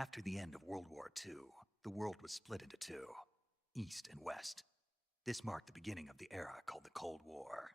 After the end of World War II, the world was split into two, East and West. This marked the beginning of the era called the Cold War.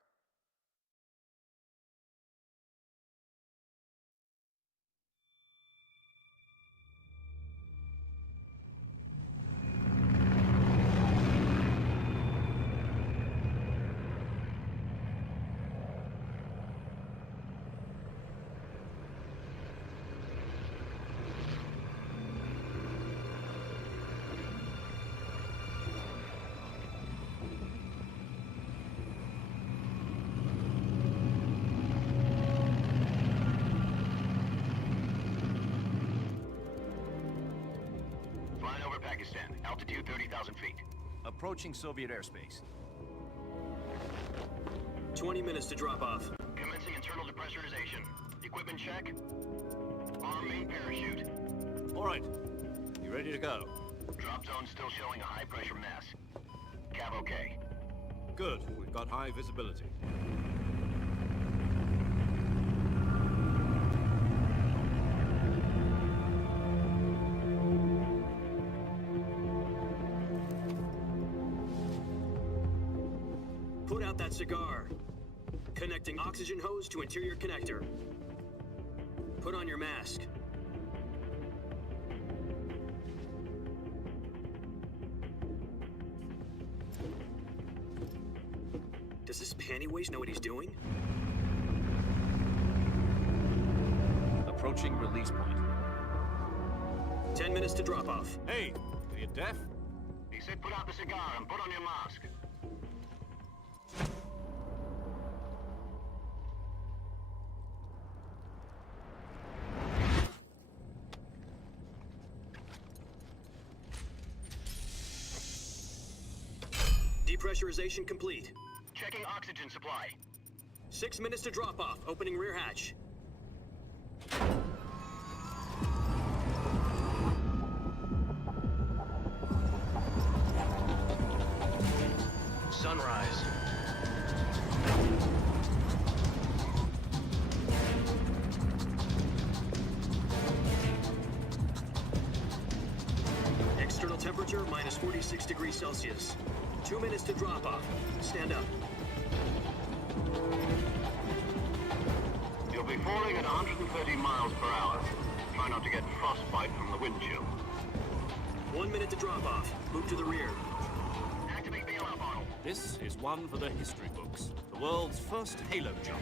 Altitude 30,000 feet. Approaching Soviet airspace. 20 minutes to drop off. Commencing internal depressurization. Equipment check. Arm main parachute. All right. You ready to go? Drop zone still showing a high pressure mess. Cav okay. Good. We've got high visibility. Put out that cigar. Connecting oxygen hose to interior connector. Put on your mask. Does this pantywaist know what he's doing? Approaching release point. 10 minutes to drop off. Hey, are you deaf? He said put out the cigar and put on your mask. Depressurization complete. Checking oxygen supply. 6 minutes to drop off. Opening rear hatch. Sunrise. External temperature minus 46 degrees Celsius. 2 minutes to drop off. Stand up. You'll be falling at 130 miles per hour. Try not to get frostbite from the wind chill. 1 minute to drop off. Move to the rear. Activate bailout model. This is one for the history books. The world's first halo jump.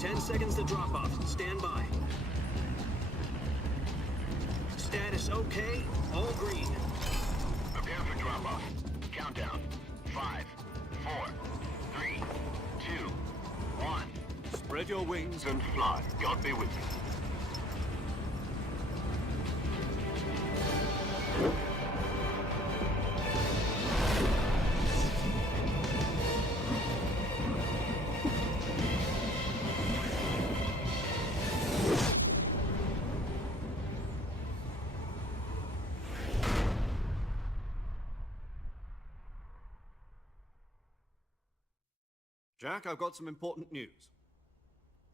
10 seconds to drop off. Stand by. Status okay. All green. Prepare for drop-off. Countdown. 5, 4, 3, 2, 1. Spread your wings And fly. God be with you. Jack, I've got some important news.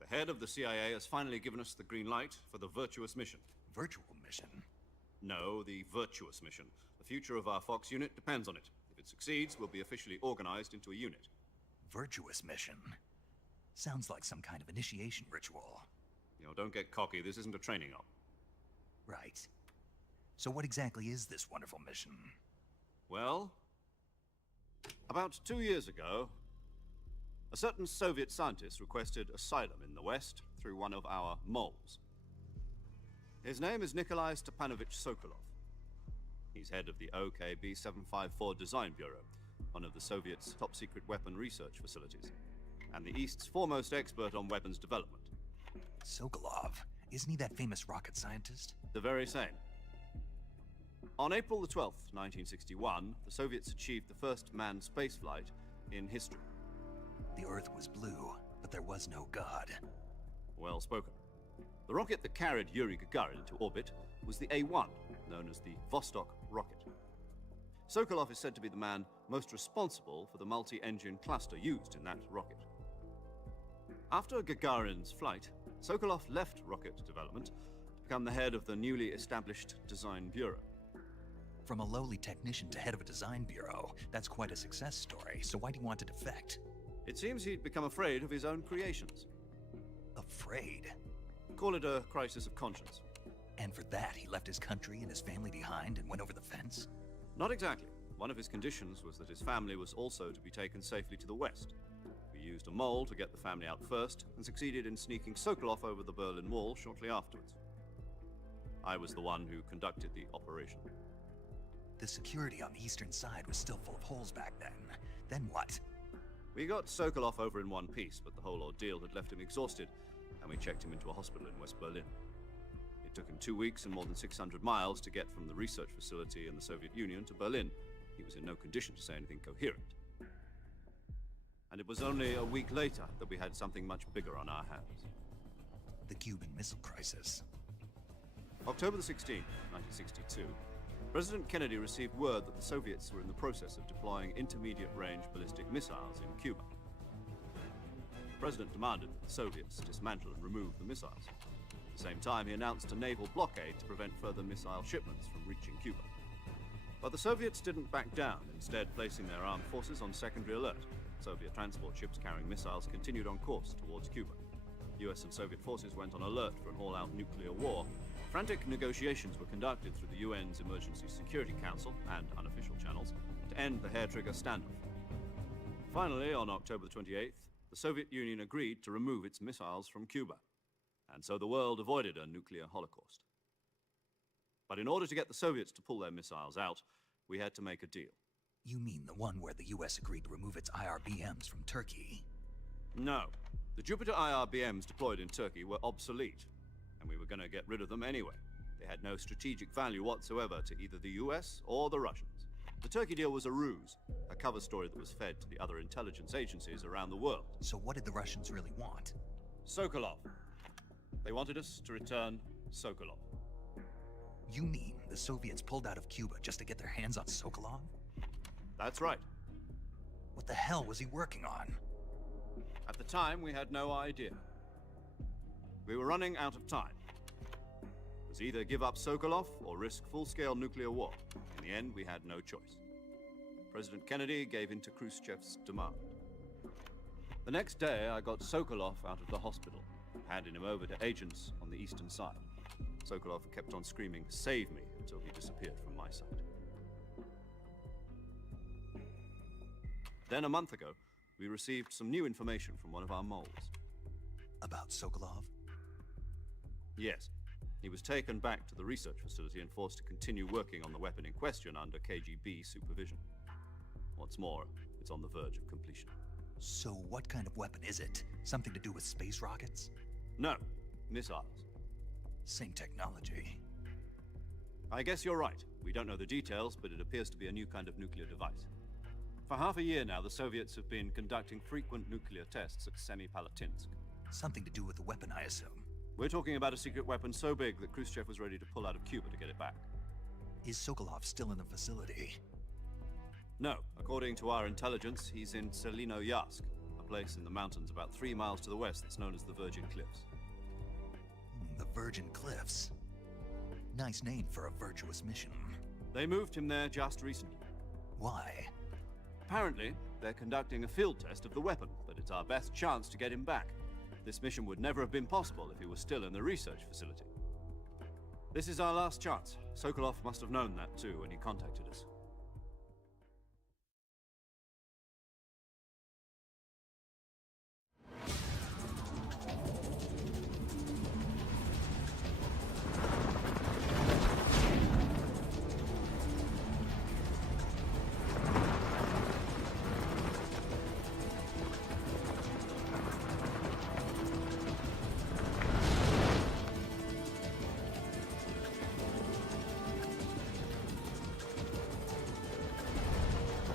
The head of the CIA has finally given us the green light for the virtuous mission. Virtual mission? No, the virtuous mission. The future of our Fox unit depends on it. If it succeeds, we'll be officially organized into a unit. Virtuous mission? Sounds like some kind of initiation ritual. You know, don't get cocky. This isn't a training op. Right. So what exactly is this wonderful mission? Well, about 2 years ago, a certain Soviet scientist requested asylum in the West through one of our moles. His name is Nikolai Stepanovich Sokolov. He's head of the OKB 754 Design Bureau, one of the Soviets' top-secret weapon research facilities, and the East's foremost expert on weapons development. Sokolov? Isn't he that famous rocket scientist? The very same. On April the 12th, 1961, the Soviets achieved the first manned spaceflight in history. The Earth was blue, but there was no God. Well spoken. The rocket that carried Yuri Gagarin into orbit was the A-1, known as the Vostok rocket. Sokolov is said to be the man most responsible for the multi-engine cluster used in that rocket. After Gagarin's flight, Sokolov left rocket development become the head of the newly established Design Bureau. From a lowly technician to head of a design bureau, that's quite a success story, so why do you want to defect? It seems he'd become afraid of his own creations. Afraid? Call it a crisis of conscience. And for that, he left his country and his family behind and went over the fence? Not exactly. One of his conditions was that his family was also to be taken safely to the west. We used a mole to get the family out first, and succeeded in sneaking Sokolov over the Berlin Wall shortly afterwards. I was the one who conducted the operation. The security on the eastern side was still full of holes back then. Then what? We got Sokolov over in one piece, but the whole ordeal had left him exhausted, and we checked him into a hospital in West Berlin. It took him 2 weeks and more than 600 miles to get from the research facility in the Soviet Union to Berlin. He was in no condition to say anything coherent. And it was only a week later that we had something much bigger on our hands. The Cuban Missile Crisis. October the 16th, 1962, President Kennedy received word that the Soviets were in the process of deploying intermediate-range ballistic missiles in Cuba. The President demanded that the Soviets dismantle and remove the missiles. At the same time, he announced a naval blockade to prevent further missile shipments from reaching Cuba. But the Soviets didn't back down, instead placing their armed forces on secondary alert. Soviet transport ships carrying missiles continued on course towards Cuba. US and Soviet forces went on alert for an all-out nuclear war. Frantic negotiations were conducted through the UN's Emergency Security Council and unofficial channels to end the hair-trigger standoff. Finally, on October 28th, the Soviet Union agreed to remove its missiles from Cuba, and so the world avoided a nuclear holocaust. But in order to get the Soviets to pull their missiles out, we had to make a deal. You mean the one where the US agreed to remove its IRBMs from Turkey? No. The Jupiter IRBMs deployed in Turkey were obsolete, and we were going to get rid of them anyway. They had no strategic value whatsoever to either the US or the Russians. The Turkey deal was a ruse, a cover story that was fed to the other intelligence agencies around the world. So what did the Russians really want? Sokolov. They wanted us to return Sokolov. You mean the Soviets pulled out of Cuba just to get their hands on Sokolov? That's right. What the hell was he working on? At the time, we had no idea. We were running out of time. It was either give up Sokolov or risk full-scale nuclear war. In the end, we had no choice. President Kennedy gave in to Khrushchev's demand. The next day, I got Sokolov out of the hospital, handing him over to agents on the eastern side. Sokolov kept on screaming, "Save me," until he disappeared from my sight. Then, a month ago, we received some new information from one of our moles. About Sokolov? Yes. He was taken back to the research facility and forced to continue working on the weapon in question under KGB supervision. What's more, it's on the verge of completion. So what kind of weapon is it? Something to do with space rockets? No, missiles. Same technology. I guess you're right. We don't know the details, but it appears to be a new kind of nuclear device. For half a year now, the Soviets have been conducting frequent nuclear tests at Semipalatinsk. Something to do with the weapon, I assume. We're talking about a secret weapon so big that Khrushchev was ready to pull out of Cuba to get it back. Is Sokolov still in the facility? No. According to our intelligence, he's in Selino-Yarsk, a place in the mountains about 3 miles to the west that's known as the Virgin Cliffs. The Virgin Cliffs. Nice name for a virtuous mission. They moved him there just recently. Why? Apparently, they're conducting a field test of the weapon, but it's our best chance to get him back. This mission would never have been possible if he was still in the research facility. This is our last chance. Sokolov must have known that too when he contacted us.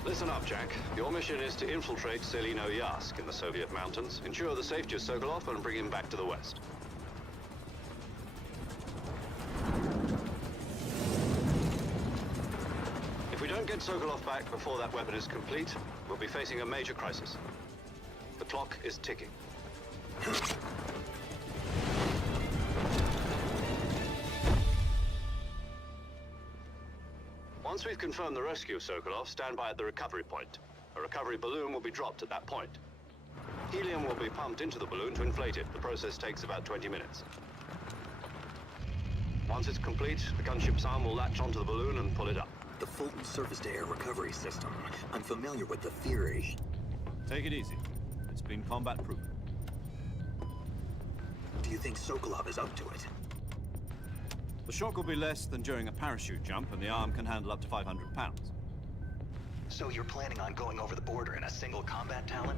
Listen up, Jack. Your mission is to infiltrate Selino-Yarsk in the Soviet mountains, ensure the safety of Sokolov, and bring him back to the west. If we don't get Sokolov back before that weapon is complete, we'll be facing a major crisis. The clock is ticking. Once we've confirmed the rescue of Sokolov, stand by at the recovery point. A recovery balloon will be dropped at that point. Helium will be pumped into the balloon to inflate it. The process takes about 20 minutes. Once it's complete, the gunship's arm will latch onto the balloon and pull it up. The Fulton surface-to-air recovery system. I'm familiar with the theory. Take it easy. It's been combat-proof. Do you think Sokolov is up to it? The shock will be less than during a parachute jump, and the arm can handle up to 500 pounds. So you're planning on going over the border in a single combat talent?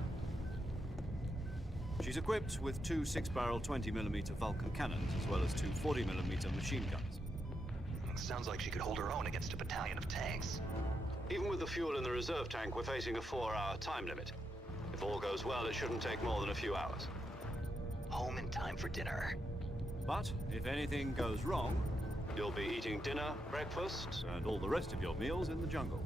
She's equipped with two 6-barrel 20mm Vulcan cannons, as well as two 40mm machine guns. Sounds like she could hold her own against a battalion of tanks. Even with the fuel in the reserve tank, we're facing a 4-hour time limit. If all goes well, it shouldn't take more than a few hours. Home in time for dinner. But if anything goes wrong, you'll be eating dinner, breakfast, and all the rest of your meals in the jungle.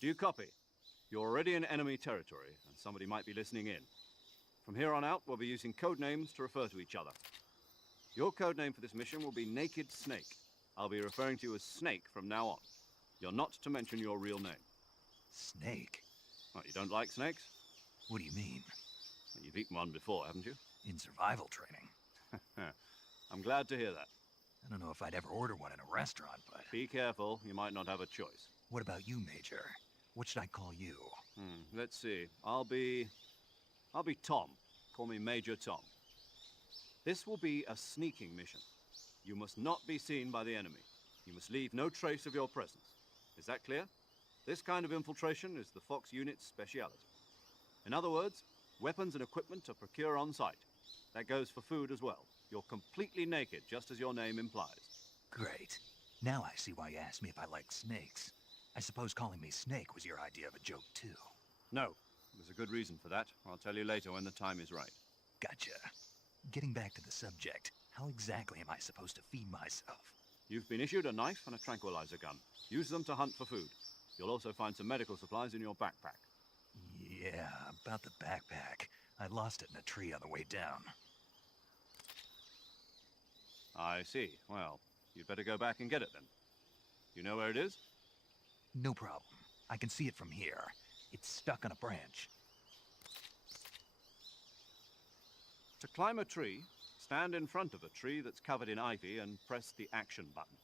Do you copy? You're already in enemy territory, and somebody might be listening in. From here on out, we'll be using code names to refer to each other. Your code name for this mission will be Naked Snake. I'll be referring to you as Snake from now on. You're not to mention your real name. Snake? What, you don't like snakes? What do you mean? Well, you've eaten one before, haven't you? In survival training. I'm glad to hear that. I don't know if I'd ever order one in a restaurant, but... Be careful, you might not have a choice. What about you, Major? What should I call you? Let's see. I'll be Tom. Call me Major Tom. This will be a sneaking mission. You must not be seen by the enemy. You must leave no trace of your presence. Is that clear? This kind of infiltration is the Fox unit's speciality. In other words, weapons and equipment are procured on site. That goes for food as well. You're completely naked, just as your name implies. Great. Now I see why you asked me if I like snakes. I suppose calling me Snake was your idea of a joke, too. No. There's a good reason for that. I'll tell you later when the time is right. Gotcha. Getting back to the subject, how exactly am I supposed to feed myself? You've been issued a knife and a tranquilizer gun. Use them to hunt for food. You'll also find some medical supplies in your backpack. Yeah, about the backpack. I lost it in a tree on the way down. I see. Well, you'd better go back and get it then. You know where it is? No problem. I can see it from here. It's stuck on a branch. To climb a tree, stand in front of a tree that's covered in ivy and press the action button.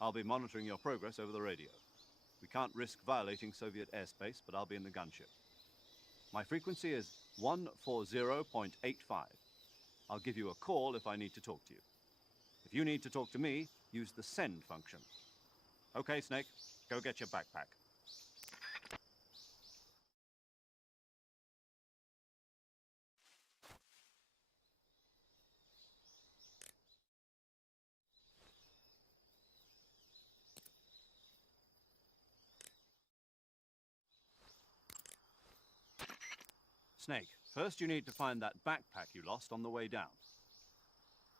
I'll be monitoring your progress over the radio. We can't risk violating Soviet airspace, but I'll be in the gunship. My frequency is 140.85. I'll give you a call if I need to talk to you. If you need to talk to me, use the send function. Okay, Snake, go get your backpack. Snake, first you need to find that backpack you lost on the way down.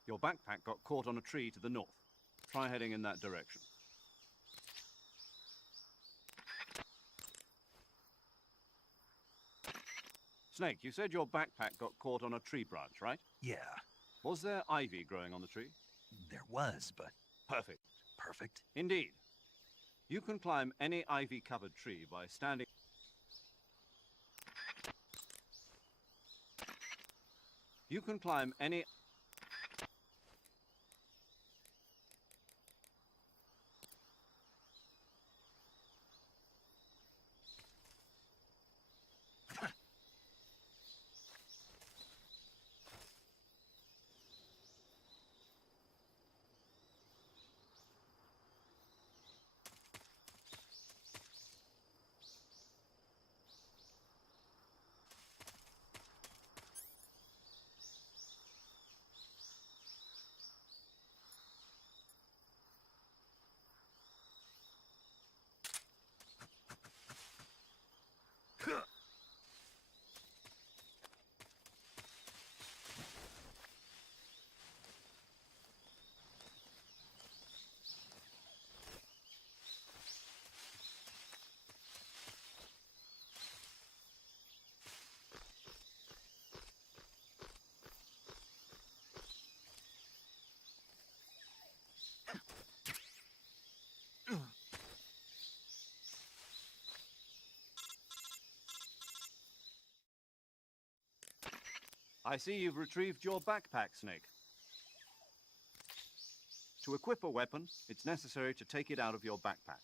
Your backpack got caught on a tree to the north. Try heading in that direction. Snake, you said your backpack got caught on a tree branch, right? Yeah, Was there ivy growing on the tree? there was, but Perfect. perfect. Indeed. You can climb any ivy-covered tree by standing... You can climb any... I see you've retrieved your backpack, Snake. To equip a weapon, it's necessary to take it out of your backpack.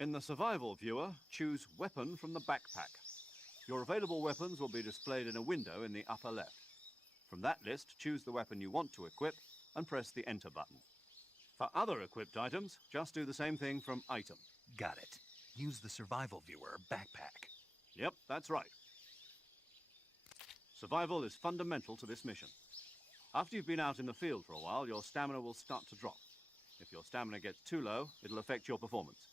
In the survival viewer, choose Weapon from the backpack. Your available weapons will be displayed in a window in the upper left. From that list, choose the weapon you want to equip and press the Enter button. For other equipped items, just do the same thing from Item. Got it. Use the survival viewer backpack. Yep, that's right. Survival is fundamental to this mission. After you've been out in the field for a while, your stamina will start to drop. If your stamina gets too low, it'll affect your performance.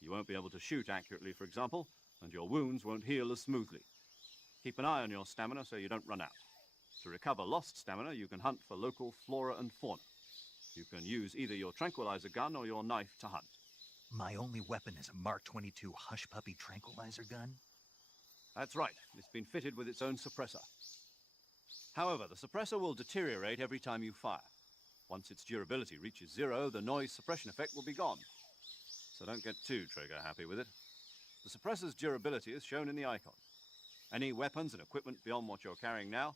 You won't be able to shoot accurately, for example, and your wounds won't heal as smoothly. Keep an eye on your stamina so you don't run out. To recover lost stamina, you can hunt for local flora and fauna. You can use either your tranquilizer gun or your knife to hunt. My only weapon is a Mark 22 Hush Puppy tranquilizer gun? That's right. It's been fitted with its own suppressor. However, the suppressor will deteriorate every time you fire. Once its durability reaches 0, the noise suppression effect will be gone. So don't get too trigger happy with it. The suppressor's durability is shown in the icon. Any weapons and equipment beyond what you're carrying now,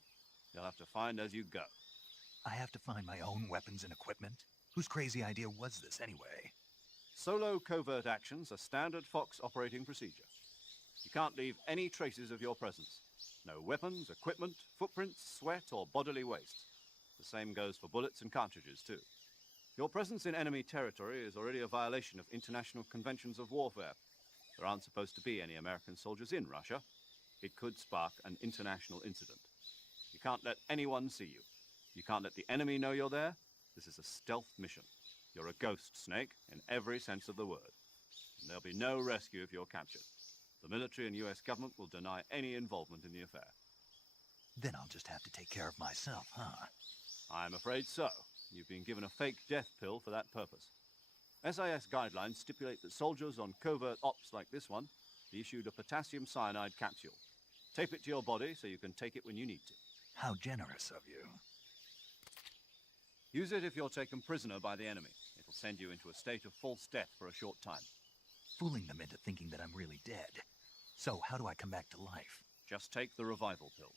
you'll have to find as you go. I have to find my own weapons and equipment? Whose crazy idea was this anyway? Solo covert actions are standard Fox operating procedure. You can't leave any traces of your presence. No weapons, equipment, footprints, sweat, or bodily waste. The same goes for bullets and cartridges, too. Your presence in enemy territory is already a violation of international conventions of warfare. There aren't supposed to be any American soldiers in Russia. It could spark an international incident. You can't let anyone see you. You can't let the enemy know you're there. This is a stealth mission. You're a ghost, Snake, in every sense of the word. And there'll be no rescue if you're captured. The military and US government will deny any involvement in the affair. Then I'll just have to take care of myself, huh? I'm afraid so. You've been given a fake death pill for that purpose. SIS guidelines stipulate that soldiers on covert ops like this one be issued a potassium cyanide capsule. Tape it to your body so you can take it when you need to. How generous of you. Use it if you're taken prisoner by the enemy. It'll send you into a state of false death for a short time. Fooling them into thinking that I'm really dead. So how do I come back to life? Just take the revival pill.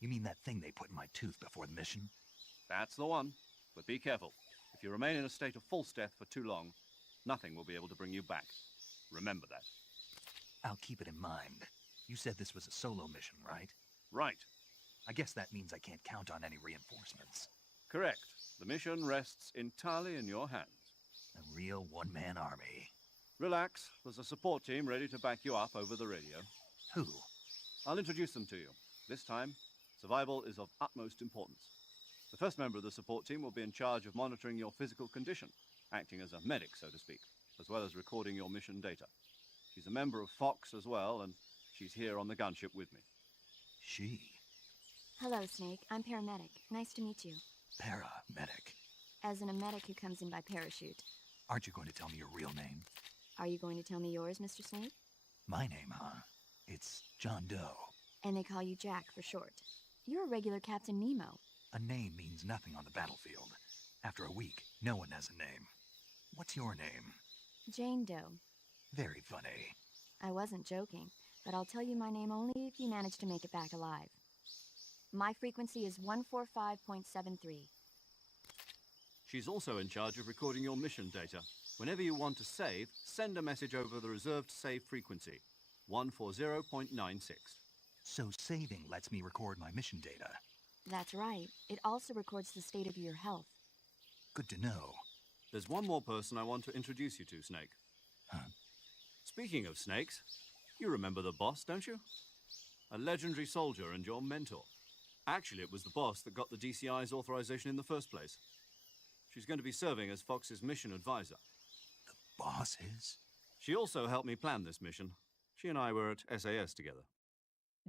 You mean that thing they put in my tooth before the mission? That's the one. But be careful. If you remain in a state of false death for too long, nothing will be able to bring you back. Remember that. I'll keep it in mind. You said this was a solo mission, right? Right. I guess that means I can't count on any reinforcements. Correct. The mission rests entirely in your hands. A real one-man army. Relax. There's a support team ready to back you up over the radio. Who? I'll introduce them to you. This time, survival is of utmost importance. The first member of the support team will be in charge of monitoring your physical condition, acting as a medic, so to speak, as well as recording your mission data. She's a member of Fox as well, and she's here on the gunship with me. She? Hello, Snake. I'm paramedic. Nice to meet you. Paramedic. As in a medic who comes in by parachute. Aren't you going to tell me your real name? Are you going to tell me yours, Mr. Snake? My name, huh? It's John Doe. And they call you Jack for short. You're a regular Captain Nemo. A name means nothing on the battlefield. After a week, no one has a name. What's your name? Jane Doe. Very funny. I wasn't joking, but I'll tell you my name only if you manage to make it back alive. My frequency is 145.73. She's also in charge of recording your mission data. Whenever you want to save, send a message over the reserved save frequency, 140.96. So saving lets me record my mission data. That's right. It also records the state of your health. Good to know. There's one more person I want to introduce you to, Snake. Huh? Speaking of snakes, you remember the boss, don't you? A legendary soldier and your mentor. Actually, it was the boss that got the DCI's authorization in the first place. She's going to be serving as Fox's mission advisor. The boss is? She also helped me plan this mission. She and I were at SAS together.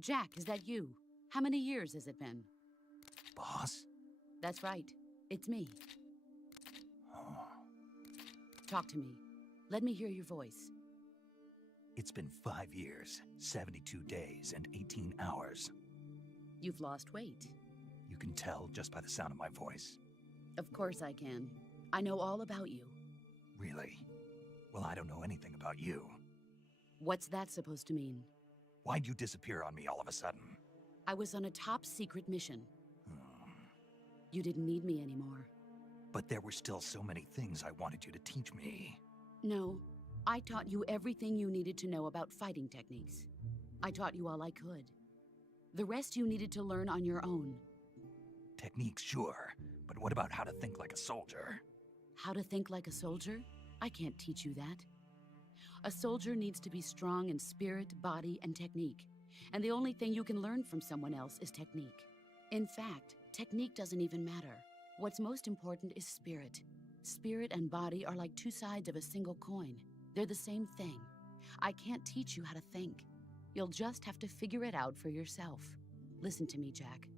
Jack, is that you? How many years has it been? Boss? That's right. It's me. Oh. Talk to me. Let me hear your voice. It's been 5 years, 72 days, and 18 hours. You've lost weight. You can tell just by the sound of my voice. Of course I can. I know all about you. Really? Well, I don't know anything about you. What's that supposed to mean? Why'd you disappear on me all of a sudden? I was on a top-secret mission. Hmm. You didn't need me anymore. But there were still so many things I wanted you to teach me. No, I taught you everything you needed to know about fighting techniques. I taught you all I could. The rest you needed to learn on your own. Techniques, sure. But what about how to think like a soldier? How to think like a soldier? I can't teach you that. A soldier needs to be strong in spirit, body, and technique. And the only thing you can learn from someone else is technique. In fact, technique doesn't even matter. What's most important is spirit. Spirit and body are like two sides of a single coin. They're the same thing. I can't teach you how to think. You'll just have to figure it out for yourself. Listen to me, Jack.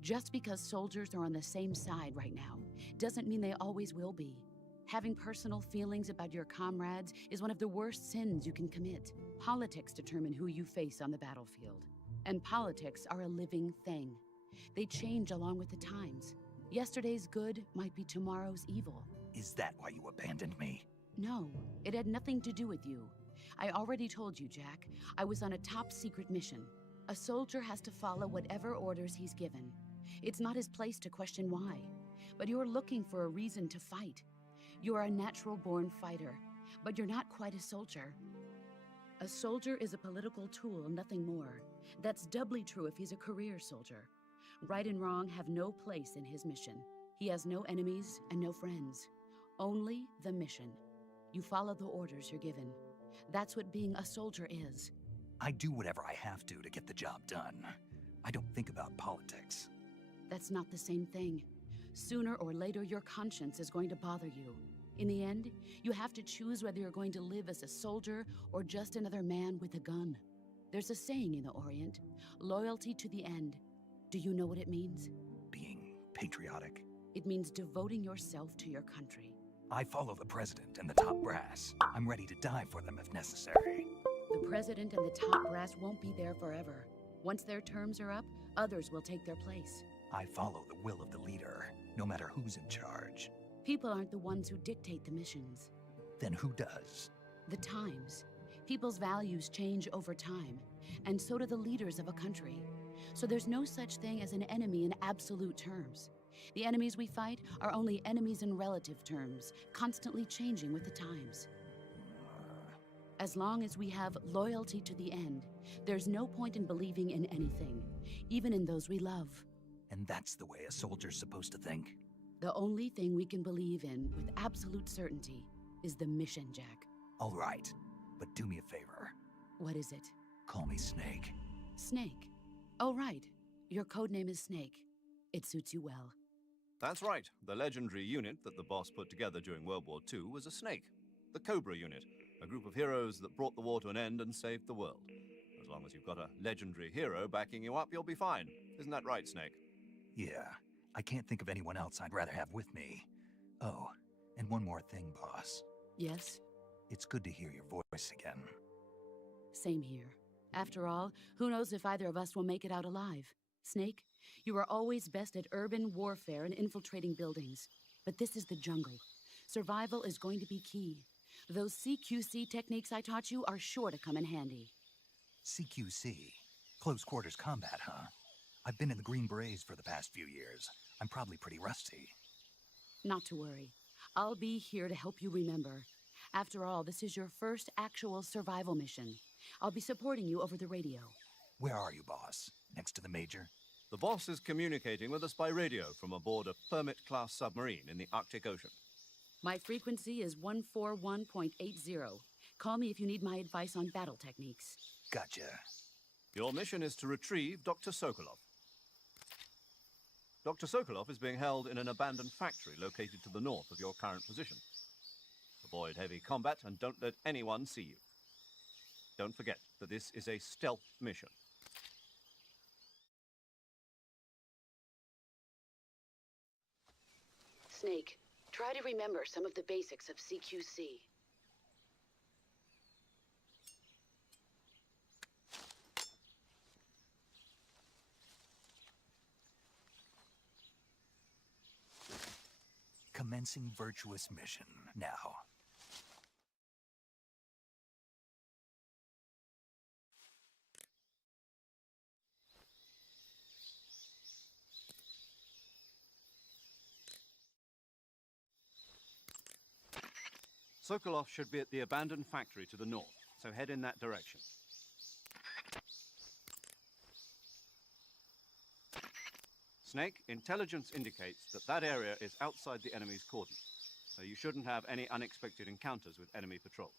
Just because soldiers are on the same side right now doesn't mean they always will be. Having personal feelings about your comrades is one of the worst sins you can commit. Politics determine who you face on the battlefield. And politics are a living thing. They change along with the times. Yesterday's good might be tomorrow's evil. Is that why you abandoned me? No, it had nothing to do with you. I already told you, Jack. I was on a top-secret mission. A soldier has to follow whatever orders he's given. It's not his place to question why. But you're looking for a reason to fight. You're a natural-born fighter, but you're not quite a soldier. A soldier is a political tool, nothing more. That's doubly true if he's a career soldier. Right and wrong have no place in his mission. He has no enemies and no friends. Only the mission. You follow the orders you're given. That's what being a soldier is. I do whatever I have to get the job done. I don't think about politics. That's not the same thing. Sooner or later, your conscience is going to bother you. In the end, you have to choose whether you're going to live as a soldier or just another man with a gun. There's a saying in the Orient, loyalty to the end. Do you know what it means? Being patriotic. It means devoting yourself to your country. I follow the president and the top brass. I'm ready to die for them if necessary. The president and the top brass won't be there forever. Once their terms are up, others will take their place. I follow the will of the leader, no matter who's in charge. People aren't the ones who dictate the missions. Then who does? The times. People's values change over time, and so do the leaders of a country. So there's no such thing as an enemy in absolute terms. The enemies we fight are only enemies in relative terms, constantly changing with the times. As long as we have loyalty to the end, there's no point in believing in anything, even in those we love. And that's the way a soldier's supposed to think? The only thing we can believe in with absolute certainty is the mission, Jack. All right, but do me a favor. What is it? Call me Snake. Snake. Oh, right. Your codename is Snake. It suits you well. That's right. The legendary unit that the boss put together during World War II was a snake. The Cobra unit, a group of heroes that brought the war to an end and saved the world. As long as you've got a legendary hero backing you up, you'll be fine. Isn't that right, Snake? Yeah, I can't think of anyone else I'd rather have with me. Oh, and one more thing, boss. Yes? It's good to hear your voice again. Same here. After all, who knows if either of us will make it out alive? Snake, you are always best at urban warfare and infiltrating buildings. But this is the jungle. Survival is going to be key. Those CQC techniques I taught you are sure to come in handy. CQC? Close quarters combat, huh? I've been in the Green Berets for the past few years. I'm probably pretty rusty. Not to worry. I'll be here to help you remember. After all, this is your first actual survival mission. I'll be supporting you over the radio. Where are you, boss? Next to the Major? The boss is communicating with us by radio from aboard a Permit-class submarine in the Arctic Ocean. My frequency is 141.80. Call me if you need my advice on battle techniques. Gotcha. Your mission is to retrieve Dr. Sokolov. Dr. Sokolov is being held in an abandoned factory located to the north of your current position. Avoid heavy combat and don't let anyone see you. Don't forget that this is a stealth mission. Snake, try to remember some of the basics of CQC. Commencing virtuous mission, now. Sokolov should be at the abandoned factory to the north, so head in that direction. Snake, intelligence indicates that that area is outside the enemy's cordon, so you shouldn't have any unexpected encounters with enemy patrols.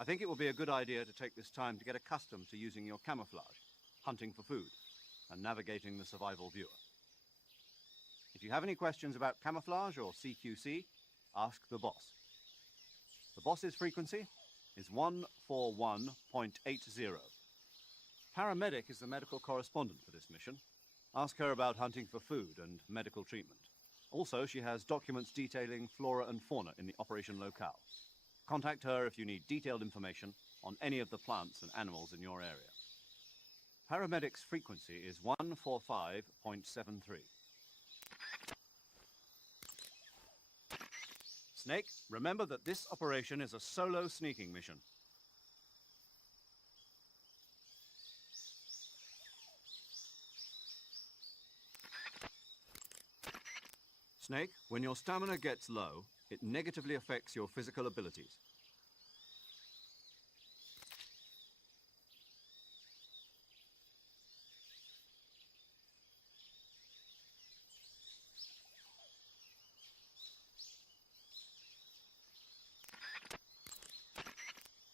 I think it will be a good idea to take this time to get accustomed to using your camouflage, hunting for food, and navigating the survival viewer. If you have any questions about camouflage or CQC, ask the boss. The boss's frequency is 141.80. Paramedic is the medical correspondent for this mission. Ask her about hunting for food and medical treatment. Also, she has documents detailing flora and fauna in the operation locale. Contact her if you need detailed information on any of the plants and animals in your area. Paramedic's frequency is 145.73. Snake, remember that this operation is a solo sneaking mission. Snake, when your stamina gets low, it negatively affects your physical abilities.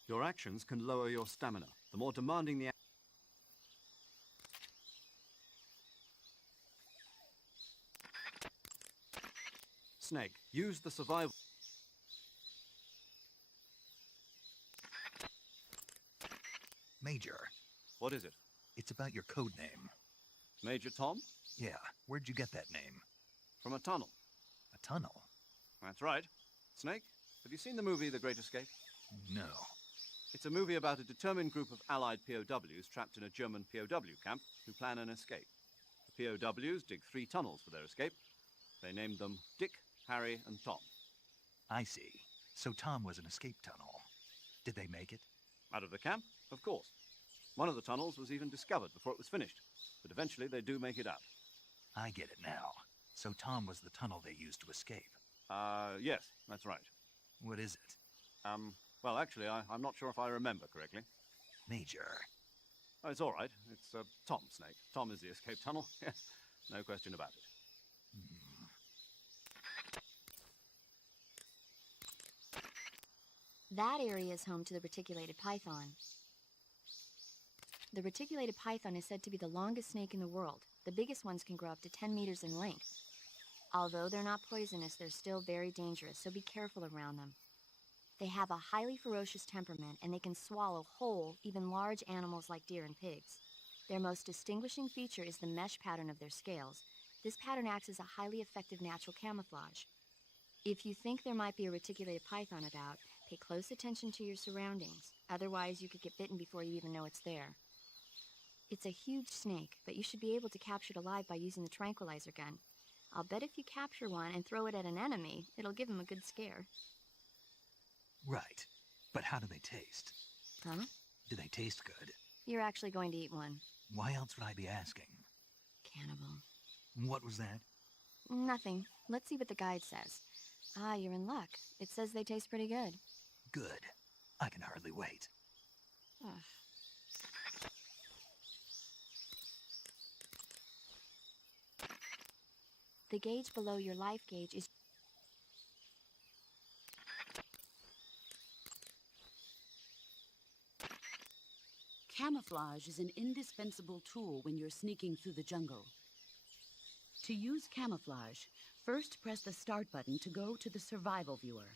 Your actions can lower your stamina. The more demanding the Snake, use the survival. Major, What is it? it's about your code name. Major Tom? Yeah, where'd you get that name? From a tunnel. A tunnel? That's right. Snake, have you seen the movie The Great Escape? No. It's a movie about a determined group of Allied POWs trapped in a German POW camp who plan an escape. The POWs dig 3 tunnels for their escape. They named them Dick, Harry, and Tom. I see. So Tom was an escape tunnel. Did they make it? Out of the camp? Of course. One of the tunnels was even discovered before it was finished, but eventually they do make it out. I get it now. So Tom was the tunnel they used to escape. Yes, that's right. What is it? Well, actually, I'm not sure if I remember correctly. Major. Oh, it's all right. It's Tom, Snake. Tom is the escape tunnel. Yes, no question about it. That area is home to the reticulated python. The reticulated python is said to be the longest snake in the world. The biggest ones can grow up to 10 meters in length. Although they're not poisonous, they're still very dangerous, so be careful around them. They have a highly ferocious temperament, and they can swallow whole, even large animals like deer and pigs. Their most distinguishing feature is the mesh pattern of their scales. This pattern acts as a highly effective natural camouflage. If you think there might be a reticulated python about, pay close attention to your surroundings. Otherwise, you could get bitten before you even know it's there. It's a huge snake, but you should be able to capture it alive by using the tranquilizer gun. I'll bet if you capture one and throw it at an enemy, it'll give him a good scare. Right. But how do they taste? Huh? Do they taste good? You're actually going to eat one. Why else would I be asking? Cannibal. What was that? Nothing. Let's see what the guide says. Ah, you're in luck. It says they taste pretty good. Good. I can hardly wait. Ugh. The gauge below your life gauge is... Camouflage is an indispensable tool when you're sneaking through the jungle. To use camouflage, first press the start button to go to the survival viewer.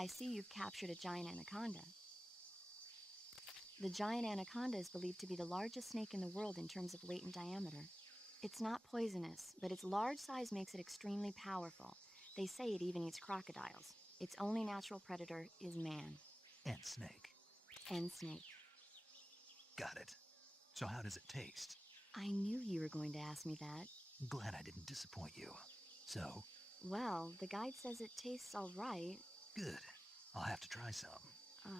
I see you've captured a giant anaconda. The giant anaconda is believed to be the largest snake in the world in terms of weight and diameter. It's not poisonous, but its large size makes it extremely powerful. They say it even eats crocodiles. Its only natural predator is man. And snake. And snake. Got it. So how does it taste? I knew you were going to ask me that. Glad I didn't disappoint you. So? Well, the guide says it tastes all right. Good. I'll have to try some. Ugh.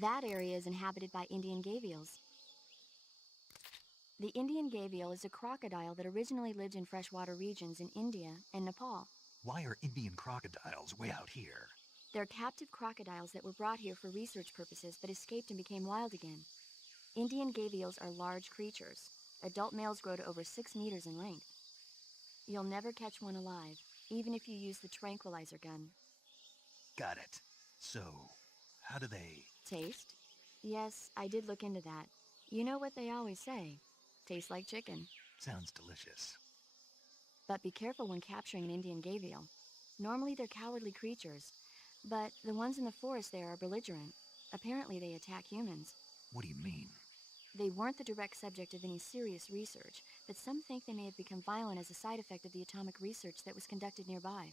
That area is inhabited by Indian gavials. The Indian gavial is a crocodile that originally lived in freshwater regions in India and Nepal. Why are Indian crocodiles way out here? They're captive crocodiles that were brought here for research purposes but escaped and became wild again. Indian gavials are large creatures. Adult males grow to over 6 meters in length. You'll never catch one alive, even if you use the tranquilizer gun. Got it. So, how do they... Taste? Yes, I did look into that. You know what they always say. Tastes like chicken. Sounds delicious. But be careful when capturing an Indian gavial. Normally they're cowardly creatures, but the ones in the forest there are belligerent. Apparently they attack humans. What do you mean? They weren't the direct subject of any serious research, but some think they may have become violent as a side effect of the atomic research that was conducted nearby.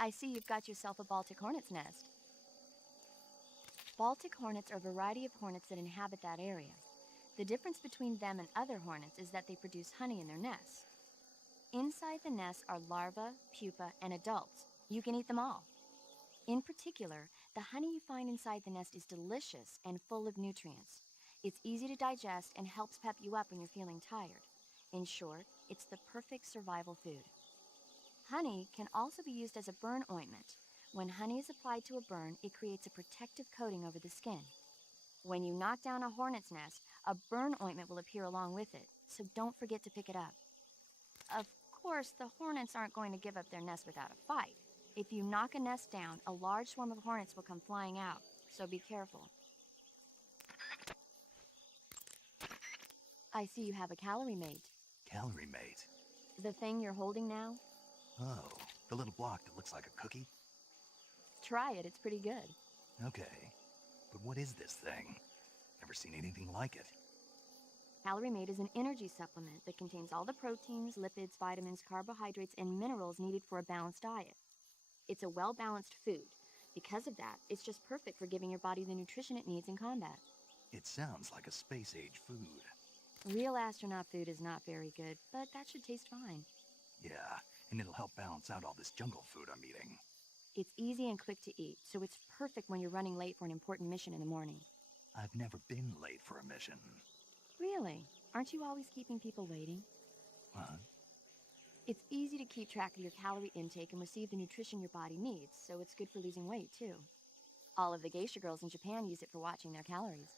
I see you've got yourself a Baltic hornet's nest. Baltic hornets are a variety of hornets that inhabit that area. The difference between them and other hornets is that they produce honey in their nests. Inside the nest are larvae, pupa, and adults. You can eat them all. In particular, the honey you find inside the nest is delicious and full of nutrients. It's easy to digest and helps pep you up when you're feeling tired. In short, it's the perfect survival food. Honey can also be used as a burn ointment. When honey is applied to a burn, it creates a protective coating over the skin. When you knock down a hornet's nest, a burn ointment will appear along with it, so don't forget to pick it up. Of course, the hornets aren't going to give up their nest without a fight. If you knock a nest down, a large swarm of hornets will come flying out, so be careful. I see you have a calorie mate. Calorie mate. The thing you're holding now? Oh, the little block that looks like a cookie? Try it, it's pretty good. Okay, but what is this thing? Never seen anything like it. Calorie Mate is an energy supplement that contains all the proteins, lipids, vitamins, carbohydrates, and minerals needed for a balanced diet. It's a well-balanced food. Because of that, it's just perfect for giving your body the nutrition it needs in combat. It sounds like a space-age food. Real astronaut food is not very good, but that should taste fine. Yeah, and it'll help balance out all this jungle food I'm eating. It's easy and quick to eat, so it's perfect when you're running late for an important mission in the morning. I've never been late for a mission. Really? Aren't you always keeping people waiting? What? It's easy to keep track of your calorie intake and receive the nutrition your body needs, so it's good for losing weight, too. All of the geisha girls in Japan use it for watching their calories.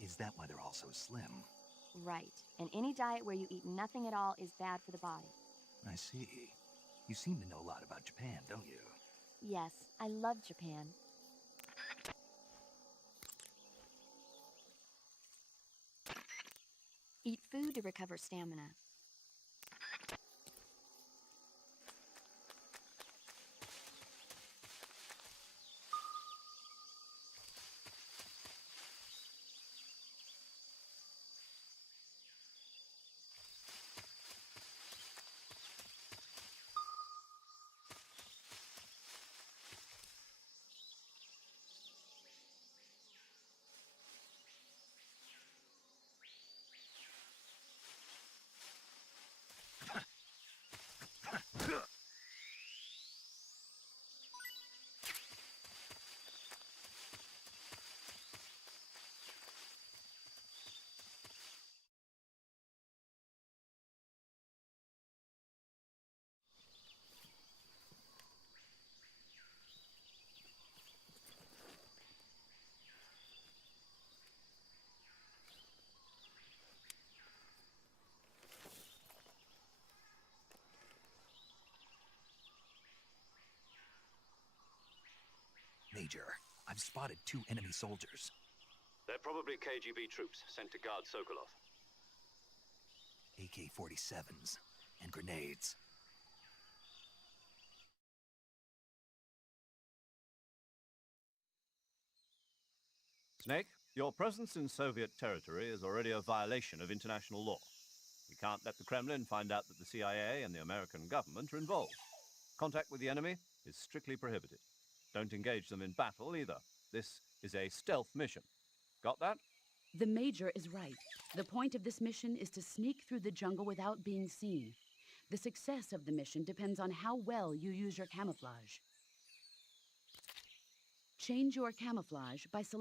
Is that why they're all so slim? Right. And any diet where you eat nothing at all is bad for the body. I see. You seem to know a lot about Japan, don't you? Yes, I love Japan. Eat food to recover stamina. Major, I've spotted 2 enemy soldiers. They're probably KGB troops sent to guard Sokolov. AK-47s and grenades. Snake, your presence in Soviet territory is already a violation of international law. We can't let the Kremlin find out that the CIA and the American government are involved. Contact with the enemy is strictly prohibited. Don't engage them in battle either. This is a stealth mission. Got that? The Major is right. The point of this mission is to sneak through the jungle without being seen. The success of the mission depends on how well you use your camouflage. Change your camouflage by selecting.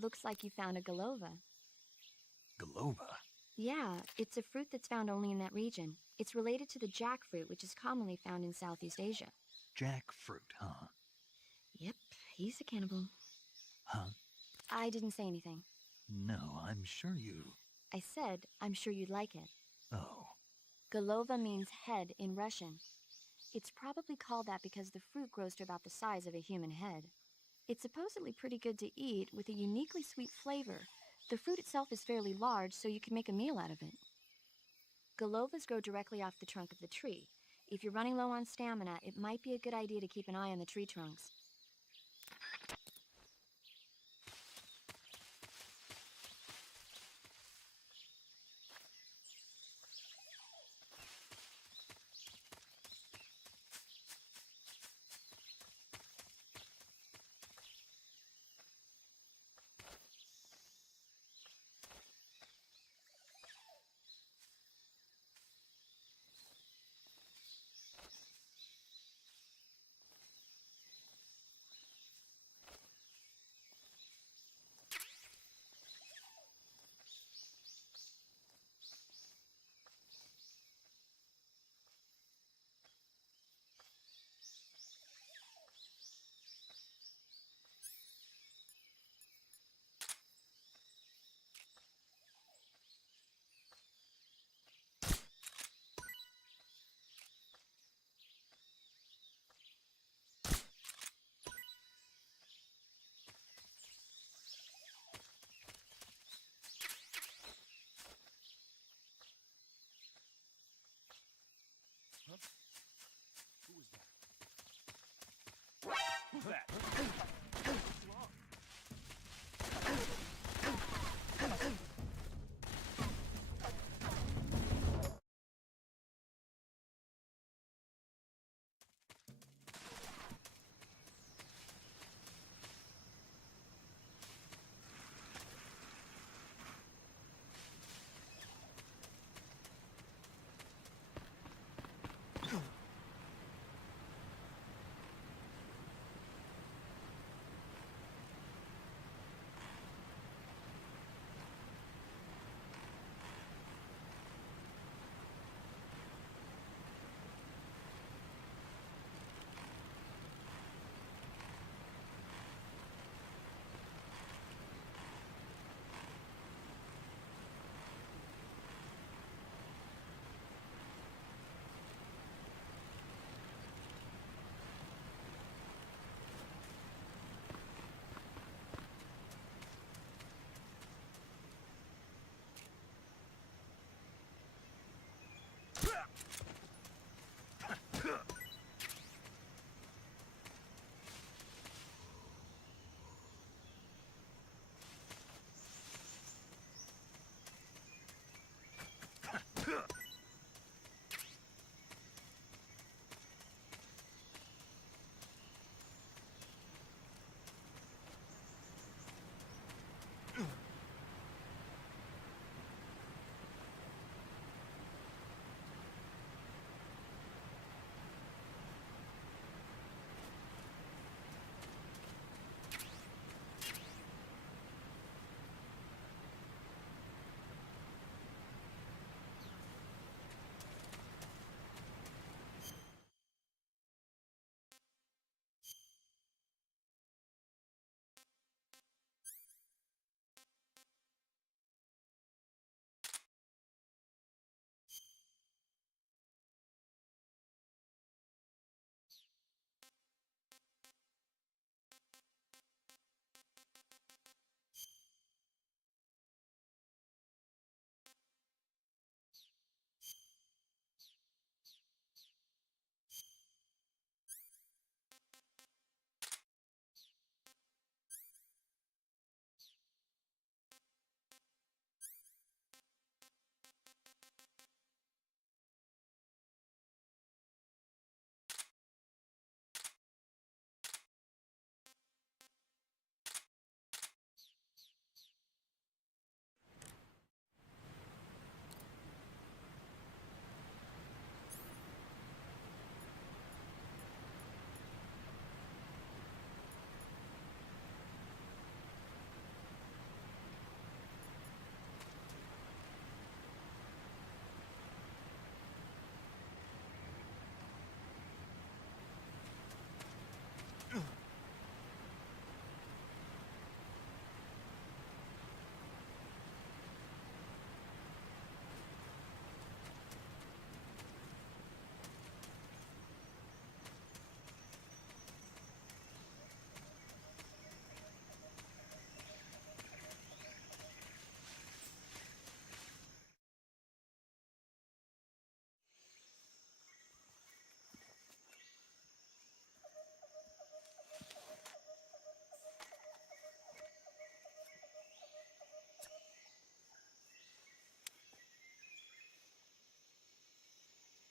Looks like you found a Golova. Golova? Yeah, it's a fruit that's found only in that region. It's related to the jackfruit, which is commonly found in Southeast Asia. Jackfruit, huh? Yep, he's a cannibal. Huh? I didn't say anything. No, I'm sure you... I said, I'm sure you'd like it. Oh. Golova means head in Russian. It's probably called that because the fruit grows to about the size of a human head. It's supposedly pretty good to eat, with a uniquely sweet flavor. The fruit itself is fairly large, so you can make a meal out of it. Golovas grow directly off the trunk of the tree. If you're running low on stamina, it might be a good idea to keep an eye on the tree trunks.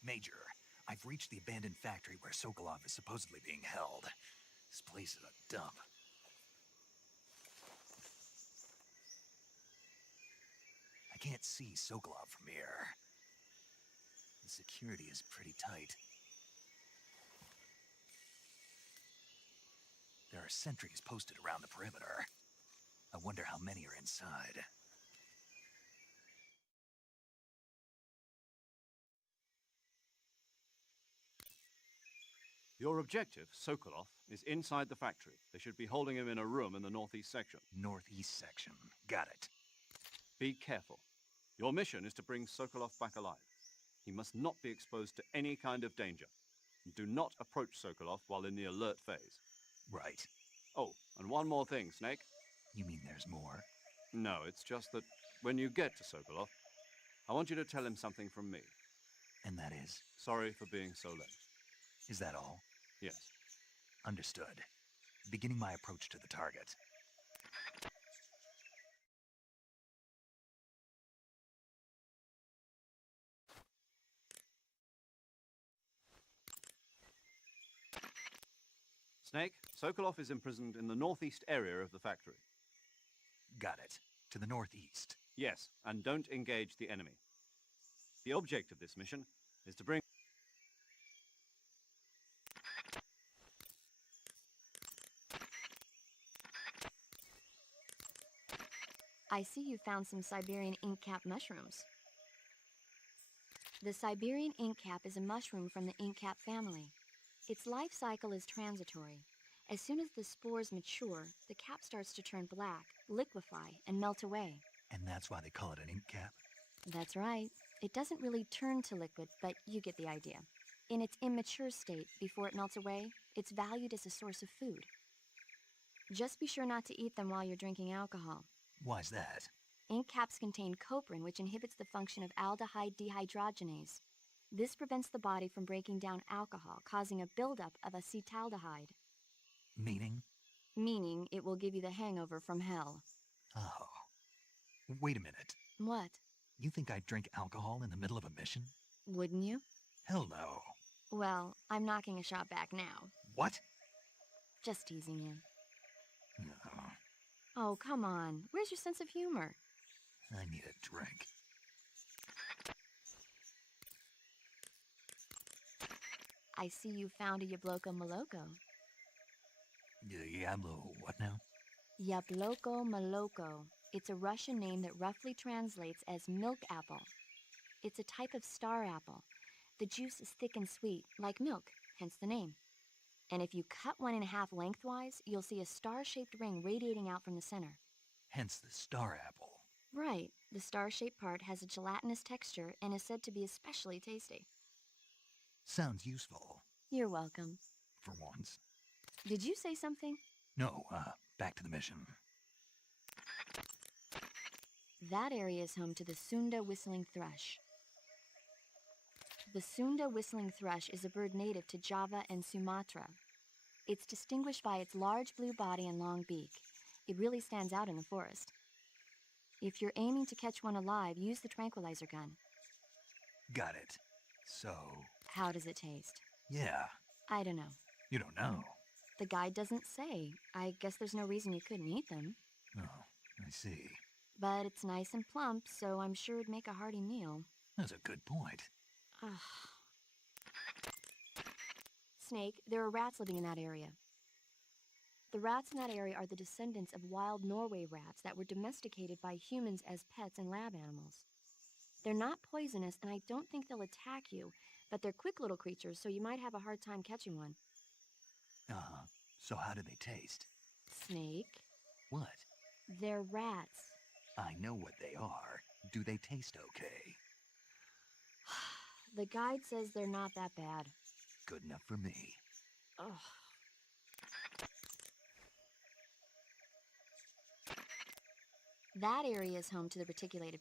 Major, I've reached the abandoned factory where Sokolov is supposedly being held. This place is a dump. I can't see Sokolov from here. The security is pretty tight. There are sentries posted around the perimeter. I wonder how many are inside. Your objective, Sokolov, is inside the factory. They should be holding him in a room in the northeast section. Northeast section. Got it. Be careful. Your mission is to bring Sokolov back alive. He must not be exposed to any kind of danger. And do not approach Sokolov while in the alert phase. Right. Oh, and one more thing, Snake. You mean there's more? No, it's just that when you get to Sokolov, I want you to tell him something from me. And that is? Sorry for being so late. Is that all? Yes. Understood. Beginning my approach to the target. Snake, Sokolov is imprisoned in the northeast area of the factory. Got it. To the northeast. Yes, and don't engage the enemy. The object of this mission is to bring... I see you found some Siberian ink cap mushrooms. The Siberian ink cap is a mushroom from the ink cap family. Its life cycle is transitory. As soon as the spores mature, the cap starts to turn black, liquefy, and melt away. And that's why they call it an ink cap? That's right. It doesn't really turn to liquid, but you get the idea. In its immature state, before it melts away, it's valued as a source of food. Just be sure not to eat them while you're drinking alcohol. Why's that? Ink caps contain coprin, which inhibits the function of aldehyde dehydrogenase. This prevents the body from breaking down alcohol, causing a buildup of acetaldehyde. Meaning? Meaning it will give you the hangover from hell. Oh. Wait a minute. What? You think I'd drink alcohol in the middle of a mission? Wouldn't you? Hell no. Well, I'm knocking a shot back now. What? Just teasing you. No. Oh, come on. Where's your sense of humor? I need a drink. I see you found a Yabloko Moloko. Diablo, what now? Yabloko Moloko. It's a Russian name that roughly translates as milk apple. It's a type of star apple. The juice is thick and sweet, like milk, hence the name. And if you cut one in half lengthwise, you'll see a star-shaped ring radiating out from the center. Hence the star apple. Right. The star-shaped part has a gelatinous texture and is said to be especially tasty. Sounds useful. You're welcome. For once. Did you say something? No, back to the mission. That area is home to the Sunda whistling thrush. The Sunda whistling thrush is a bird native to Java and Sumatra. It's distinguished by its large blue body and long beak. It really stands out in the forest. If you're aiming to catch one alive, use the tranquilizer gun. Got it. So... How does it taste? Yeah. I don't know. You don't know. The guide doesn't say. I guess there's no reason you couldn't eat them. Oh, I see. But it's nice and plump, so I'm sure it'd make a hearty meal. That's a good point. Snake, there are rats living in that area. The rats in that area are the descendants of wild Norway rats that were domesticated by humans as pets and lab animals. They're not poisonous, and I don't think they'll attack you, but they're quick little creatures, so you might have a hard time catching one. So how do they taste? Snake? What? They're rats. I know what they are. Do they taste okay? The guide says they're not that bad. Good enough for me. Ugh. That area is home to the reticulated...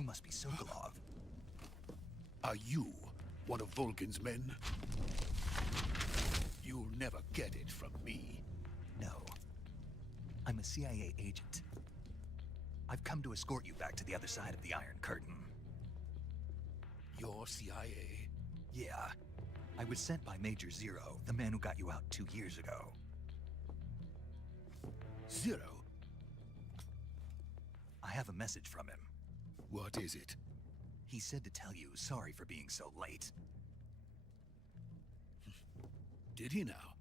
You must be Sokolov. Are you one of Volgin's men? You'll never get it from me. No. I'm a CIA agent. I've come to escort you back to the other side of the Iron Curtain. You're CIA? Yeah. I was sent by Major Zero, the man who got you out 2 years ago. Zero? I have a message from him. What is it? He said to tell you sorry for being so late. Did he now?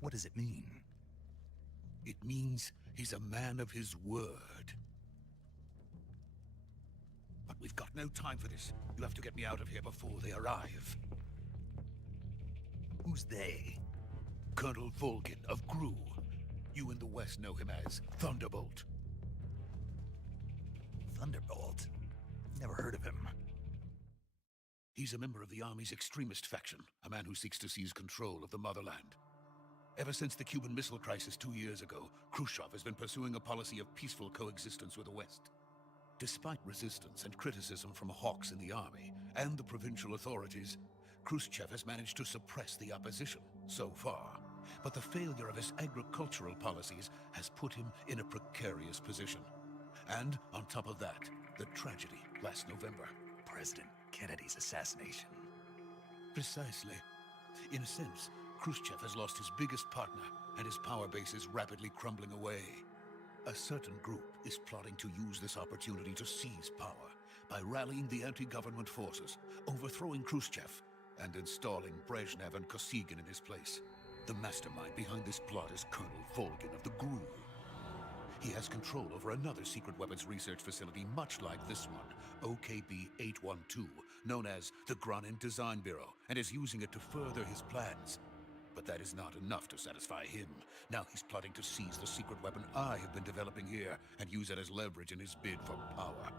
What does it mean? It means he's a man of his word. But we've got no time for this. You have to get me out of here before they arrive. Who's they? Colonel Volgin of GRU. You in the West know him as Thunderbolt. Thunderbolt? Never heard of him. He's a member of the Army's extremist faction, a man who seeks to seize control of the motherland. Ever since the Cuban Missile Crisis 2 years ago, Khrushchev has been pursuing a policy of peaceful coexistence with the West. Despite resistance and criticism from hawks in the army and the provincial authorities, Khrushchev has managed to suppress the opposition so far. But the failure of his agricultural policies has put him in a precarious position. And on top of that, the tragedy last November. President Kennedy's assassination. Precisely. In a sense, Khrushchev has lost his biggest partner, and his power base is rapidly crumbling away. A certain group is plotting to use this opportunity to seize power by rallying the anti-government forces, overthrowing Khrushchev, and installing Brezhnev and Kosygin in his place. The mastermind behind this plot is Colonel Volgin of the GRU. He has control over another secret weapons research facility much like this one, OKB-812, known as the Granin Design Bureau, and is using it to further his plans. But that is not enough to satisfy him. Now he's plotting to seize the secret weapon I have been developing here and use it as leverage in his bid for power.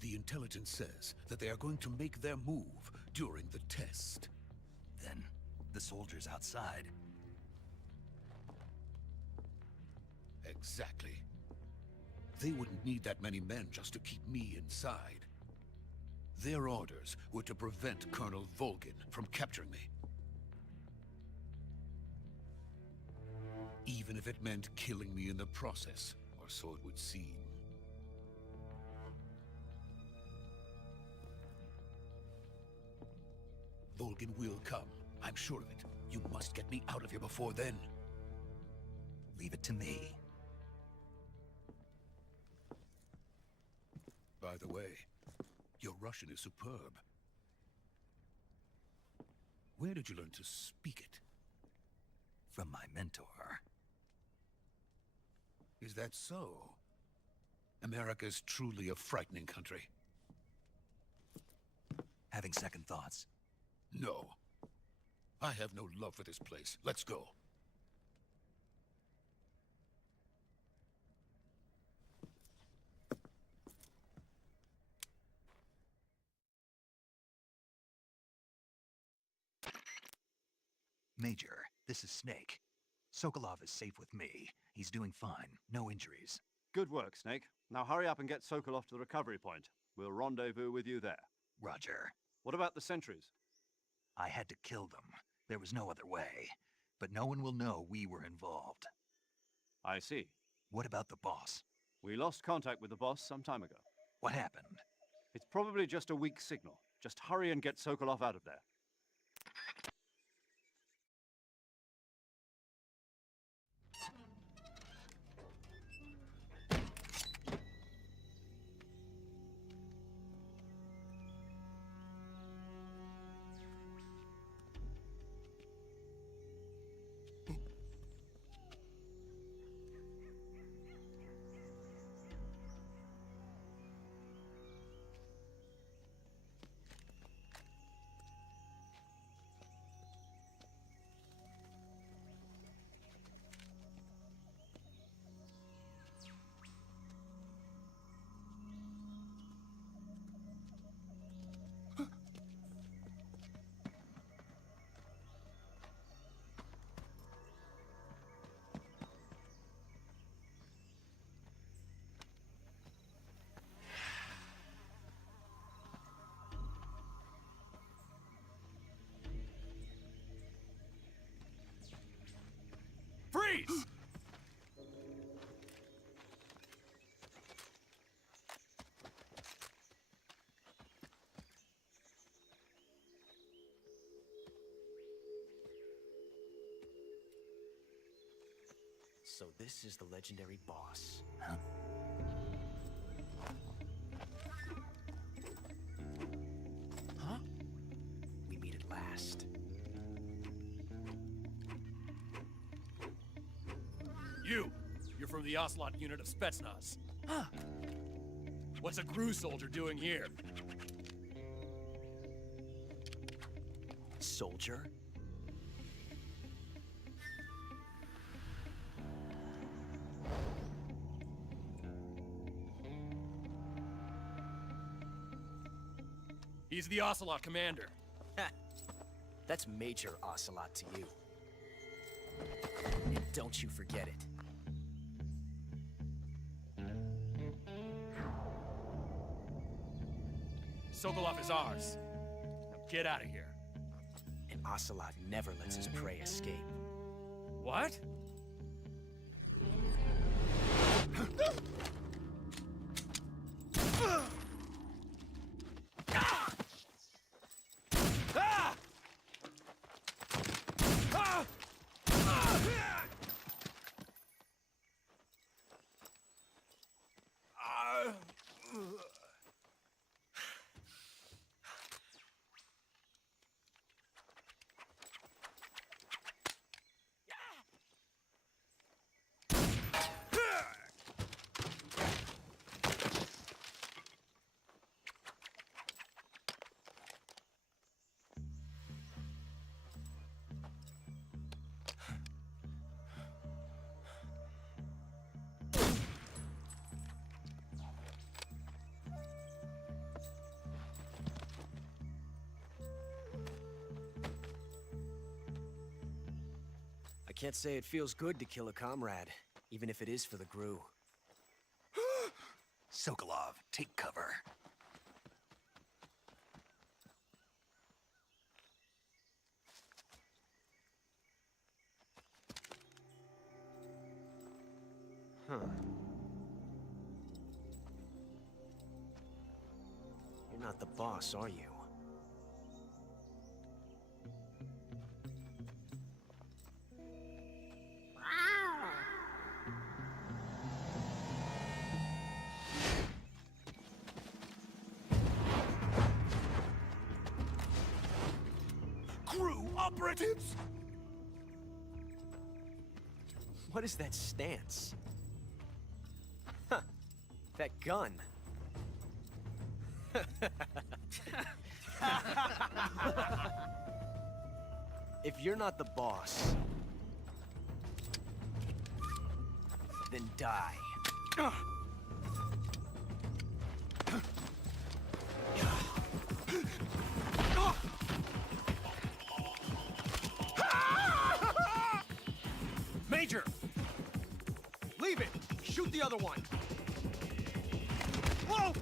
The intelligence says that they are going to make their move during the test. Then, the soldiers outside. Exactly. They wouldn't need that many men just to keep me inside. Their orders were to prevent Colonel Volgin from capturing me. Even if it meant killing me in the process, or so it would seem. Volgin will come. I'm sure of it. You must get me out of here before then. Leave it to me. By the way, your Russian is superb. Where did you learn to speak it? From my mentor. Is that so? America's truly a frightening country. Having second thoughts. No. I have no love for this place. Let's go. Major, this is Snake. Sokolov is safe with me. He's doing fine. No injuries. Good work, Snake. Now hurry up and get Sokolov to the recovery point. We'll rendezvous with you there. Roger. What about the sentries? I had to kill them. There was no other way. But no one will know we were involved. I see. What about the boss? We lost contact with the boss some time ago. What happened? It's probably just a weak signal. Just hurry and get Sokolov out of there. So this is the legendary boss. Huh? Huh? We meet at last. You're from the Ocelot unit of Spetsnaz. Huh. What's a crew soldier doing here? Soldier? He's the Ocelot commander. Ha! That's Major Ocelot to you. And don't you forget it. Sokolov is ours. Now get out of here. And Ocelot never lets his prey escape. What? I can't say it feels good to kill a comrade, even if it is for the Gru. Sokolov, take cover. Huh. You're not the boss, are you? Crew operatives! What is that stance? Huh. That gun. If you're not the boss, then die. Major! Leave it! Shoot the other one! Whoa!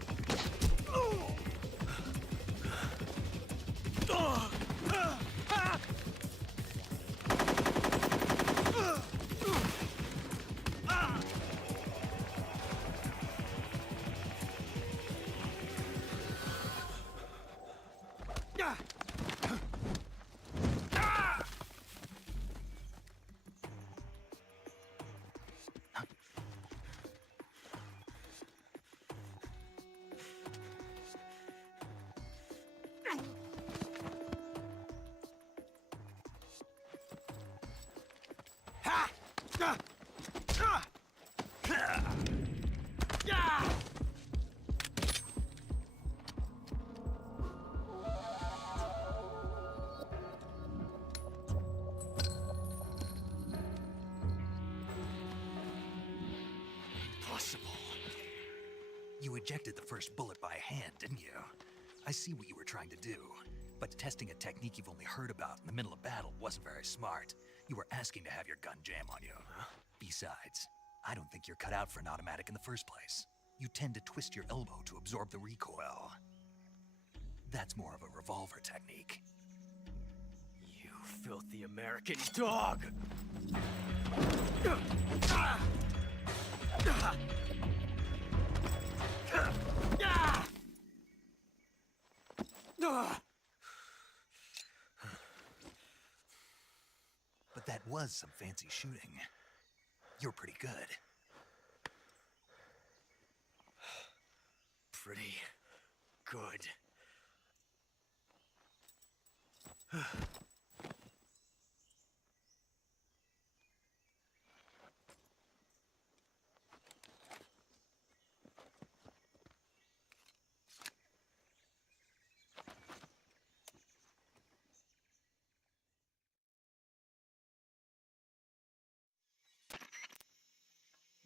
Impossible. You ejected the first bullet by hand, didn't you? I see what you were trying to do, but testing a technique you've only heard about in the middle of battle wasn't very smart. You were asking to have your gun jam on you. Besides, I don't think you're cut out for an automatic in the first place. You tend to twist your elbow to absorb the recoil. That's more of a revolver technique. You filthy American dog! But that was some fancy shooting. You're pretty good. Pretty good.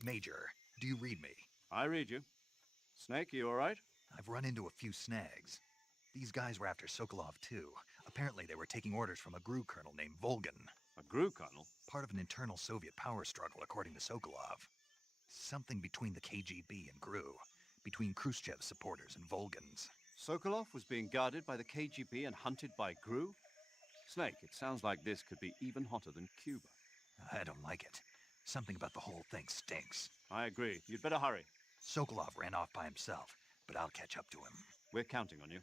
Major, do you read me? I read you. Snake, you all right? I've run into a few snags. These guys were after Sokolov too. Apparently they were taking orders from a GRU colonel named Volgin. A GRU colonel? Part of an internal Soviet power struggle, according to Sokolov. Something between the KGB and GRU. Between Khrushchev's supporters and Volgin's. Sokolov was being guarded by the KGB and hunted by GRU? Snake, it sounds like this could be even hotter than Cuba. I don't like it. Something about the whole thing stinks. I agree. You'd better hurry. Sokolov ran off by himself, but I'll catch up to him. We're counting on you.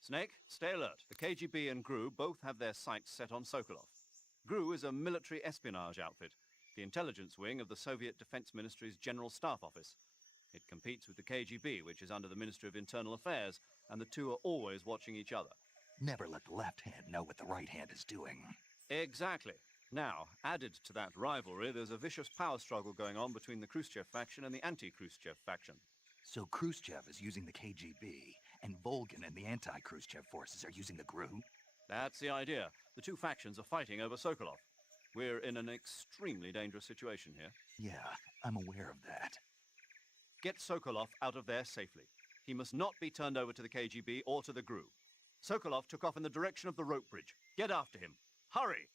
Snake, stay alert. The KGB and GRU both have their sights set on Sokolov. GRU is a military espionage outfit, the intelligence wing of the Soviet Defense Ministry's General Staff Office. It competes with the KGB, which is under the Ministry of Internal Affairs, and the two are always watching each other. Never let the left hand know what the right hand is doing. Exactly. Now, added to that rivalry, there's a vicious power struggle going on between the Khrushchev faction and the anti-Khrushchev faction. So Khrushchev is using the KGB, and Volgin and the anti-Khrushchev forces are using the GRU? That's the idea. The two factions are fighting over Sokolov. We're in an extremely dangerous situation here. Yeah, I'm aware of that. Get Sokolov out of there safely. He must not be turned over to the KGB or to the GRU. Sokolov took off in the direction of the rope bridge. Get after him. Hurry!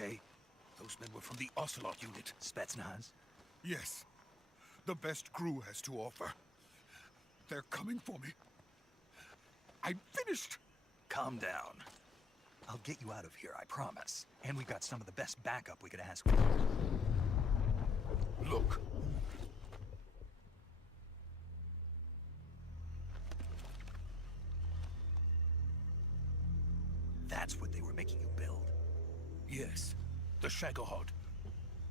okay? Those men were from the Ocelot unit. Spetsnaz? Yes. The best crew has to offer. They're coming for me. I'm finished. Calm down. I'll get you out of here, I promise. And we've got some of the best backup we could ask for. Look. That's what they were making you build? Yes. The Shagohod.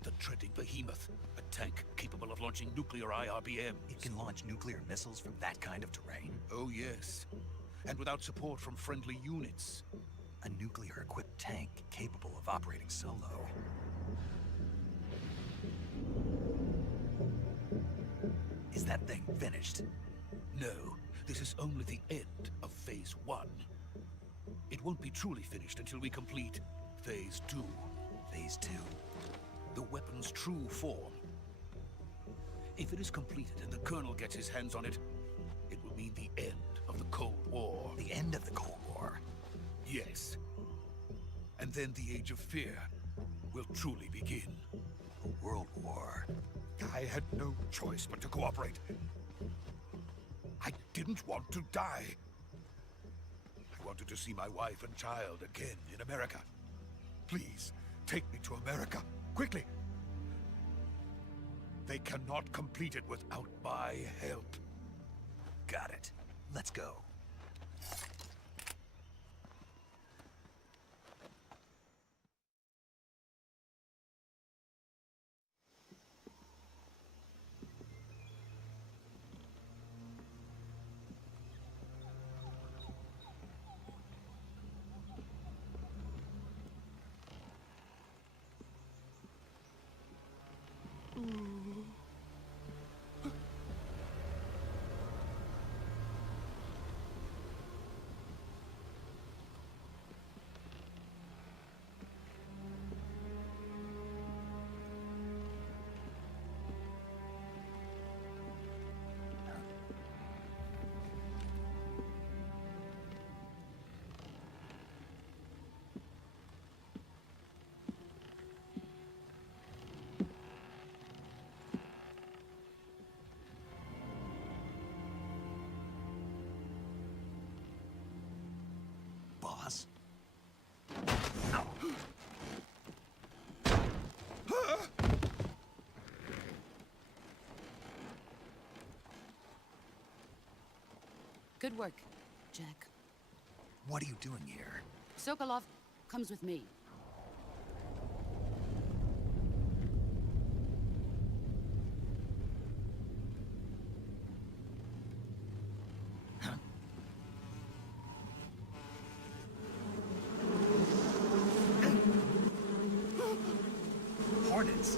The treading behemoth. A tank capable of launching nuclear IRBMs. It can launch nuclear missiles from that kind of terrain? Oh, yes. And without support from friendly units. A nuclear-equipped tank capable of operating solo. Is that thing finished? No. This is only the end of Phase 1. It won't be truly finished until we complete Phase 2. Phase 2? The weapon's true form. If it is completed and the Colonel gets his hands on it, it will mean the end of the Cold War. The end of the Cold War? Yes. And then the Age of Fear will truly begin. A world war. I had no choice but to cooperate. I didn't want to die. I wanted to see my wife and child again in America. Please, take me to America, quickly. They cannot complete it without my help. Got it. Let's go. Boss? Good work, Jack. What are you doing here? Sokolov comes with me. Hornets?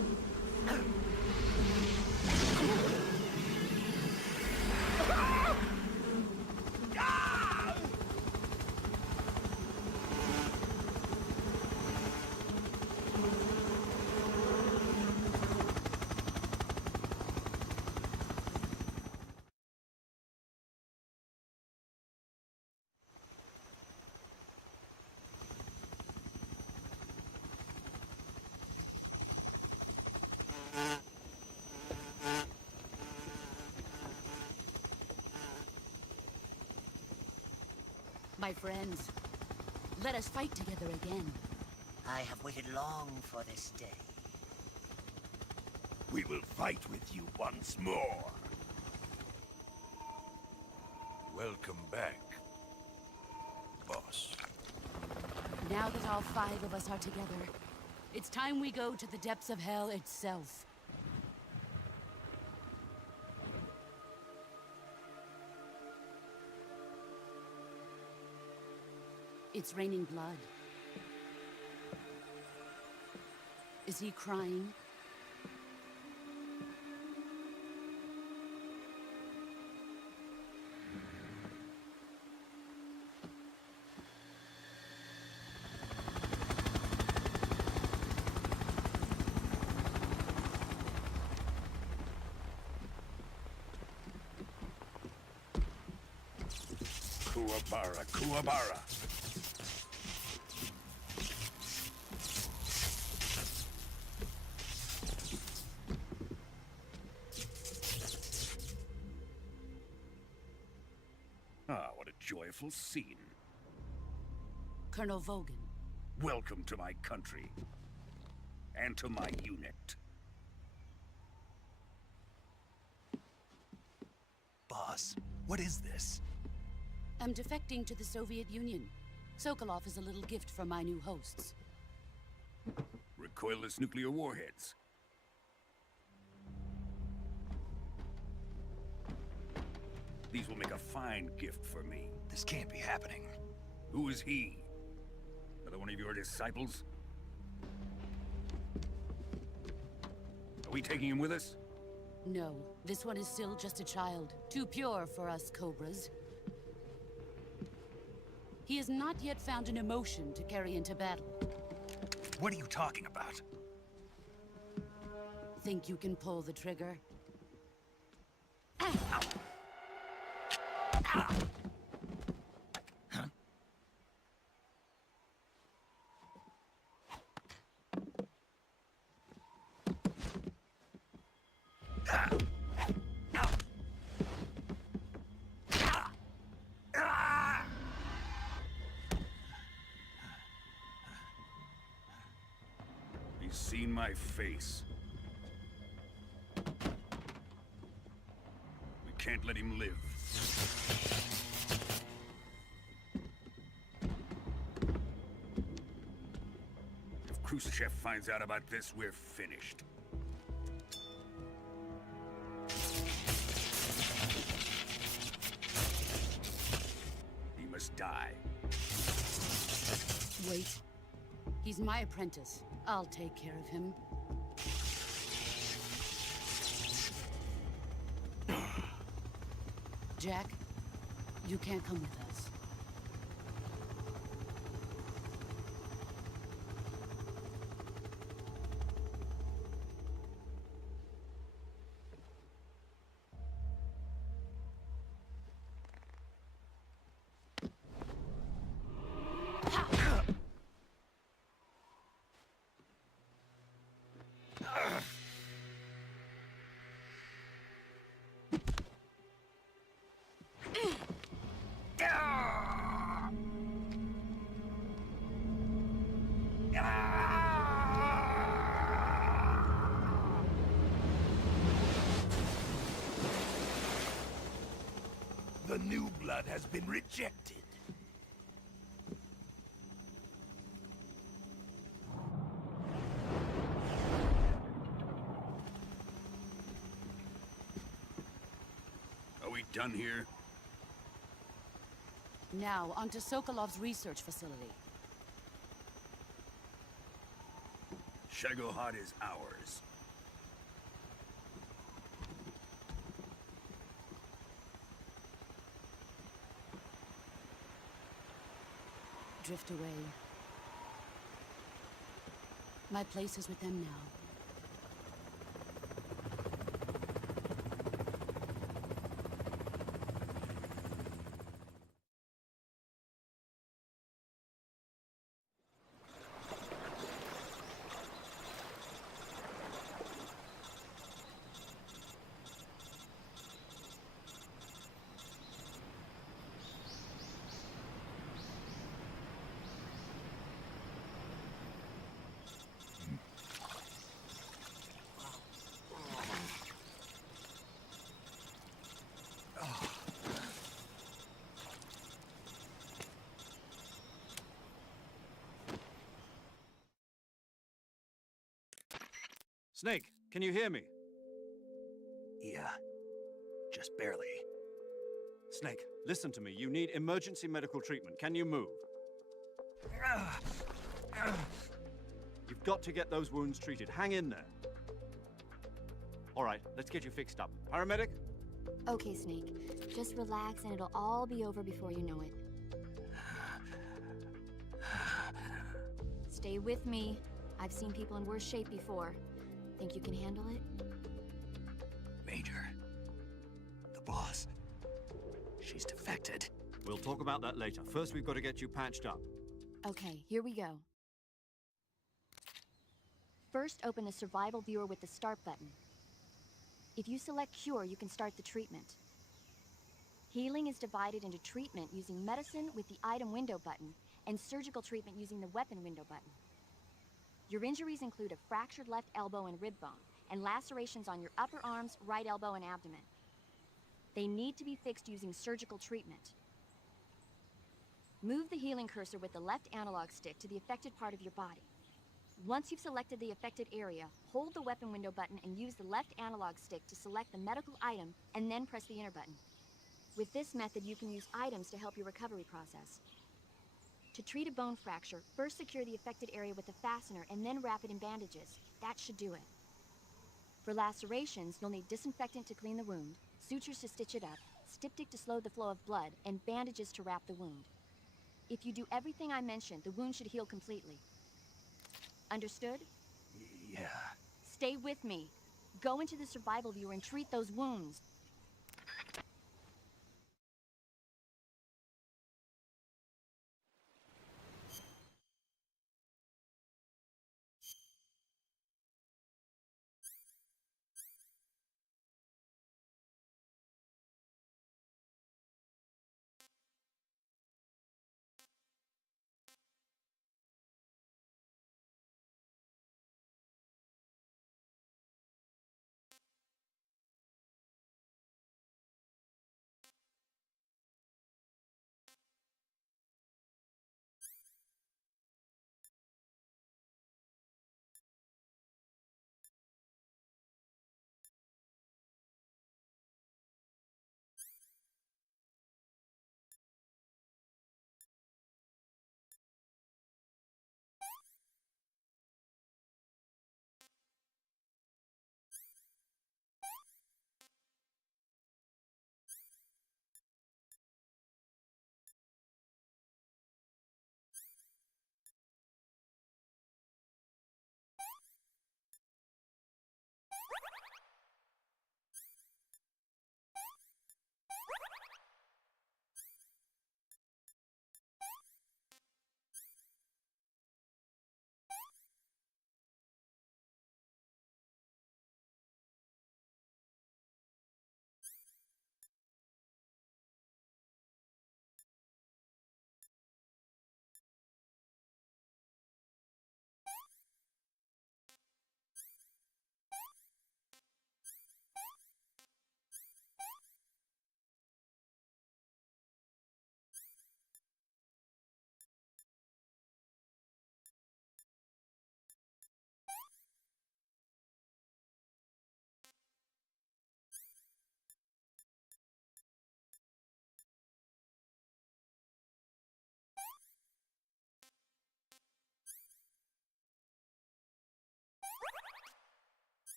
My friends, let us fight together again. I have waited long for this day. We will fight with you once more. Welcome back, boss. Now that all 5 of us are together, it's time we go to the depths of hell itself. It's raining blood. Is he crying? Kuwabara, Kuwabara. Ah, what a joyful scene. Colonel Vogan. Welcome to my country. And to my unit. Boss, what is this? I'm defecting to the Soviet Union. Sokolov is a little gift from my new hosts. Recoilless nuclear warheads. These will make a fine gift for me. This can't be happening. Who is he? Another one of your disciples? Are we taking him with us? No, this one is still just a child. Too pure for us Cobras. He has not yet found an emotion to carry into battle. What are you talking about? Think you can pull the trigger? He's seen my face. We can't let him live. If Khrushchev finds out about this, we're finished. He must die. Wait. He's my apprentice. I'll take care of him. Jack, you can't come with us. The new blood has been rejected. Are we done here? Now, onto Sokolov's research facility. Shagohod is ours. Drift away. My place is with them now. Snake, can you hear me? Yeah, just barely. Snake, listen to me. You need emergency medical treatment. Can you move? You've got to get those wounds treated. Hang in there. All right, let's get you fixed up. Paramedic? Okay, Snake. Just relax and it'll all be over before you know it. Stay with me. I've seen people in worse shape before. Think you can handle it? Major, the boss, she's defected. We'll talk about that later. First, we've got to get you patched up. Okay, here we go. First, open the survival viewer with the start button. If you select cure, you can start the treatment. Healing is divided into treatment using medicine with the item window button and surgical treatment using the weapon window button. Your injuries include a fractured left elbow and rib bone, and lacerations on your upper arms, right elbow, and abdomen. They need to be fixed using surgical treatment. Move the healing cursor with the left analog stick to the affected part of your body. Once you've selected the affected area, hold the weapon window button and use the left analog stick to select the medical item, and then press the enter button. With this method, you can use items to help your recovery process. To treat a bone fracture, first secure the affected area with a fastener and then wrap it in bandages. That should do it. For lacerations, you'll need disinfectant to clean the wound, sutures to stitch it up, styptic to slow the flow of blood, and bandages to wrap the wound. If you do everything I mentioned, the wound should heal completely. Understood? Yeah. Stay with me. Go into the survival viewer and treat those wounds.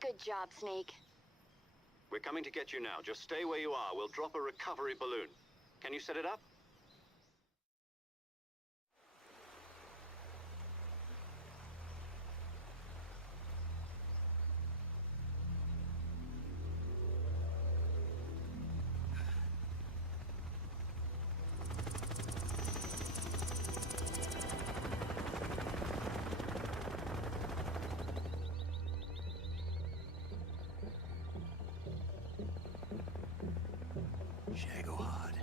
Good job, Snake. We're coming to get you now. Just stay where you are. We'll drop a recovery balloon. Can you set it up? Jago hard.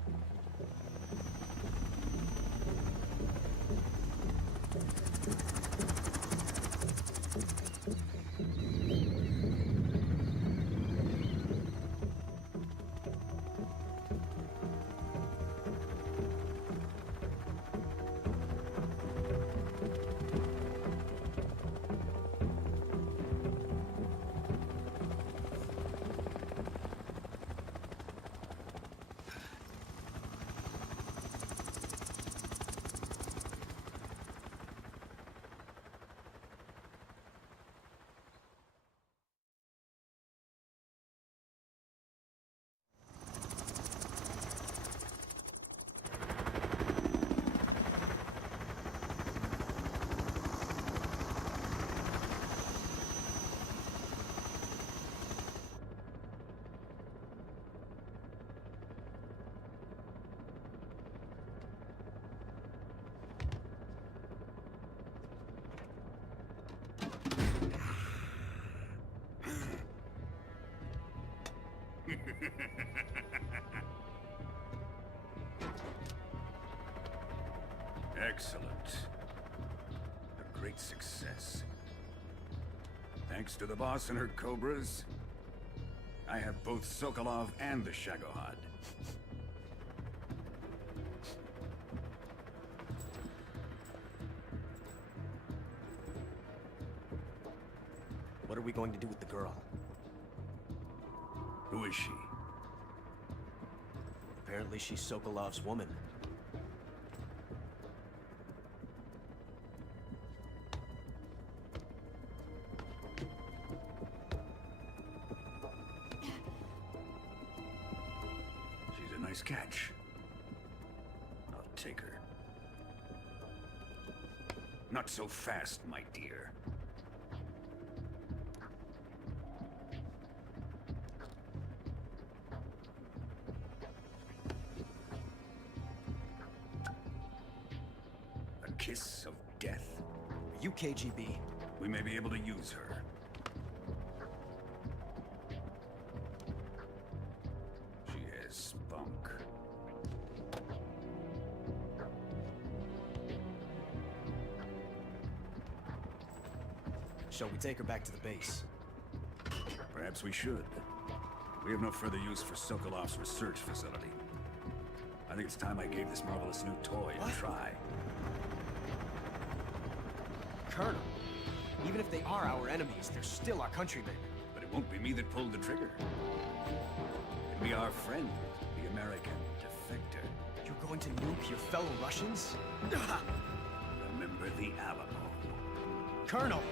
Excellent. A great success. Thanks to the boss and her cobras, I have both Sokolov and the Shagohod. What are we going to do with the girl? Who is she? Apparently she's Sokolov's woman. She's a nice catch. I'll take her. Not so fast, my dear. A kiss of death. Are you KGB? We may be able to use her. She has spunk. Shall we take her back to the base? Perhaps we should. We have no further use for Sokolov's research facility. I think it's time I gave this marvelous new toy a try. Colonel, even if they are our enemies, they're still our countrymen. But it won't be me that pulled the trigger. It'll be our friend, the American defector. You're going to nuke your fellow Russians? Remember the Alamo. Colonel!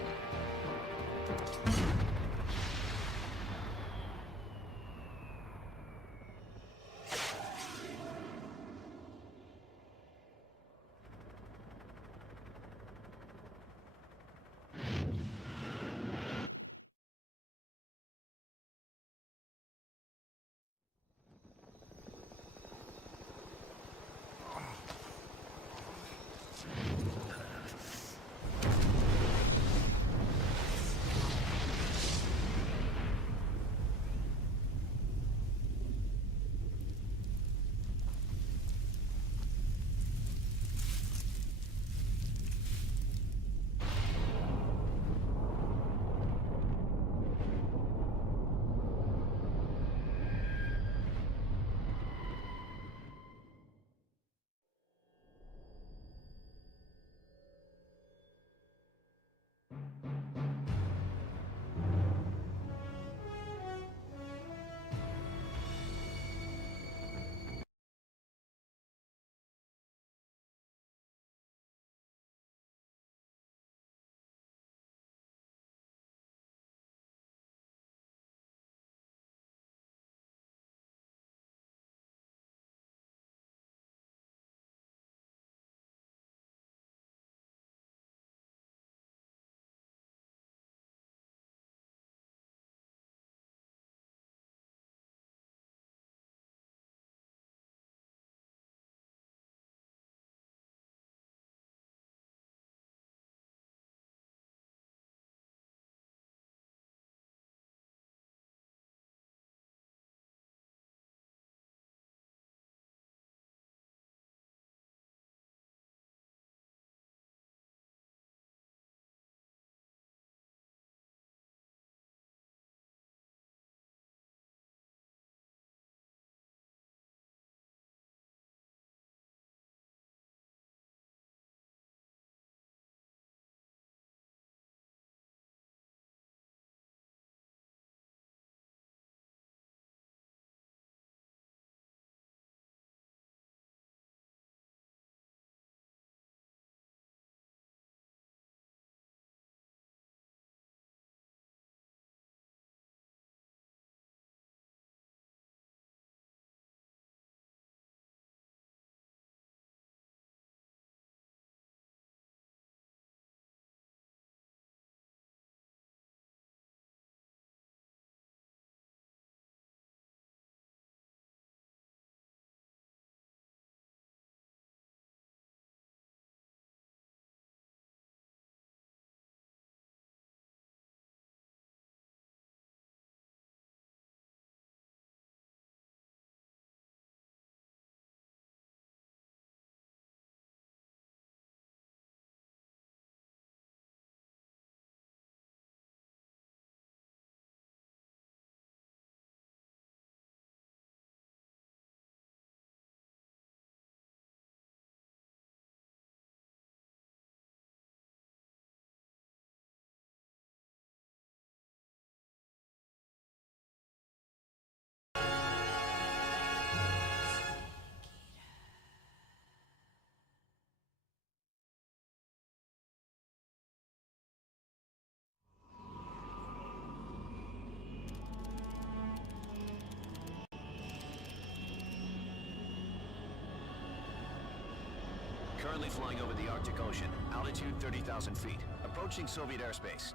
Currently flying over the Arctic Ocean, altitude 30,000 feet, approaching Soviet airspace.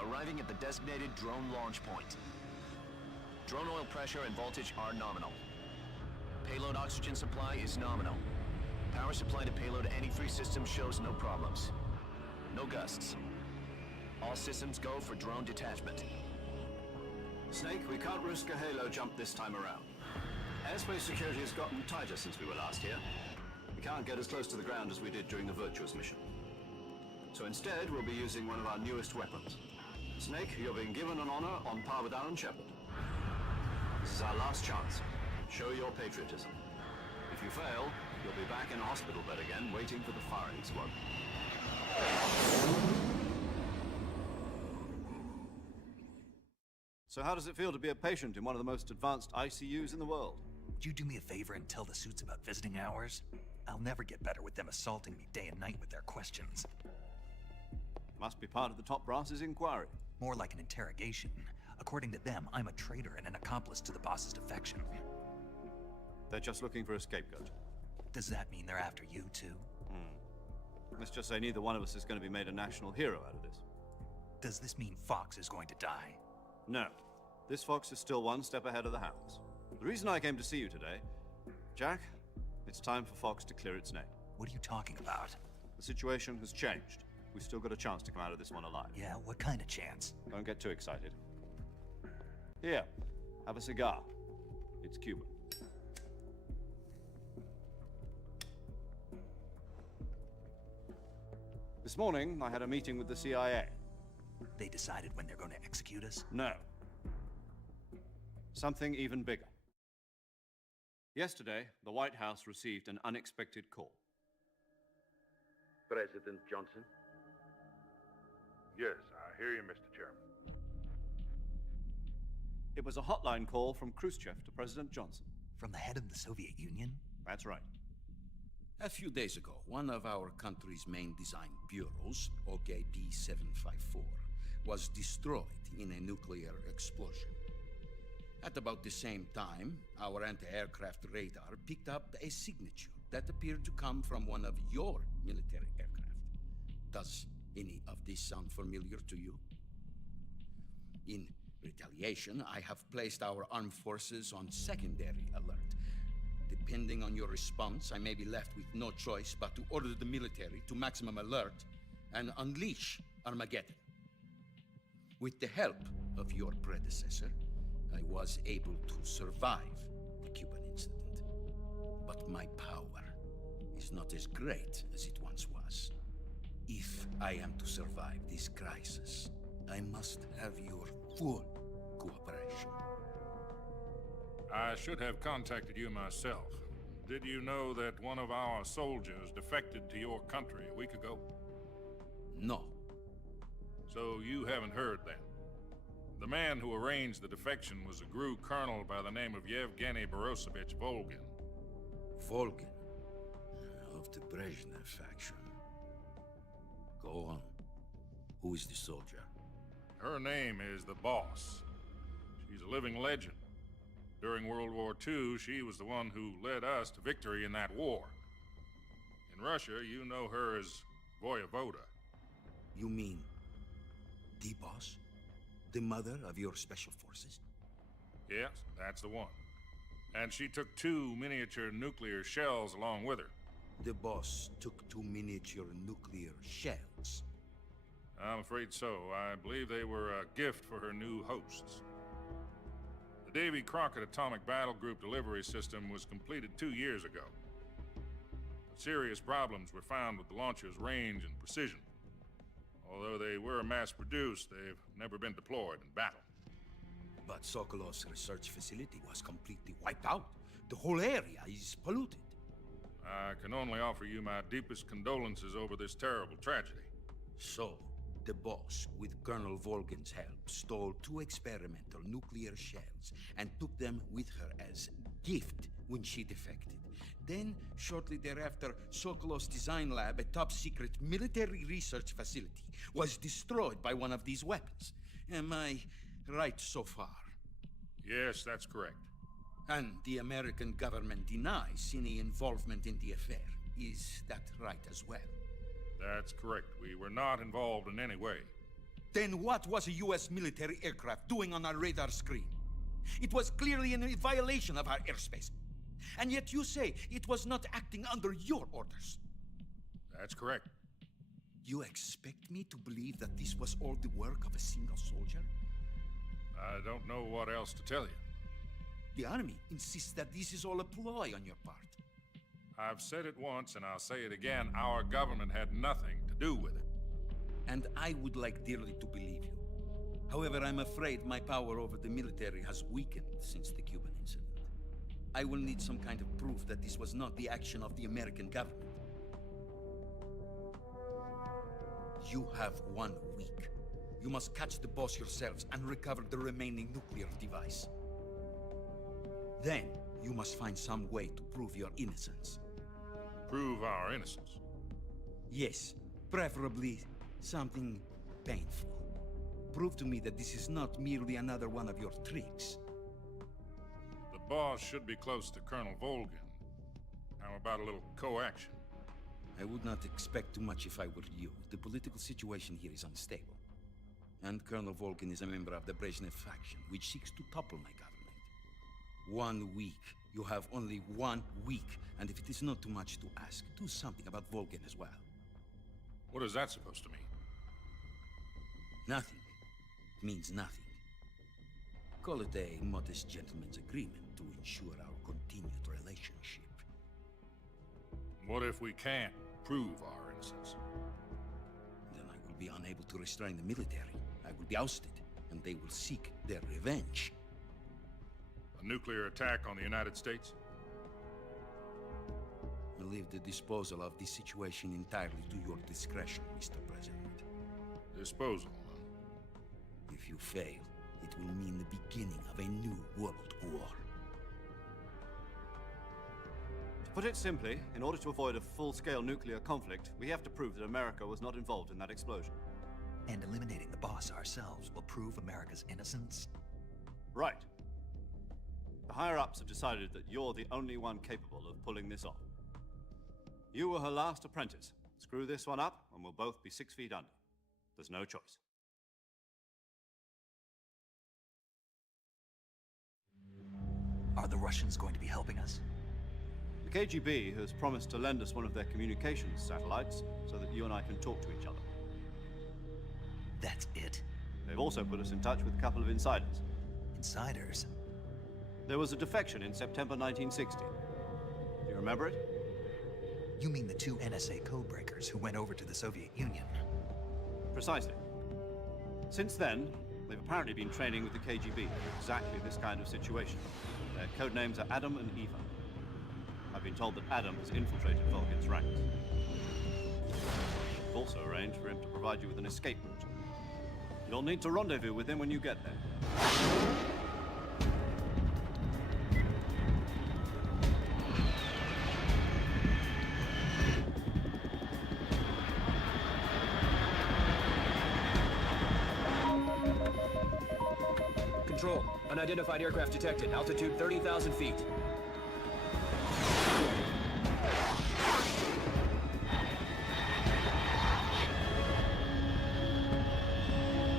Arriving at the designated drone launch point. Drone oil pressure and voltage are nominal. Payload oxygen supply is nominal. Power supply to payload anti-3 system shows no problems. No gusts. All systems go for drone detachment. Snake, we can't risk a halo jump this time around. Airspace security has gotten tighter since we were last here. We can't get as close to the ground as we did during the Virtuous mission. So instead, we'll be using one of our newest weapons. Snake, you're being given an honor on par with Alan Shepard. This is our last chance. Show your patriotism. If you fail, you'll be back in a hospital bed again, waiting for the firing squad. So how does it feel to be a patient in one of the most advanced ICUs in the world? Would you do me a favor and tell the suits about visiting hours? I'll never get better with them assaulting me day and night with their questions. Must be part of the top brass's inquiry. More like an interrogation. According to them, I'm a traitor and an accomplice to the boss's defection. They're just looking for a scapegoat. Does that mean they're after you, too? Let's just say neither one of us is going to be made a national hero out of this. Does this mean Fox is going to die? No. This Fox is still one step ahead of the hounds. The reason I came to see you today, Jack, it's time for Fox to clear its name. What are you talking about? The situation has changed. We've still got a chance to come out of this one alive. Yeah, what kind of chance? Don't get too excited. Here, have a cigar. It's Cuban. This morning, I had a meeting with the CIA. They decided when they're going to execute us? No. Something even bigger. Yesterday, the White House received an unexpected call. President Johnson? Yes, I hear you, Mr. Chairman. It was a hotline call from Khrushchev to President Johnson. From the head of the Soviet Union? That's right. A few days ago, one of our country's main design bureaus, OKB-754, was destroyed in a nuclear explosion. At about the same time, our anti-aircraft radar picked up a signature that appeared to come from one of your military aircraft. Does any of this sound familiar to you? In retaliation, I have placed our armed forces on secondary alert. Depending on your response, I may be left with no choice but to order the military to maximum alert and unleash Armageddon. With the help of your predecessor, I was able to survive the Cuban incident. But my power is not as great as it once was. If I am to survive this crisis, I must have your full cooperation. I should have contacted you myself. Did you know that one of our soldiers defected to your country a week ago? No. So you haven't heard then. The man who arranged the defection was a GRU colonel by the name of Yevgeny Borosovich Volgin. Volgin? Of the Brezhnev faction. Go on. Who is the soldier? Her name is the Boss. She's a living legend. During World War II, she was the one who led us to victory in that war. In Russia, you know her as Voyevoda. You mean the Boss? The mother of your special forces? Yes, that's the one. And she took 2 miniature nuclear shells along with her. The Boss took 2 miniature nuclear shells? I'm afraid so. I believe they were a gift for her new hosts. The Davy Crockett Atomic Battle Group delivery system was completed 2 years ago. But serious problems were found with the launcher's range and precision. Although they were mass-produced, they've never been deployed in battle. But Sokolov's research facility was completely wiped out. The whole area is polluted. I can only offer you my deepest condolences over this terrible tragedy. So, the Boss, with Colonel Volgin's help, stole 2 experimental nuclear shells and took them with her as gift when she defected. Then, shortly thereafter, Sokolov's design lab, a top-secret military research facility, was destroyed by one of these weapons. Am I right so far? Yes, that's correct. And the American government denies any involvement in the affair. Is that right as well? That's correct. We were not involved in any way. Then what was a U.S. military aircraft doing on our radar screen? It was clearly in violation of our airspace. And yet you say it was not acting under your orders. That's correct. You expect me to believe that this was all the work of a single soldier? I don't know what else to tell you. The army insists that this is all a ploy on your part. I've said it once and I'll say it again. Our government had nothing to do with it. And I would like dearly to believe you. However, I'm afraid my power over the military has weakened since the Cuban incident. I will need some kind of proof that this was not the action of the American government. You have 1 week. You must catch the boss yourselves and recover the remaining nuclear device. Then, you must find some way to prove your innocence. Prove our innocence? Yes, preferably something painful. Prove to me that this is not merely another one of your tricks. The boss should be close to Colonel Volgin. How about a little co-action? I would not expect too much if I were you. The political situation here is unstable. And Colonel Volgin is a member of the Brezhnev faction, which seeks to topple my government. 1 week. You have only 1 week. And if it is not too much to ask, do something about Volgin as well. What is that supposed to mean? Nothing. It means nothing. Call it a modest gentleman's agreement to ensure our continued relationship. What if we can't prove our innocence? Then I will be unable to restrain the military. I will be ousted, and they will seek their revenge. A nuclear attack on the United States? I leave the disposal of this situation entirely to your discretion, Mr. President. Disposal, huh? If you fail, it will mean the beginning of a new world war. To put it simply, in order to avoid a full-scale nuclear conflict, we have to prove that America was not involved in that explosion. And eliminating the boss ourselves will prove America's innocence? Right. The higher-ups have decided that you're the only one capable of pulling this off. You were her last apprentice. Screw this one up, and we'll both be 6 feet under. There's no choice. Are the Russians going to be helping us? The KGB has promised to lend us one of their communications satellites so that you and I can talk to each other. That's it? They've also put us in touch with a couple of insiders. Insiders? There was a defection in September 1960. Do you remember it? You mean the 2 NSA codebreakers who went over to the Soviet Union? Precisely. Since then, they've apparently been training with the KGB for exactly this kind of situation. Their codenames are Adam and Eva. I've been told that Adam has infiltrated Volgin's ranks. We've also arranged for him to provide you with an escape route. You'll need to rendezvous with him when you get there. Control. Unidentified aircraft detected. Altitude 30,000 feet.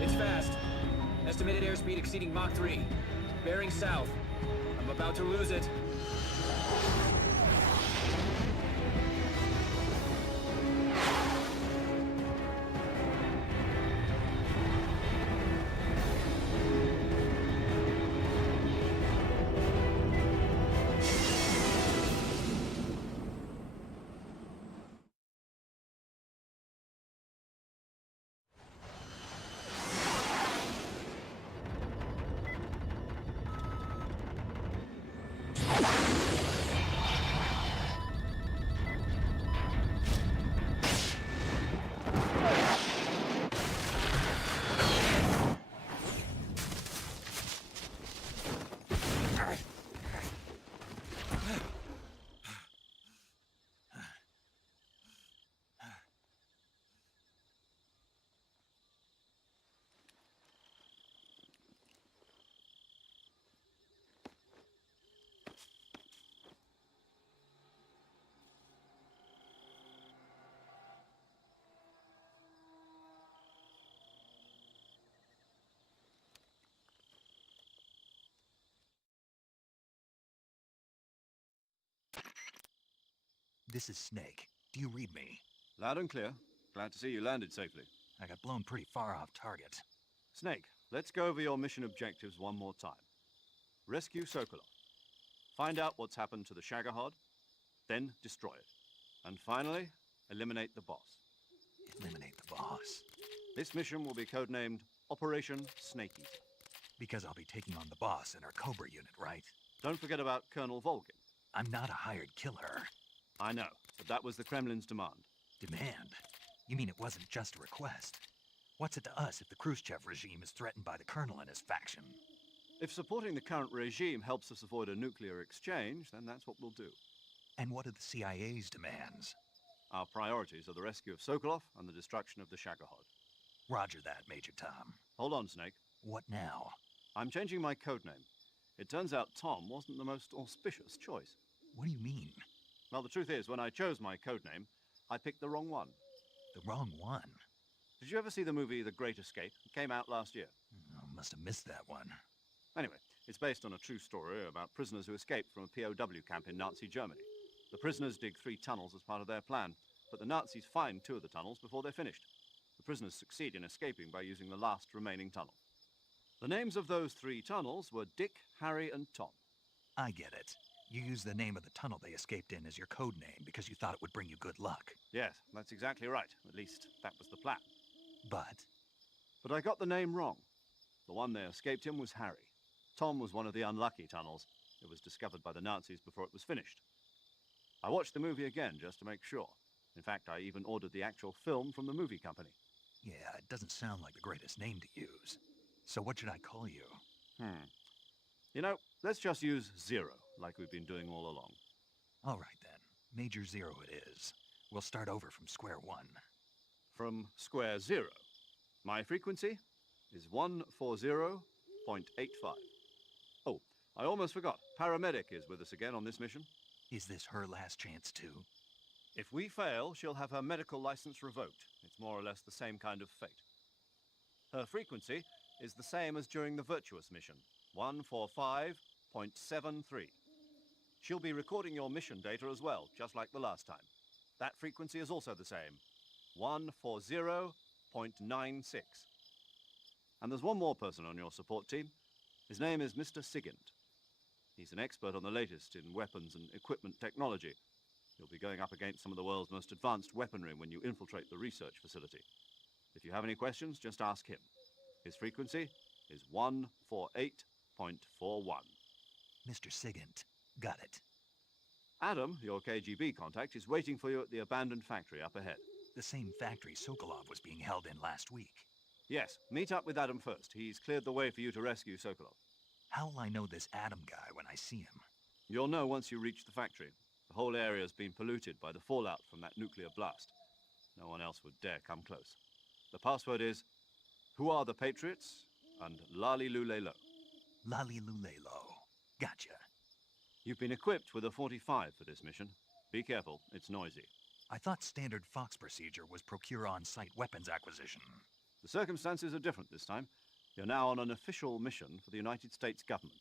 It's fast. Estimated airspeed exceeding Mach 3. Bearing south. I'm about to lose it. This is Snake. Do you read me? Loud and clear. Glad to see you landed safely. I got blown pretty far off target. Snake, let's go over your mission objectives one more time. Rescue Sokolov. Find out what's happened to the Shagohod, then destroy it. And finally, eliminate the boss. Eliminate the boss? This mission will be codenamed Operation Snake Eater. Because I'll be taking on the boss in our Cobra unit, right? Don't forget about Colonel Volgin. I'm not a hired killer. I know, but that was the Kremlin's demand. Demand? You mean it wasn't just a request? What's it to us if the Khrushchev regime is threatened by the Colonel and his faction? If supporting the current regime helps us avoid a nuclear exchange, then that's what we'll do. And what are the CIA's demands? Our priorities are the rescue of Sokolov and the destruction of the Shagohod. Roger that, Major Tom. Hold on, Snake. What now? I'm changing my codename. It turns out Tom wasn't the most auspicious choice. What do you mean? Well, the truth is, when I chose my codename, I picked the wrong one. The wrong one? Did you ever see the movie The Great Escape? It came out last year. Oh, must have missed that one. Anyway, it's based on a true story about prisoners who escaped from a POW camp in Nazi Germany. The prisoners dig 3 tunnels as part of their plan, but the Nazis find 2 of the tunnels before they're finished. The prisoners succeed in escaping by using the last remaining tunnel. The names of those 3 tunnels were Dick, Harry, and Tom. I get it. You used the name of the tunnel they escaped in as your code name because you thought it would bring you good luck. Yes, that's exactly right. At least, that was the plan. But I got the name wrong. The one they escaped in was Harry. Tom was one of the unlucky tunnels. It was discovered by the Nazis before it was finished. I watched the movie again just to make sure. In fact, I even ordered the actual film from the movie company. Yeah, it doesn't sound like the greatest name to use. So what should I call you? You know, let's just use Zero, like we've been doing all along. All right, then. Major Zero it is. We'll start over from square one. From square 0. My frequency is 140.85. Oh, I almost forgot. Paramedic is with us again on this mission. Is this her last chance, too? If we fail, she'll have her medical license revoked. It's more or less the same kind of fate. Her frequency is the same as during the Virtuous mission, 145.73. She'll be recording your mission data as well, just like the last time. That frequency is also the same, 140.96. And there's one more person on your support team. His name is Mr. Sigint. He's an expert on the latest in weapons and equipment technology. You'll be going up against some of the world's most advanced weaponry when you infiltrate the research facility. If you have any questions, just ask him. His frequency is 148.41. Mr. Sigint. Got it. Adam, your KGB contact, is waiting for you at the abandoned factory up ahead. The same factory Sokolov was being held in last week. Yes, meet up with Adam first. He's cleared the way for you to rescue Sokolov. How will I know this Adam guy when I see him? You'll know once you reach the factory. The whole area's been polluted by the fallout from that nuclear blast. No one else would dare come close. The password is, "Who are the Patriots?" and Lali Lulelo. Lali Lulelo. Gotcha. You've been equipped with a 45 for this mission. Be careful, it's noisy. I thought standard Fox procedure was procure on-site weapons acquisition. The circumstances are different this time. You're now on an official mission for the United States government.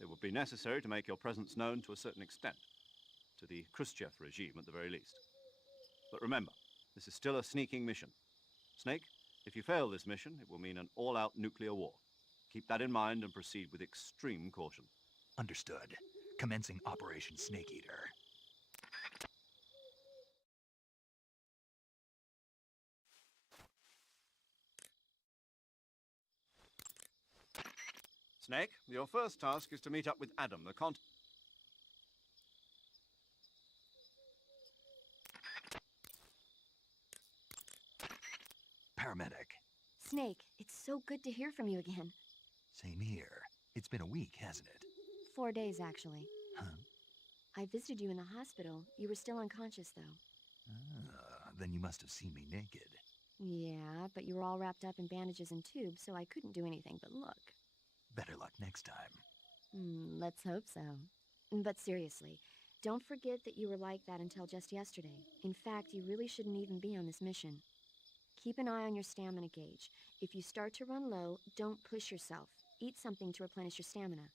It would be necessary to make your presence known to a certain extent. To the Khrushchev regime, at the very least. But remember, this is still a sneaking mission. Snake, if you fail this mission, it will mean an all-out nuclear war. Keep that in mind and proceed with extreme caution. Understood. Commencing Operation Snake Eater. Snake, your first task is to meet up with Adam, the Paramedic. Snake, it's so good to hear from you again. Same here. It's been a week, hasn't it? 4 days, actually. Huh? I visited you in the hospital. You were still unconscious, though. Then you must have seen me naked. Yeah, but you were all wrapped up in bandages and tubes, so I couldn't do anything but look. Better luck next time. Let's hope so. But seriously, don't forget that you were like that until just yesterday. In fact, you really shouldn't even be on this mission. Keep an eye on your stamina gauge. If you start to run low, don't push yourself. Eat something to replenish your stamina.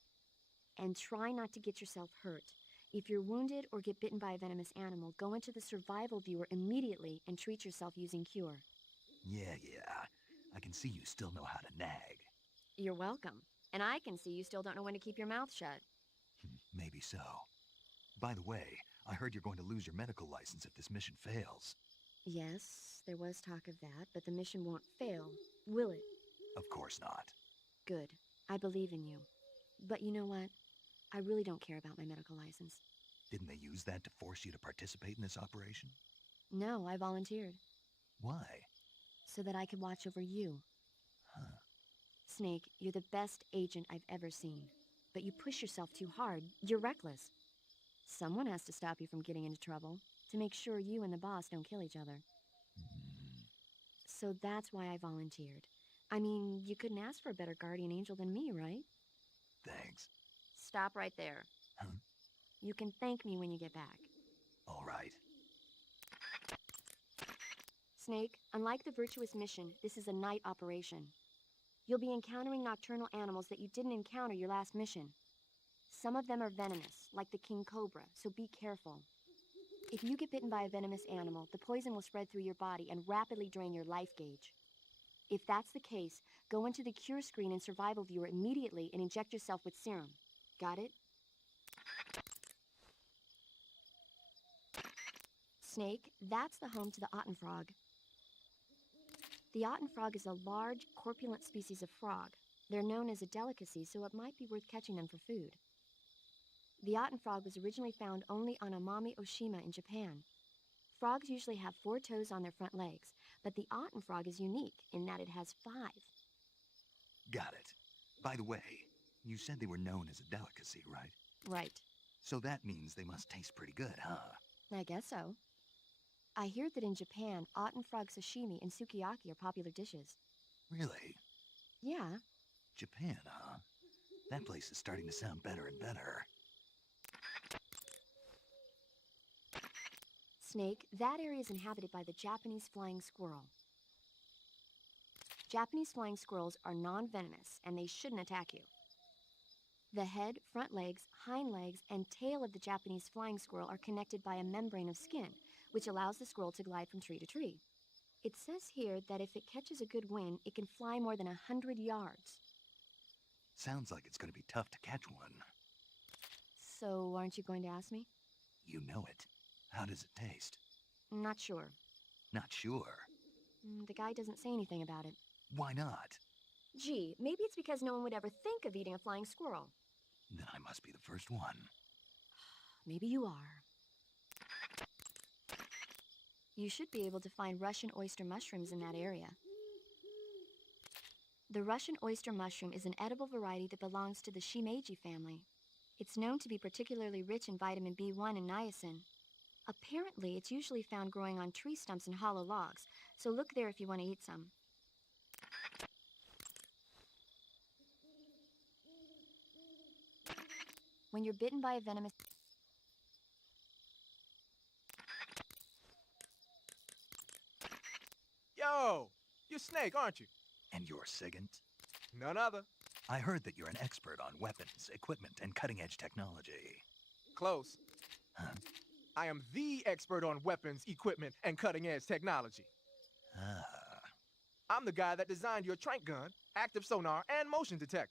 And try not to get yourself hurt. If you're wounded or get bitten by a venomous animal, go into the survival viewer immediately and treat yourself using Cure. Yeah. I can see you still know how to nag. You're welcome. And I can see you still don't know when to keep your mouth shut. Maybe so. By the way, I heard you're going to lose your medical license if this mission fails. Yes, there was talk of that, but the mission won't fail, will it? Of course not. Good. I believe in you. But you know what? I really don't care about my medical license. Didn't they use that to force you to participate in this operation? No, I volunteered. Why? So that I could watch over you. Huh. Snake, you're the best agent I've ever seen. But you push yourself too hard. You're reckless. Someone has to stop you from getting into trouble, to make sure you and the boss don't kill each other. So that's why I volunteered. I mean, you couldn't ask for a better guardian angel than me, right? Thanks. Stop right there. Huh? You can thank me when you get back. All right. Snake, unlike the Virtuous mission, this is a night operation. You'll be encountering nocturnal animals that you didn't encounter your last mission. Some of them are venomous, like the king cobra, so be careful. If you get bitten by a venomous animal, the poison will spread through your body and rapidly drain your life gauge. If that's the case, go into the cure screen and survival viewer immediately and inject yourself with serum. Got it? Snake, that's the home to the Ottenfrog. The Ottenfrog is a large, corpulent species of frog. They're known as a delicacy, so it might be worth catching them for food. The Ottenfrog was originally found only on Amami Oshima in Japan. Frogs usually have 4 toes on their front legs, but the Ottenfrog is unique in that it has 5. Got it. By the way, you said they were known as a delicacy, right? Right. So that means they must taste pretty good, huh? I guess so. I hear that in Japan, Ottenfrog sashimi and sukiyaki are popular dishes. Really? Yeah. Japan, huh? That place is starting to sound better and better. Snake, that area is inhabited by the Japanese flying squirrel. Japanese flying squirrels are non-venomous, and they shouldn't attack you. The head, front legs, hind legs, and tail of the Japanese flying squirrel are connected by a membrane of skin, which allows the squirrel to glide from tree to tree. It says here that if it catches a good wind, it can fly more than 100 yards. Sounds like it's going to be tough to catch one. So, aren't you going to ask me? You know it. How does it taste? Not sure. Not sure. The guy doesn't say anything about it. Why not? Gee, maybe it's because no one would ever think of eating a flying squirrel. Then I must be the first one. Maybe you are. You should be able to find Russian oyster mushrooms in that area. The Russian oyster mushroom is an edible variety that belongs to the shimeji family. It's known to be particularly rich in vitamin B1 and niacin. Apparently, it's usually found growing on tree stumps and hollow logs, so look there if you want to eat some. When you're bitten by a venomous... Yo! You're Snake, aren't you? And you're Sigint? None other. I heard that you're an expert on weapons, equipment, and cutting-edge technology. Close. Huh? I am the expert on weapons, equipment, and cutting-edge technology. Ah. I'm the guy that designed your trank gun, active sonar, and motion detector.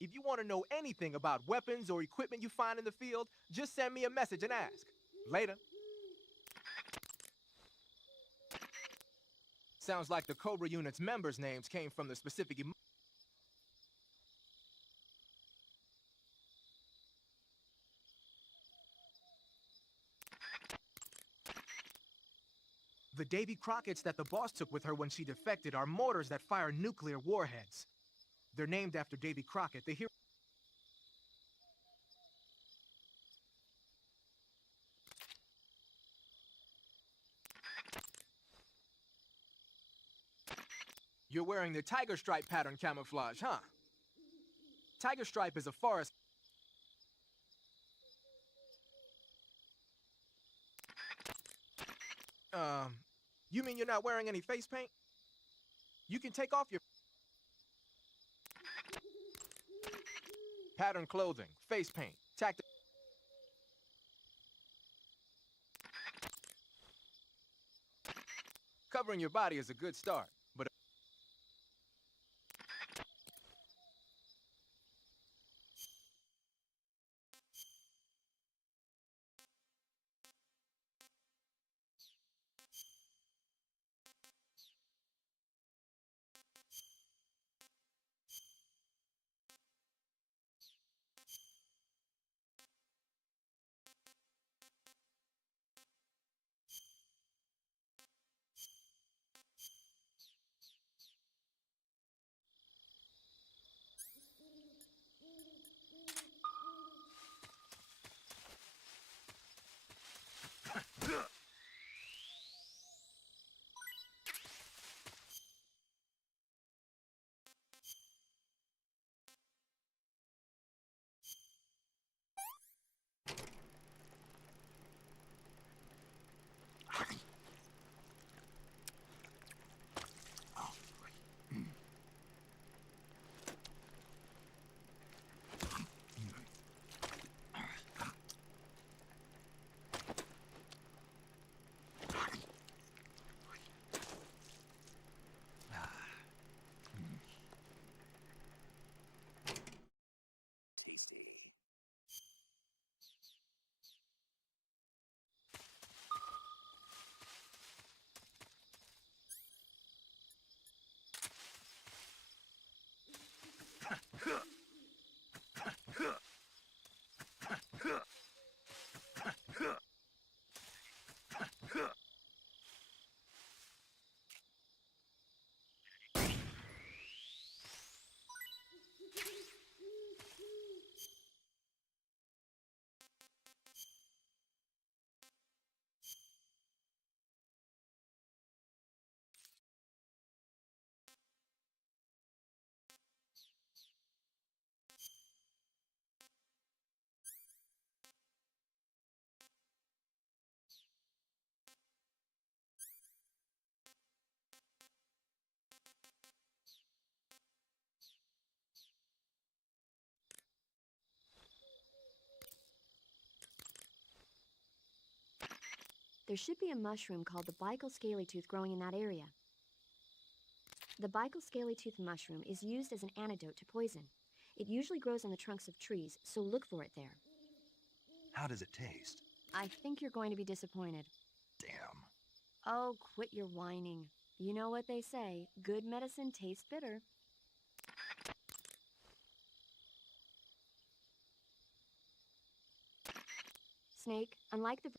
If you want to know anything about weapons or equipment you find in the field, just send me a message and ask. Later. Sounds like the Cobra unit's members' names came from the specific The Davy Crockett's that the boss took with her when she defected are mortars that fire nuclear warheads. They're named after Davy Crockett, the hero. You're wearing the tiger stripe pattern camouflage, huh? Tiger stripe is a forest. You mean you're not wearing any face paint? You can take off your pattern clothing, face paint, tactical. Covering your body is a good start, but There should be a mushroom called the Bicol scalytooth growing in that area. The Bicol scalytooth mushroom is used as an antidote to poison. It usually grows on the trunks of trees, so look for it there. How does it taste? I think you're going to be disappointed. Damn. Oh, quit your whining. You know what they say, good medicine tastes bitter. Snake, unlike the...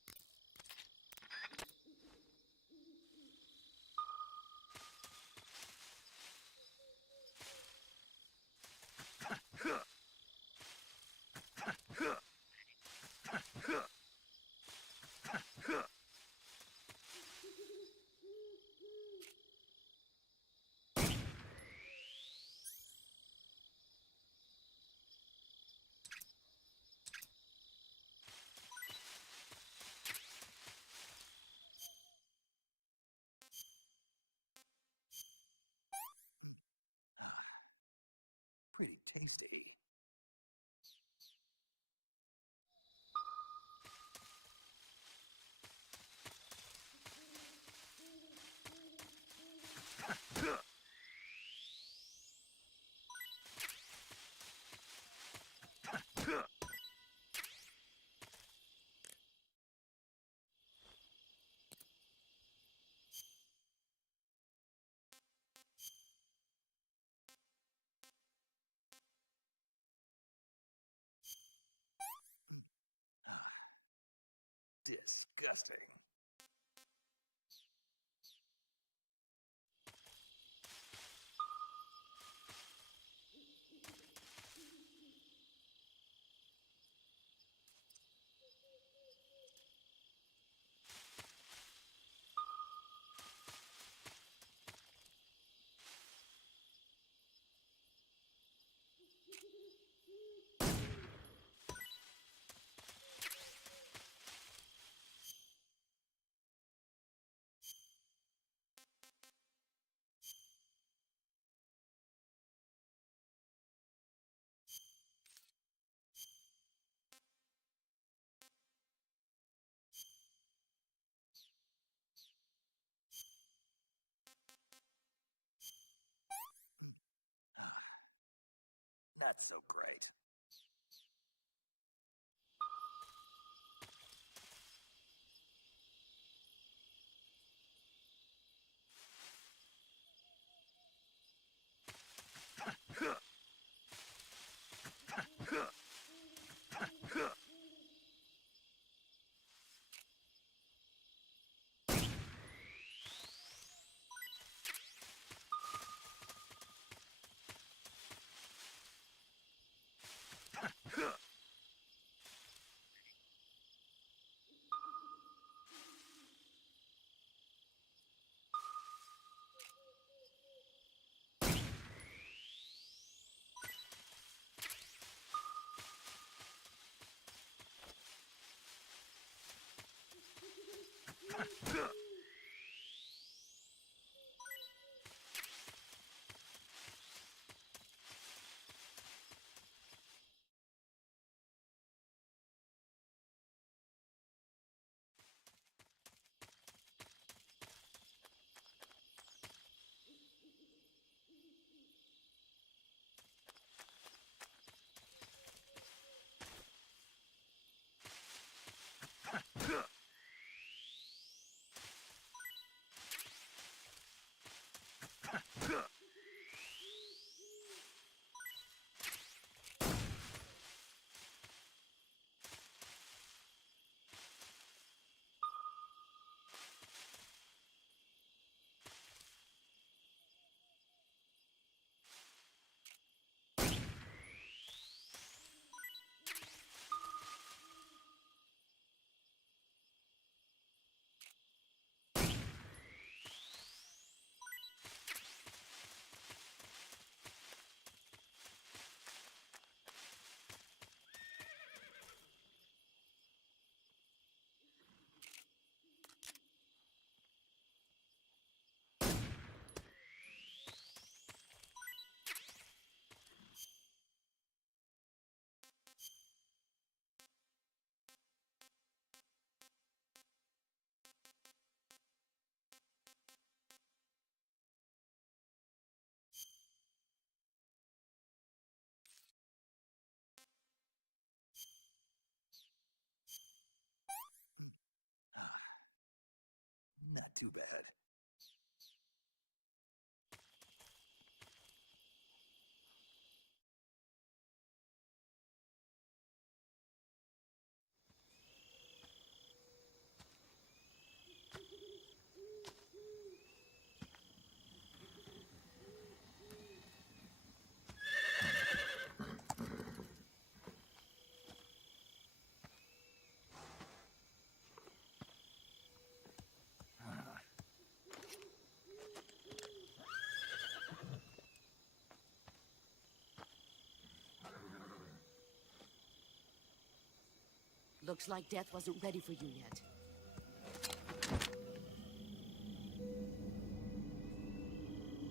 Looks like death wasn't ready for you yet.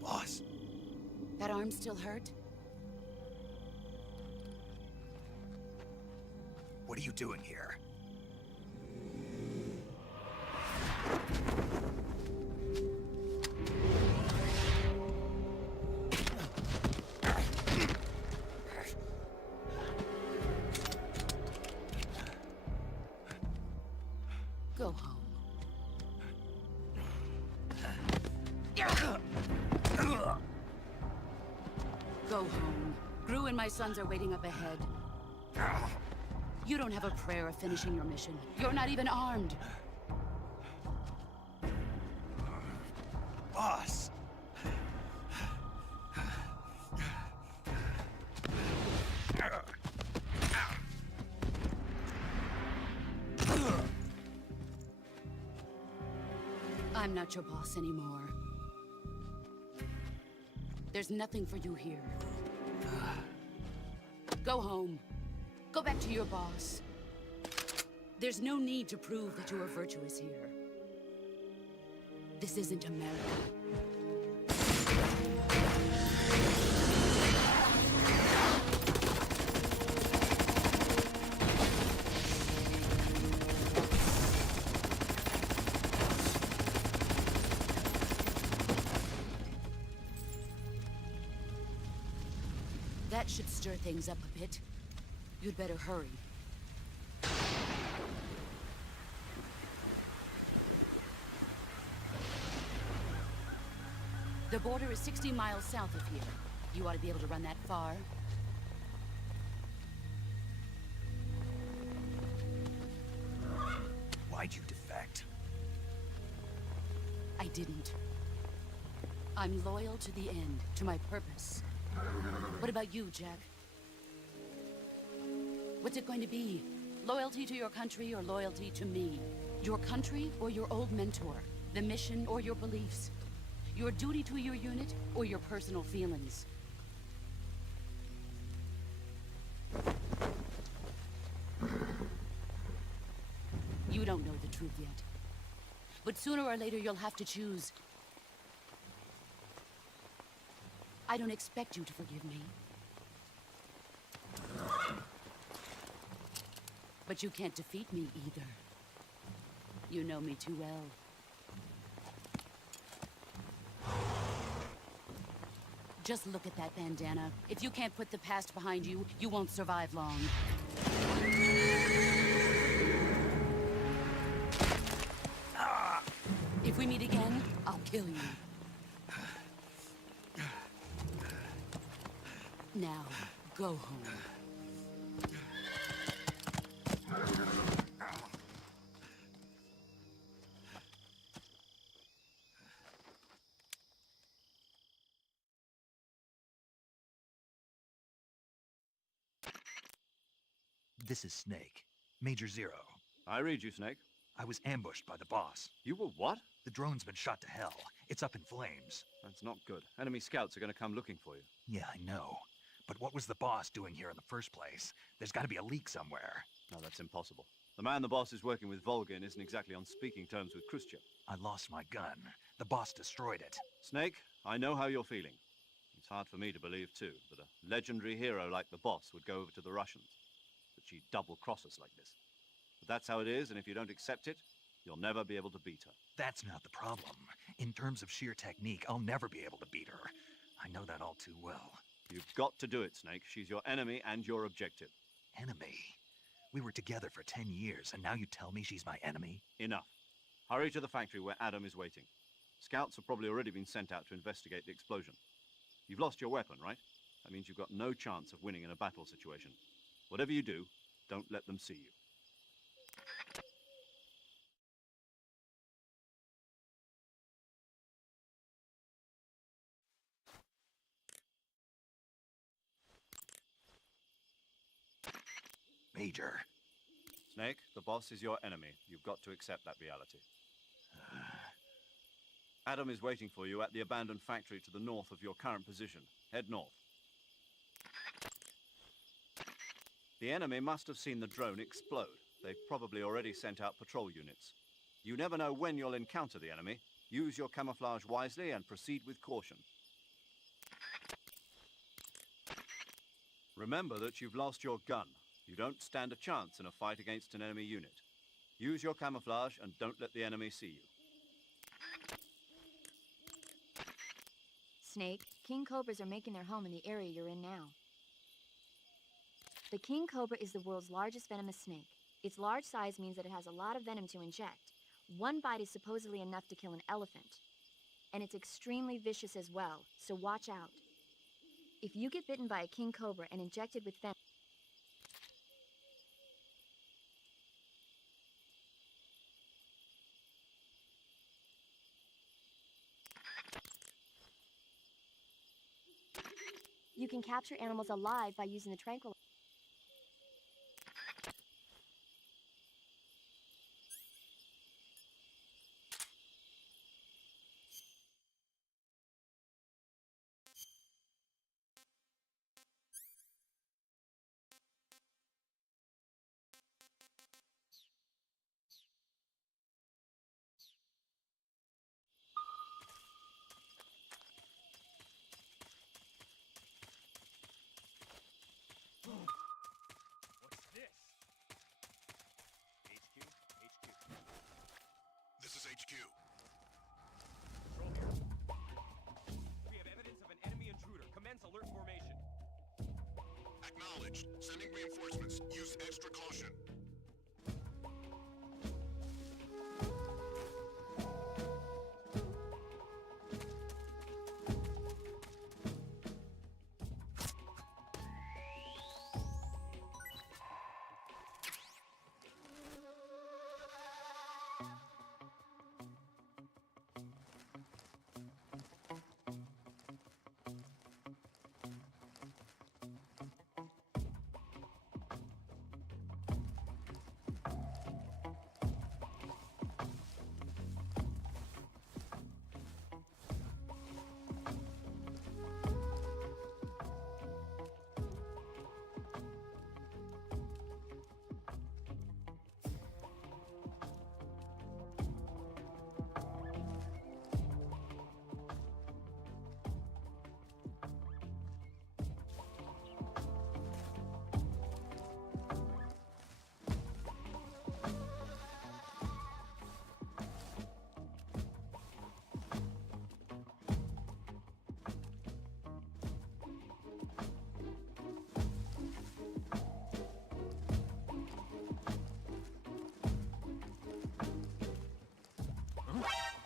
Boss. That arm still hurt? What are you doing here? Go home. Go home. Gru and my sons are waiting up ahead. You don't have a prayer of finishing your mission. You're not even armed. Boss! I'm not your boss anymore. There's nothing for you here. Go home. Go back to your boss. There's no need to prove that you are virtuous here. This isn't America. That should stir things up a bit. You'd better hurry. The border is 60 miles south of here. You ought to be able to run that far. Why'd you defect? I didn't. I'm loyal to the end, to my purpose. What about you, Jack? What's it going to be? Loyalty to your country or loyalty to me? Your country or your old mentor? The mission or your beliefs? Your duty to your unit or your personal feelings? You don't know the truth yet. But sooner or later you'll have to choose. I don't expect you to forgive me. But you can't defeat me either. You know me too well. Just look at that bandana. If you can't put the past behind you, you won't survive long. If we meet again, I'll kill you. Now, go home. This is Snake. Major Zero. I read you, Snake. I was ambushed by the boss. You were what? The drone's been shot to hell. It's up in flames. That's not good. Enemy scouts are going to come looking for you. Yeah, I know. But what was the boss doing here in the first place? There's got to be a leak somewhere. No, that's impossible. The man the boss is working with, Volgin, isn't exactly on speaking terms with Khrushchev. I lost my gun. The boss destroyed it. Snake, I know how you're feeling. It's hard for me to believe, too, that a legendary hero like the boss would go over to the Russians. That she'd double-cross us like this. But that's how it is, and if you don't accept it, you'll never be able to beat her. That's not the problem. In terms of sheer technique, I'll never be able to beat her. I know that all too well. You've got to do it, Snake. She's your enemy and your objective. Enemy? We were together for 10 years, and now you tell me she's my enemy? Enough. Hurry to the factory where Adam is waiting. Scouts have probably already been sent out to investigate the explosion. You've lost your weapon, right? That means you've got no chance of winning in a battle situation. Whatever you do, don't let them see you. Major. Snake, the boss is your enemy. You've got to accept that reality. Adam is waiting for you at the abandoned factory to the north of your current position. Head north. The enemy must have seen the drone explode. they've probably already sent out patrol units. You never know when you'll encounter the enemy. Use your camouflage wisely and proceed with caution. Remember that you've lost your gun. You don't stand a chance in a fight against an enemy unit. Use your camouflage and don't let the enemy see you. Snake, king cobras are making their home in the area you're in now. The king cobra is the world's largest venomous snake. Its large size means that it has a lot of venom to inject. One bite is supposedly enough to kill an elephant. And it's extremely vicious as well, so watch out. If you get bitten by a king cobra and injected with venom, you can capture animals alive by using the tranquilizer. What's this? HQ? HQ. This is HQ. Control here. We have evidence of an enemy intruder. Commence alert formation. Acknowledged. Sending reinforcements. Use extra caution.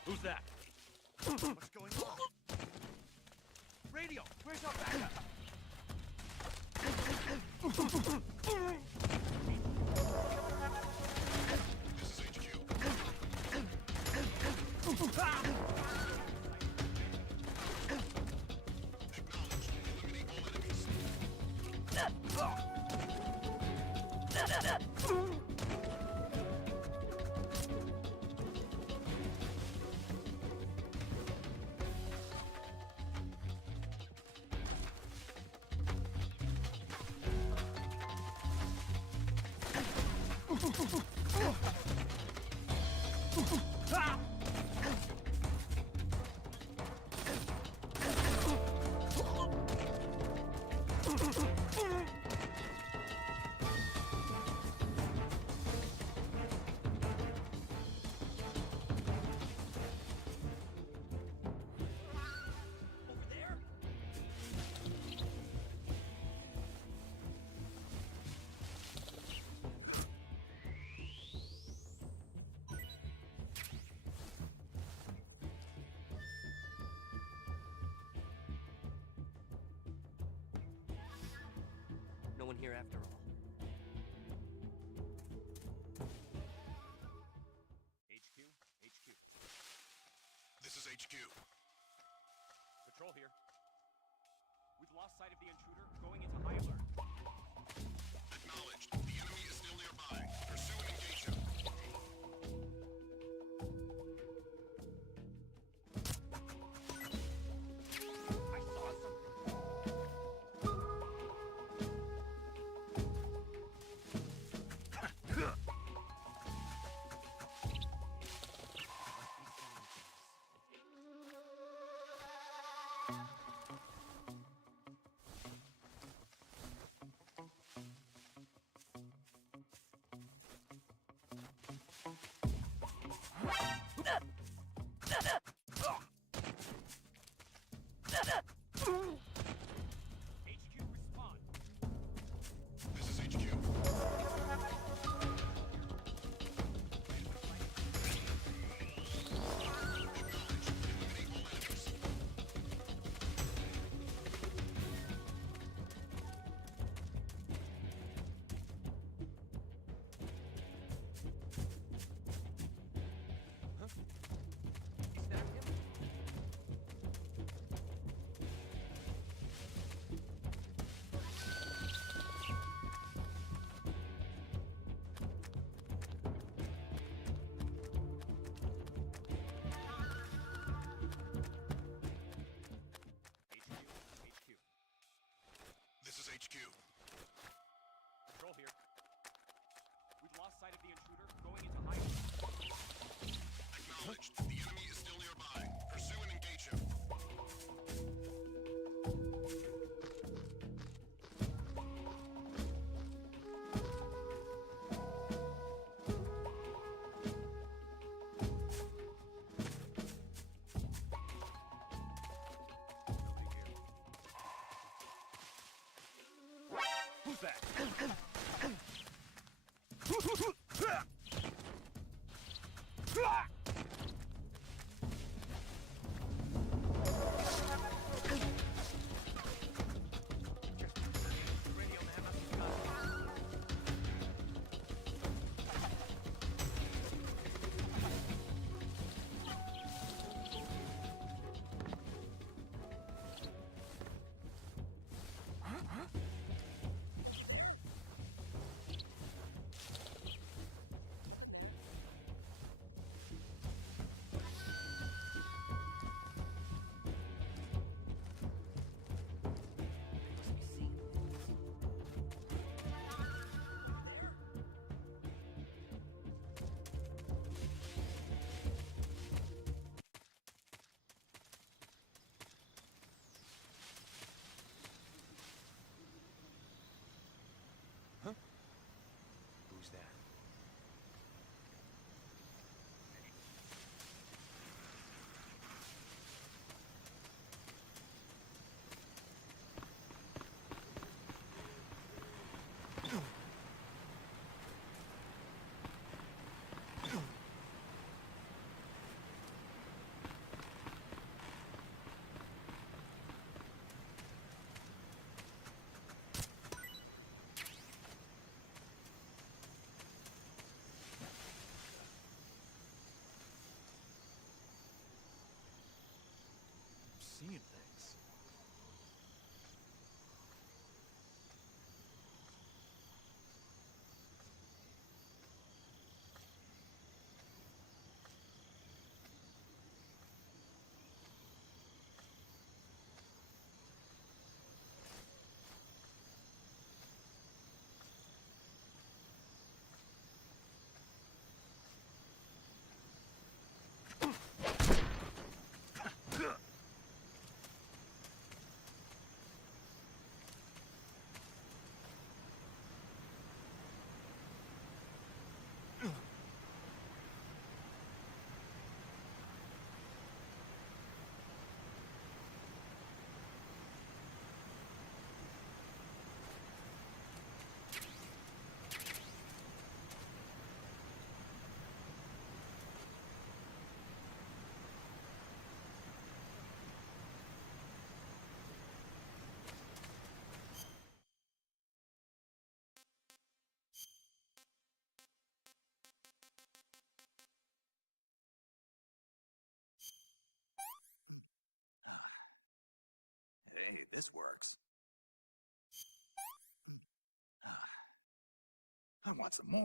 Who's that? What's going on? Radio! Where's our backup? This is HQ. Acknowledged. Eliminate all enemies. Over there? No one here after all. HQ? HQ. This is HQ. Patrol here. We've lost sight of the intruder. Going into high alert. Acknowledged. The enemy is still nearby. Pursue and engage him. I saw something. respond. This is HQ. This is HQ. Control here. We've lost sight of the intruder, going into hiding. Acknowledged. The enemy is still nearby. Pursue and engage him. Who's that? Who's that? Seeing things. Hey, this works. I want some more.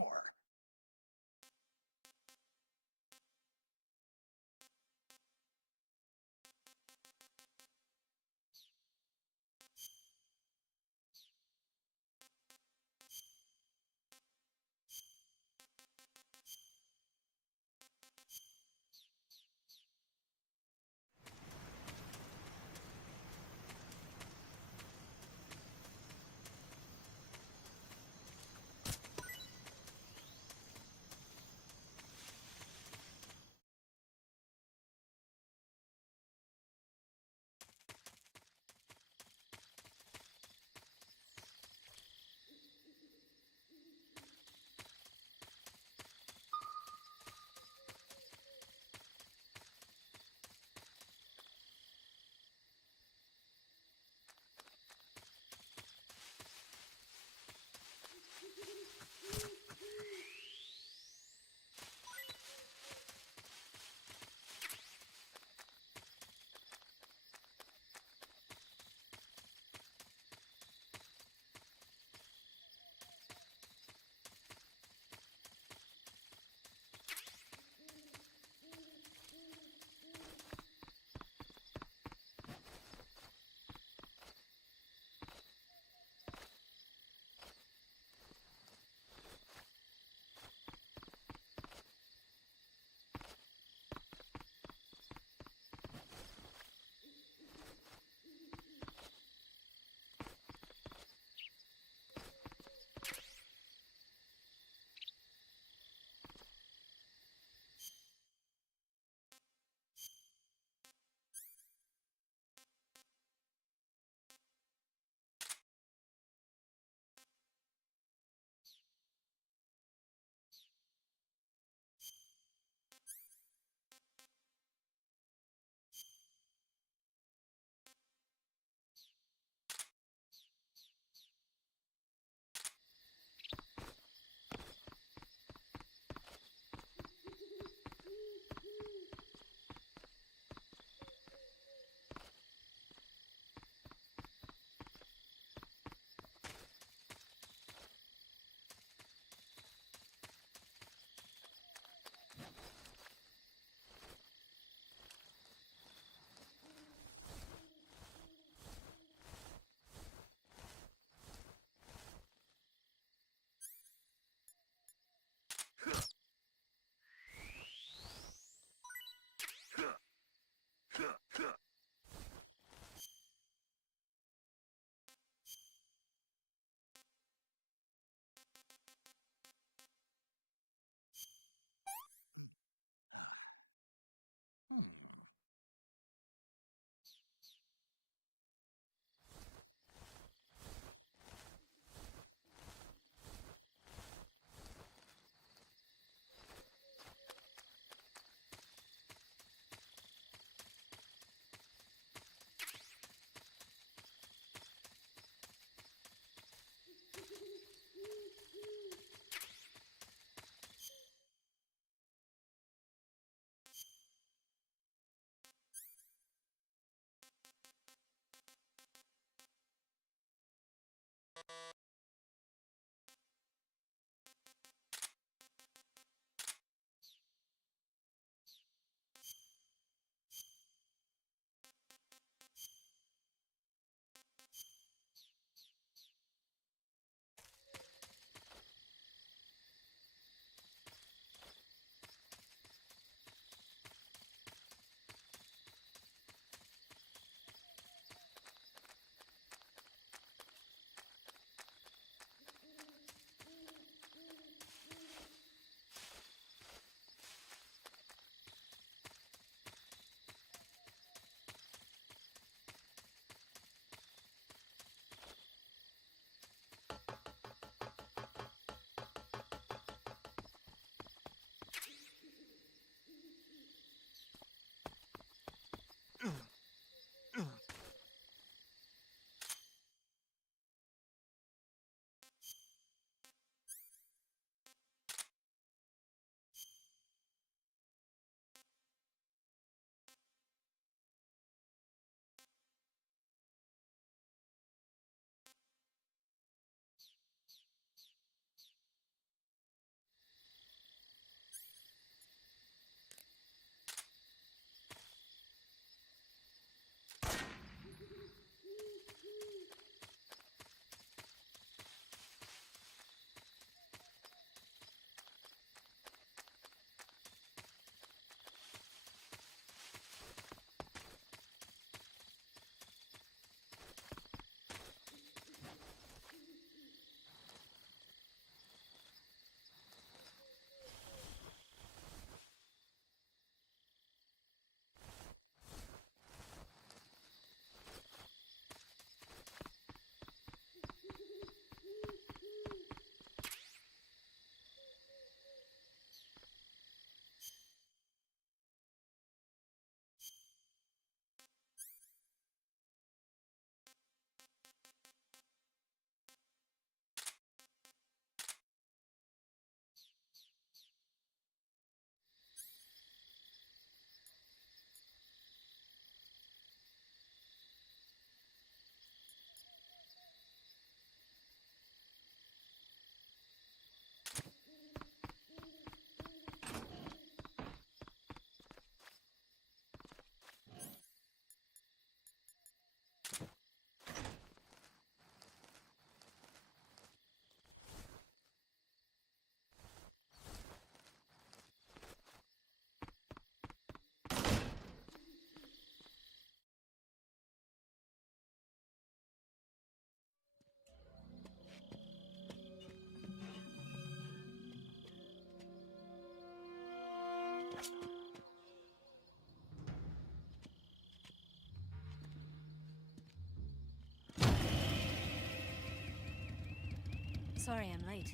Sorry I'm late.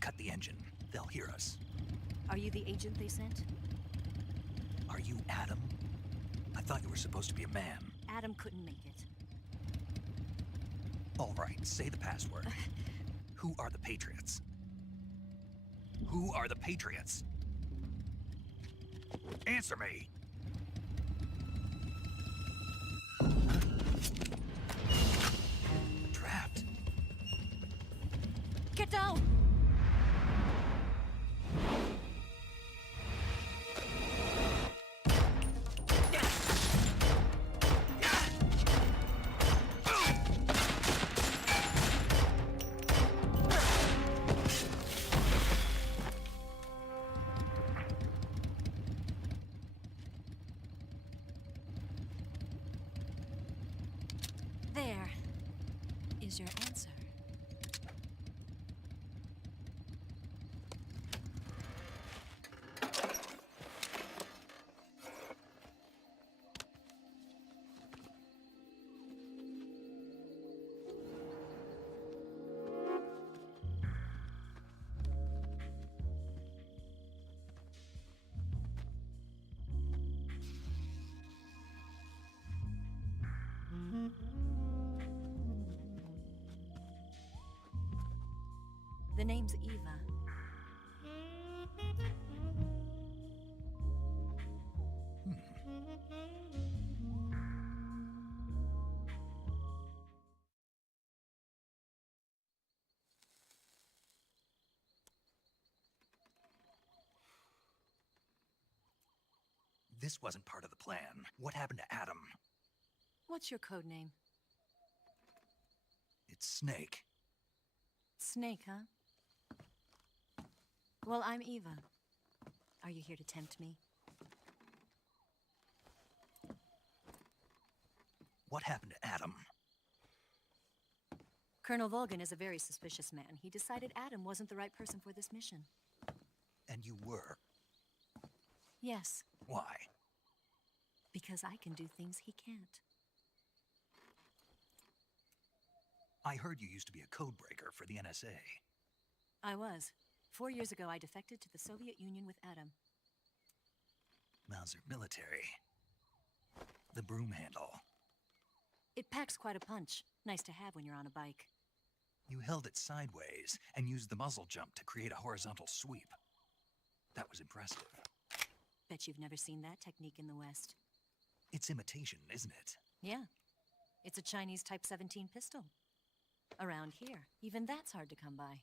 Cut the engine. They'll hear us. Are you the agent they sent? Are you Adam? I thought you were supposed to be a man. Adam couldn't make it. All right, say the password. Who are the Patriots? Who are the Patriots? Answer me! Trapped. Get down! There is your answer. The name's Eva. This wasn't part of the plan. What happened to Adam? What's your code name? It's Snake. Snake, huh? Well, I'm Eva. Are you here to tempt me? What happened to Adam? Colonel Volgan is a very suspicious man. He decided Adam wasn't the right person for this mission. And you were. Yes, Why? because I can do things he can't. I heard you used to be a codebreaker for the NSA. I was. 4 years ago, I defected to the Soviet Union with Adam. Mauser military. The broom handle. It packs quite a punch. Nice to have when you're on a bike. You held it sideways and used the muzzle jump to create a horizontal sweep. That was impressive. Bet you've never seen that technique in the West. It's imitation, isn't it? Yeah. It's a Chinese Type 17 pistol. Around here, even that's hard to come by.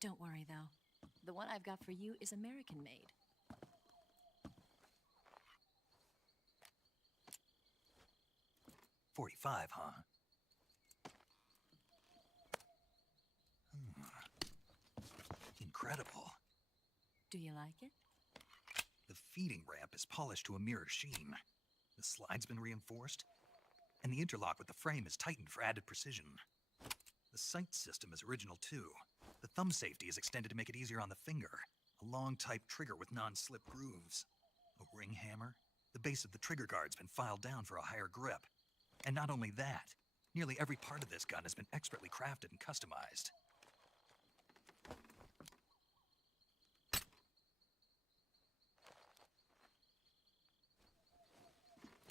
Don't worry, though. The one I've got for you is American-made. .45, huh? Incredible. Do you like it? The feeding ramp is polished to a mirror sheen. The slide's been reinforced, and the interlock with the frame is tightened for added precision. The sight system is original too. The thumb safety is extended to make it easier on the finger. A long type trigger with non-slip grooves. A ring hammer. The base of the trigger guard's been filed down for a higher grip. And not only that, nearly every part of this gun has been expertly crafted and customized.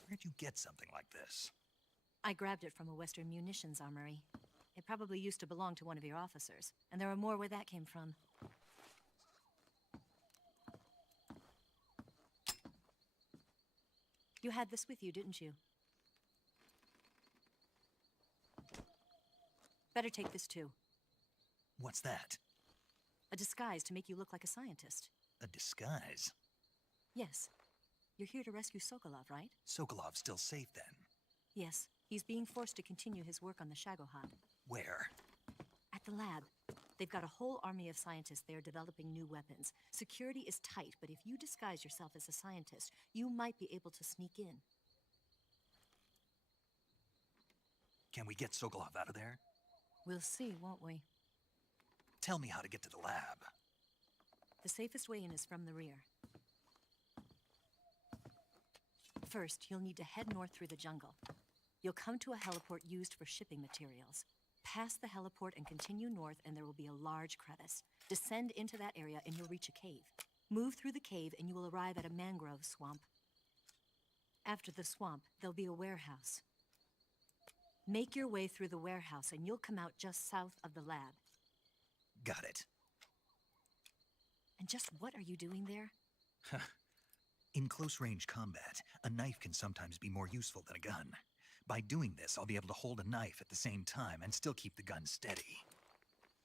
Where'd you get something like this? I grabbed it from a Western munitions armory. It probably used to belong to one of your officers, and there are more where that came from. You had this with you, didn't you? Better take this too. What's that? A disguise to make you look like a scientist. A disguise? Yes. You're here to rescue Sokolov, right? Sokolov's still safe then? Yes. He's being forced to continue his work on the Shagohod. Where? At the lab. They've got a whole army of scientists there developing new weapons. Security is tight, but if you disguise yourself as a scientist, you might be able to sneak in. Can we get Sokolov out of there? We'll see, won't we? Tell me how to get to the lab. The safest way in is from the rear. First, you'll need to head north through the jungle. You'll come to a heliport used for shipping materials. Pass the heliport and continue north, and there will be a large crevice. Descend into that area, and you'll reach a cave. Move through the cave, and you will arrive at a mangrove swamp. After the swamp, there'll be a warehouse. Make your way through the warehouse, and you'll come out just south of the lab. Got it. And just what are you doing there? In close-range combat, a knife can sometimes be more useful than a gun. By doing this, I'll be able to hold a knife at the same time and still keep the gun steady.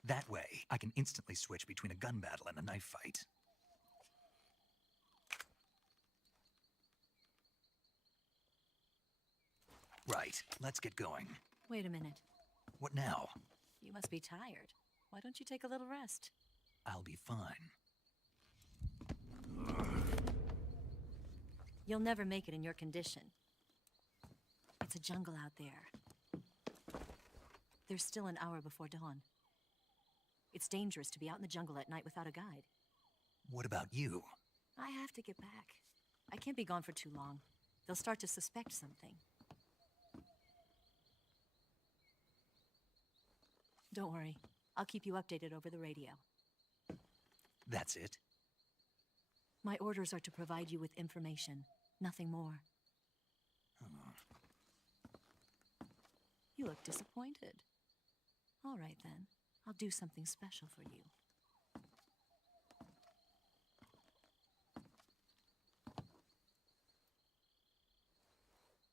That way, I can instantly switch between a gun battle and a knife fight. Right, let's get going. Wait a minute. What now? You must be tired. Why don't you take a little rest? I'll be fine. You'll never make it in your condition. It's a jungle out there. There's still an hour before dawn. It's dangerous to be out in the jungle at night without a guide. What about you? I have to get back. I can't be gone for too long. They'll start to suspect something. Don't worry. I'll keep you updated over the radio. That's it? My orders are to provide you with information, nothing more. You look disappointed. All right, then. I'll do something special for you.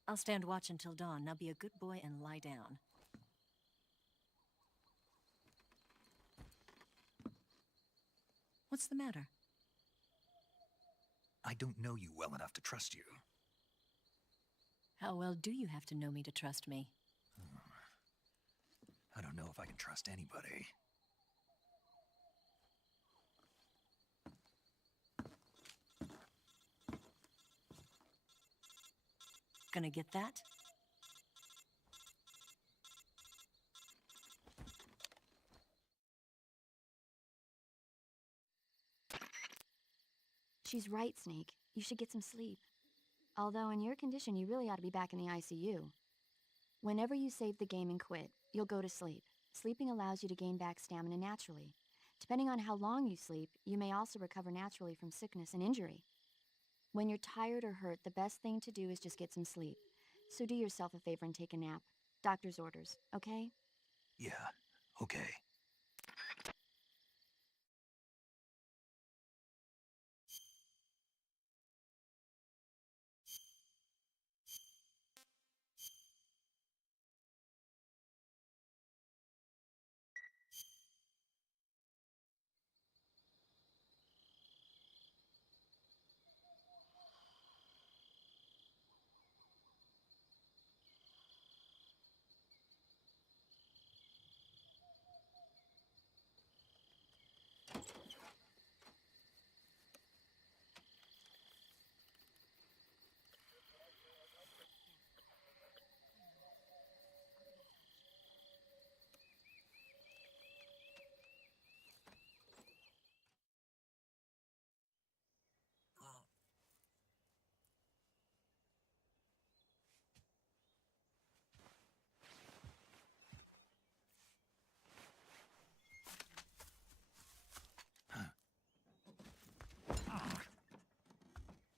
I'll stand watch until dawn. Now be a good boy and lie down. What's the matter? I don't know you well enough to trust you. How well do you have to know me to trust me? I don't know if I can trust anybody. Gonna get that? She's right, Snake. You should get some sleep. Although in your condition, you really ought to be back in the ICU. Whenever you save the game and quit, you'll go to sleep. Sleeping allows you to gain back stamina naturally. Depending on how long you sleep, you may also recover naturally from sickness and injury. When you're tired or hurt, the best thing to do is just get some sleep. So do yourself a favor and take a nap. Doctor's orders, okay? Yeah, okay.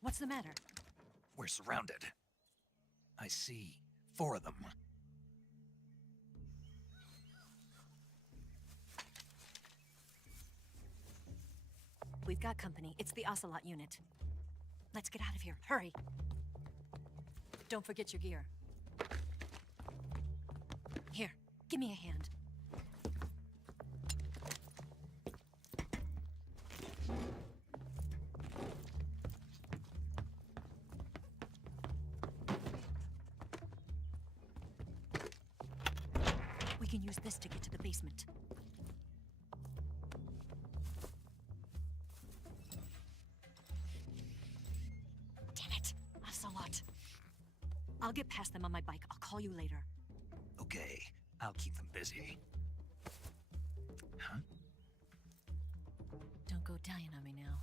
What's the matter? We're surrounded. I see 4 of them. We've got company. It's the Ocelot unit. Let's get out of here. Hurry. Don't forget your gear. Here, give me a hand. We can use this to get to the basement. Damn it! Ocelot. I'll get past them on my bike. I'll call you later. Okay, I'll keep them busy. Huh? Don't go dying on me now.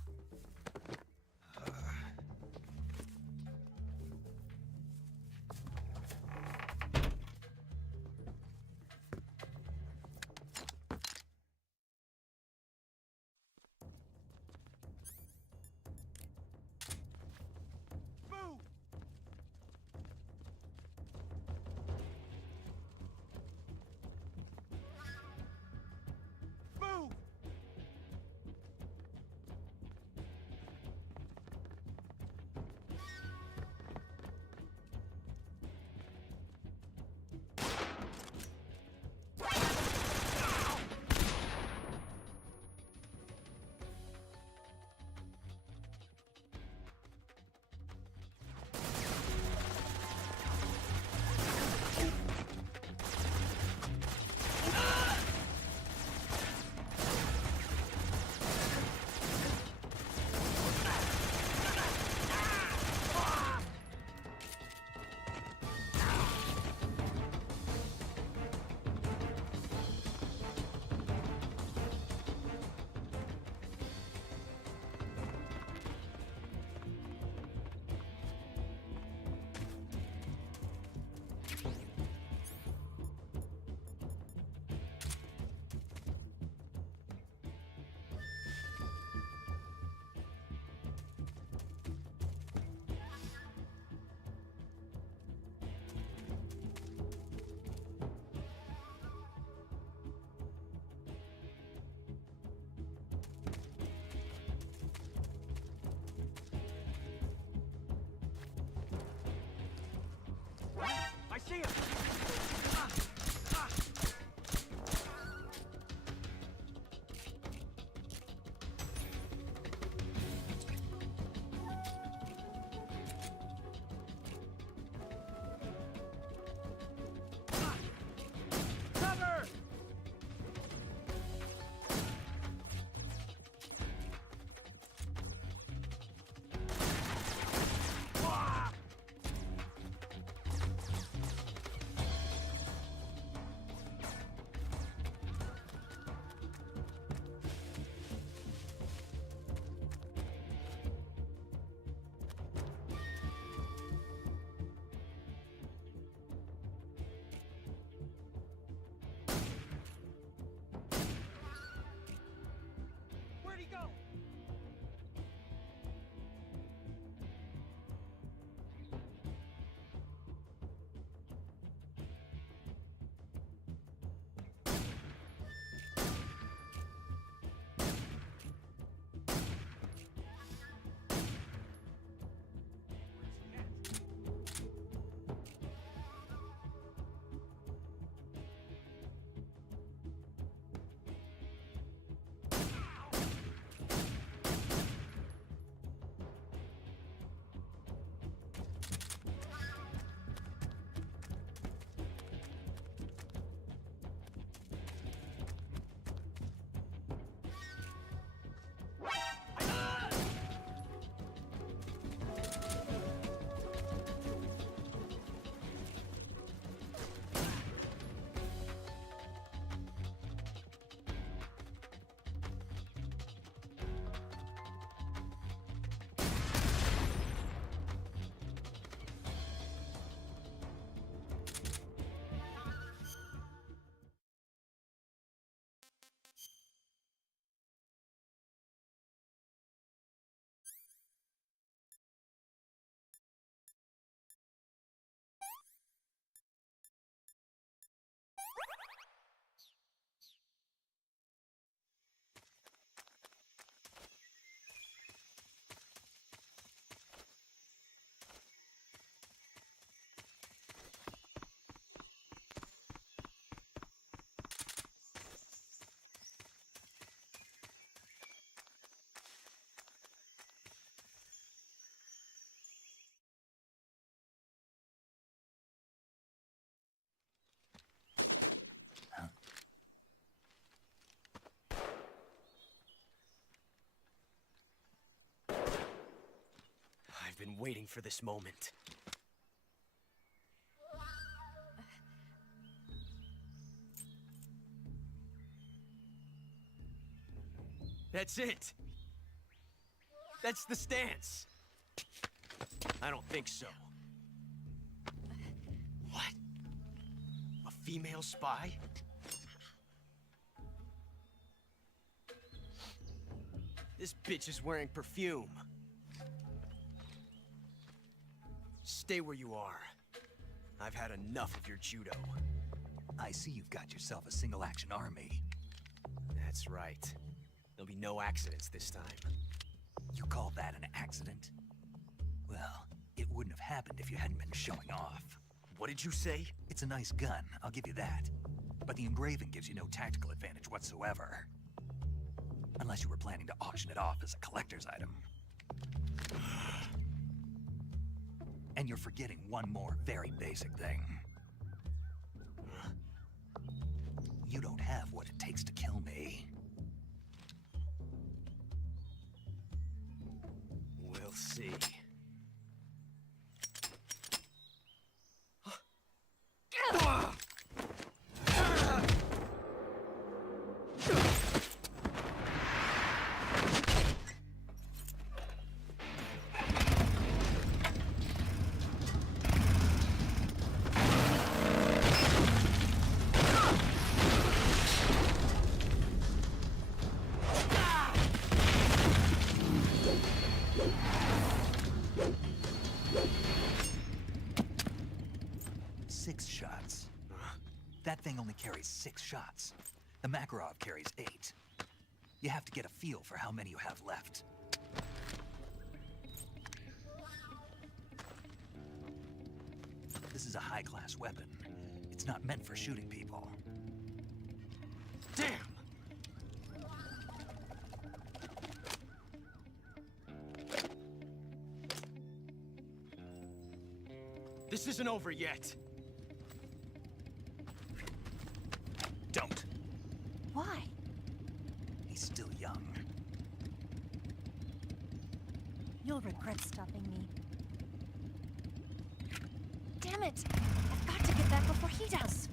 see him! Cover! Where'd he go? I've been waiting for this moment. That's it! That's the stance! I don't think so. What? A female spy? This bitch is wearing perfume. Stay where you are. I've had enough of your judo. I see you've got yourself a single-action army. That's right. There'll be no accidents this time. You call that an accident? Well, it wouldn't have happened if you hadn't been showing off. What did you say? It's a nice gun, I'll give you that. But the engraving gives you no tactical advantage whatsoever. Unless you were planning to auction it off as a collector's item. And you're forgetting one more very basic thing. You don't have what it takes to kill me. We'll see. That thing only carries 6 shots. The Makarov carries 8. You have to get a feel for how many you have left. This is a high-class class weapon. It's not meant for shooting people. Damn! This isn't over yet. Don't. Why? He's still young. You'll regret stopping me. Damn it! I've got to get back before he does.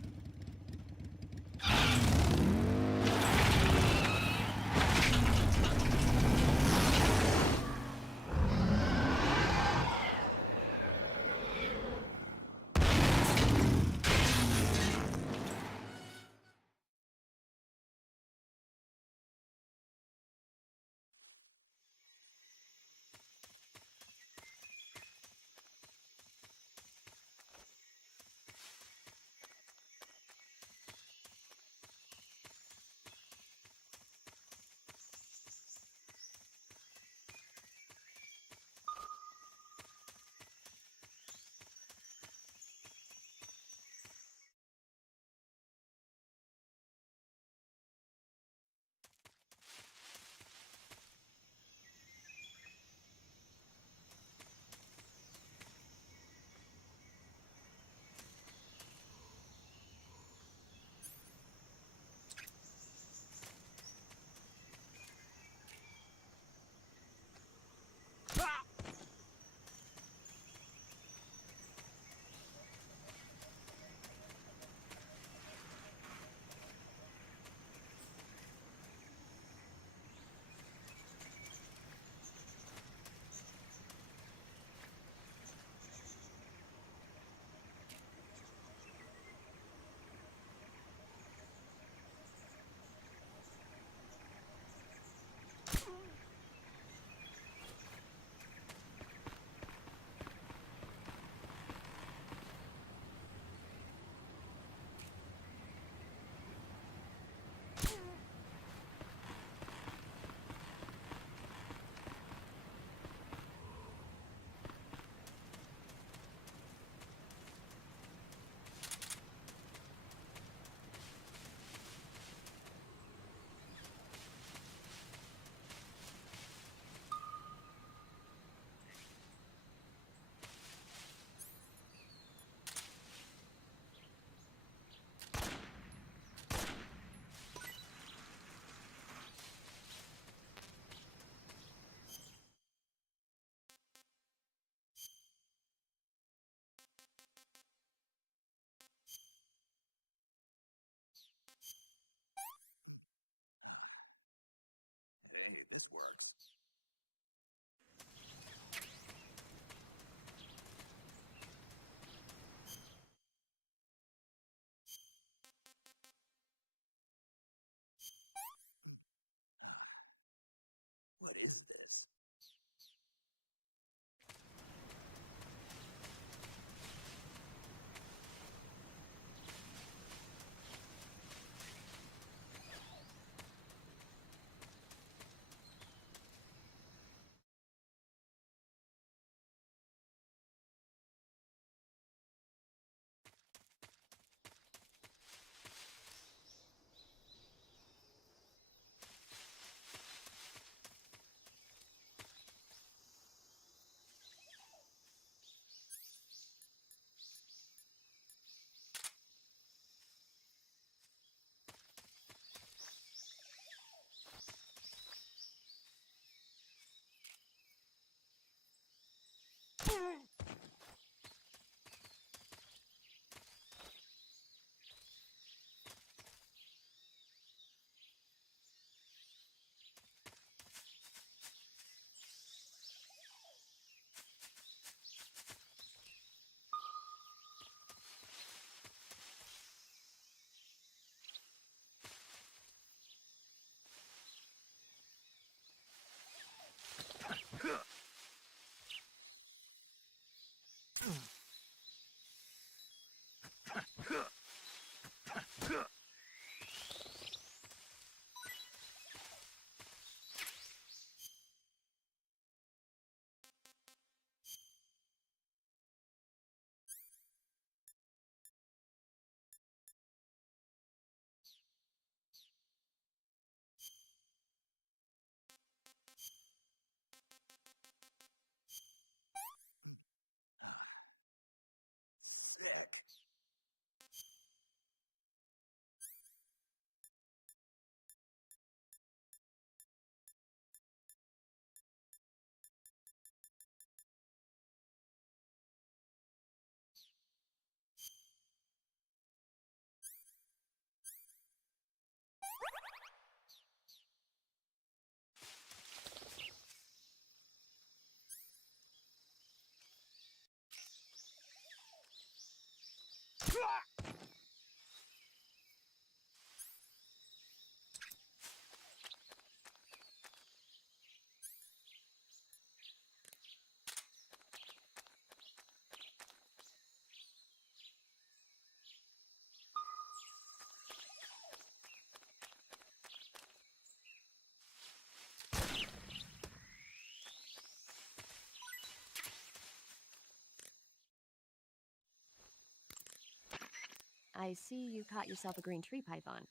I see you caught yourself a green tree python.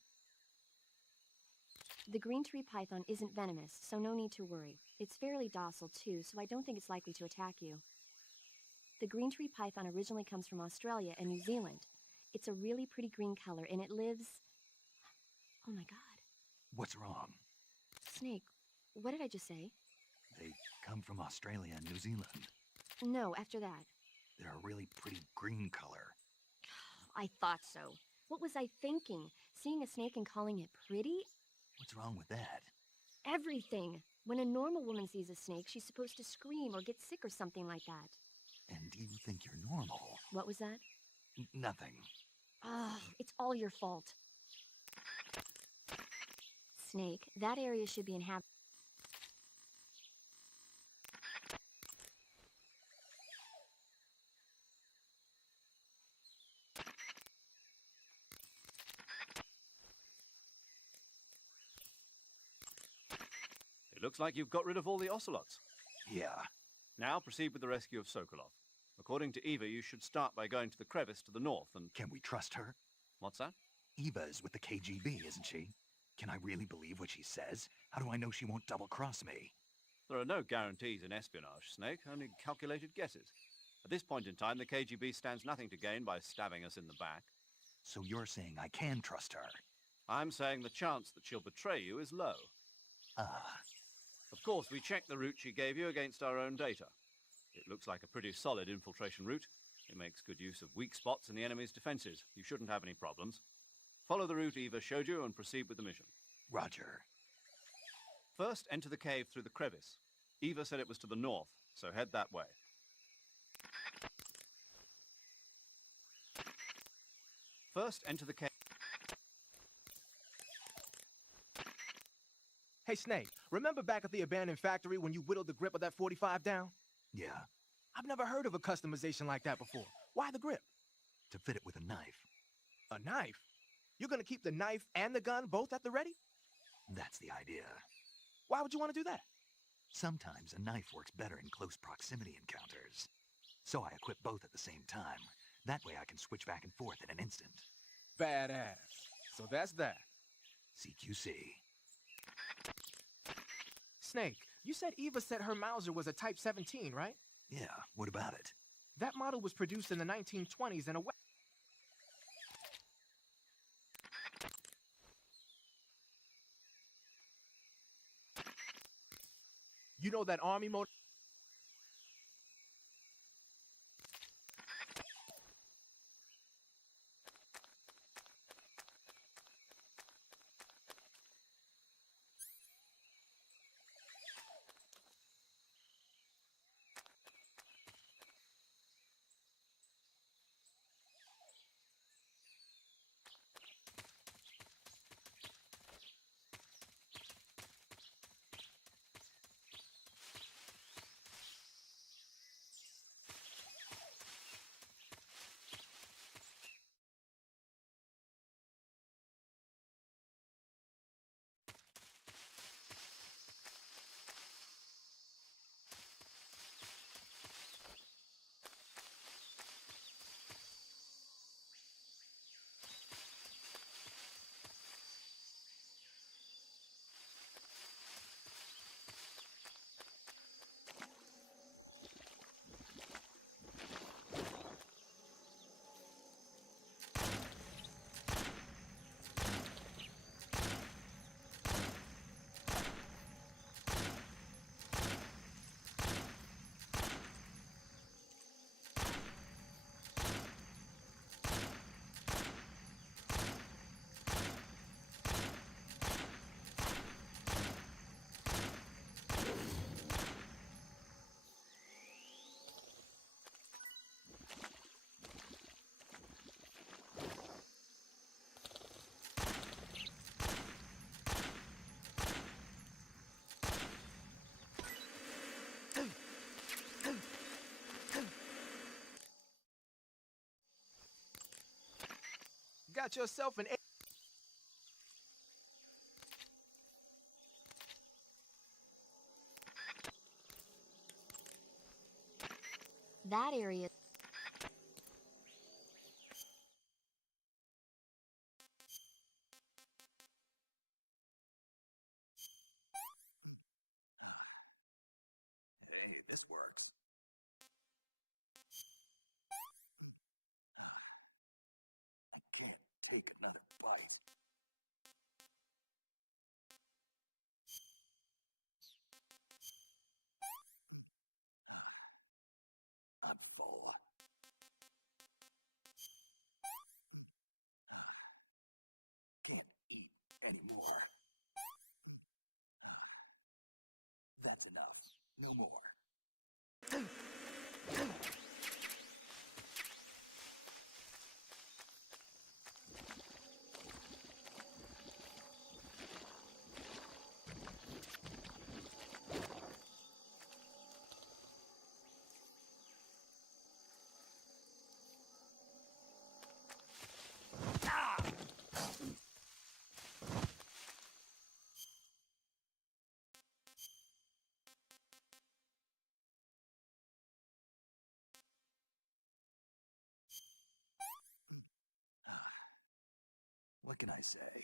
The green tree python isn't venomous, so no need to worry. It's fairly docile too, so I don't think it's likely to attack you. The green tree python originally comes from Australia and New Zealand. It's a really pretty green color, and it lives... Oh my god. What's wrong? Snake, what did I just say? They come from Australia and New Zealand. No, after that. They're a really pretty green color. I thought so. What was I thinking? Seeing a snake and calling it pretty? What's wrong with that? Everything. When a normal woman sees a snake, she's supposed to scream or get sick or something like that. And you think you're normal? What was that? Nothing. Ah, it's all your fault. Snake, that area should be inhabited. It looks like you've got rid of all the ocelots. Yeah. Now proceed with the rescue of Sokolov. According to Eva, you should start by going to the crevice to the north and... Can we trust her? What's that? Eva is with the KGB, isn't she? Can I really believe what she says? How do I know she won't double-cross me? There are no guarantees in espionage, Snake, only calculated guesses. At this point in time, the KGB stands nothing to gain by stabbing us in the back. So you're saying I can trust her? I'm saying the chance that she'll betray you is low. Ah. Of course, we checked the route she gave you against our own data. It looks like a pretty solid infiltration route. It makes good use of weak spots in the enemy's defenses. You shouldn't have any problems. Follow the route Eva showed you and proceed with the mission. Roger. First, enter the cave through the crevice. Eva said it was to the north, so head that way. First, enter the cave. Hey, Snake, remember back at the abandoned factory when you whittled the grip of that 45 down? Yeah. I've never heard of a customization like that before. Why the grip? To fit it with a knife. A knife? You're gonna keep the knife and the gun both at the ready? That's the idea. Why would you want to do that? Sometimes a knife works better in close proximity encounters. So I equip both at the same time. That way I can switch back and forth in an instant. Badass. So that's that. CQC. Snake, you said Eva said her Mauser was a Type 17, right? Yeah, what about it? That model was produced in the 1920s in a... You know that Army motor... Got yourself an... That area say.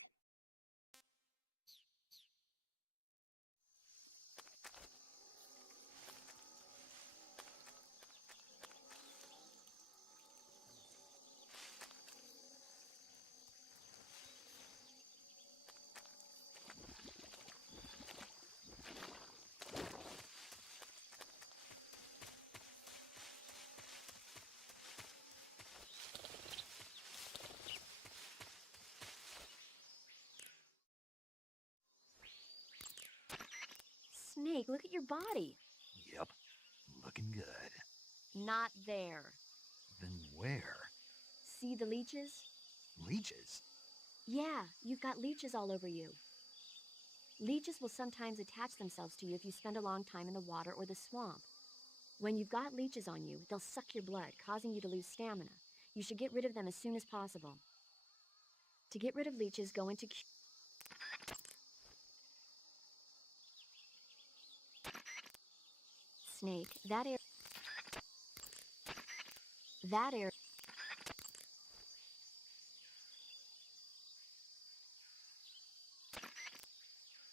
Snake, look at your body. Yep, looking good. Not there. Then where? See the leeches? Leeches? Yeah, you've got leeches all over you. Leeches will sometimes attach themselves to you if you spend a long time in the water or the swamp. When you've got leeches on you, they'll suck your blood, causing you to lose stamina. You should get rid of them as soon as possible. To get rid of leeches, go into... Snake, that area...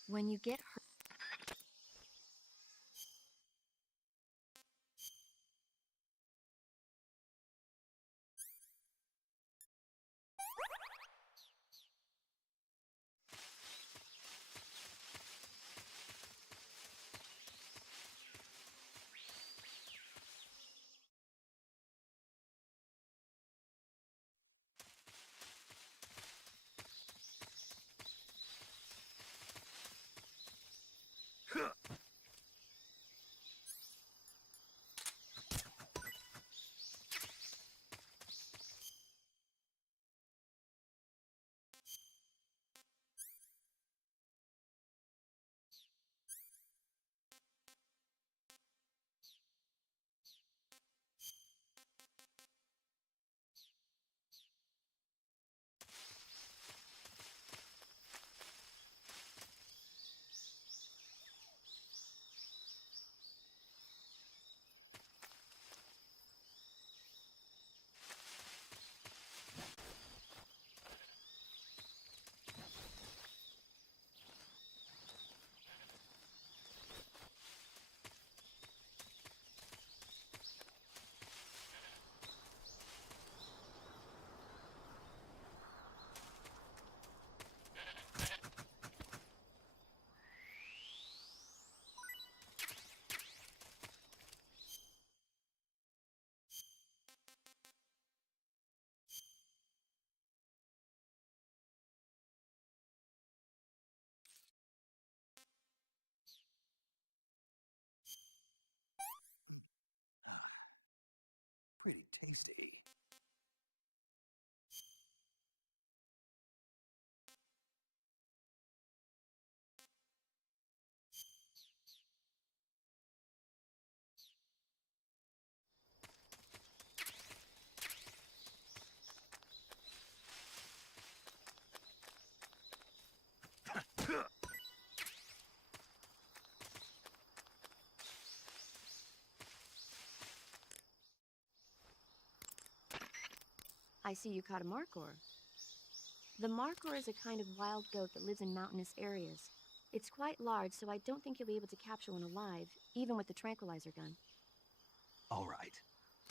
When you get hurt... Pretty tasty. I see you caught a markhor. The markhor is a kind of wild goat that lives in mountainous areas. It's quite large, so I don't think you'll be able to capture one alive, even with the tranquilizer gun. All right.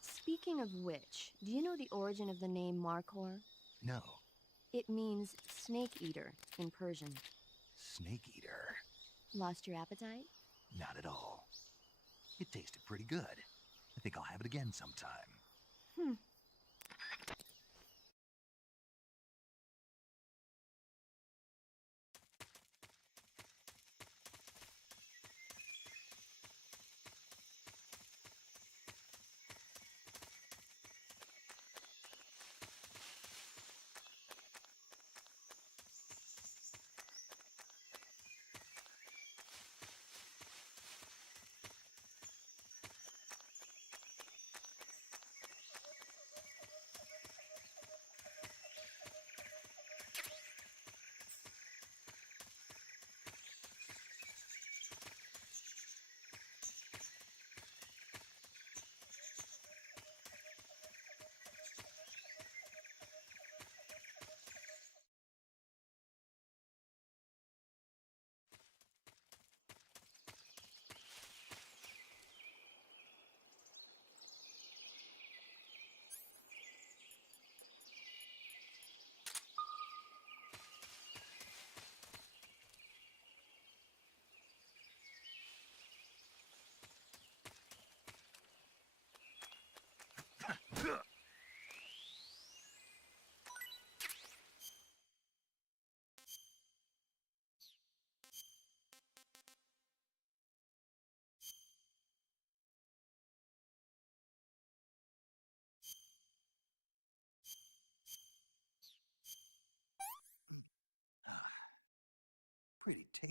Speaking of which, do you know the origin of the name markhor? No. It means snake eater in Persian. Snake eater? Lost your appetite? Not at all. It tasted pretty good. I think I'll have it again sometime.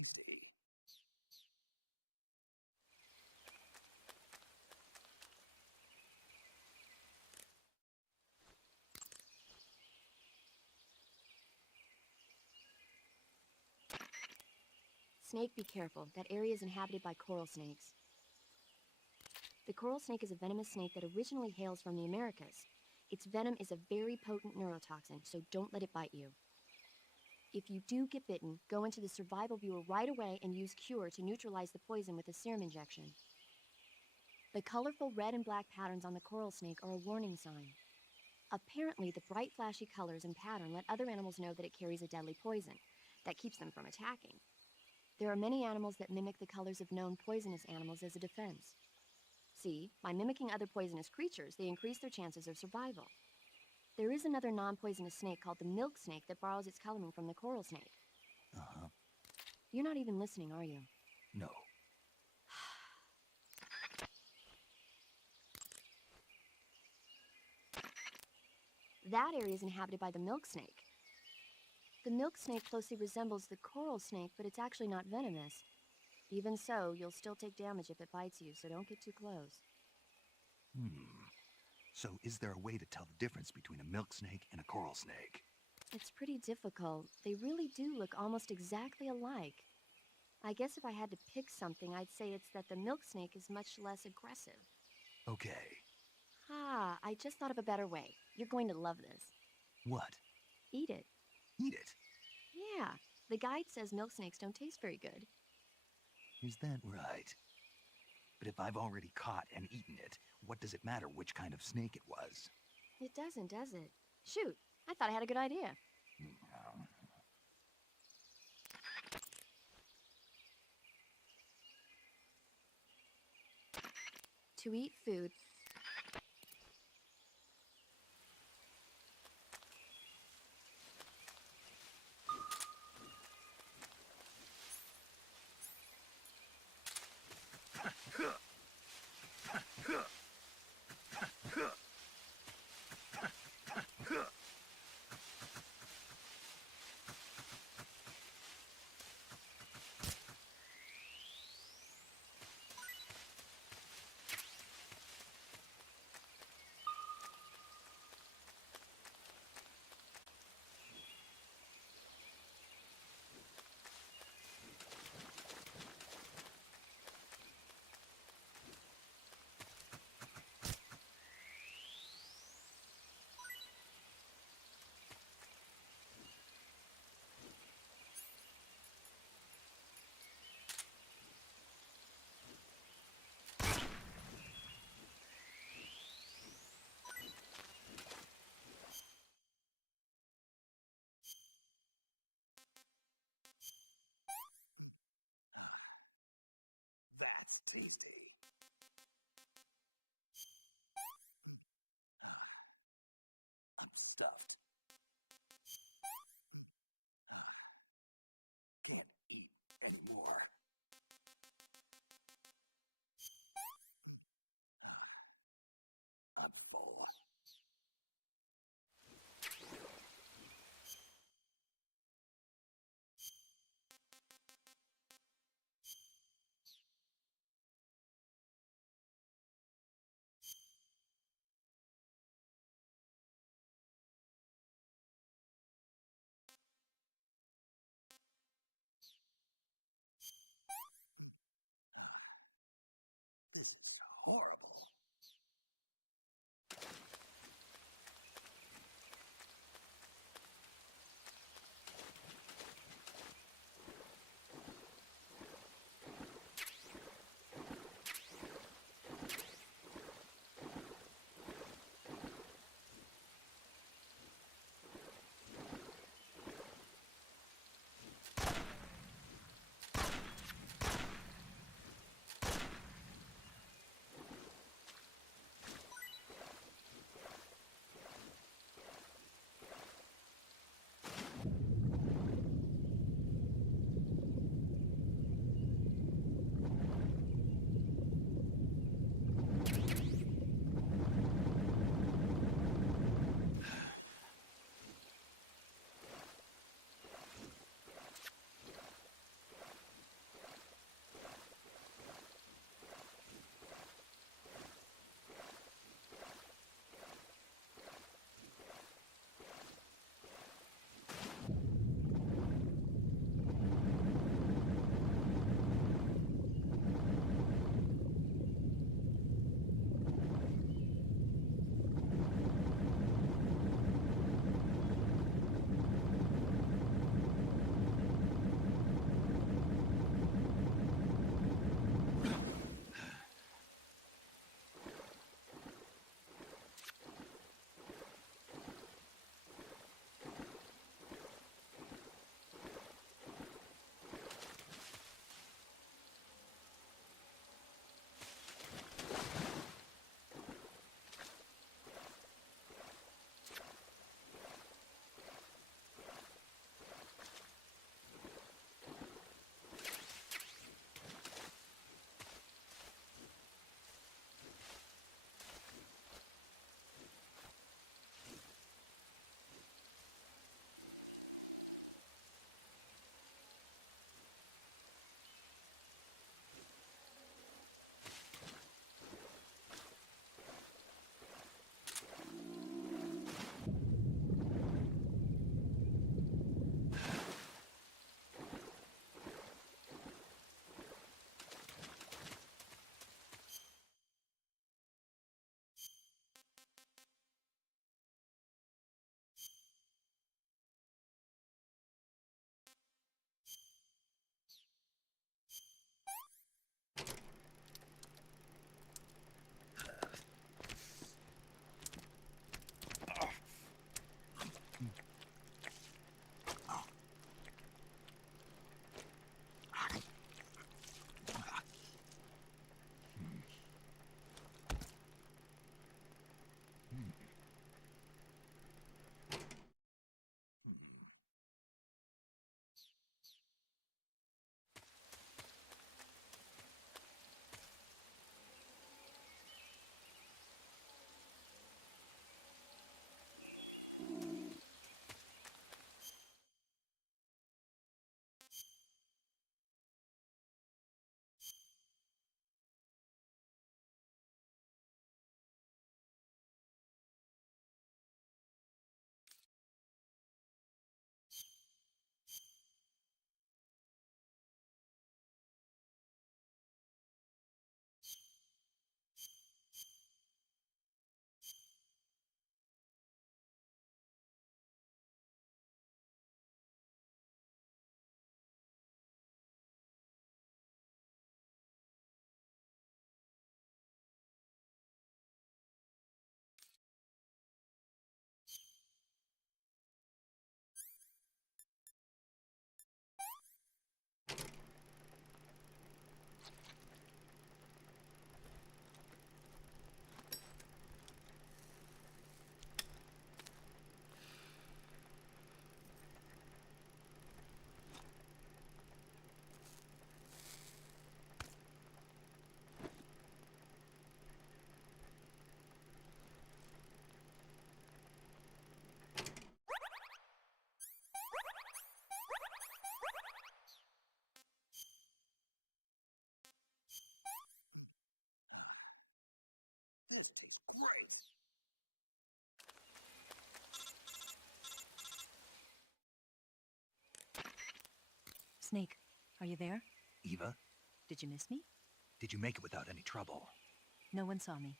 tasty. Snake, be careful. That area is inhabited by coral snakes. The coral snake is a venomous snake that originally hails from the Americas. Its venom is a very potent neurotoxin, so don't let it bite you. If you do get bitten, go into the survival viewer right away and use Cure to neutralize the poison with a serum injection. The colorful red and black patterns on the coral snake are a warning sign. Apparently, the bright flashy colors and pattern let other animals know that it carries a deadly poison that keeps them from attacking. There are many animals that mimic the colors of known poisonous animals as a defense. See, by mimicking other poisonous creatures, they increase their chances of survival. There is another non-poisonous snake called the milk snake that borrows its coloring from the coral snake. Uh-huh. You're not even listening, are you? No. That area is inhabited by the milk snake. The milk snake closely resembles the coral snake, but it's actually not venomous. Even so, you'll still take damage if it bites you, so don't get too close. So is there a way to tell the difference between a milk snake and a coral snake? It's pretty difficult. They really do look almost exactly alike. I guess if I had to pick something, I'd say it's that the milk snake is much less aggressive. Okay. Ah, I just thought of a better way. You're going to love this. What? Eat it. Eat it? Yeah, the guide says milk snakes don't taste very good. Is that right? But if I've already caught and eaten it, what does it matter which kind of snake it was? It doesn't, does it? Shoot, I thought I had a good idea. To eat food, That's tasty. I'm stuffed. Can't eat anymore. I'm full. Snake, are you there? Eva, Did you miss me? did you make it without any trouble? No one saw me.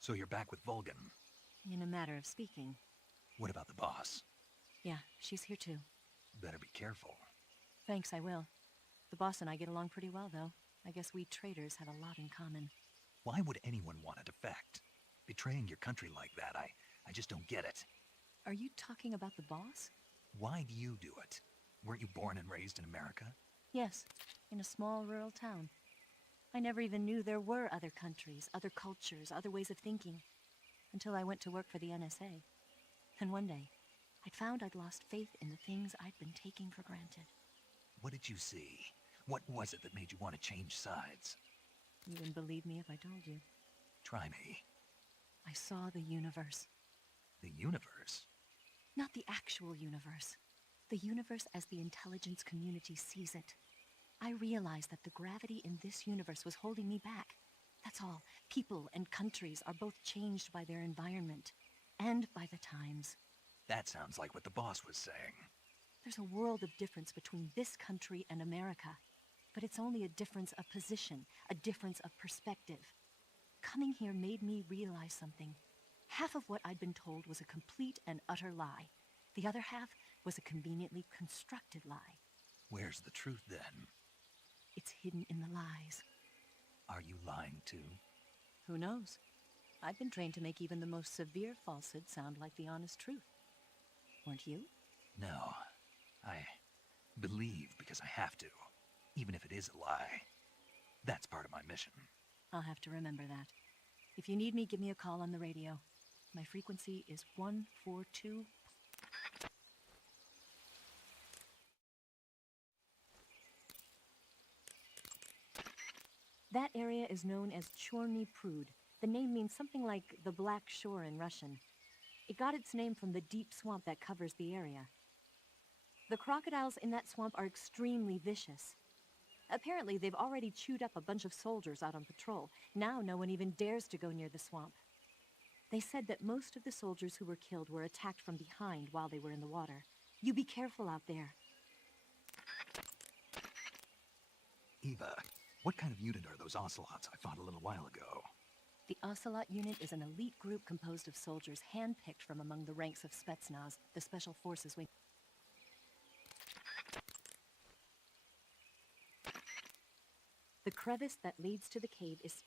So you're back with Vulcan. In a matter of speaking. What about the boss? Yeah, she's here too. Better be careful. Thanks, I will. The boss and I get along pretty well, though. I guess we traitors have a lot in common. Why would anyone want to defect? Betraying your country like that, I just don't get it. Are you talking about the boss? Why do you do it? Weren't you born and raised in America? Yes, in a small rural town. I never even knew there were other countries, other cultures, other ways of thinking, until I went to work for the NSA. And one day, I'd found I'd lost faith in the things I'd been taking for granted. What did you see? What was it that made you want to change sides? You wouldn't believe me if I told you. Try me. I saw the universe. The universe? Not the actual universe. The universe as the intelligence community sees it. I realized that the gravity in this universe was holding me back. That's all. People and countries are both changed by their environment and by the times. That sounds like what the boss was saying. There's a world of difference between this country and America, but it's only a difference of position, a difference of perspective. Coming here made me realize something. Half of what I'd been told was a complete and utter lie. The other half was a conveniently constructed lie. Where's the truth then? It's hidden in the lies. Are you lying too? Who knows? I've been trained to make even the most severe falsehood sound like the honest truth. Weren't you? No. I believe because I have to, even if it is a lie. That's part of my mission. I'll have to remember that. If you need me, give me a call on the radio. My frequency is 142. That area is known as Chorny Prud. The name means something like the Black Shore in Russian. It got its name from the deep swamp that covers the area. The crocodiles in that swamp are extremely vicious. Apparently, they've already chewed up a bunch of soldiers out on patrol. Now no one even dares to go near the swamp. They said that most of the soldiers who were killed were attacked from behind while they were in the water. You be careful out there. Eva, what kind of unit are those ocelots I fought a little while ago? The Ocelot unit is an elite group composed of soldiers handpicked from among the ranks of Spetsnaz, the Special Forces wing. The crevice that leads to the cave is...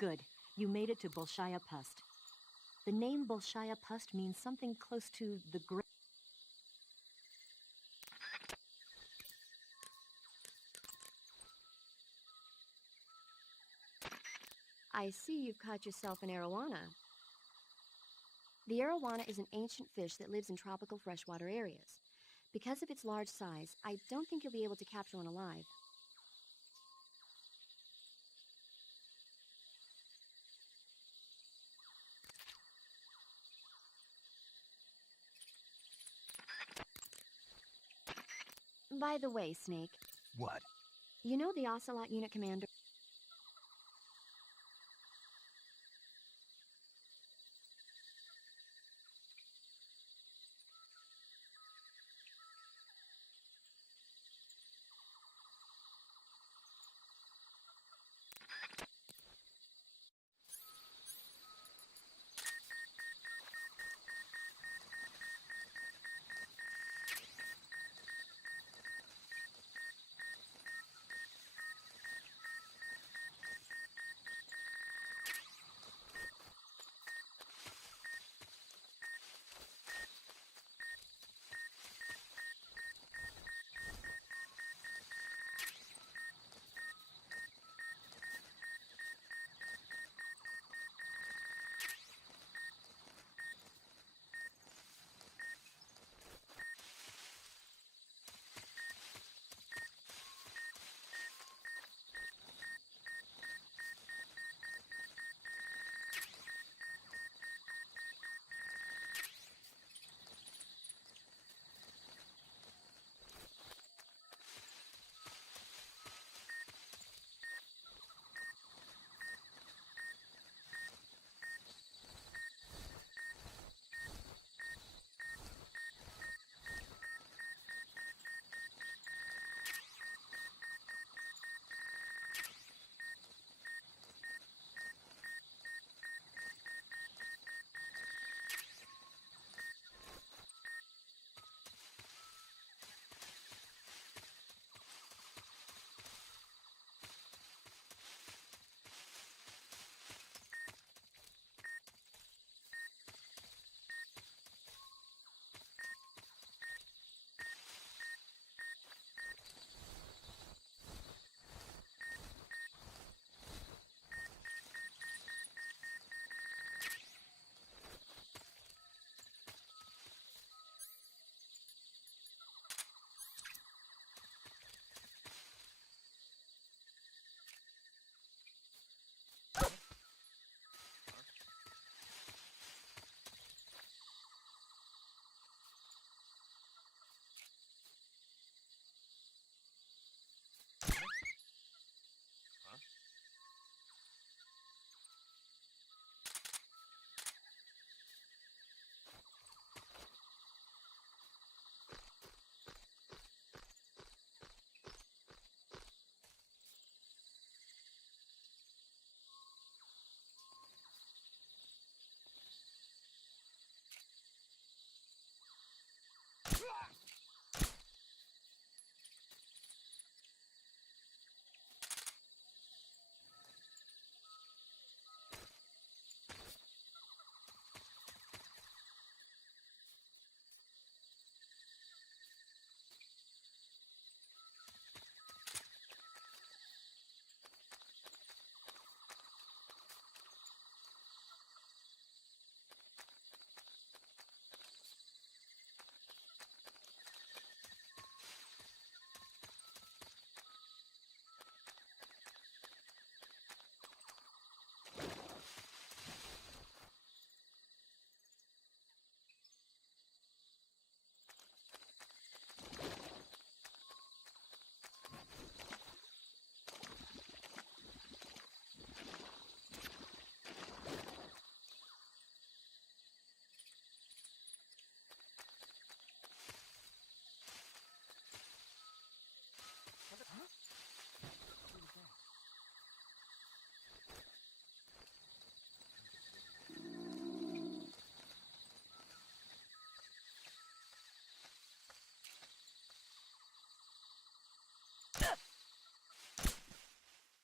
Good. You made it to Bolshaya Pust. The name Bolshaya Pust means something close to the great. I see you've caught yourself an arowana. The arowana is an ancient fish that lives in tropical freshwater areas. Because of its large size, I don't think you'll be able to capture one alive. By the way, Snake. What? You know the Ocelot unit commander?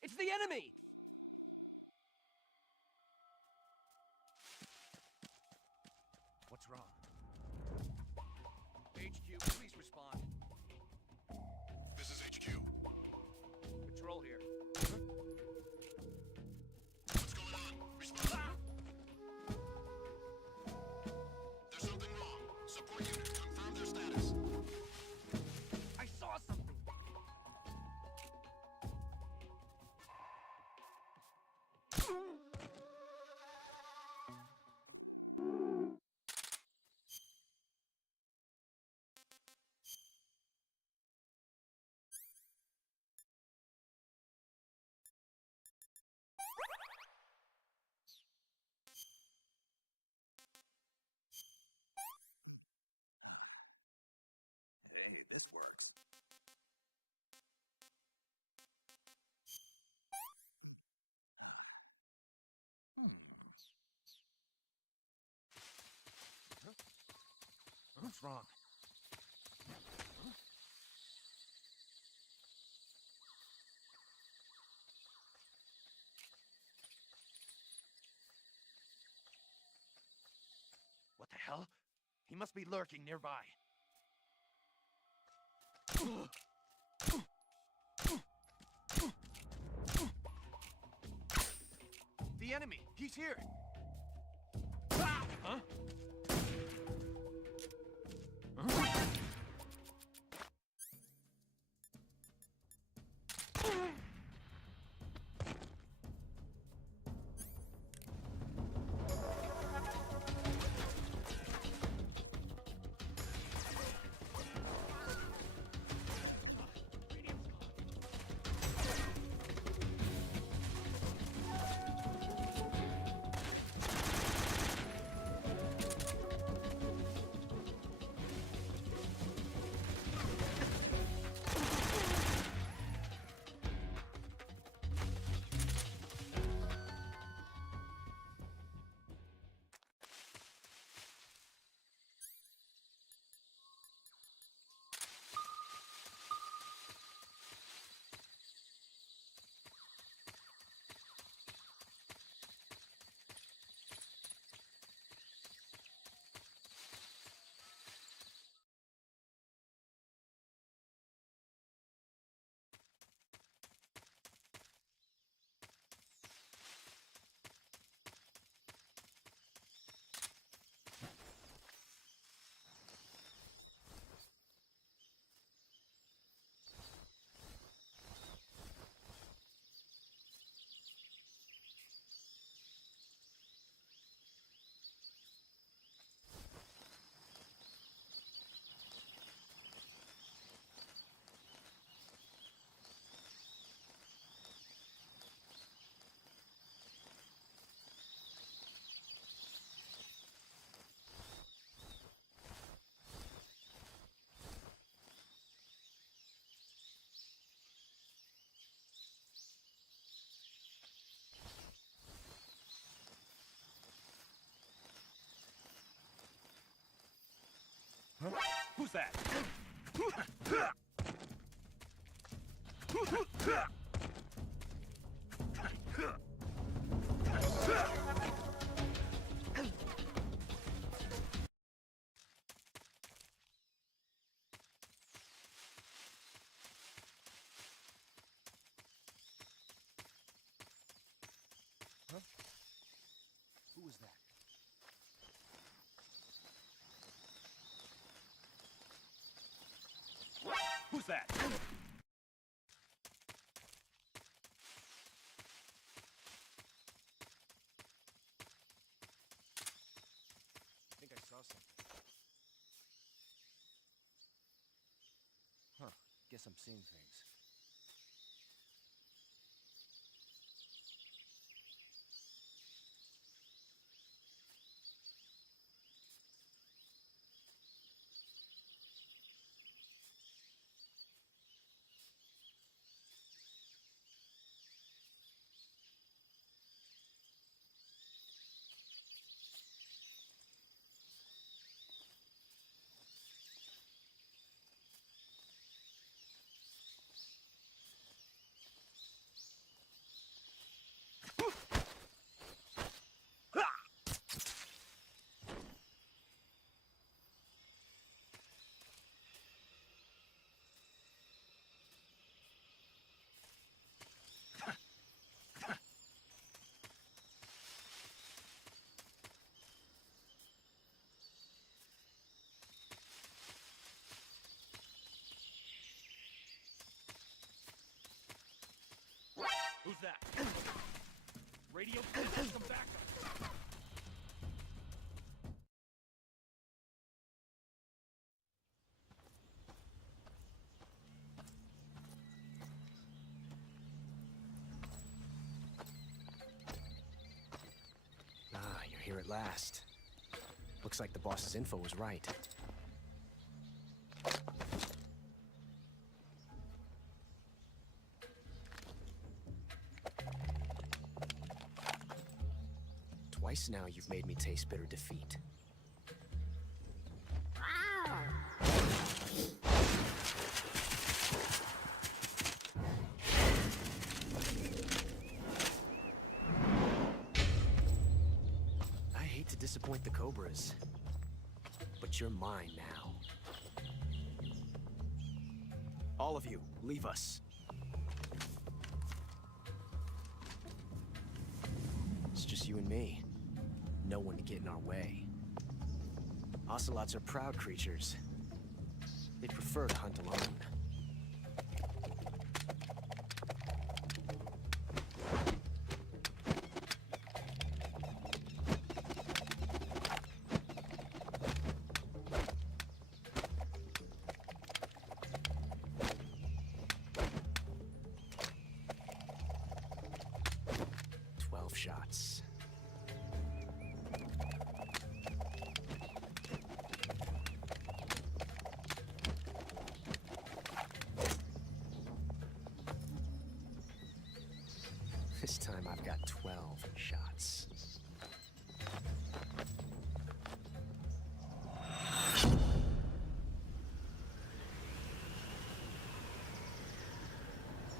It's the enemy! Hey, this works. What's wrong? What the hell? He must be lurking nearby. The enemy! He's here! Huh? Huh? Who's that? Huh? Who was that? Who's that? I think I saw something. Huh. Guess I'm seeing things. here at last. Looks like the boss's info was right. Twice now you've made me taste bitter defeat. I hate to disappoint the Cobras, but you're mine now. All of you, leave us. It's just you and me. No one to get in our way. Ocelots are proud creatures. They prefer to hunt alone. Shots. This time I've got 12 shots.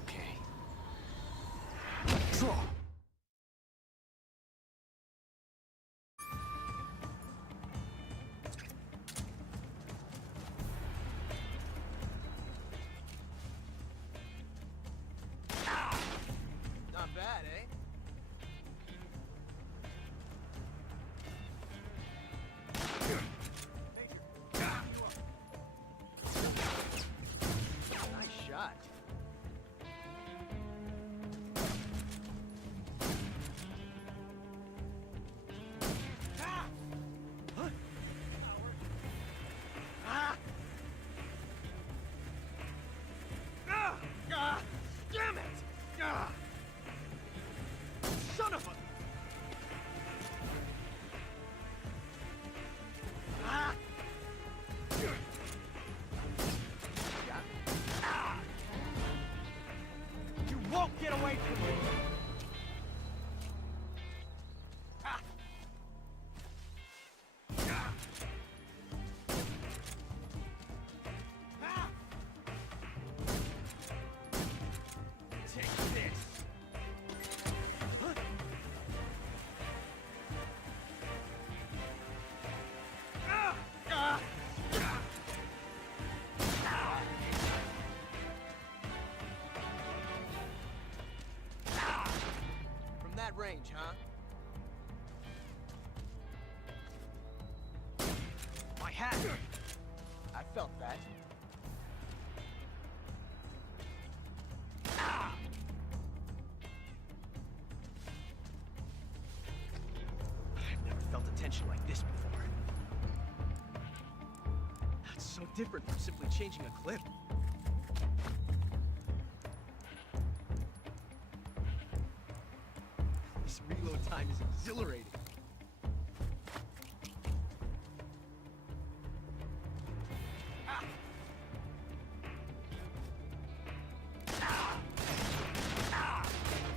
Okay. Draw! Not bad, eh? Nice shot. Huh? Damn it! Son of a... You won't get away from me! Take this! From that range, huh? My hat! I felt that. I've never felt a tension like this before. That's so different from simply changing a clip. This reload time is exhilarating.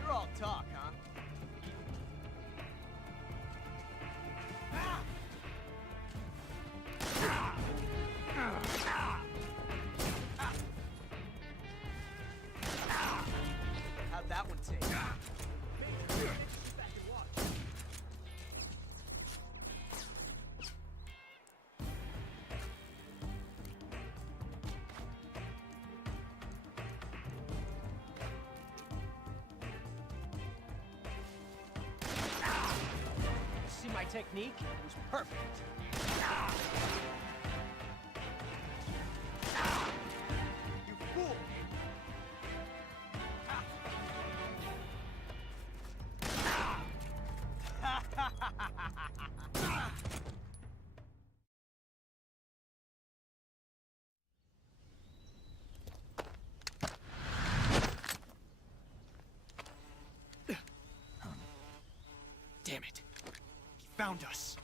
You're all talk, huh? How'd that one take? Back and watch. See my technique? It was perfect. You fool! Damn it. He found us.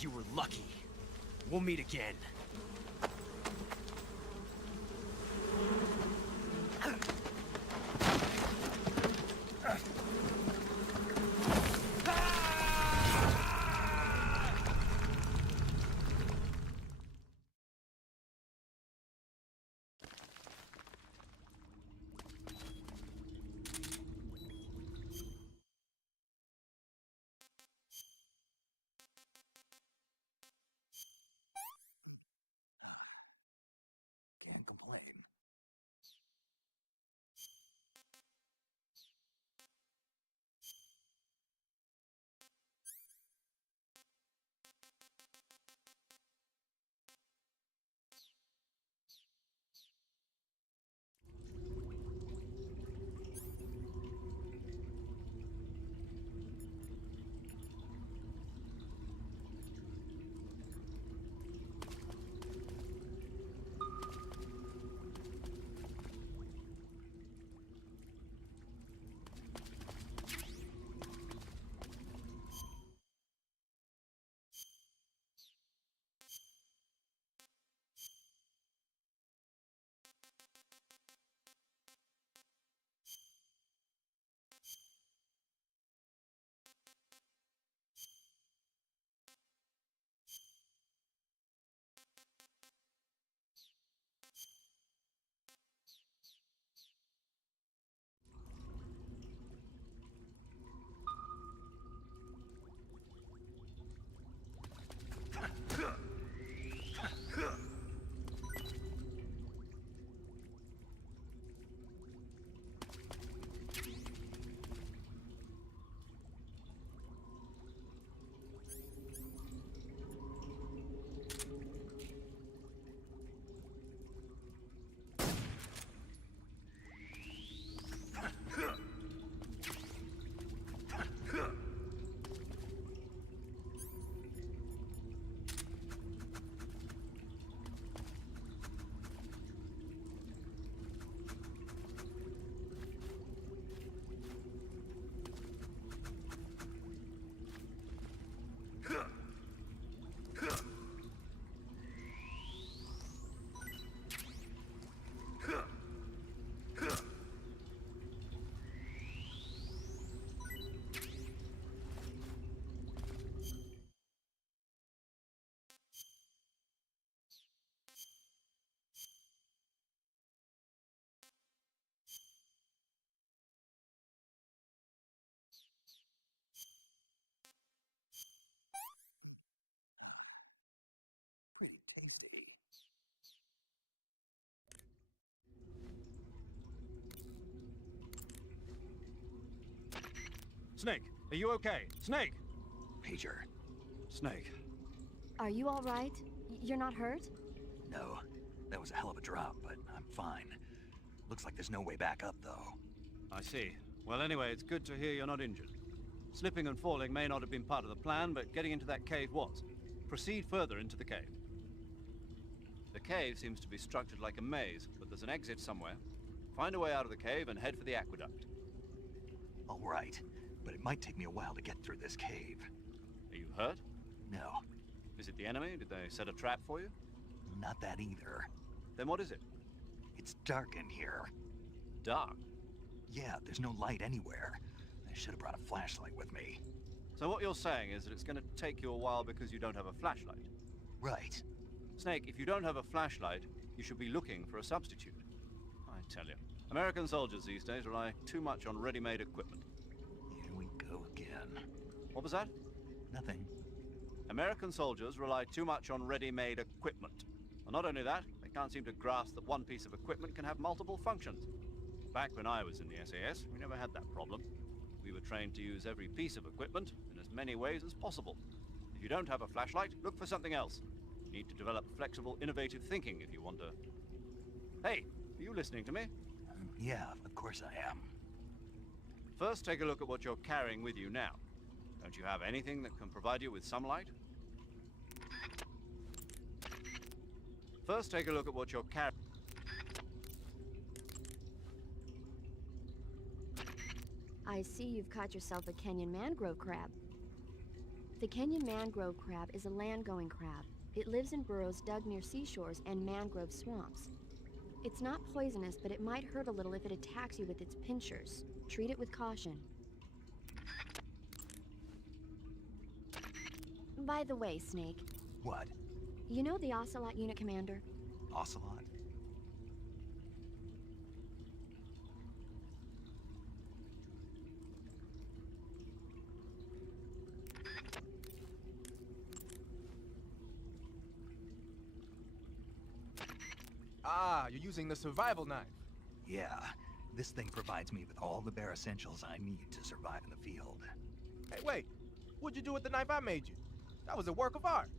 You were lucky. We'll meet again. Can't complain. Pretty tasty. Snake, are you okay? Snake! Pager. Snake. Are you all right? You're not hurt? No, that was a hell of a drop, but I'm fine. Looks like there's no way back up, though. I see. Well, anyway, it's good to hear you're not injured. Slipping and falling may not have been part of the plan, but getting into that cave was. Proceed further into the cave. The cave seems to be structured like a maze, but there's an exit somewhere. Find a way out of the cave and head for the aqueduct. All right, but it might take me a while to get through this cave. Are you hurt? No, Is it the enemy? Did they set a trap for you? not that either. Then what is it? It's dark in here. Dark? Yeah, there's no light anywhere. I should have brought a flashlight with me. So what you're saying is that it's going to take you a while because you don't have a flashlight? Right. Snake, if you don't have a flashlight, you should be looking for a substitute. I tell you, American soldiers these days rely too much on ready-made equipment. Here we go again. What was that? Nothing. American soldiers rely too much on ready-made equipment. And not only that, they can't seem to grasp that one piece of equipment can have multiple functions. Back when I was in the SAS, we never had that problem. We were trained to use every piece of equipment in as many ways as possible. If you don't have a flashlight, look for something else. You need to develop flexible, innovative thinking if you want to... Hey, are you listening to me? Yeah, of course I am. First, take a look at what you're carrying with you now. Don't you have anything that can provide you with some light? First, take a look at what you're carrying. I see you've caught yourself a Kenyan mangrove crab. The Kenyan mangrove crab is a land-going crab. It lives in burrows dug near seashores and mangrove swamps. It's not poisonous, but it might hurt a little if it attacks you with its pinchers. Treat it with caution. By the way, Snake. What? You know the Ocelot unit commander? Ocelot? Ah, you're using the survival knife. Yeah. This thing provides me with all the bare essentials I need to survive in the field. Hey, wait. What'd you do with the knife I made you? That was a work of art.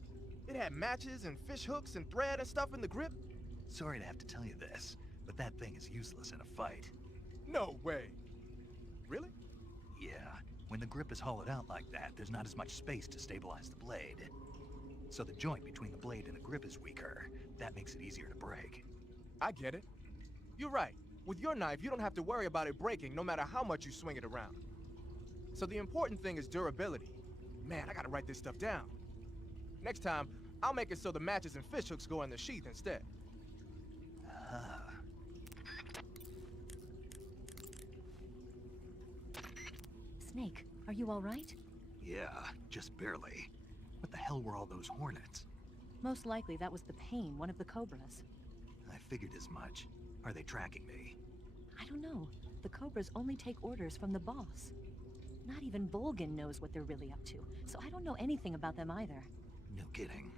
It had matches and fish hooks and thread and stuff in the grip. Sorry to have to tell you this, but that thing is useless in a fight. No way. Really? Yeah. When the grip is hollowed out like that, there's not as much space to stabilize the blade. So the joint between the blade and the grip is weaker. That makes it easier to break. I get it. You're right. With your knife, you don't have to worry about it breaking no matter how much you swing it around. So the important thing is durability. Man, I gotta write this stuff down. Next time, I'll make it so the matches and fish hooks go in the sheath instead. Snake, are you all right? Yeah, just barely. What the hell were all those hornets? Most likely that was the pain, one of the cobras. I figured as much. Are they tracking me? I don't know. The cobras only take orders from the boss. Not even Volgin knows what they're really up to, so I don't know anything about them either. No kidding.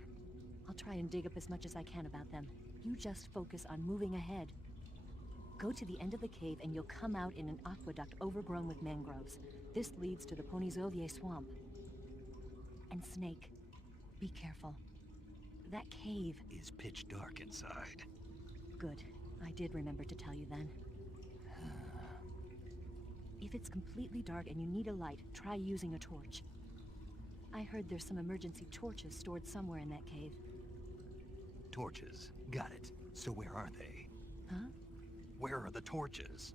I'll try and dig up as much as I can about them. You just focus on moving ahead. Go to the end of the cave and you'll come out in an aqueduct overgrown with mangroves. This leads to the Ponizovye swamp. And Snake, be careful. That cave is pitch dark inside. Good. I did remember to tell you then. If it's completely dark and you need a light, try using a torch. I heard there's some emergency torches stored somewhere in that cave. Torches. Got it. So where are they? Huh? Where are the torches?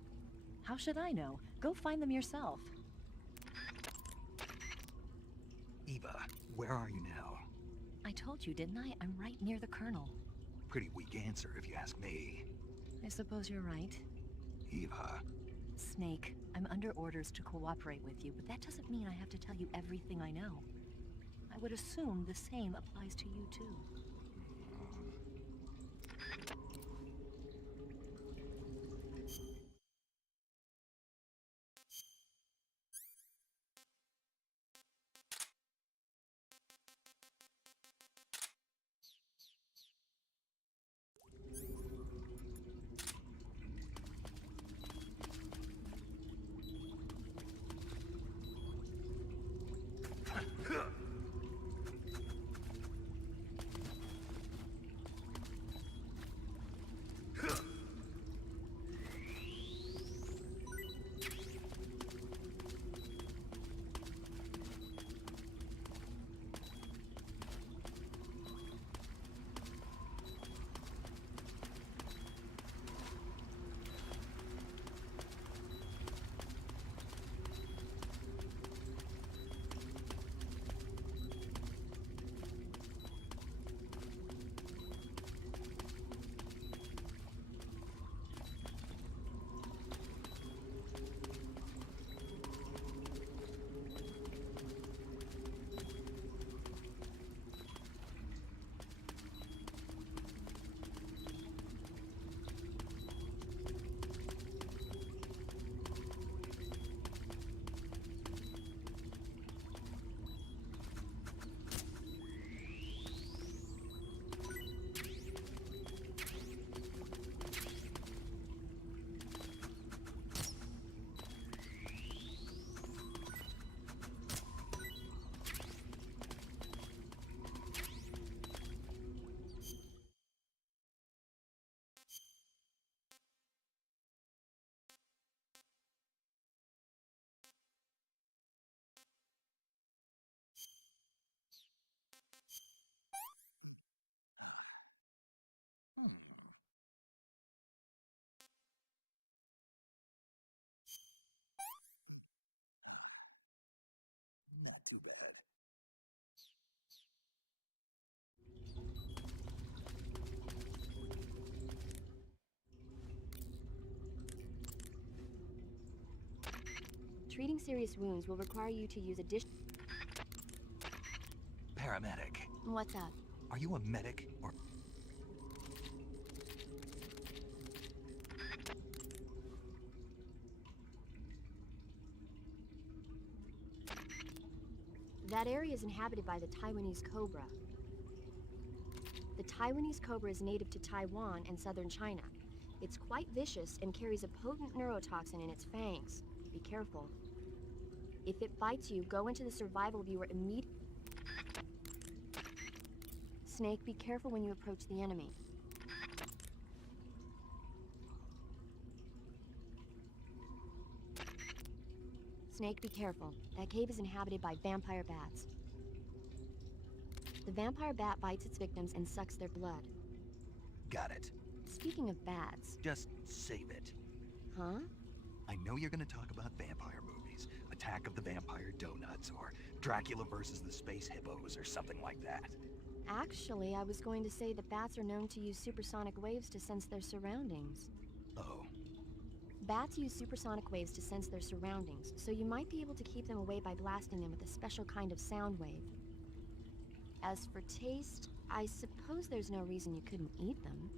How should I know? Go find them yourself. Eva, where are you now? I told you, didn't I? I'm right near the Colonel. Pretty weak answer if you ask me. I suppose you're right. Eva. Snake, I'm under orders to cooperate with you, but that doesn't mean I have to tell you everything I know. I would assume the same applies to you too. treating serious wounds will require you to use additional... Paramedic. What's up? Are you a medic or... That area is inhabited by the Taiwanese cobra. The Taiwanese cobra is native to Taiwan and southern China. It's quite vicious and carries a potent neurotoxin in its fangs. Be careful. If it bites you, go into the survival viewer immediately. Snake, be careful when you approach the enemy. Snake, be careful. That cave is inhabited by vampire bats. The vampire bat bites its victims and sucks their blood. Got it. Speaking of bats... Just save it. Huh? I know you're gonna talk about vampire movies. Attack of the Vampire Donuts, or Dracula versus the Space Hippos, or something like that. Actually, I was going to say that bats are known to use supersonic waves to sense their surroundings. Oh. Bats use supersonic waves to sense their surroundings, so you might be able to keep them away by blasting them with a special kind of sound wave. As for taste, I suppose there's no reason you couldn't eat them.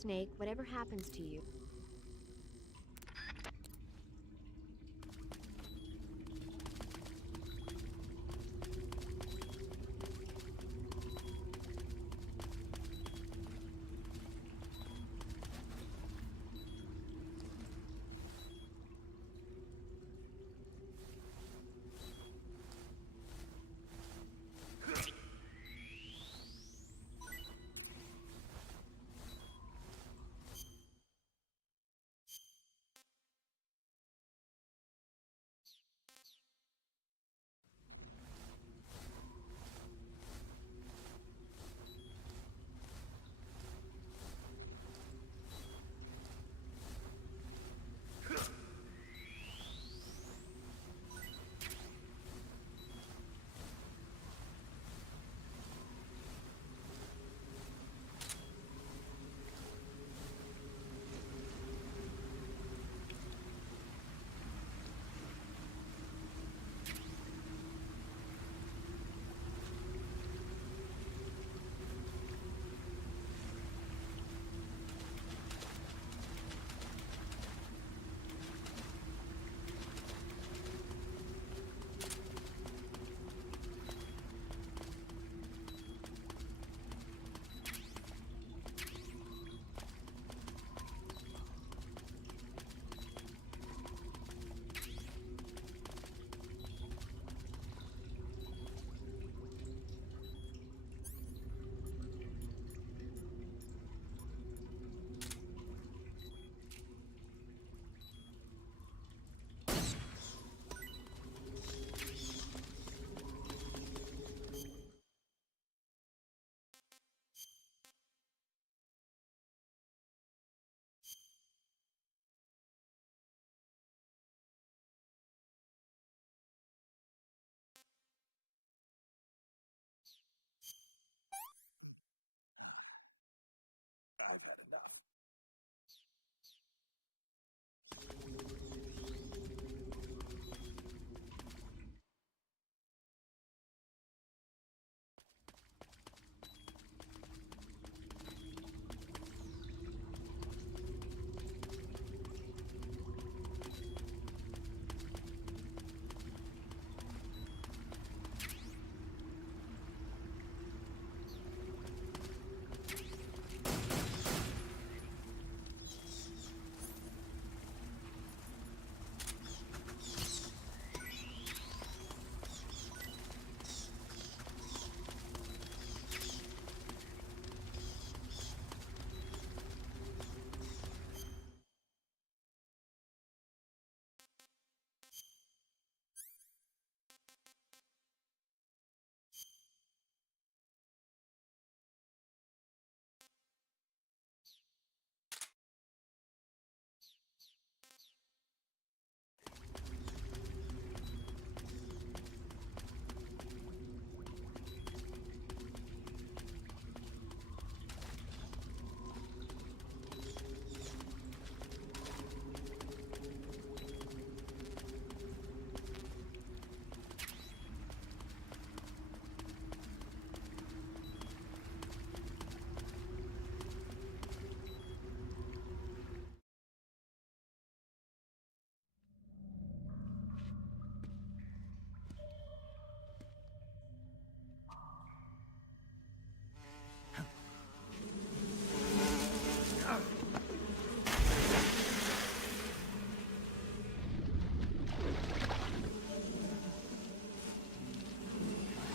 Snake, whatever happens to you,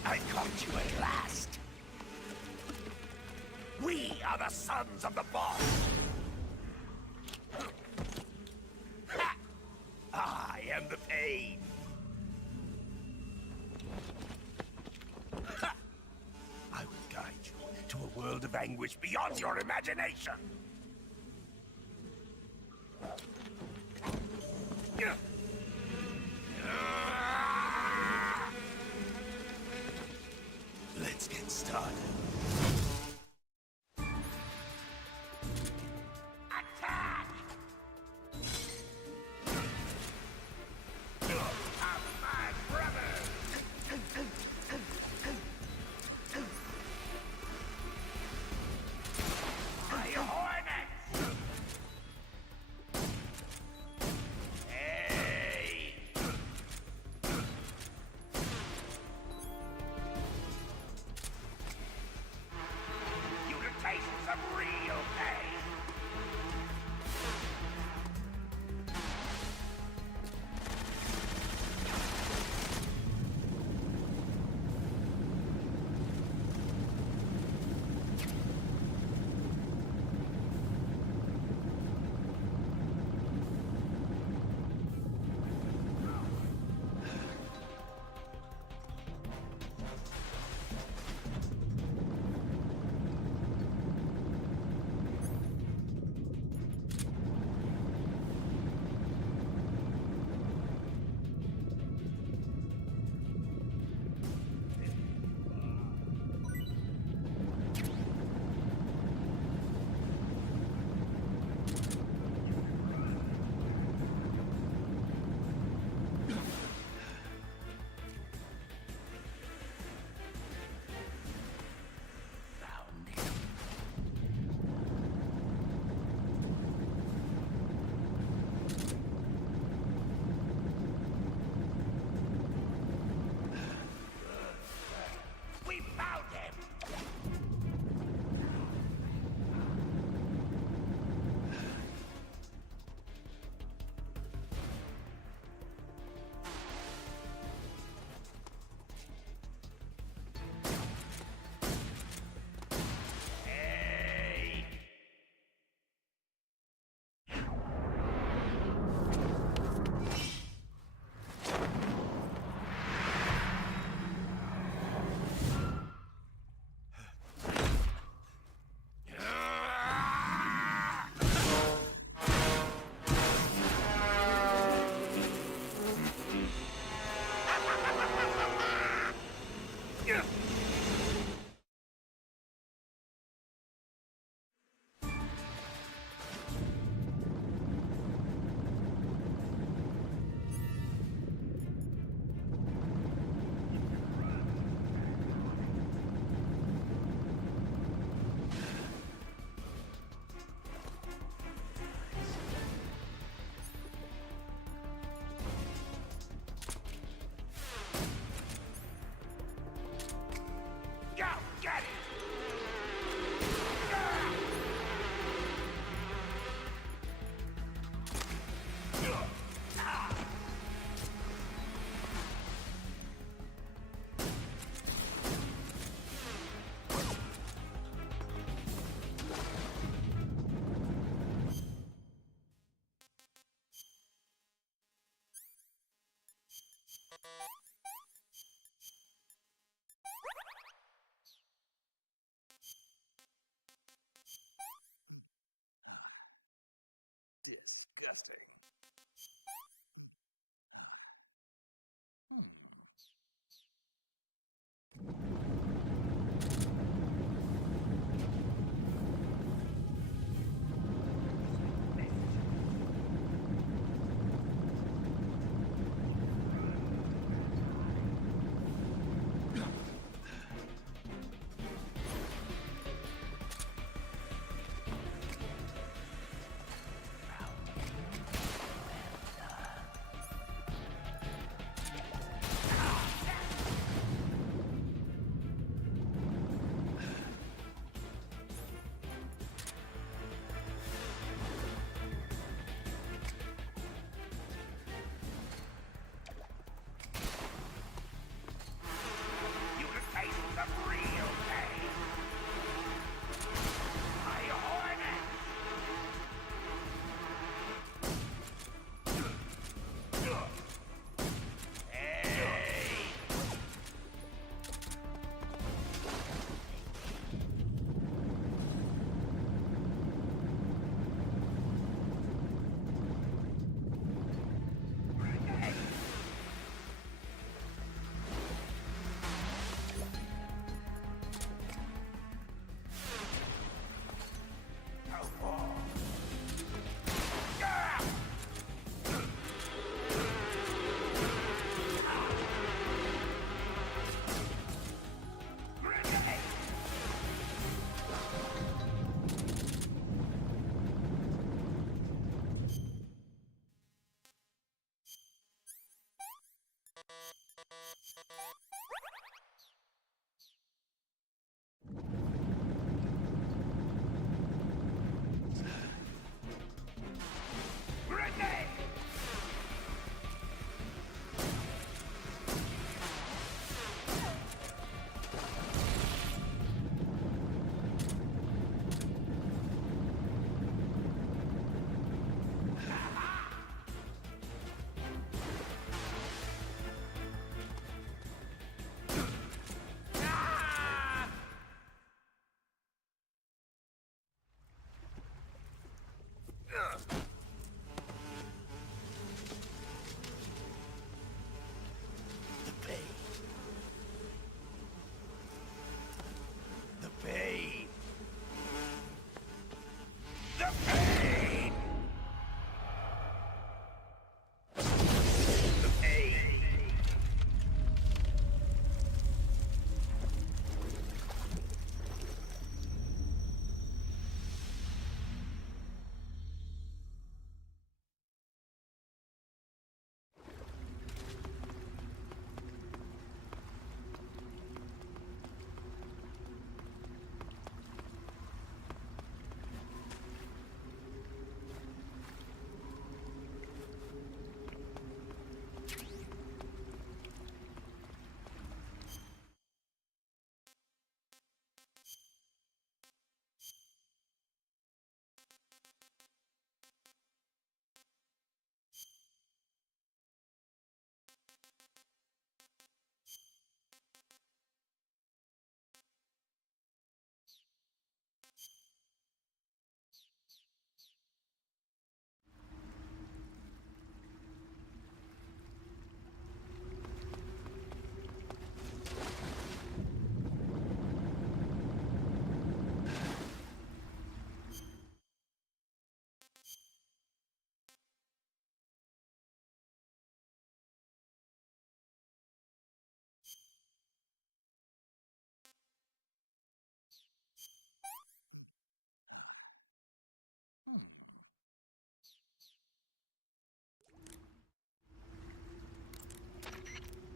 I caught you at last. We are the sons of the boss. Ha! I am the pain. Ha! I will guide you to a world of anguish beyond your imagination. Let's get started. Attack! My brother! I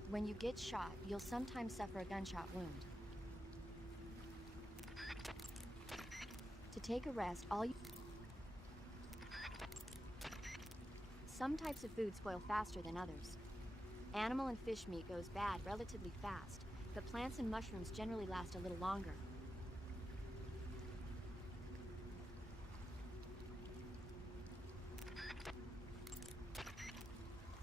When you get shot, you'll sometimes suffer a gunshot wound. To take a rest, Some types of food spoil faster than others. Animal and fish meat goes bad relatively fast, but plants and mushrooms generally last a little longer.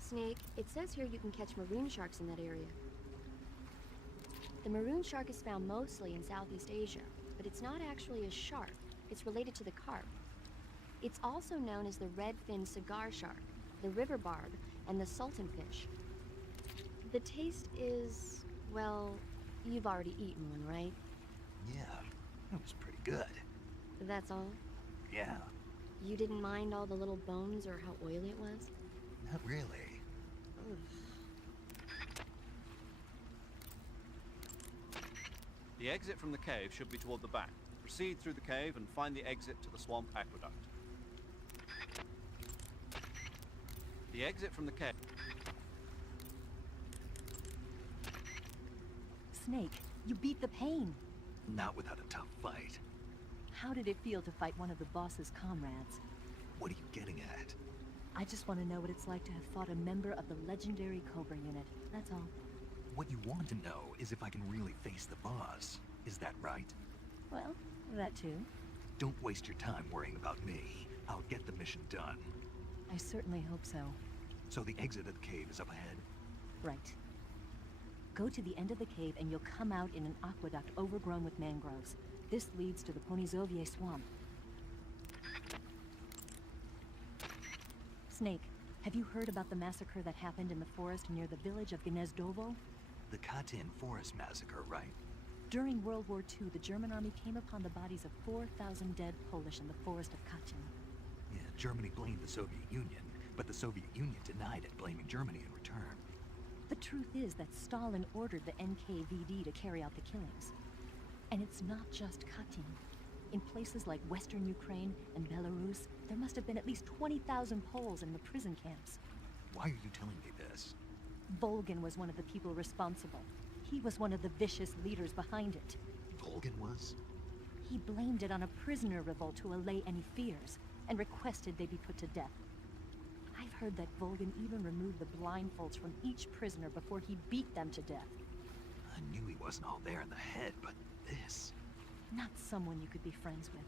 Snake, it says here you can catch maroon sharks in that area. The maroon shark is found mostly in Southeast Asia, but it's not actually a shark. It's related to the carp. It's also known as the red-finned cigar shark, the river barb, and the sultan fish. The taste is, well, you've already eaten one, right? Yeah, that was pretty good. That's all? Yeah, You didn't mind all the little bones or how oily it was? not really. The exit from the cave should be toward the back. Proceed through the cave and find the exit to the swamp aqueduct. The exit from the cave... Snake, you beat the pain. Not without a tough fight. How did it feel to fight one of the boss's comrades? What are you getting at? I just want to know what it's like to have fought a member of the legendary Cobra unit. That's all. What you want to know is if I can really face the boss. Is that right? Well, that too. Don't waste your time worrying about me. I'll get the mission done. I certainly hope so. So the exit of the cave is up ahead? Right. Go to the end of the cave and you'll come out in an aqueduct overgrown with mangroves. This leads to the Ponizovye swamp. Snake, have you heard about the massacre that happened in the forest near the village of Gnezdovo? The Katyn Forest Massacre, right? During World War II, the German army came upon the bodies of 4,000 dead Polish in the forest of Katyn. Yeah, Germany blamed the Soviet Union, but the Soviet Union denied it, blaming Germany in return. The truth is that Stalin ordered the NKVD to carry out the killings. And it's not just Katyn. In places like Western Ukraine and Belarus, there must have been at least 20,000 Poles in the prison camps. Why are you telling me this? Volgin was one of the people responsible. He was one of the vicious leaders behind it. Volgin was? He blamed it on a prisoner revolt to allay any fears, and requested they be put to death. I've heard that Volgin even removed the blindfolds from each prisoner before he beat them to death. I knew he wasn't all there in the head, but this... Not someone you could be friends with.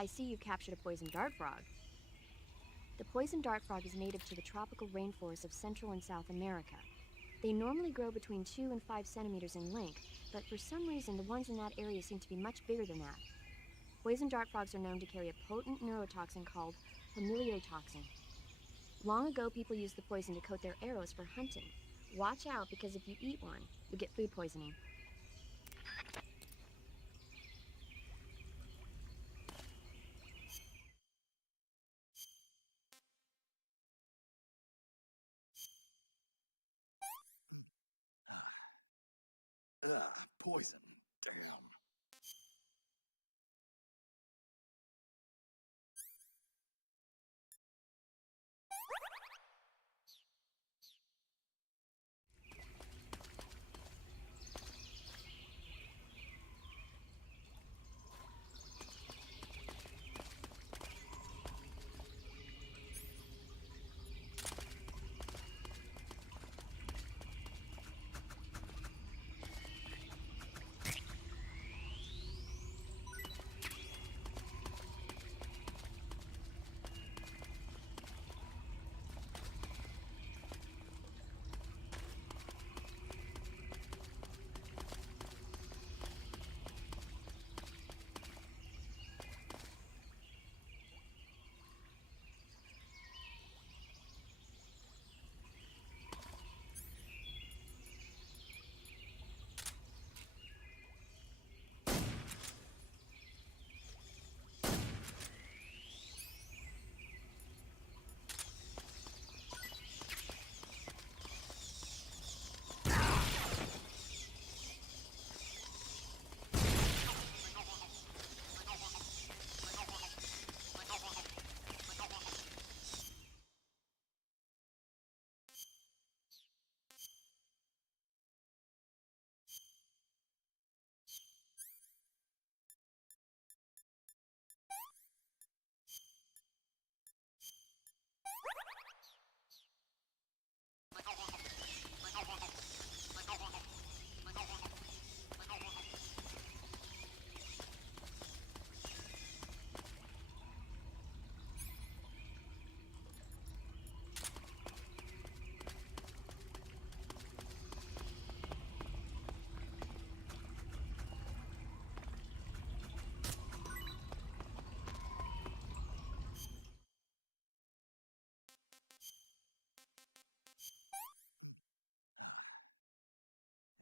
I see you've captured a poison dart frog. The poison dart frog is native to the tropical rainforests of Central and South America. They normally grow between 2 and 5 centimeters in length, but for some reason the ones in that area seem to be much bigger than that. Poison dart frogs are known to carry a potent neurotoxin called familiotoxin. Long ago, people used the poison to coat their arrows for hunting. Watch out, because if you eat one, you'll get food poisoning. Poison.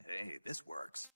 Hey, this works.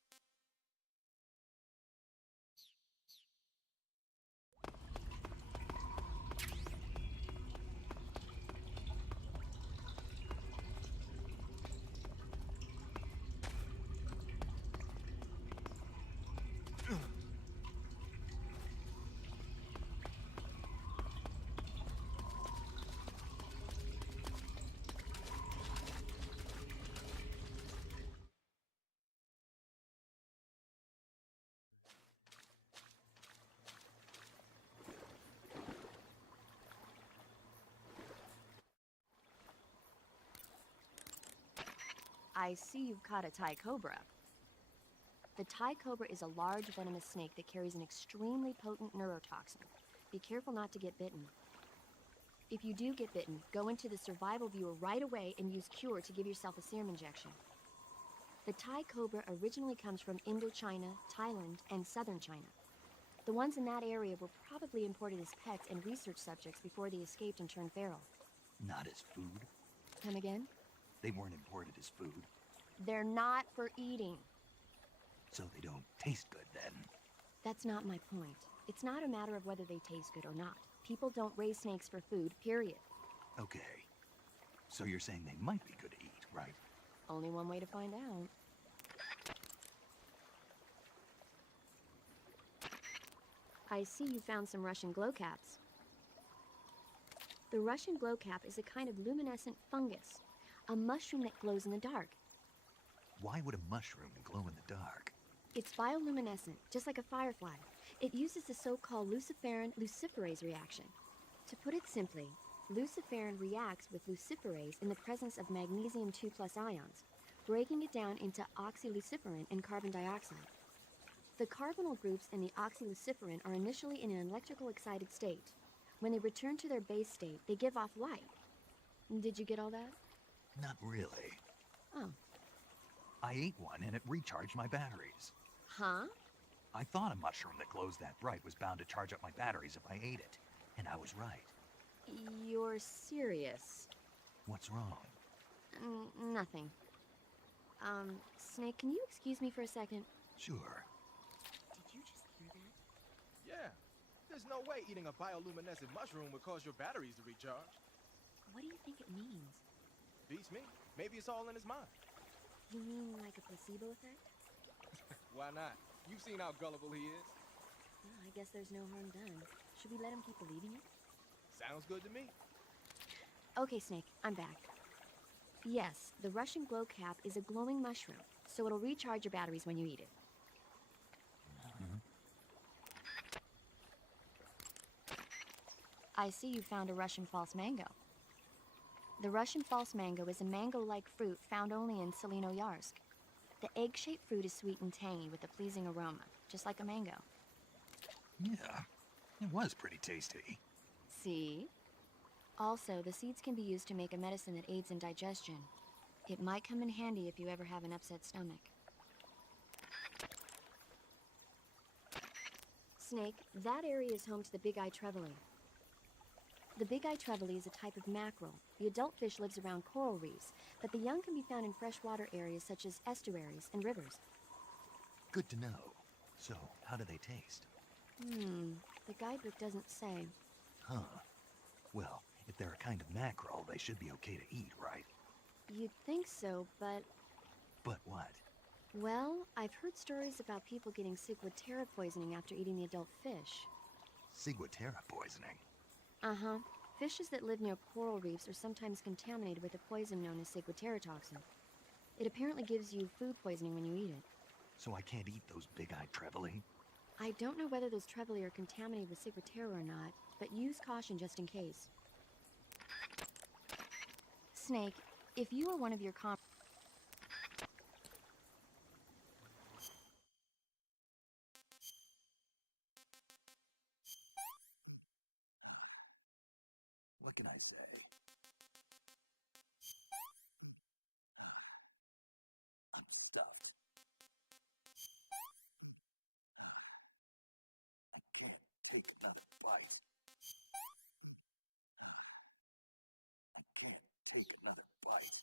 I see you've caught a Thai cobra. The Thai cobra is a large venomous snake that carries an extremely potent neurotoxin. Be careful not to get bitten. If you do get bitten, go into the survival viewer right away and use Cure to give yourself a serum injection. The Thai cobra originally comes from Indochina, Thailand, and southern China. The ones in that area were probably imported as pets and research subjects before they escaped and turned feral. Not as food? Come again? They weren't imported as food, They're not for eating. so they don't taste good then. That's not my point. It's not a matter of whether they taste good or not. People don't raise snakes for food, period. Okay. So you're saying they might be good to eat, right? Only one way to find out. I see you found some Russian glowcaps. The Russian glowcap is a kind of luminescent fungus, a mushroom that glows in the dark. Why would a mushroom glow in the dark? It's bioluminescent, just like a firefly. It uses the so-called luciferin-luciferase reaction. To put it simply, luciferin reacts with luciferase in the presence of magnesium 2+ ions, breaking it down into oxyluciferin and carbon dioxide. The carbonyl groups in the oxyluciferin are initially in an electrical excited state. When they return to their base state, they give off light. Did you get all that? Not really. Oh. I ate one and it recharged my batteries. Huh? I thought a mushroom that glows that bright was bound to charge up my batteries if I ate it. And I was right. You're serious? What's wrong? Nothing. Snake, can you excuse me for a second? Sure. Did you just hear that? Yeah. There's no way eating a bioluminescent mushroom would cause your batteries to recharge. What do you think it means? Beats me. Maybe it's all in his mind. You mean like a placebo effect? Why not? You've seen how gullible he is. Well, I guess there's no harm done. Should we let him keep believing it? Sounds good to me. Okay, Snake, I'm back. Yes, the Russian glow cap is a glowing mushroom, so it'll recharge your batteries when you eat it. I see you found a Russian false mango. The Russian false mango is a mango-like fruit found only in Selinoyarsk. The egg-shaped fruit is sweet and tangy with a pleasing aroma, just like a mango. Yeah, it was pretty tasty. See? Also, the seeds can be used to make a medicine that aids in digestion. It might come in handy if you ever have an upset stomach. Snake, that area is home to the big-eyed trevally. The big-eyed trevally is a type of mackerel. The adult fish lives around coral reefs, but the young can be found in freshwater areas such as estuaries and rivers. Good to know. So, how do they taste? The guidebook doesn't say. Huh. Well, if they're a kind of mackerel, they should be okay to eat, right? You'd think so, but... But what? Well, I've heard stories about people getting ciguatera poisoning after eating the adult fish. Ciguatera poisoning? Uh-huh. Fishes that live near coral reefs are sometimes contaminated with a poison known as ciguatera toxin. It apparently gives you food poisoning when you eat it. So I can't eat those big-eyed trevally? I don't know whether those trevally are contaminated with ciguatera or not, but use caution just in case. Snake, if you or one of your What can I say? I'm stuffed. I can't take another bite. I can't take another bite.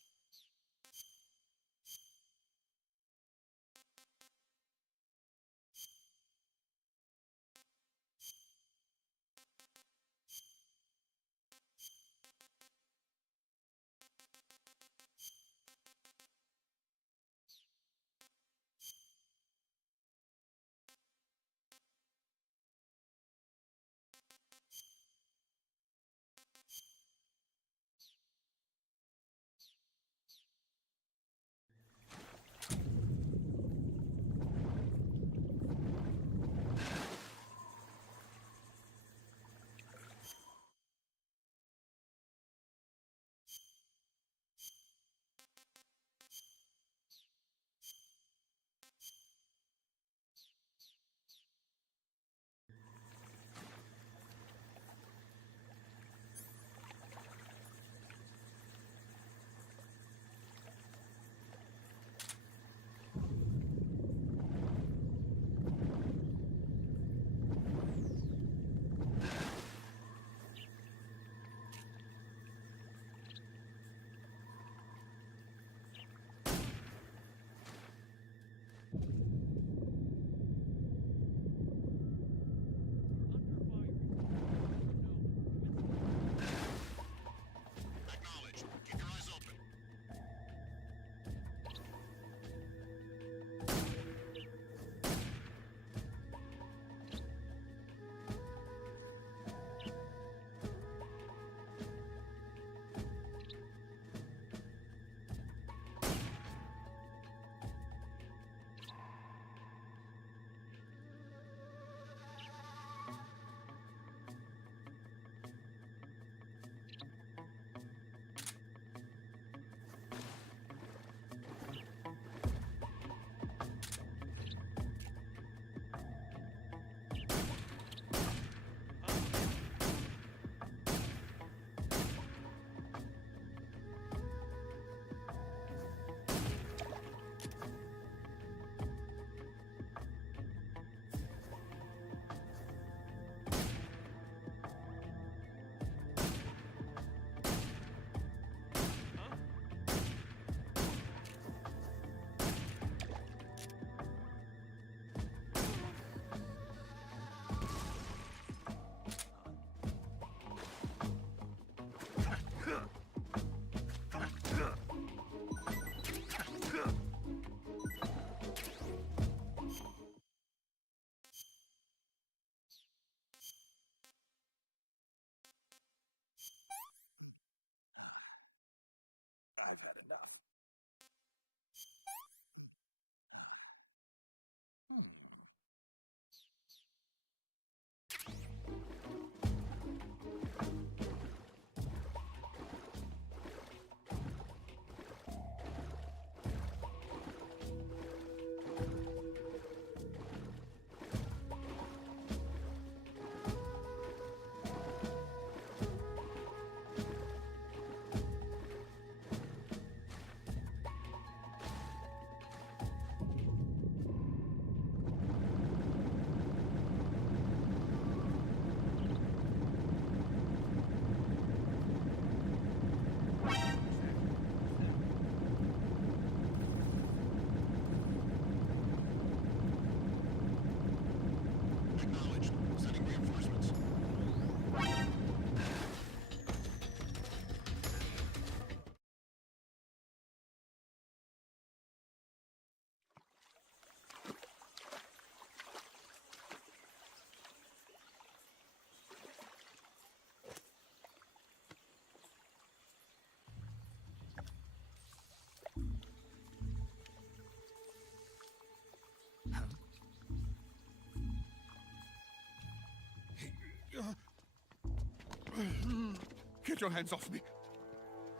Get your hands off me.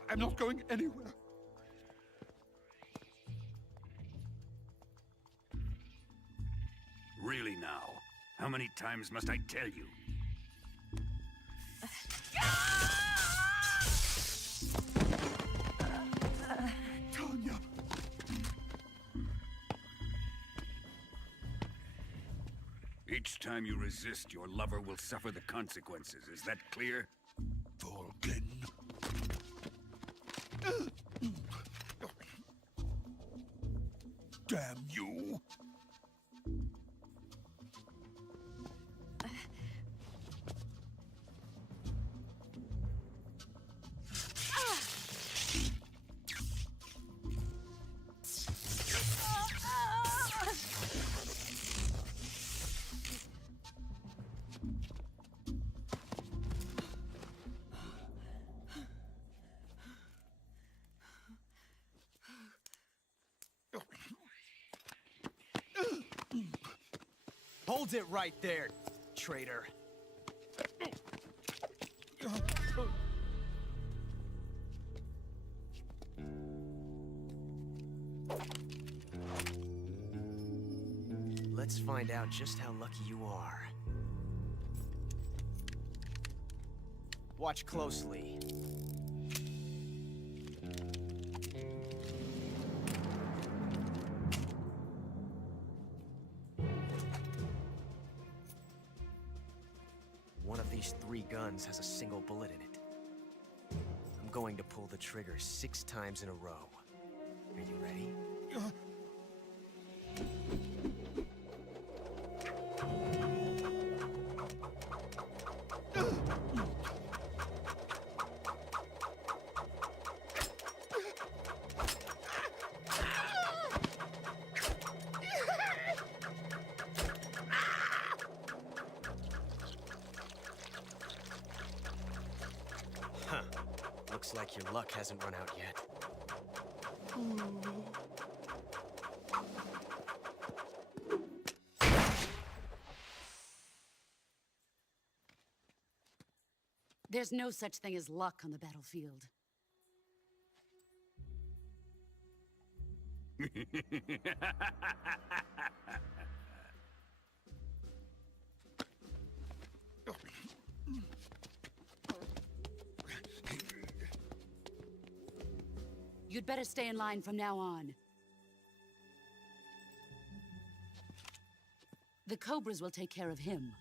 I'm not going anywhere. Really now? How many times must I tell you? Tanya! Each time you resist, your lover will suffer the consequences. Is that clear? Vulcan. Damn you! Hold it right there, traitor. Let's find out just how lucky you are. Watch closely. One of these 3 guns has a single bullet in it. I'm going to pull the trigger 6 times in a row. Are you ready? Huh. Looks like your luck hasn't run out yet. There's no such thing as luck on the battlefield. You'd better stay in line from now on. The Cobras will take care of him.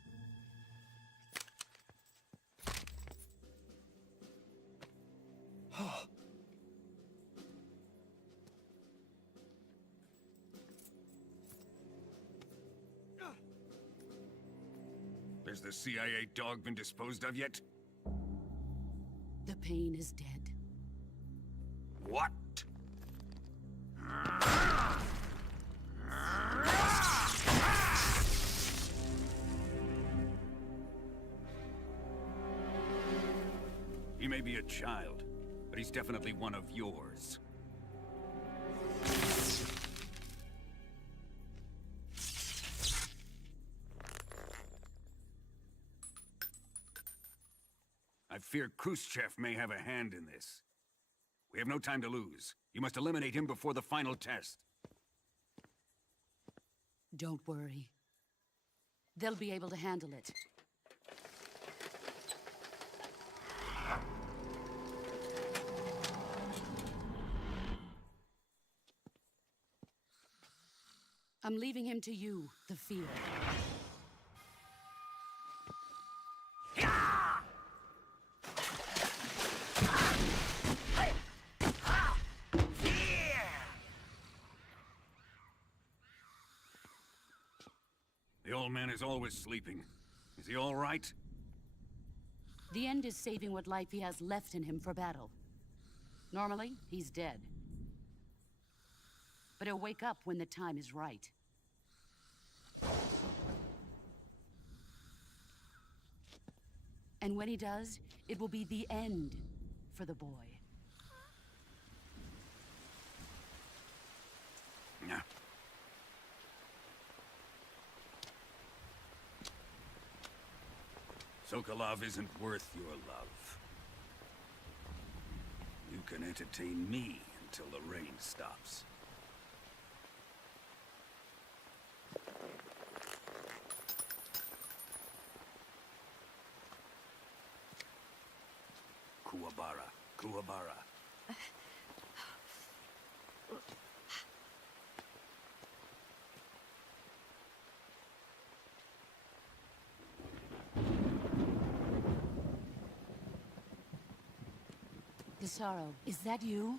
Has the CIA dog been disposed of yet? The pain is dead. What? He may be a child, but he's definitely one of yours. I fear Khrushchev may have a hand in this. We have no time to lose. You must eliminate him before the final test. Don't worry. They'll be able to handle it. I'm leaving him to you, the field. The old man is always sleeping. Is he all right? The end is saving what life he has left in him for battle. Normally, he's dead. But he'll wake up when the time is right. And when he does, it will be the end for the boy. Yeah. Sokolov isn't worth your love. You can entertain me until the rain stops. Kuwabara, Kuwabara. Gisaro, is that you?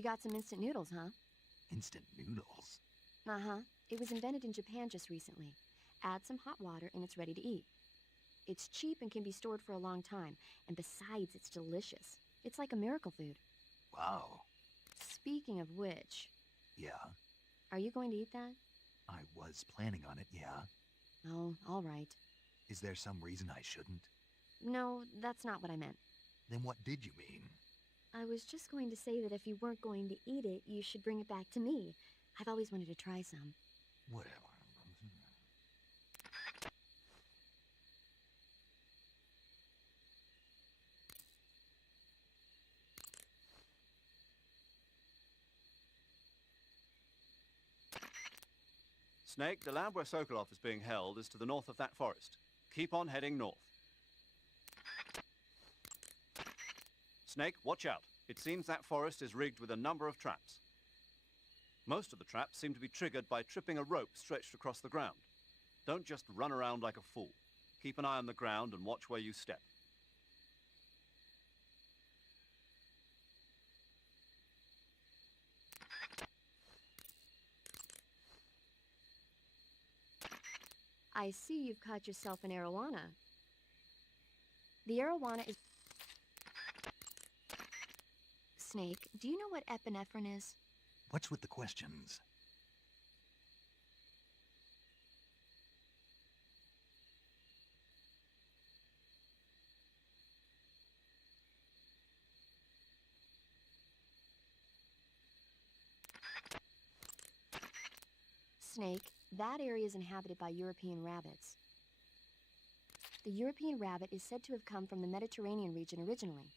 You got some instant noodles, huh? Instant noodles? Uh-huh. It was invented in Japan just recently. Add some hot water and it's ready to eat. It's cheap and can be stored for a long time, and besides, it's delicious. It's like a miracle food. Wow. Speaking of which... Yeah? Are you going to eat that? I was planning on it, yeah. Oh, all right. Is there some reason I shouldn't? No, that's not what I meant. Then what did you mean? I was just going to say that if you weren't going to eat it, you should bring it back to me. I've always wanted to try some. Whatever. Snake, the lab where Sokolov is being held is to the north of that forest. Keep on heading north. Snake, watch out. It seems that forest is rigged with a number of traps. Most of the traps seem to be triggered by tripping a rope stretched across the ground. Don't just run around like a fool. Keep an eye on the ground and watch where you step. I see you've caught yourself an arowana. The arowana is... Snake, do you know what epinephrine is? What's with the questions? Snake, that area is inhabited by European rabbits. The European rabbit is said to have come from the Mediterranean region originally,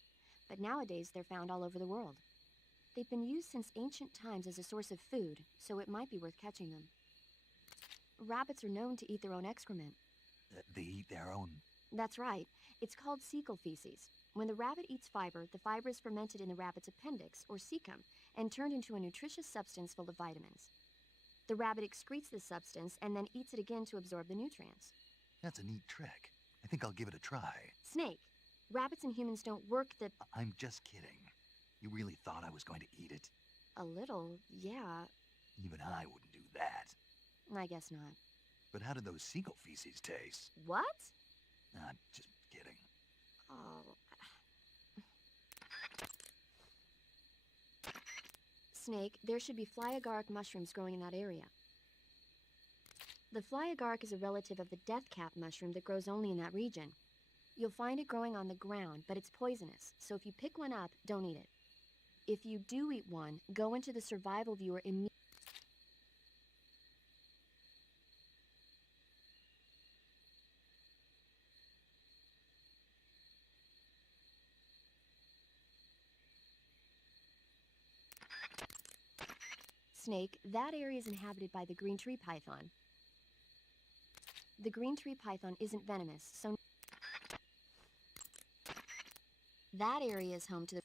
but nowadays they're found all over the world. They've been used since ancient times as a source of food, so it might be worth catching them. Rabbits are known to eat their own excrement. They eat their own... That's right. It's called cecal feces. When the rabbit eats fiber, the fiber is fermented in the rabbit's appendix, or cecum, and turned into a nutritious substance full of vitamins. The rabbit excretes this substance and then eats it again to absorb the nutrients. That's a neat trick. I think I'll give it a try. Snake, rabbits and humans don't work the... I'm just kidding. You really thought I was going to eat it? A little, yeah. Even I wouldn't do that. I guess not. But how did those seagull feces taste? What? I'm just kidding. Oh. Snake, there should be fly agaric mushrooms growing in that area. The fly agaric is a relative of the death cap mushroom that grows only in that region. You'll find it growing on the ground, but it's poisonous, so if you pick one up, don't eat it. If you do eat one, go into the survival viewer immediately. Snake, that area is inhabited by the green tree python. The green tree python isn't venomous, so... That area is home to the...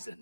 poison.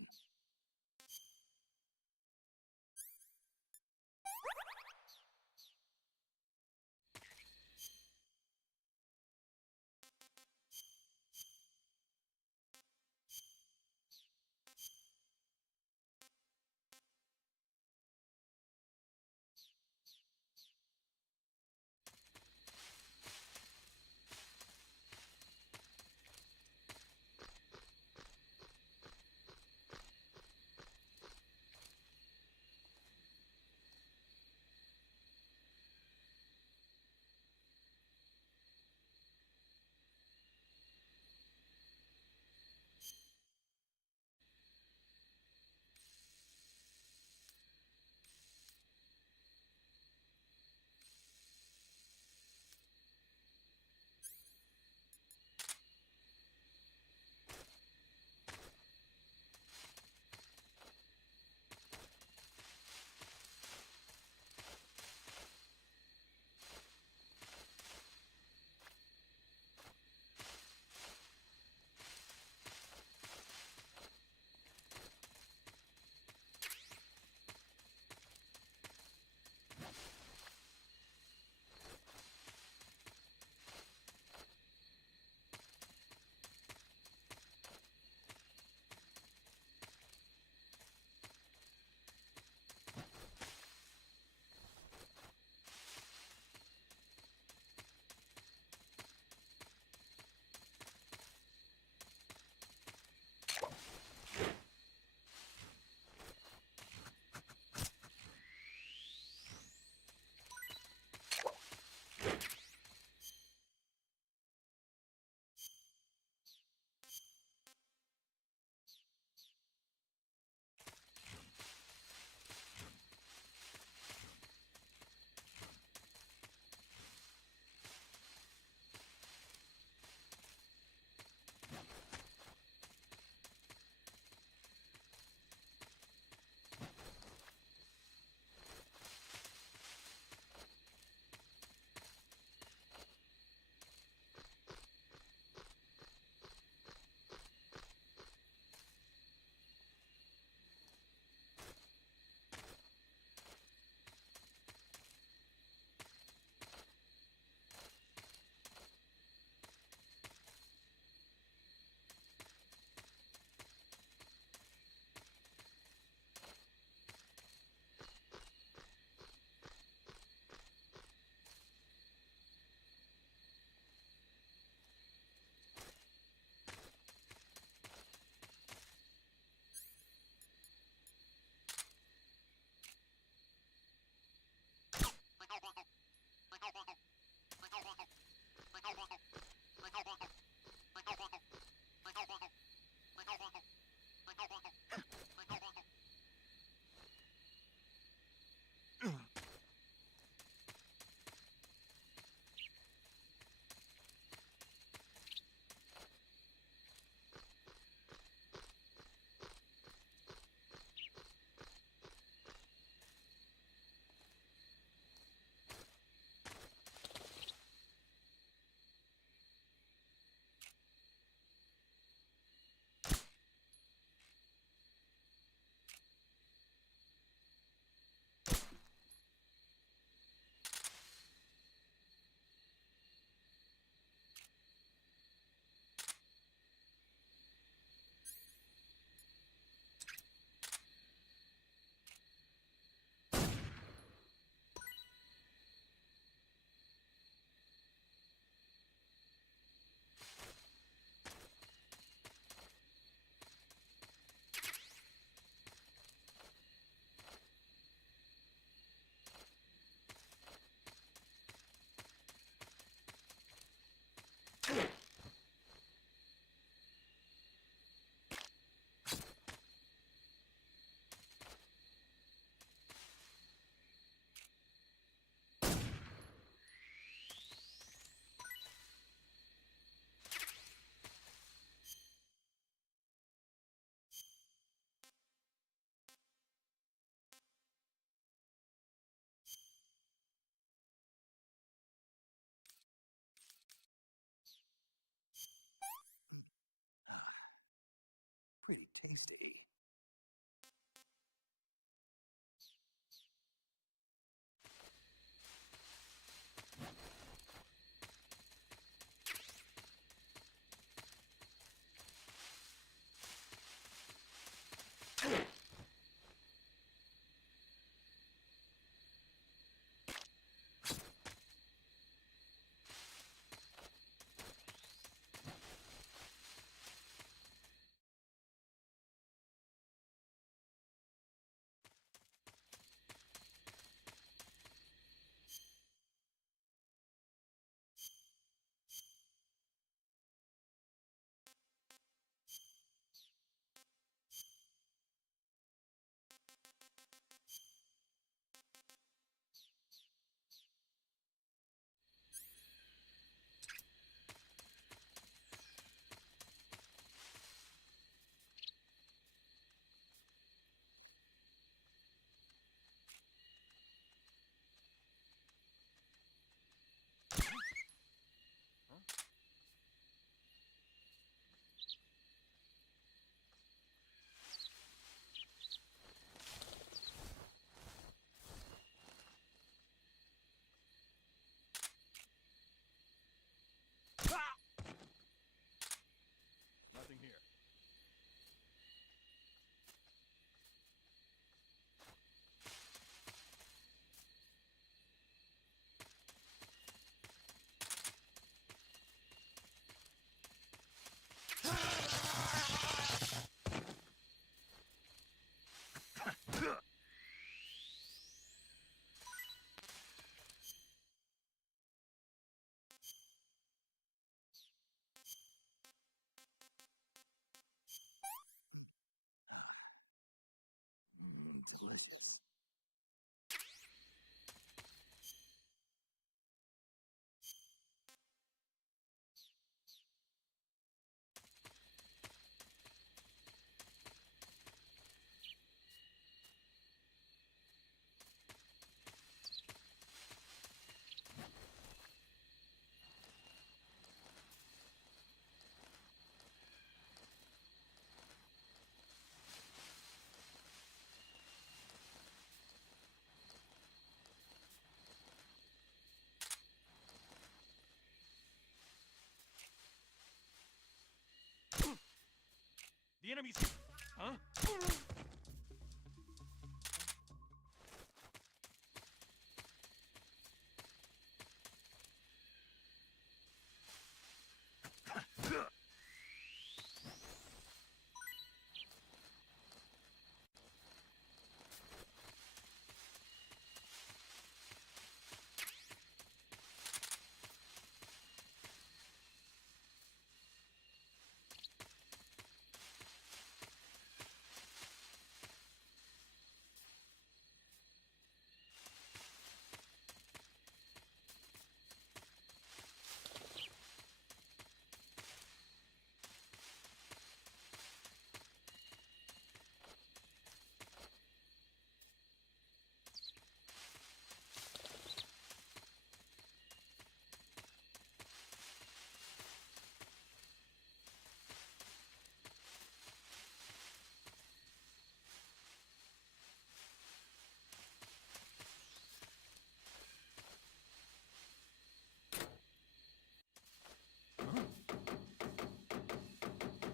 The enemy's here. Huh?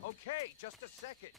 Okay, just a second.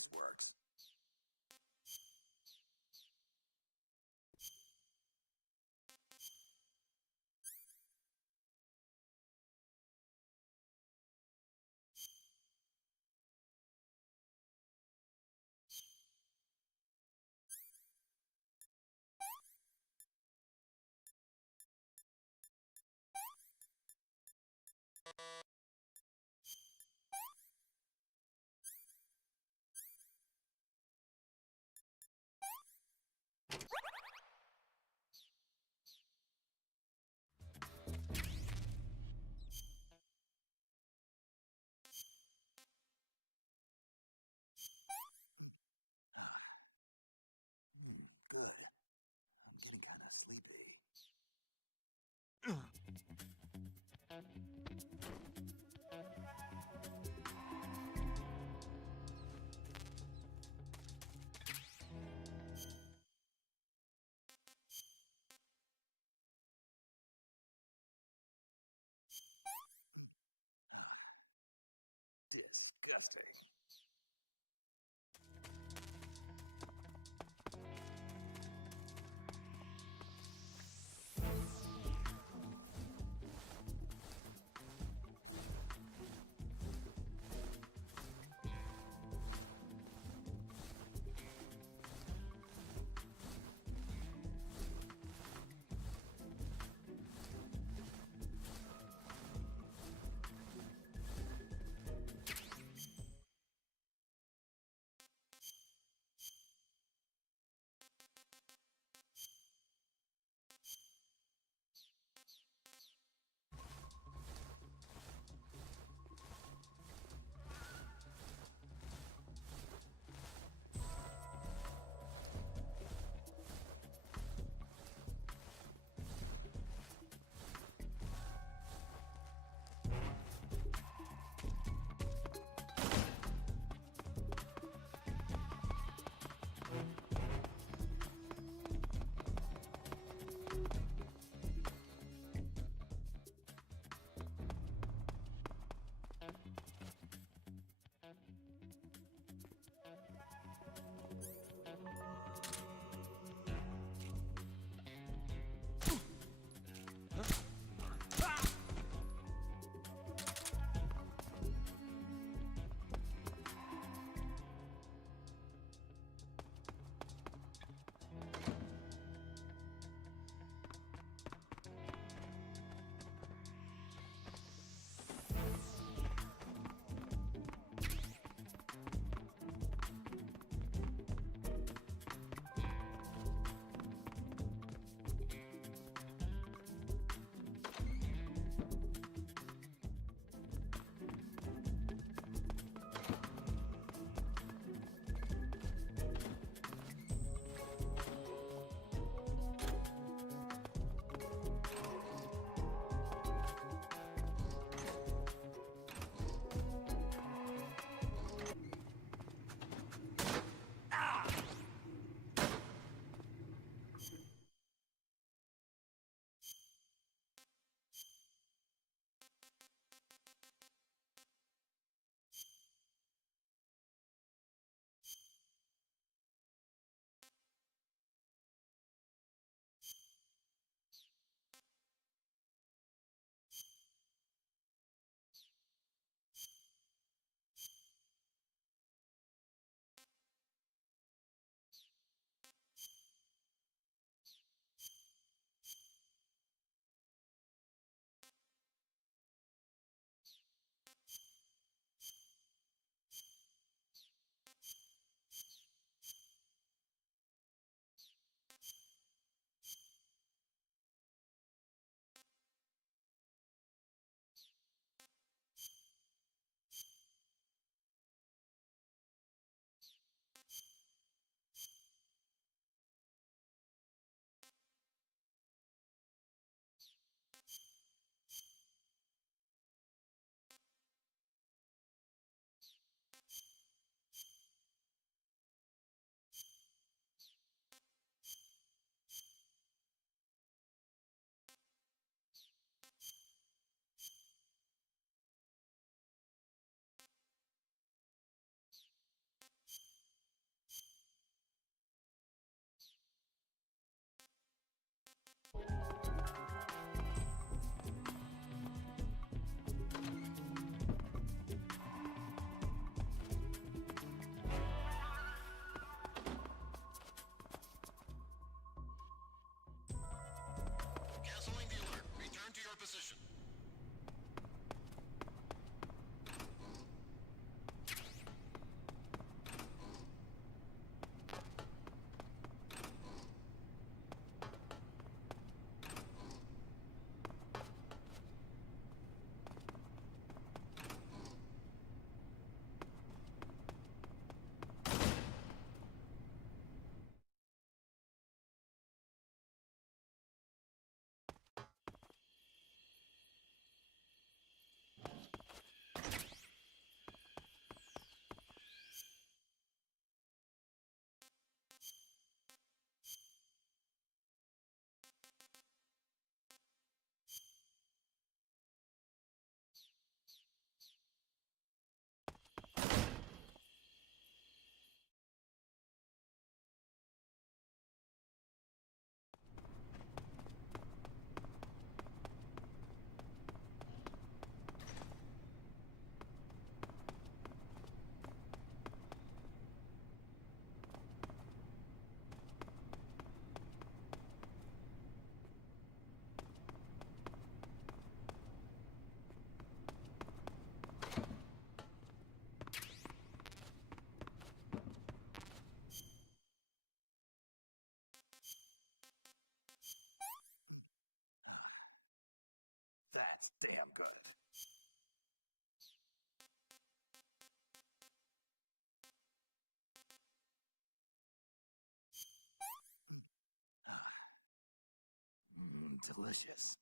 it's worked. delicious.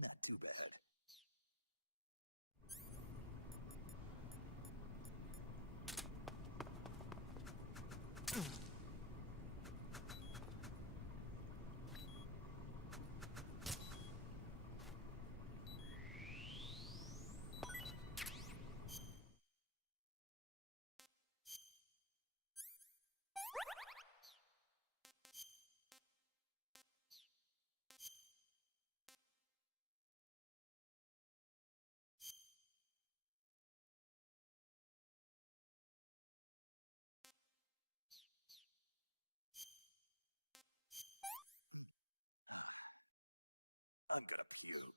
Not too bad. I'm gonna puke.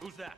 Who's that?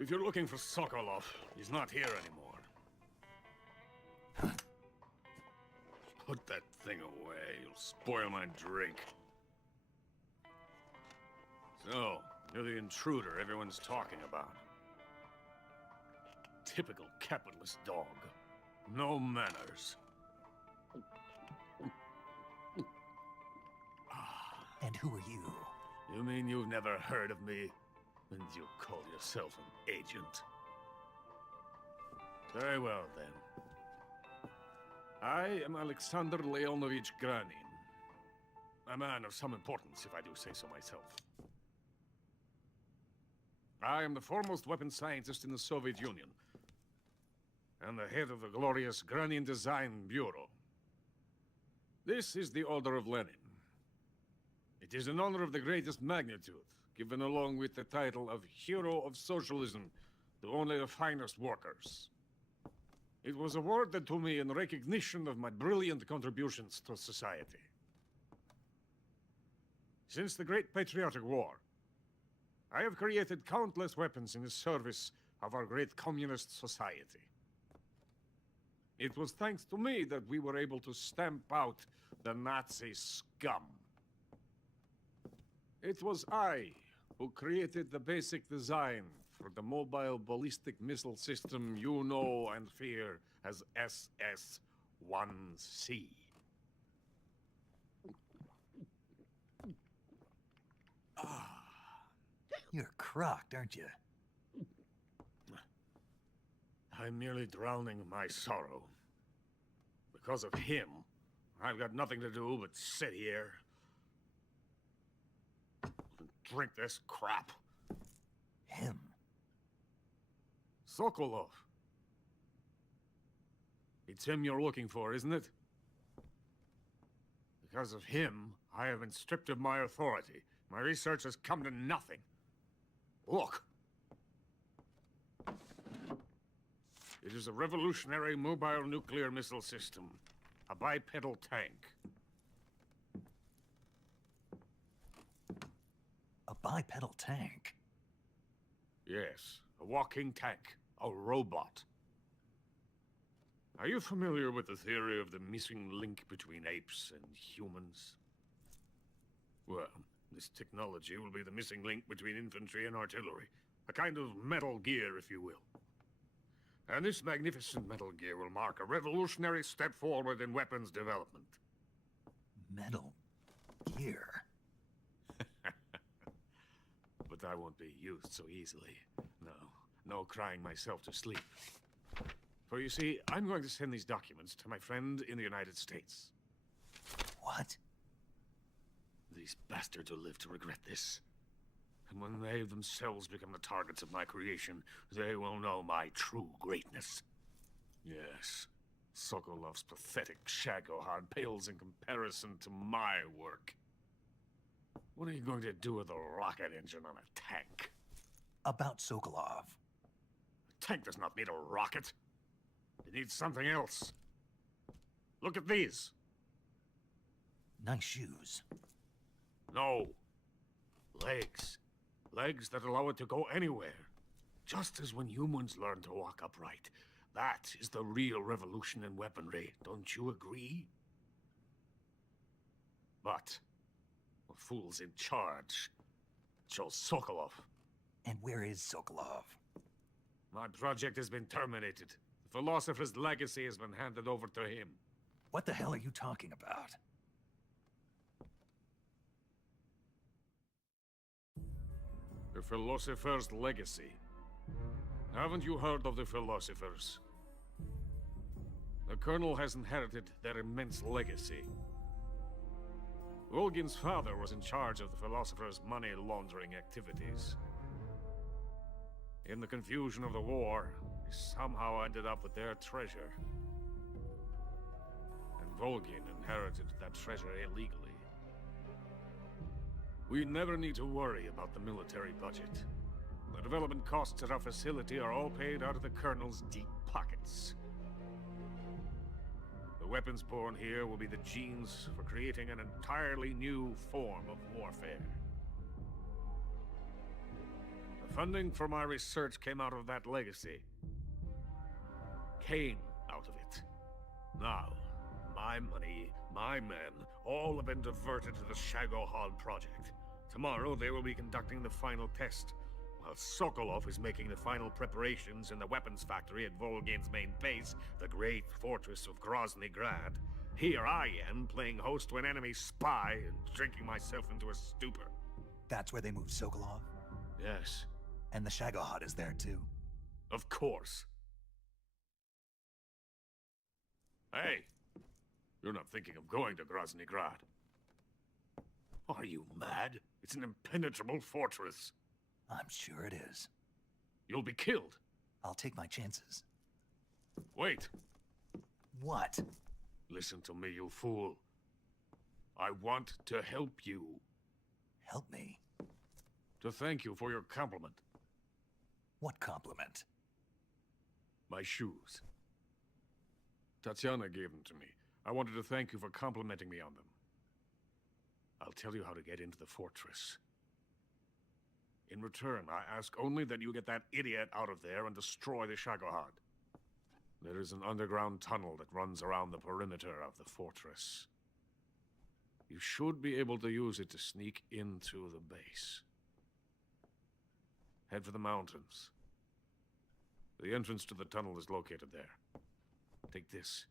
If you're looking for Sokolov, he's not here anymore. Put that thing away. You'll spoil my drink. So, you're the intruder everyone's talking about. Typical capitalist dog. No manners. And who are you? You mean you've never heard of me? And you call yourself an agent? Very well, then. I am Alexander Leonovich Granin. A man of some importance, if I do say so myself. I am the foremost weapons scientist in the Soviet Union, and the head of the glorious Granin Design Bureau. This is the Order of Lenin. It is an honor of the greatest magnitude, given along with the title of Hero of Socialism to only the finest workers. It was awarded to me in recognition of my brilliant contributions to society. Since the Great Patriotic War, I have created countless weapons in the service of our great communist society. It was thanks to me that we were able to stamp out the Nazi scum. It was I who created the basic design for the mobile ballistic missile system you know and fear as SS-1C. You're crocked, aren't you? I'm merely drowning my sorrow. Because of him, I've got nothing to do but sit here and drink this crap. Him? Sokolov. It's him you're looking for, isn't it? Because of him, I have been stripped of my authority. My research has come to nothing. Look. It is a revolutionary mobile nuclear missile system. A bipedal tank. A bipedal tank? Yes, a walking tank. A robot. Are you familiar with the theory of the missing link between apes and humans? Well, this technology will be the missing link between infantry and artillery. A kind of Metal Gear, if you will. And this magnificent Metal Gear will mark a revolutionary step forward in weapons development. Metal Gear? But I won't be used so easily. No crying myself to sleep. For you see, I'm going to send these documents to my friend in the United States. What? These bastards will live to regret this. And when they themselves become the targets of my creation, they will know my true greatness. Yes, Sokolov's pathetic Shagohod pales in comparison to my work. What are you going to do with a rocket engine on a tank? About Sokolov. A tank does not need a rocket. It needs something else. Look at these. Nice shoes. No. Legs. Legs that allow it to go anywhere. Just as when humans learn to walk upright. That is the real revolution in weaponry. Don't you agree? But the fool's in charge. Joe Sokolov. And where is Sokolov? My project has been terminated. The philosopher's legacy has been handed over to him. What the hell are you talking about? The philosopher's legacy. Haven't you heard of the philosophers? The Colonel has inherited their immense legacy. Volgin's father was in charge of the philosophers' money laundering activities. In the confusion of the war, he somehow ended up with their treasure. And Volgin inherited that treasure illegally. We never need to worry about the military budget. The development costs at our facility are all paid out of the Colonel's deep pockets. The weapons born here will be the genes for creating an entirely new form of warfare. The Funding for my research came out of that legacy. Came out of it. Now, my money, my men, all have been diverted to the Shagohod project. Tomorrow they will be conducting the final test, while Sokolov is making the final preparations in the weapons factory at Volgin's main base, the great fortress of Grozny Grad. Here I am, playing host to an enemy spy and drinking myself into a stupor. That's where they moved Sokolov? Yes. And the Shagohod is there too? Of course. Hey! You're not thinking of going to Grozny Grad. Are you mad? It's an impenetrable fortress. I'm sure it is. You'll be killed. I'll take my chances. Wait. What? Listen to me, you fool. I want to help you. Help me? To thank you for your compliment. What compliment? My shoes. Tatiana gave them to me. I wanted to thank you for complimenting me on them. I'll tell you how to get into the fortress. In return, I ask only that you get that idiot out of there and destroy the Shagohod. There is an underground tunnel that runs around the perimeter of the fortress. You should be able to use it to sneak into the base. Head for the mountains. The entrance to the tunnel is located there. Take this.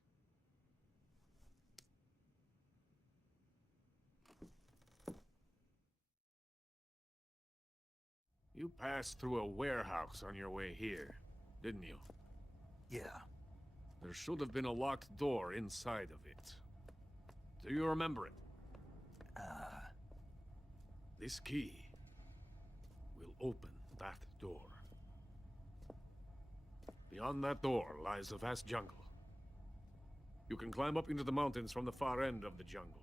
You passed through a warehouse on your way here, didn't you? Yeah. There should have been a locked door inside of it. Do you remember it? This key will open that door. Beyond that door lies a vast jungle. You can climb up into the mountains from the far end of the jungle.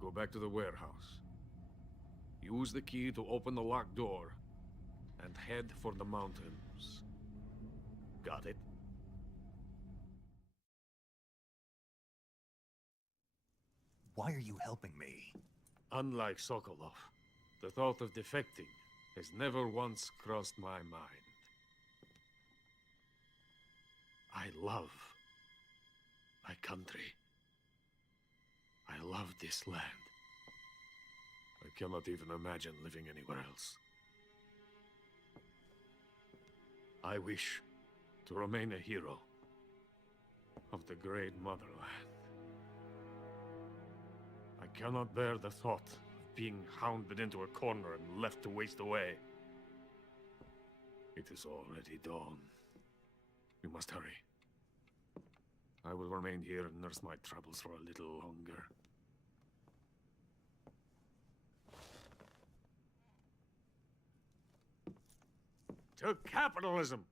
Go back to the warehouse. Use the key to open the locked door and head for the mountains. Got it? Why are you helping me? Unlike Sokolov, the thought of defecting has never once crossed my mind. I love my country. I love this land. I cannot even imagine living anywhere else. I wish to remain a hero of the great motherland. I cannot bear the thought of being hounded into a corner and left to waste away. It is already dawn. We must hurry. I will remain here and nurse my troubles for a little longer. To capitalism!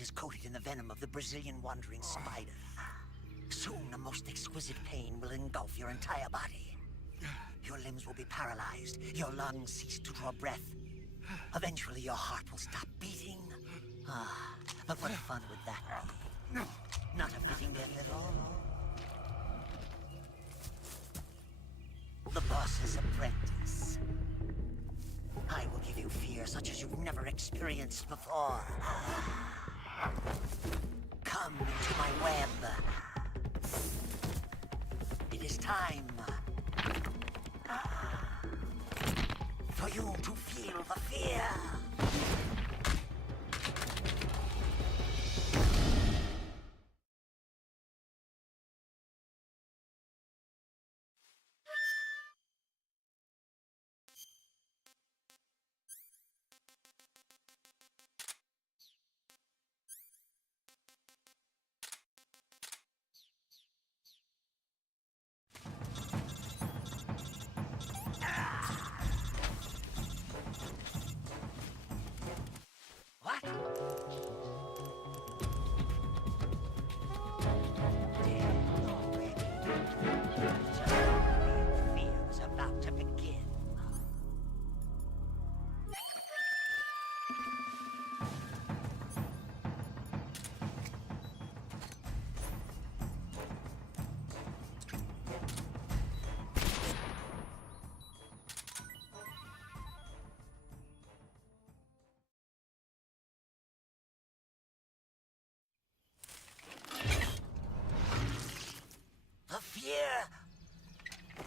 Is coated in the venom of the Brazilian wandering spider. Soon, a most exquisite pain will engulf your entire body. Your limbs will be paralyzed, your lungs cease to draw breath. Eventually, your heart will stop beating. But what fun would that be? Not a fitting death at all. The boss's apprentice. I will give you fear such as you've never experienced before. Come into my web. It is time for you to feel the fear. Fear's about to begin. The fear!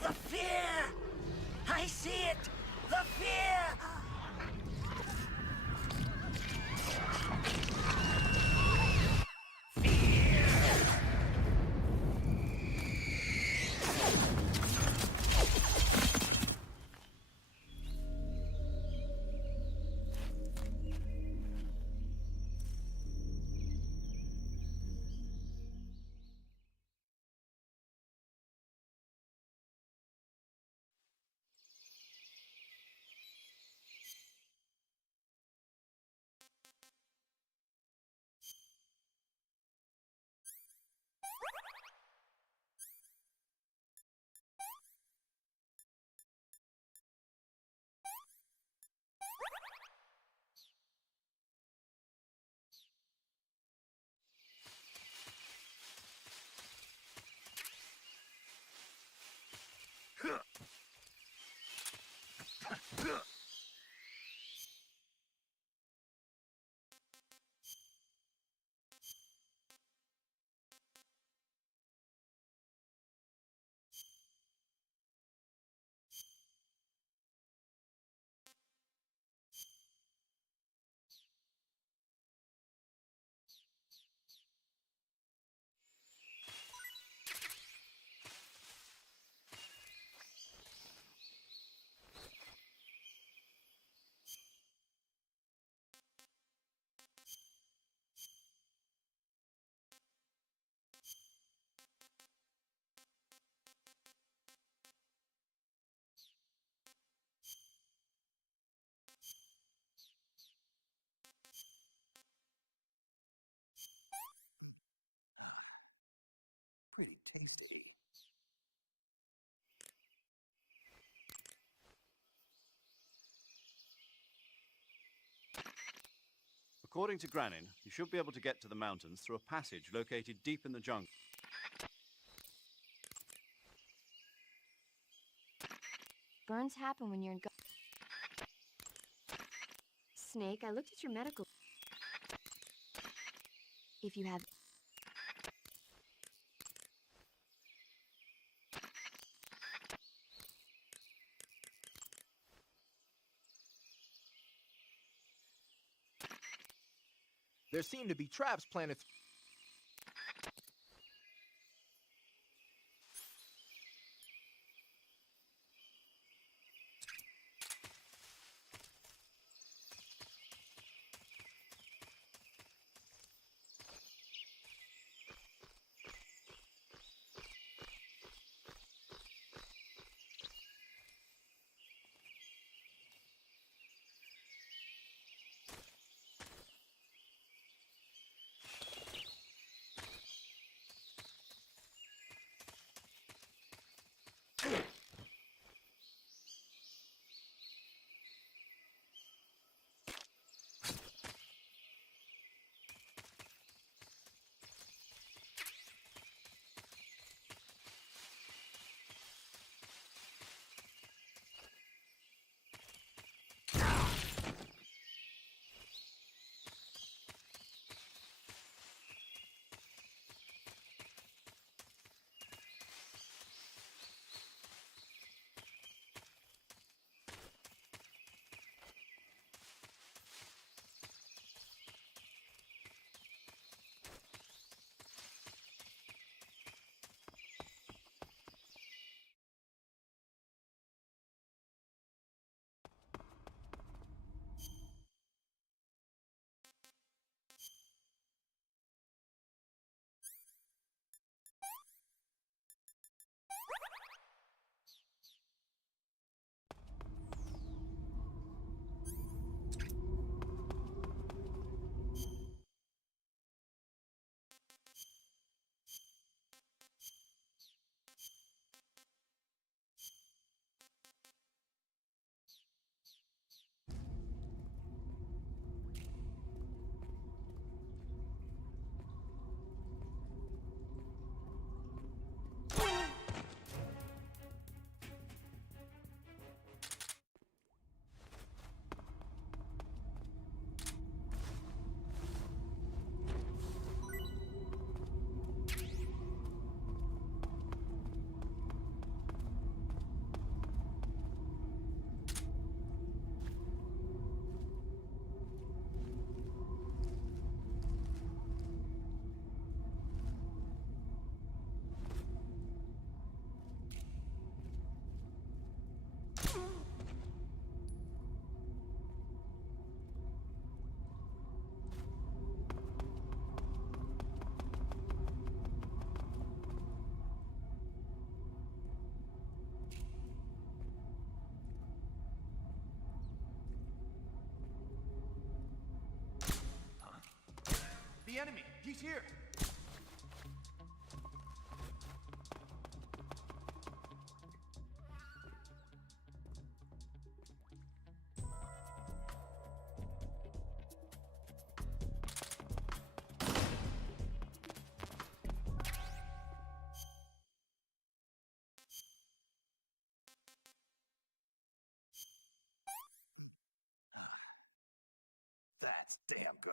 The fear! I see it! The fear! Pretty tasty. According to Granin, you should be able to get to the mountains through a passage located deep in the jungle. Burns happen when you're in Snake, I looked at your medical... If you have... There seem to be traps planted... The enemy! He's here! That's damn good.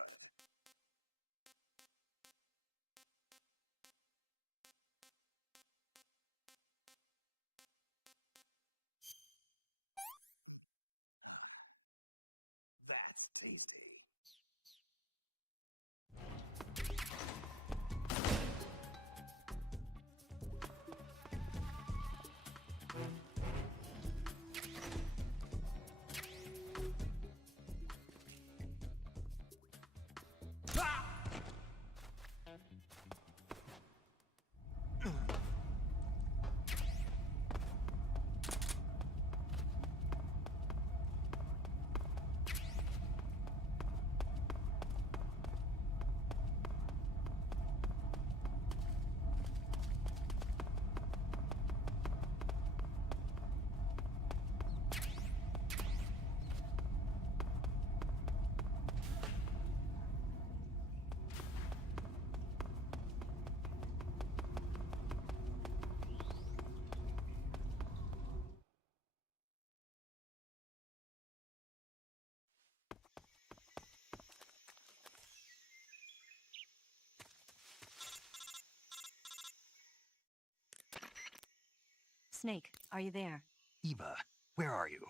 Snake, are you there? Eva, where are you?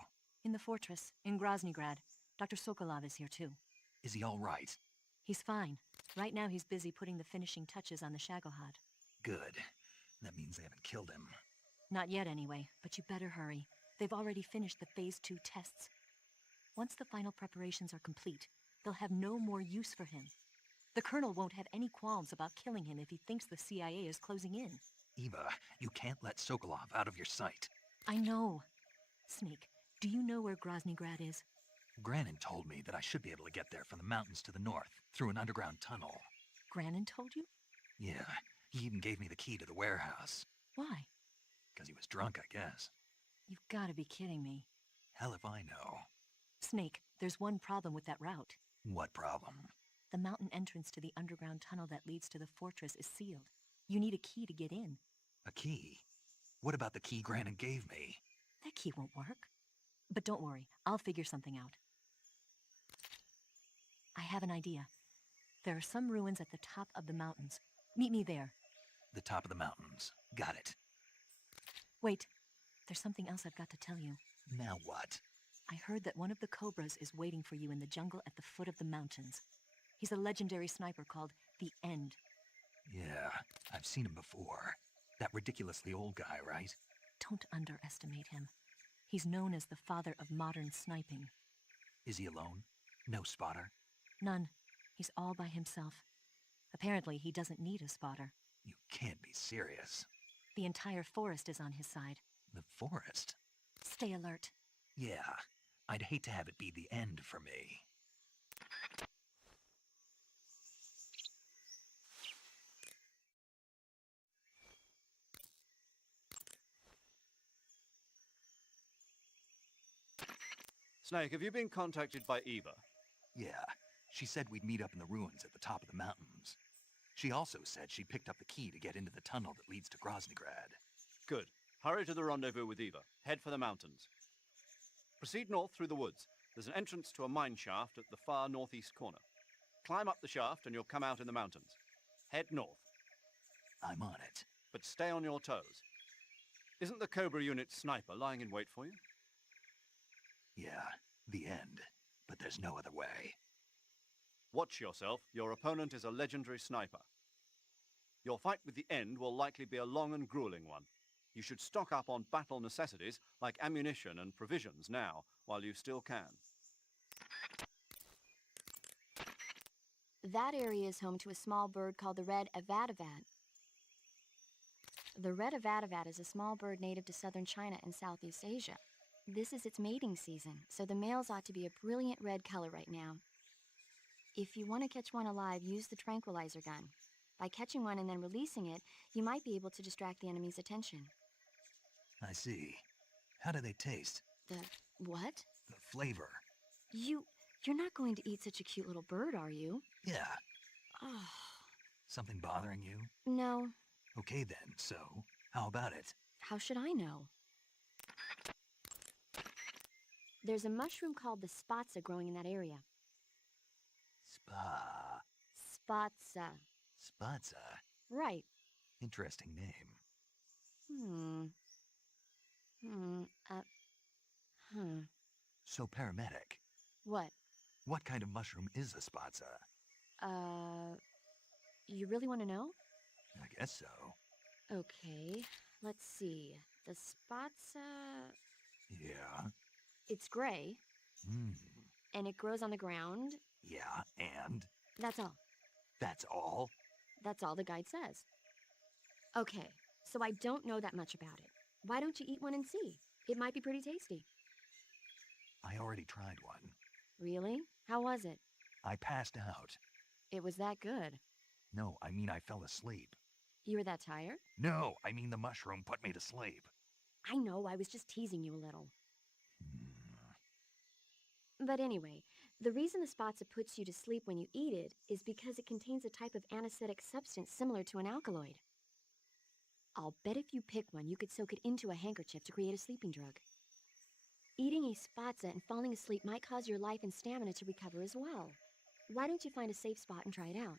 In the fortress, in Groznygrad. Dr. Sokolov is here too. Is he all right? He's fine. Right now he's busy putting the finishing touches on the Shagohod. Good. That means they haven't killed him. Not yet anyway, but you better hurry. They've already finished the Phase 2 tests. Once the final preparations are complete, they'll have no more use for him. The Colonel won't have any qualms about killing him if he thinks the CIA is closing in. Eva, you can't let Sokolov out of your sight. I know. Snake, do you know where Groznygrad is? Granin told me that I should be able to get there from the mountains to the north, through an underground tunnel. Granin told you? Yeah, he even gave me the key to the warehouse. Why? Because he was drunk, I guess. You've got to be kidding me. Hell if I know. Snake, there's one problem with that route. What problem? The mountain entrance to the underground tunnel that leads to the fortress is sealed. You need a key to get in. A key? What about the key Granin gave me? That key won't work. But don't worry, I'll figure something out. I have an idea. There are some ruins at the top of the mountains. Meet me there. The top of the mountains. Got it. Wait, there's something else I've got to tell you. Now what? I heard that one of the Cobras is waiting for you in the jungle at the foot of the mountains. He's a legendary sniper called The End. Yeah, I've seen him before. That ridiculously old guy, right? Don't underestimate him. He's known as the father of modern sniping. Is he alone? No spotter? None. He's all by himself. Apparently, he doesn't need a spotter. You can't be serious. The entire forest is on his side. The forest? Stay alert. Yeah, I'd hate to have it be the end for me. Snake, have you been contacted by Eva? Yeah, she said we'd meet up in the ruins at the top of the mountains. She also said she picked up the key to get into the tunnel that leads to Groznygrad. Good. Hurry to the rendezvous with Eva. Head for the mountains. Proceed north through the woods. There's an entrance to a mine shaft at the far northeast corner. Climb up the shaft and you'll come out in the mountains. Head north. I'm on it. But stay on your toes. Isn't the Cobra unit sniper lying in wait for you? Yeah, the end. But there's no other way. Watch yourself. Your opponent is a legendary sniper. Your fight with the End will likely be a long and grueling one. You should stock up on battle necessities like ammunition and provisions now, while you still can. That area is home to a small bird called the red avadavat. The red avadavat is a small bird native to southern China and Southeast Asia. This is its mating season, so the males ought to be a brilliant red color right now. If you want to catch one alive, use the tranquilizer gun. By catching one and then releasing it, you might be able to distract the enemy's attention. I see. How do they taste? The what? The flavor. You're not going to eat such a cute little bird, are you? Yeah. Oh. Something bothering you? No. Okay then, so how about it? How should I know? There's a mushroom called the spatza growing in that area. Spatza. Spatza? Right. Interesting name. So, paramedic. What? What kind of mushroom is a spatza? You really want to know? I guess so. Okay, let's see. The spatza... Yeah? It's gray. And it grows on the ground. Yeah, and? That's all. That's all? That's all the guide says. Okay, so I don't know that much about it. Why don't you eat one and see? It might be pretty tasty. I already tried one. Really? How was it? I passed out. It was that good. No, I mean I fell asleep. You were that tired? No, I mean the mushroom put me to sleep. I know, I was just teasing you a little. But anyway, the reason the spatza puts you to sleep when you eat it is because it contains a type of anesthetic substance similar to an alkaloid. I'll bet if you pick one, you could soak it into a handkerchief to create a sleeping drug. Eating a spatza and falling asleep might cause your life and stamina to recover as well. Why don't you find a safe spot and try it out?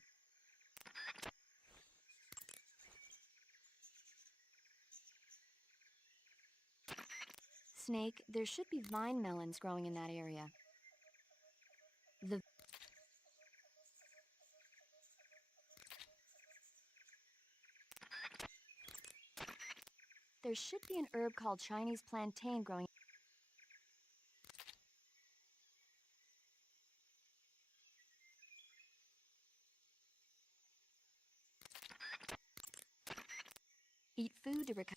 Snake, there should be vine melons growing in that area. There should be an herb called Chinese plantain growing. Eat food to recover.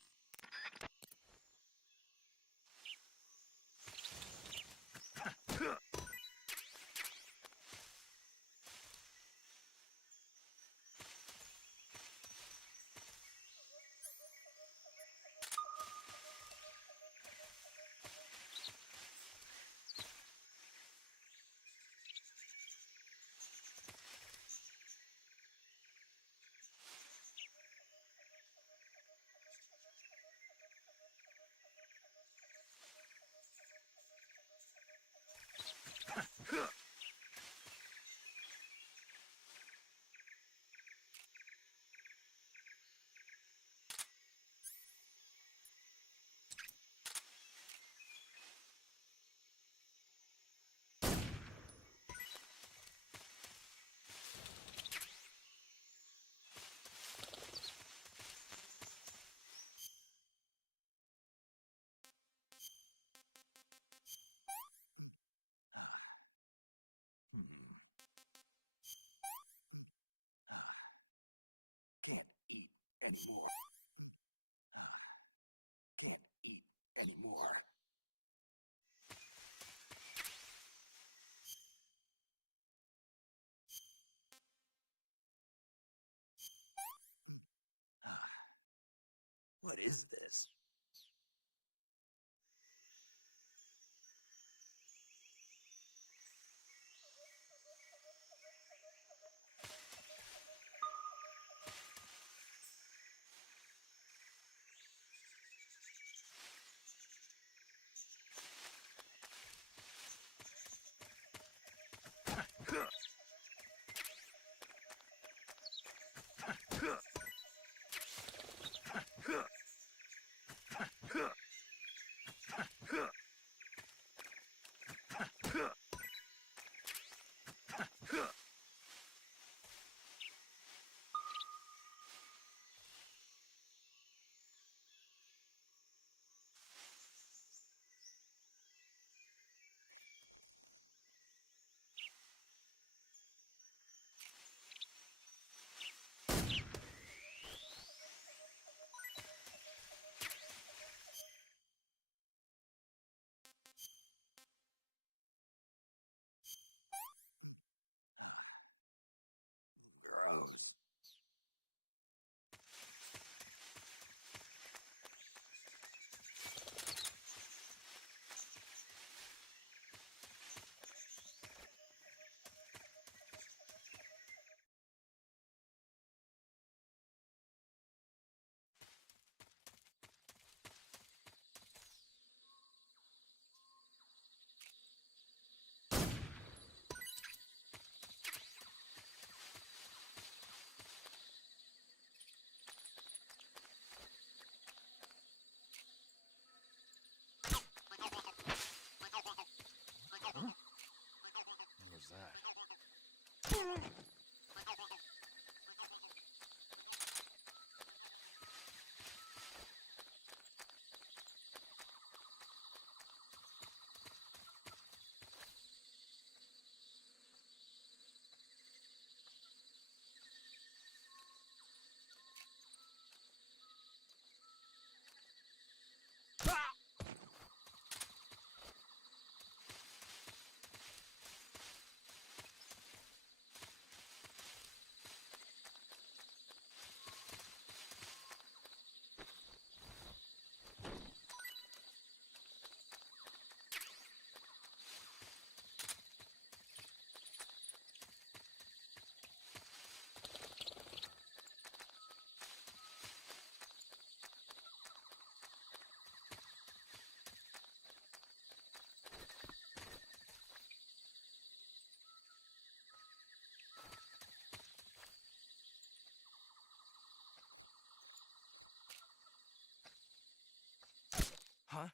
Can't eat anymore. Can't eat anymore. What is this? Gross. What was that? Huh?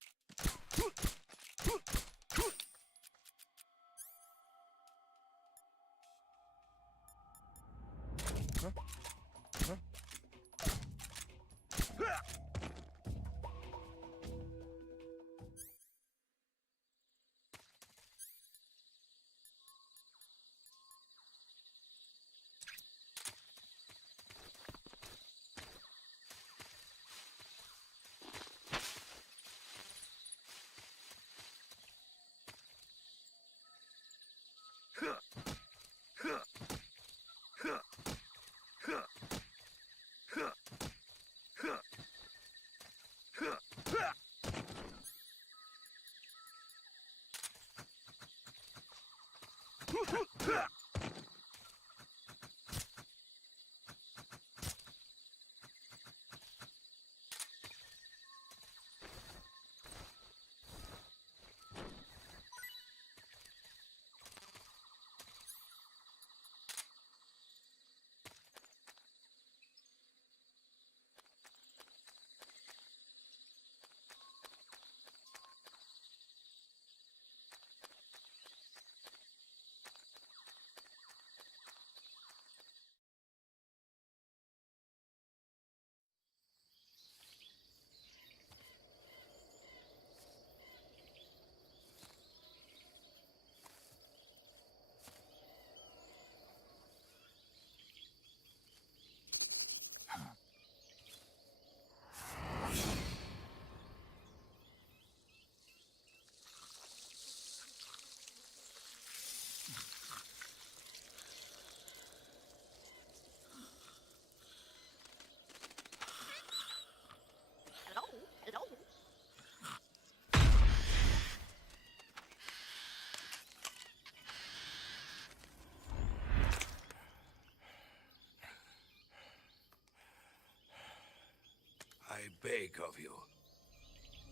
beg of you,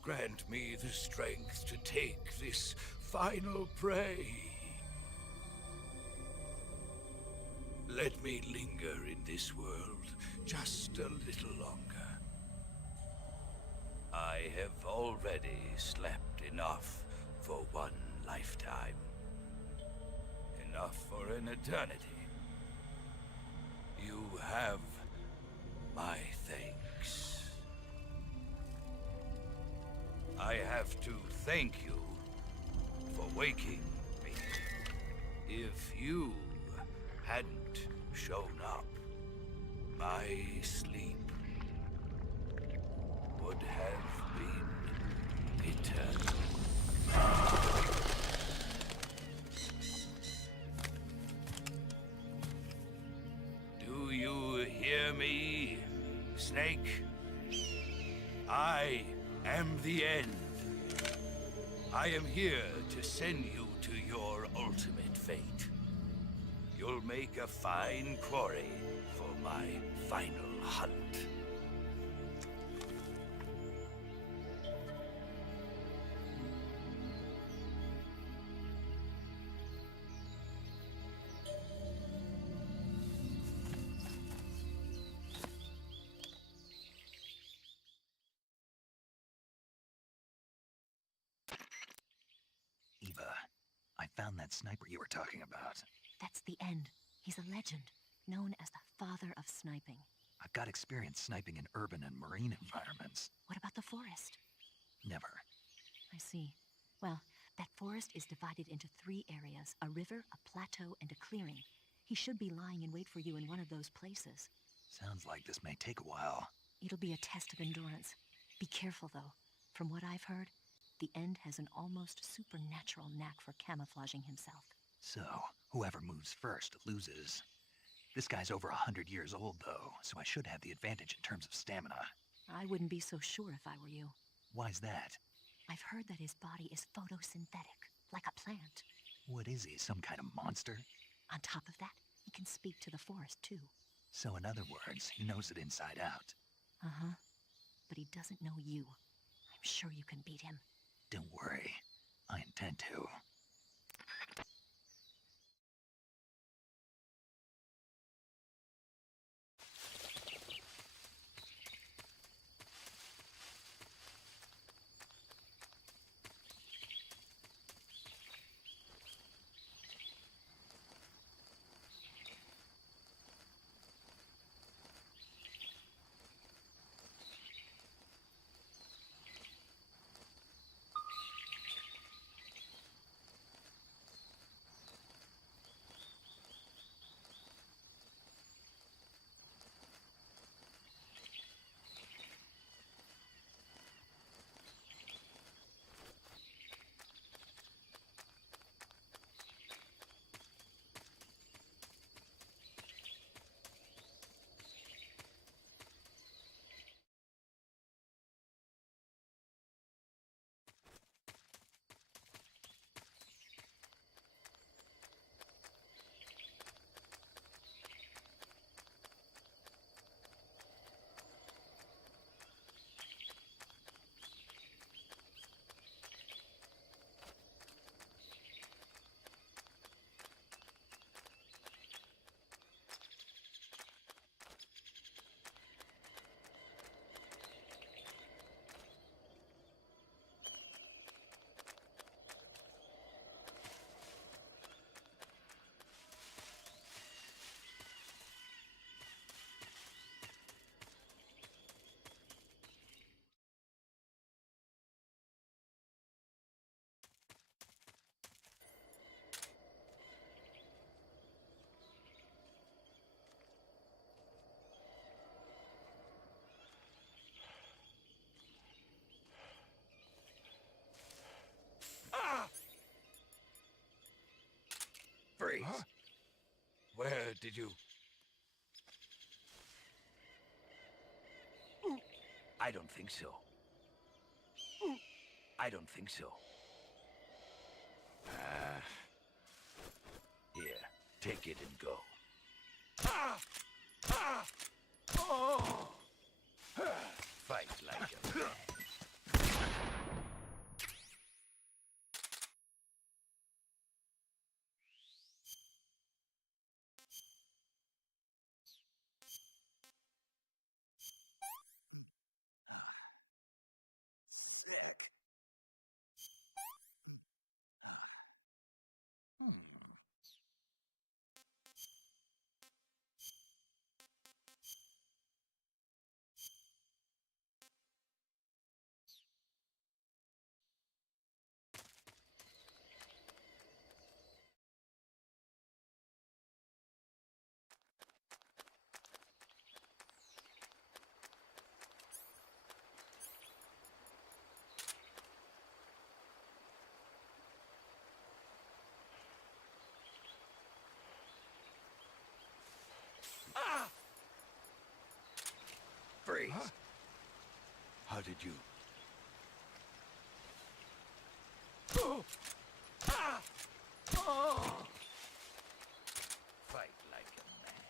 grant me the strength to take this final prey. Let me linger in this world just a little longer. I have already slept enough for one lifetime. Enough for an eternity. You have my thanks. I have to thank you for waking me. If you hadn't shown up, my sleep would have been eternal. Do you hear me, Snake? I am the end. I am here to send you to your ultimate fate. You'll make a fine quarry for my final hunt. Eva, I found that sniper you were talking about. That's the end. He's a legend, known as the father of sniping. I've got experience sniping in urban and marine environments. What about the forest? Never. I see. Well, that forest is divided into 3 areas, a river, a plateau, and a clearing. He should be lying in wait for you in one of those places. Sounds like this may take a while. It'll be a test of endurance. Be careful, though. From what I've heard, the End has an almost supernatural knack for camouflaging himself. So, whoever moves first loses. This guy's over 100 years old, though, so I should have the advantage in terms of stamina. I wouldn't be so sure if I were you. Why's that? I've heard that his body is photosynthetic, like a plant. What is he, some kind of monster? On top of that, he can speak to the forest, too. So in other words, he knows it inside out. Uh-huh. But he doesn't know you. I'm sure you can beat him. Don't worry. I intend to. Freeze. Huh? Where did you... I don't think so. I don't think so. Here, take it and go. Fight like like a man. Freeze. Huh? How did you... Fight like a man.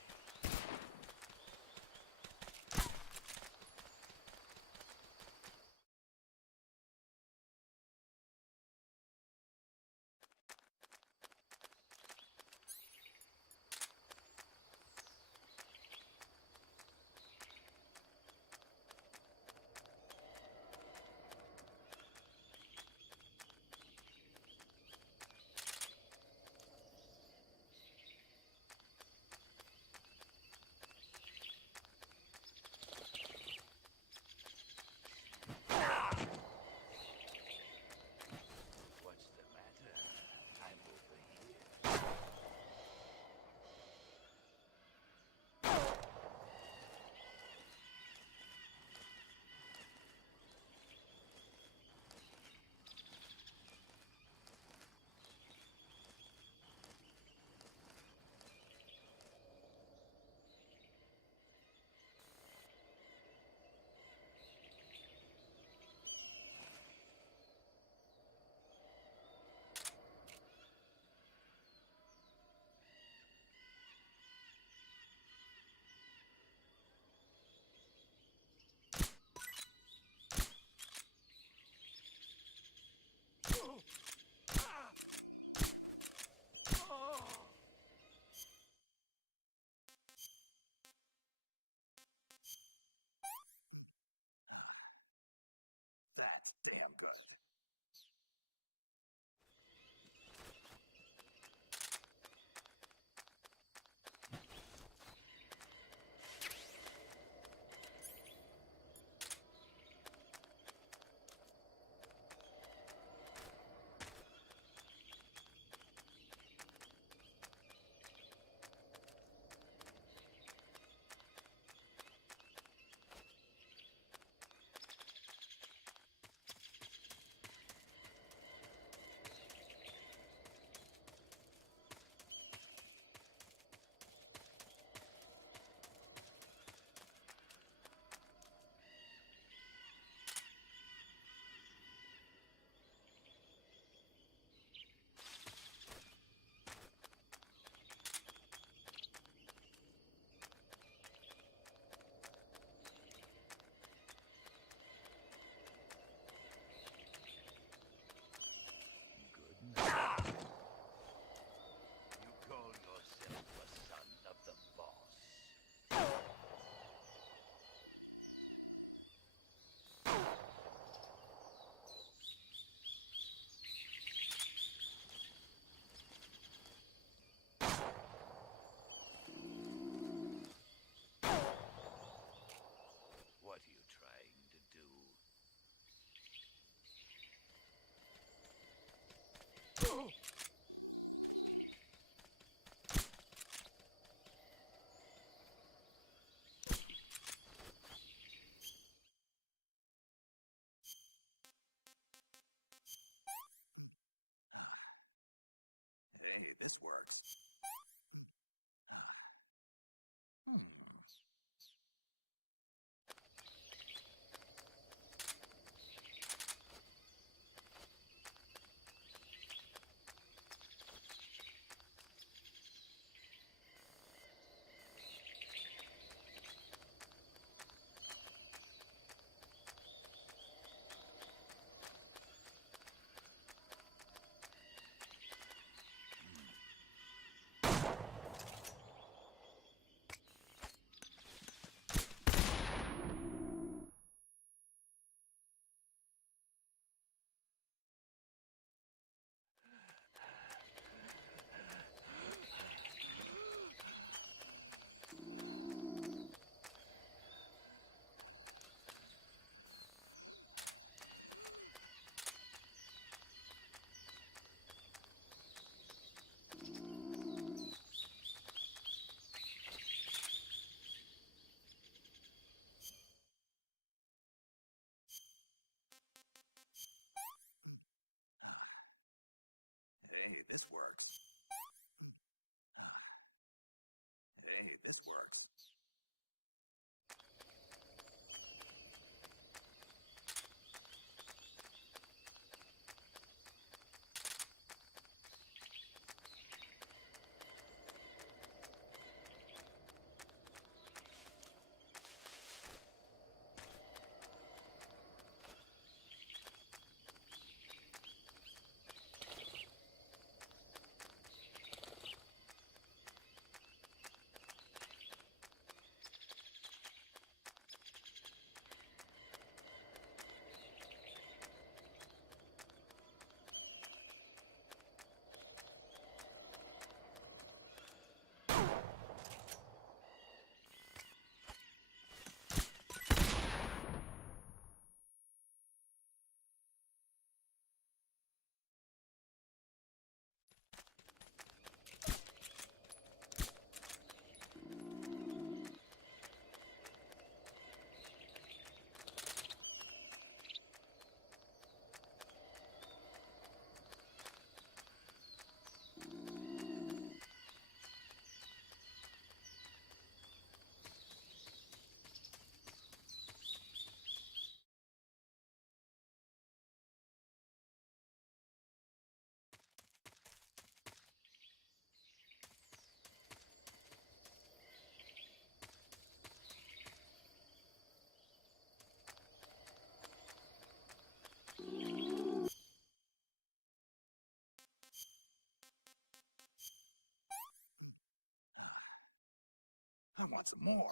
wants more.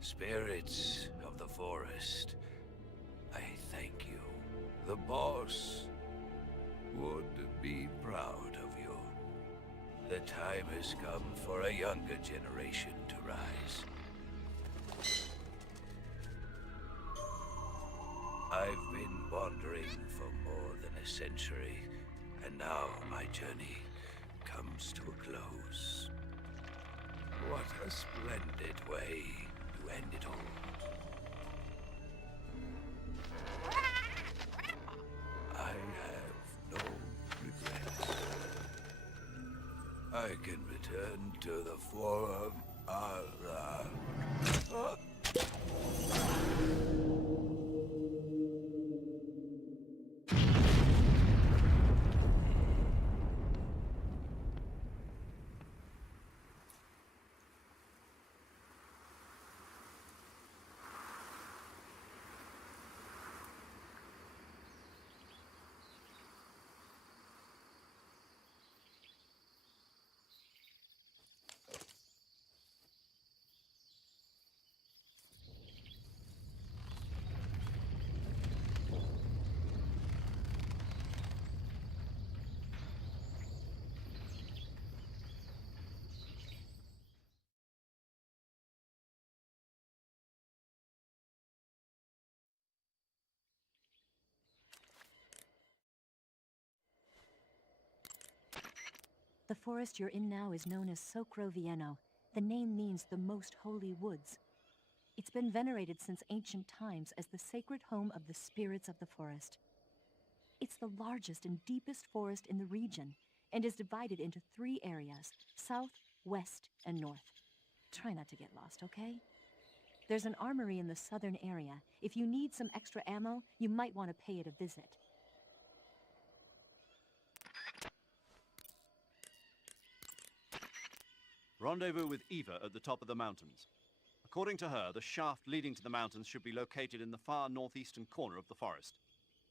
Spirits of the forest, I thank you. The boss would be proud of you. The time has come for a younger generation to rise. I've been wandering for more than a century, and now my journey comes to a close. What a splendid way to end it all. I have no regrets. I can return to the Forum. The forest you're in now is known as Socrovieno. The name means the most holy woods. It's been venerated since ancient times as the sacred home of the spirits of the forest. It's the largest and deepest forest in the region and is divided into 3 areas: south, west, and north. Try not to get lost, okay? There's an armory in the southern area. If you need some extra ammo, you might want to pay it a visit. Rendezvous with Eva at the top of the mountains. According to her, the shaft leading to the mountains should be located in the far northeastern corner of the forest.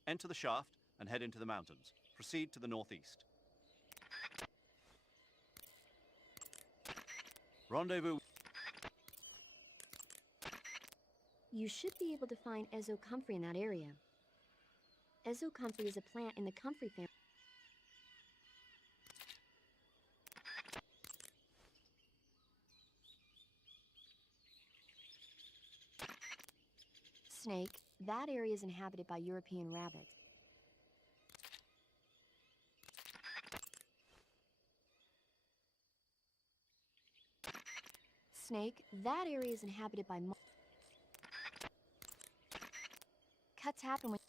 Enter the shaft and head into the mountains. Proceed to the northeast. Rendezvous. You should be able to find Ezocomfrey in that area. Ezocomfrey is a plant in the comfrey family. Snake, that area is inhabited by European rabbits. Snake, that area is inhabited by cuts happen when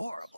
horrible.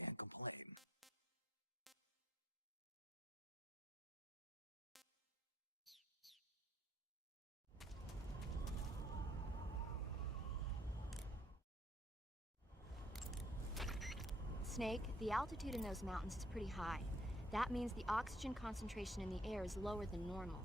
Can't complain. Snake, the altitude in those mountains is pretty high. That means the oxygen concentration in the air is lower than normal.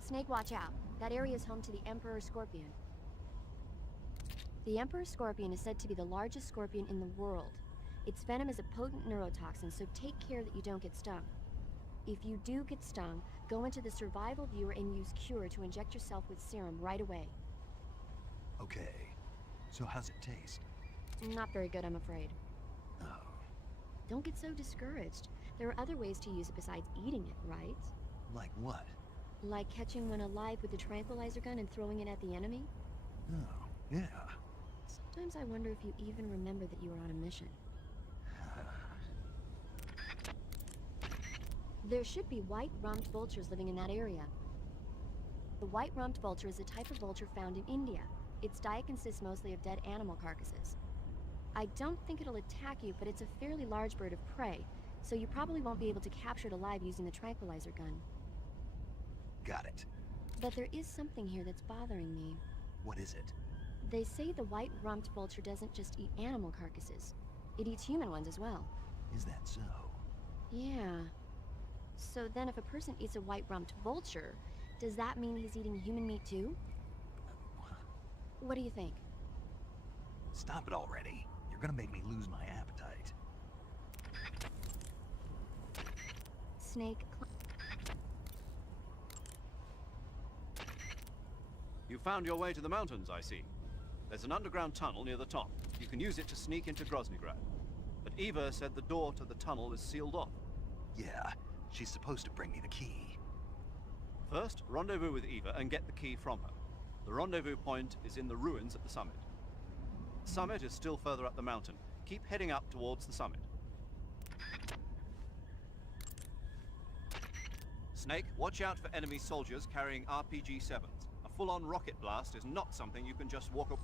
Snake, watch out. That area is home to the Emperor Scorpion. The Emperor Scorpion is said to be the largest scorpion in the world. Its venom is a potent neurotoxin, so take care that you don't get stung. If you do get stung, go into the survival viewer and use Cure to inject yourself with serum right away. Okay. So how's it taste? Not very good, I'm afraid. Oh. Don't get so discouraged. There are other ways to use it besides eating it, right? Like what? Like catching one alive with a tranquilizer gun and throwing it at the enemy? Oh, yeah. Sometimes I wonder if you even remember that you were on a mission. There should be white-rumped vultures living in that area. The white-rumped vulture is a type of vulture found in India. Its diet consists mostly of dead animal carcasses. I don't think it'll attack you, but it's a fairly large bird of prey, so you probably won't be able to capture it alive using the tranquilizer gun. Got it. But there is something here that's bothering me. What is it? They say the white-rumped vulture doesn't just eat animal carcasses. It eats human ones as well. Is that so? Yeah. So then if a person eats a white-rumped vulture, does that mean he's eating human meat too? What do you think? Stop it already. You're gonna make me lose my appetite. Snake. You found your way to the mountains, I see. There's an underground tunnel near the top. You can use it to sneak into Groznygrad. But Eva said the door to the tunnel is sealed off. Yeah, she's supposed to bring me the key. First, rendezvous with Eva and get the key from her. The rendezvous point is in the ruins at the summit. The summit is still further up the mountain. Keep heading up towards the summit. Snake, watch out for enemy soldiers carrying RPG-7s. A full-on rocket blast is not something you can just walk up.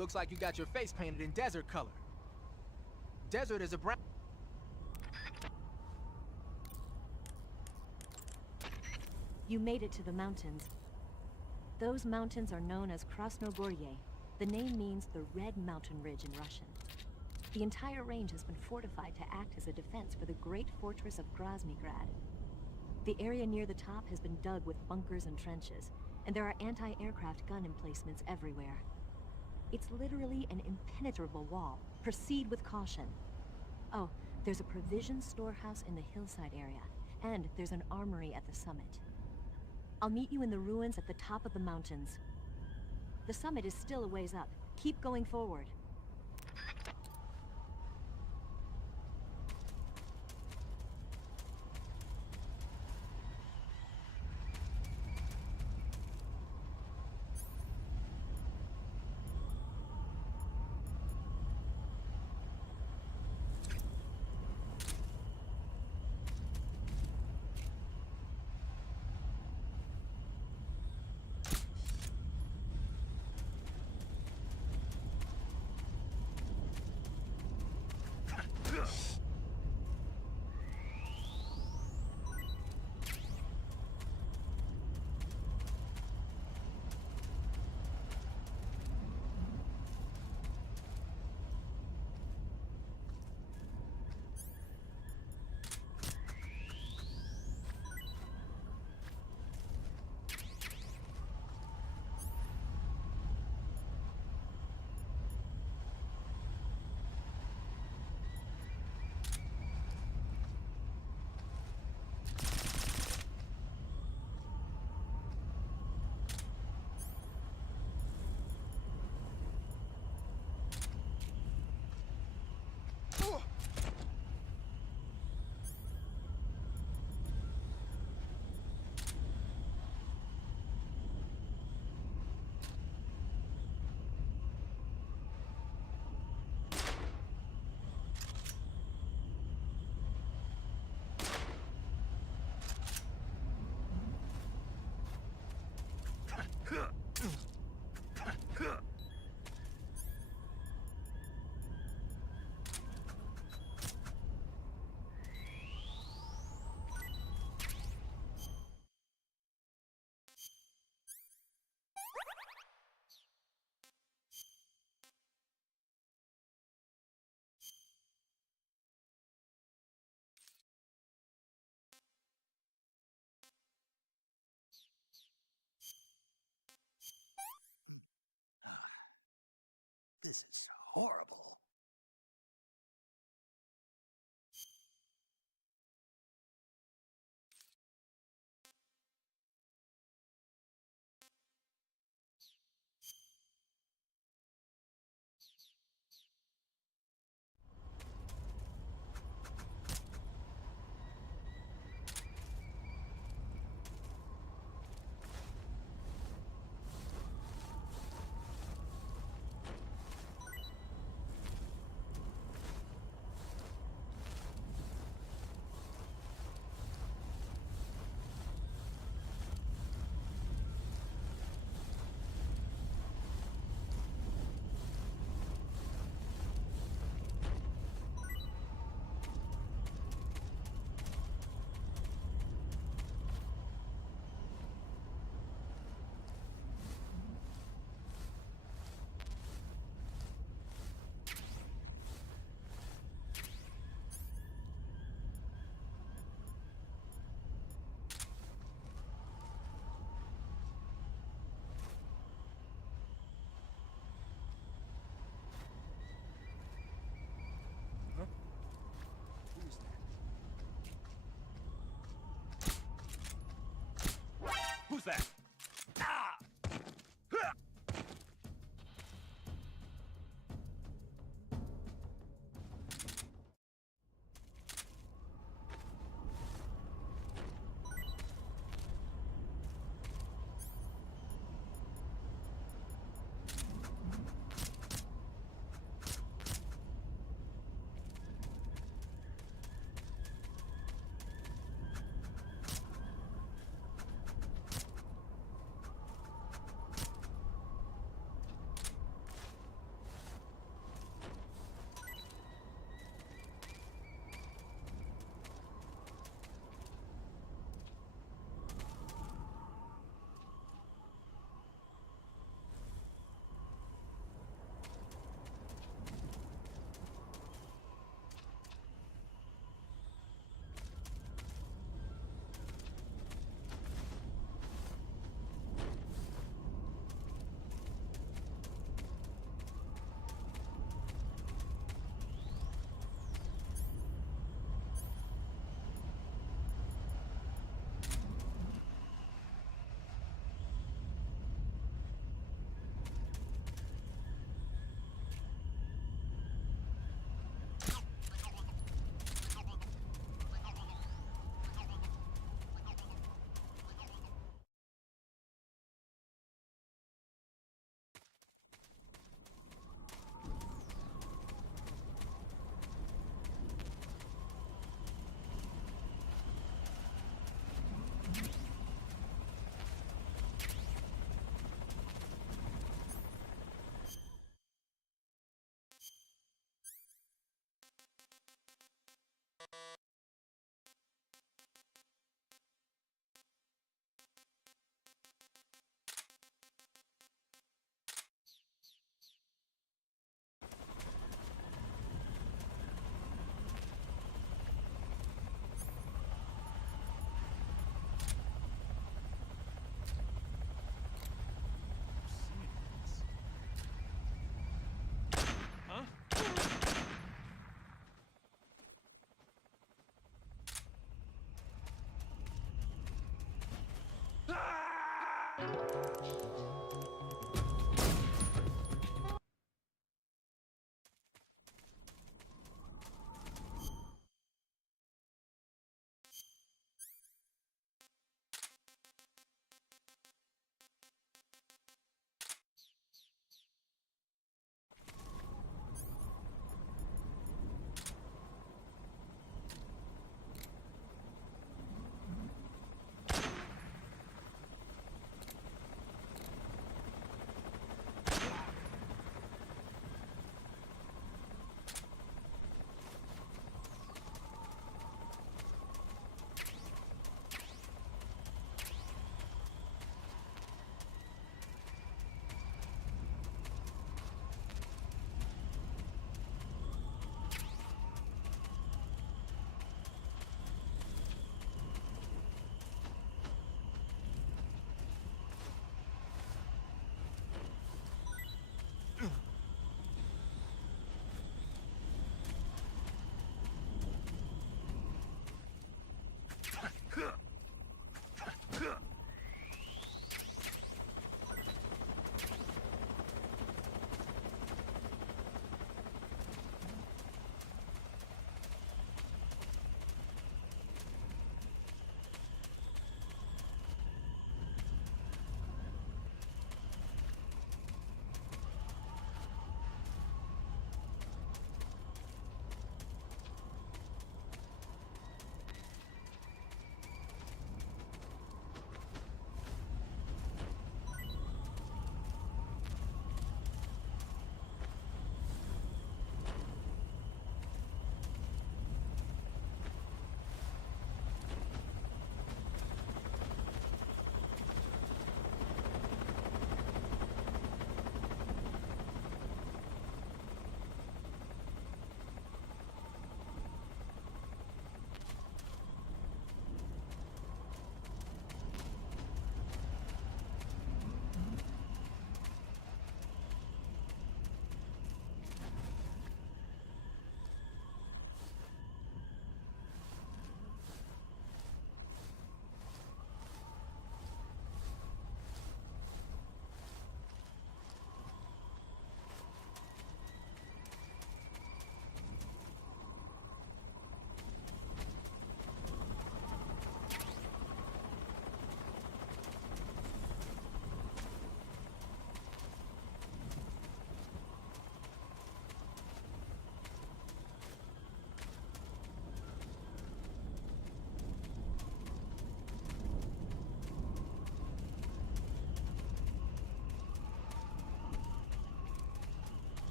Looks like you got your face painted in desert color. Desert is a brown... You made it to the mountains. Those mountains are known as Krasnogorye. The name means the Red Mountain Ridge in Russian. The entire range has been fortified to act as a defense for the great fortress of Groznygrad. The area near the top has been dug with bunkers and trenches, and there are anti-aircraft gun emplacements everywhere. It's literally an impenetrable wall. Proceed with caution. Oh, there's a provision storehouse in the hillside area, and there's an armory at the summit. I'll meet you in the ruins at the top of the mountains. The summit is still a ways up. Keep going forward.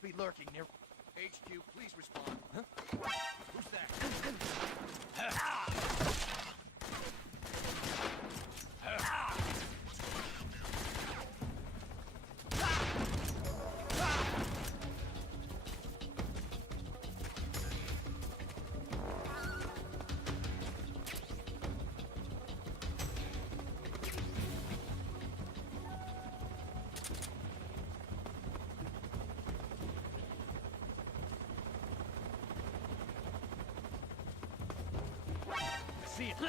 must be lurking near... HQ, please respond. Huh? Who's that? See it.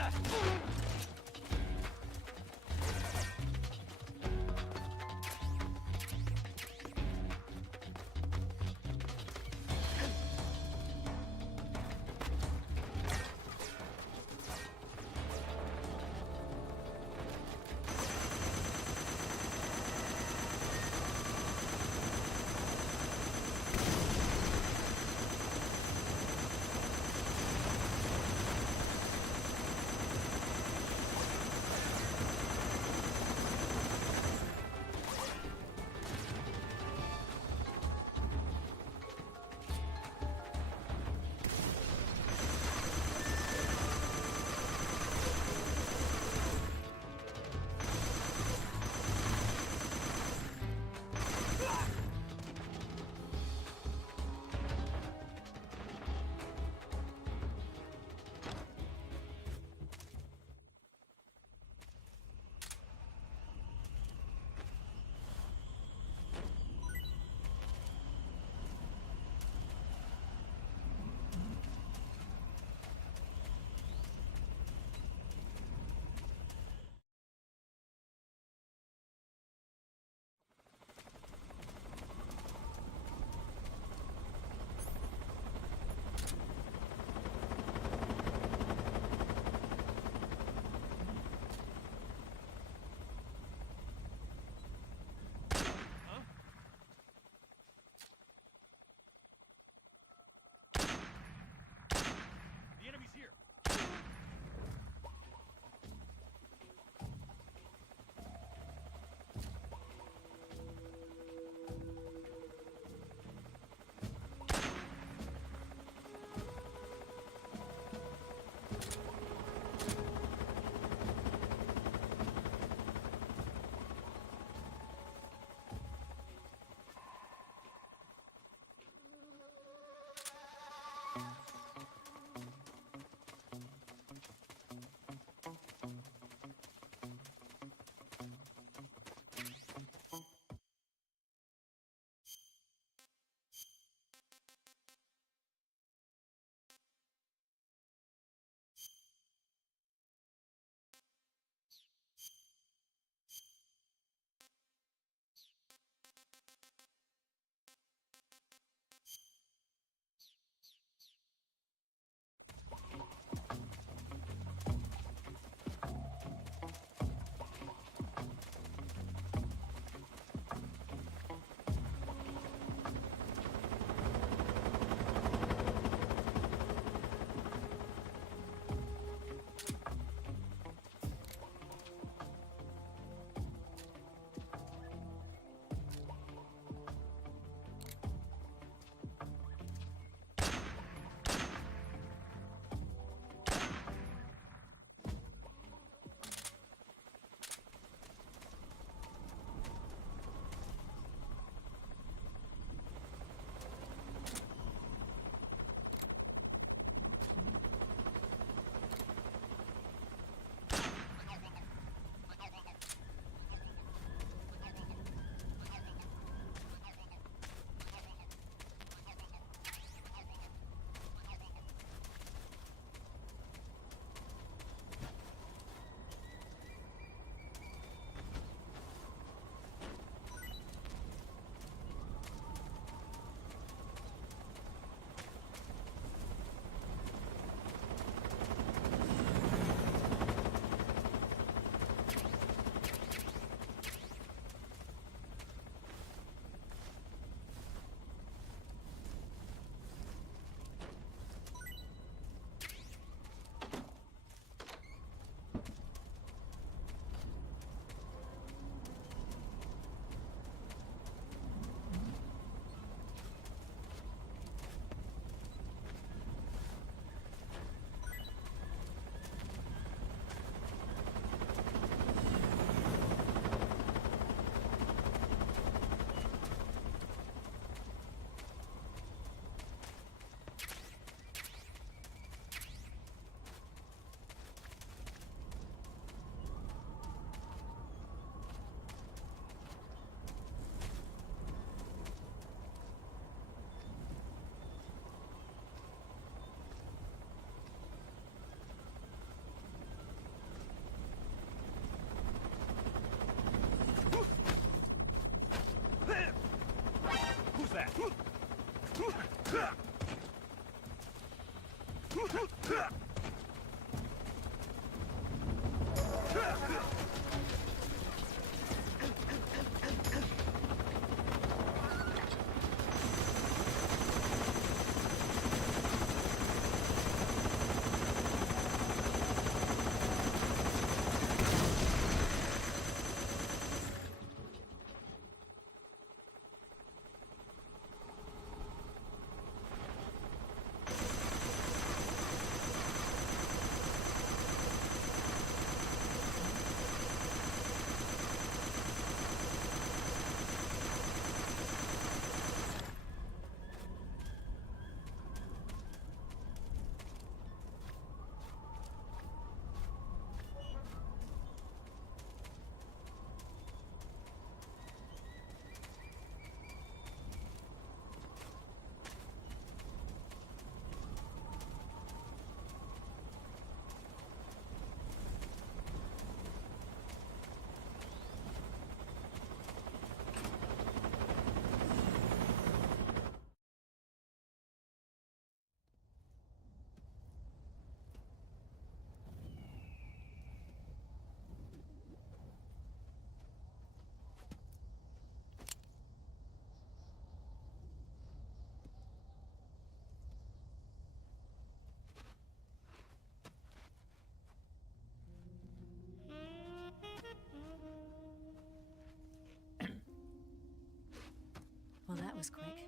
was quick.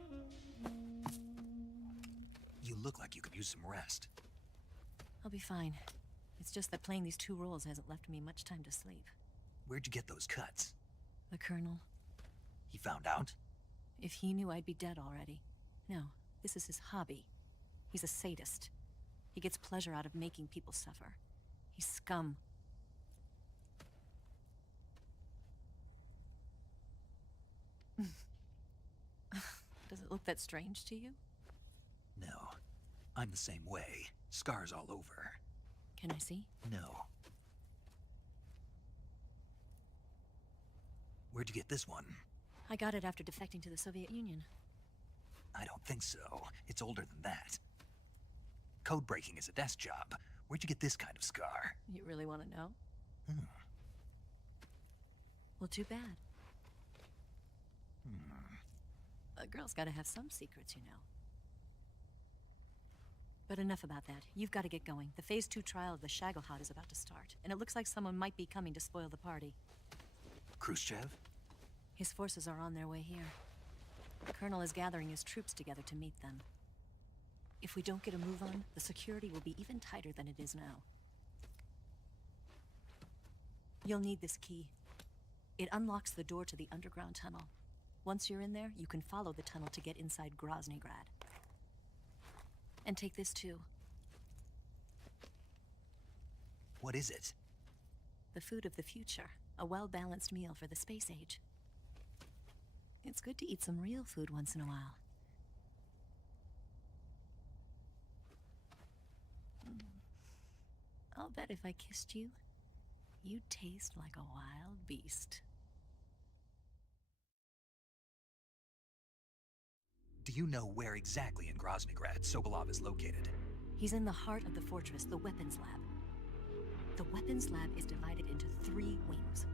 You look like you could use some rest. I'll be fine. It's just that playing these 2 roles hasn't left me much time to sleep. Where'd you get those cuts? The Colonel. He found out? If he knew, I'd be dead already. No, this is his hobby. He's a sadist. He gets pleasure out of making people suffer. He's scum. Does it look that strange to you? No. I'm the same way. Scars all over. Can I see? No. Where'd you get this one? I got it after defecting to the Soviet Union. I don't think so. It's older than that. Code breaking is a desk job. Where'd you get this kind of scar? You really want to know? Hmm. Well, too bad. A girl's gotta have some secrets, you know. But enough about that. You've got to get going. The Phase 2 trial of the Shagohod is about to start, and it looks like someone might be coming to spoil the party. Khrushchev? His forces are on their way here. The Colonel is gathering his troops together to meet them. If we don't get a move on, the security will be even tighter than it is now. You'll need this key. It unlocks the door to the underground tunnel. Once you're in there, you can follow the tunnel to get inside Groznygrad. And take this too. What is it? The food of the future. A well-balanced meal for the space age. It's good to eat some real food once in a while. I'll bet if I kissed you, you'd taste like a wild beast. Do you know where exactly in Groznygrad Sokolov is located? He's in the heart of the fortress, the weapons lab. The weapons lab is divided into 3 wings.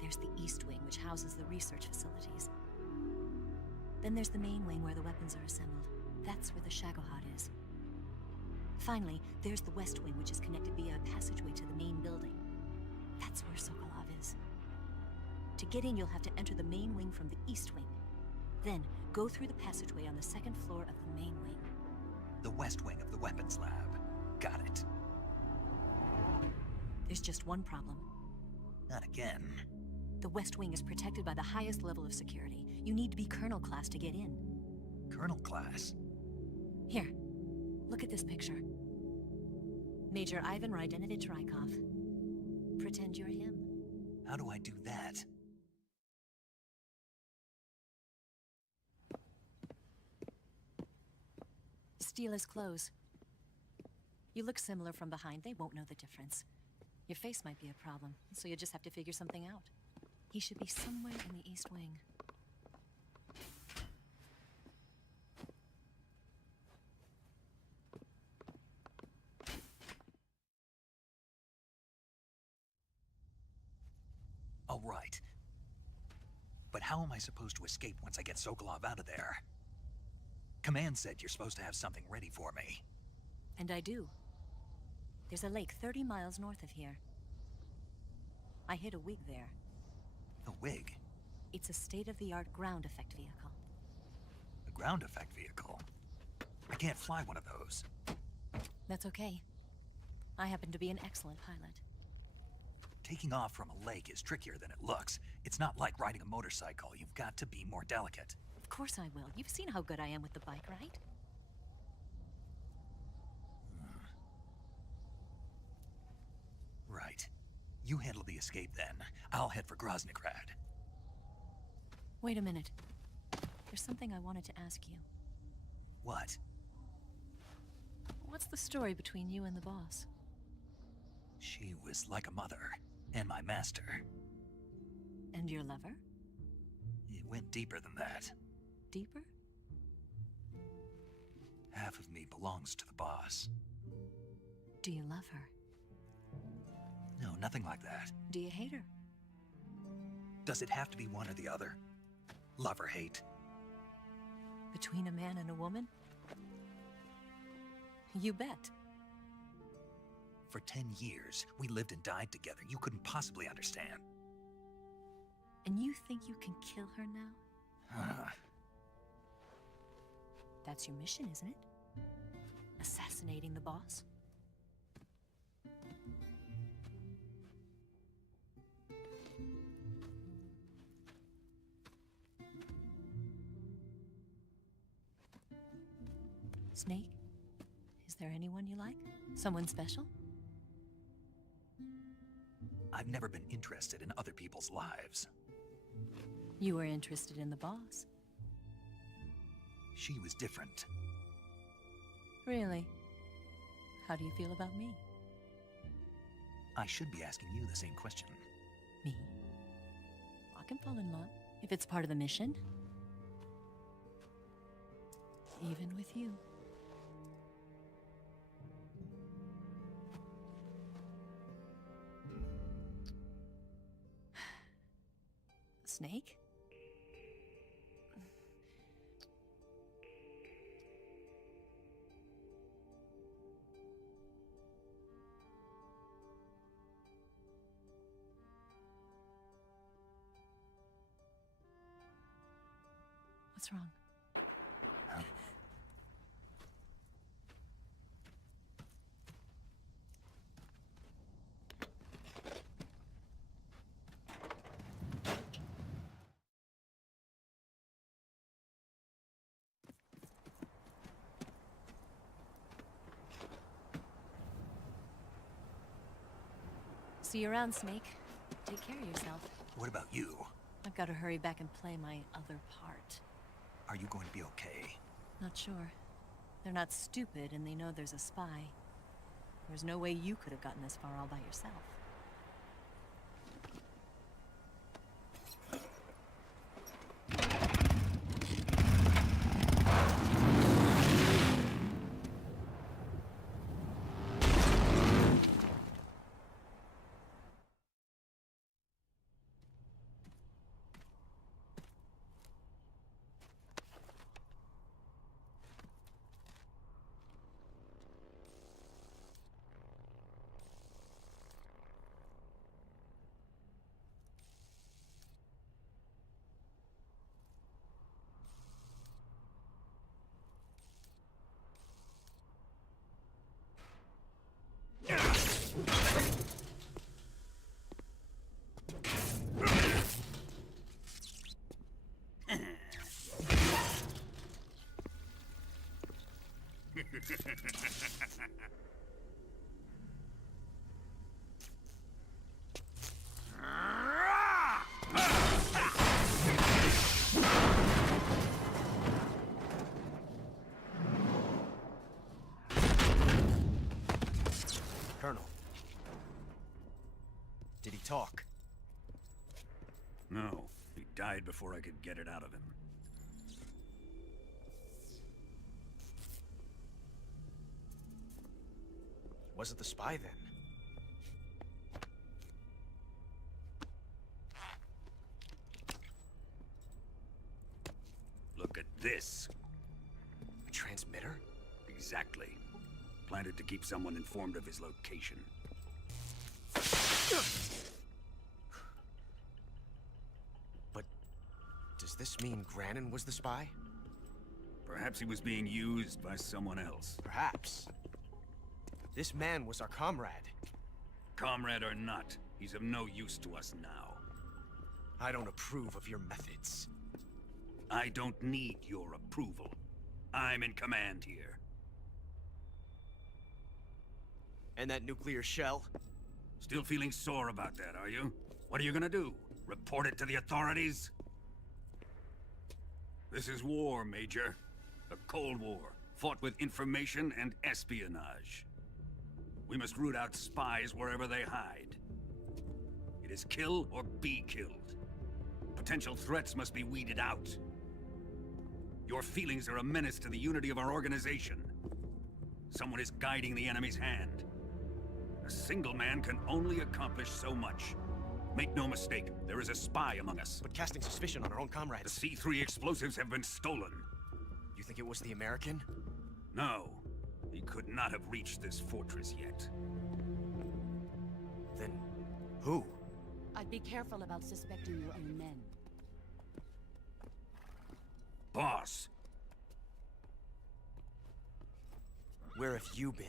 There's the East Wing, which houses the research facilities. Then there's the main wing where the weapons are assembled. That's where the Shagohod is. Finally, there's the West Wing, which is connected via a passageway to the main building. That's where Sokolov is. To get in, you'll have to enter the main wing from the East Wing. Then, go through the passageway on the 2nd floor of the main wing. The West Wing of the weapons lab. Got it. There's just one problem. Not again. The West Wing is protected by the highest level of security. You need to be Colonel class to get in. Colonel class? Here, look at this picture. Major Ivan Rydenovich Rykov. Pretend you're him. How do I do that? Steal his clothes. You look similar from behind. They won't know the difference. Your face might be a problem, so you just have to figure something out. He should be somewhere in the East Wing. All right. But how am I supposed to escape once I get Sokolov out of there? Command said you're supposed to have something ready for me. And I do. There's a lake 30 miles north of here. I hid a wig there. A wig? It's a state-of-the-art ground effect vehicle. A ground effect vehicle? I can't fly one of those. That's okay. I happen to be an excellent pilot. Taking off from a lake is trickier than it looks. It's not like riding a motorcycle. You've got to be more delicate. Of course I will. You've seen how good I am with the bike, right? Right. You handle the escape then. I'll head for Groznygrad. Wait a minute. There's something I wanted to ask you. What? What's the story between you and the boss? She was like a mother, and my master. And your lover? It went deeper than that. Deeper? Half of me belongs to the boss. Do you love her? No, nothing like that. Do you hate her? Does it have to be one or the other? Love or hate? Between a man and a woman? You bet. For 10 years, we lived and died together. You couldn't possibly understand. And you think you can kill her now? That's your mission, isn't it? Assassinating the boss? Snake? Is there anyone you like? Someone special? I've never been interested in other people's lives. You were interested in the boss. She was different. Really? How do you feel about me? I should be asking you the same question. Me? I can fall in love, if it's part of the mission. Even with you. Snake? What's wrong? See you around, Snake. Take care of yourself. What about you? I've got to hurry back and play my other part. Are you going to be okay? Not sure. They're not stupid, and they know there's a spy. There's no way you could have gotten this far all by yourself. Colonel. Did he talk? No, he died before I could get it out of him. Was it the spy then? Look at this. A transmitter? Exactly. Planted to keep someone informed of his location. But does this mean Granin was the spy? Perhaps he was being used by someone else. Perhaps. This man was our comrade. Comrade or not, he's of no use to us now. I don't approve of your methods. I don't need your approval. I'm in command here. And that nuclear shell? Still feeling sore about that, are you? What are you gonna do? Report it to the authorities? This is war, Major. A Cold War, fought with information and espionage. We must root out spies wherever they hide. It is kill or be killed. Potential threats must be weeded out. Your feelings are a menace to the unity of our organization. Someone is guiding the enemy's hand. A single man can only accomplish so much. Make no mistake, there is a spy among us. But casting suspicion on our own comrades... The C3 explosives have been stolen. You think it was the American? No. He could not have reached this fortress yet. Then... who? I'd be careful about suspecting your own men. Boss! Where have you been?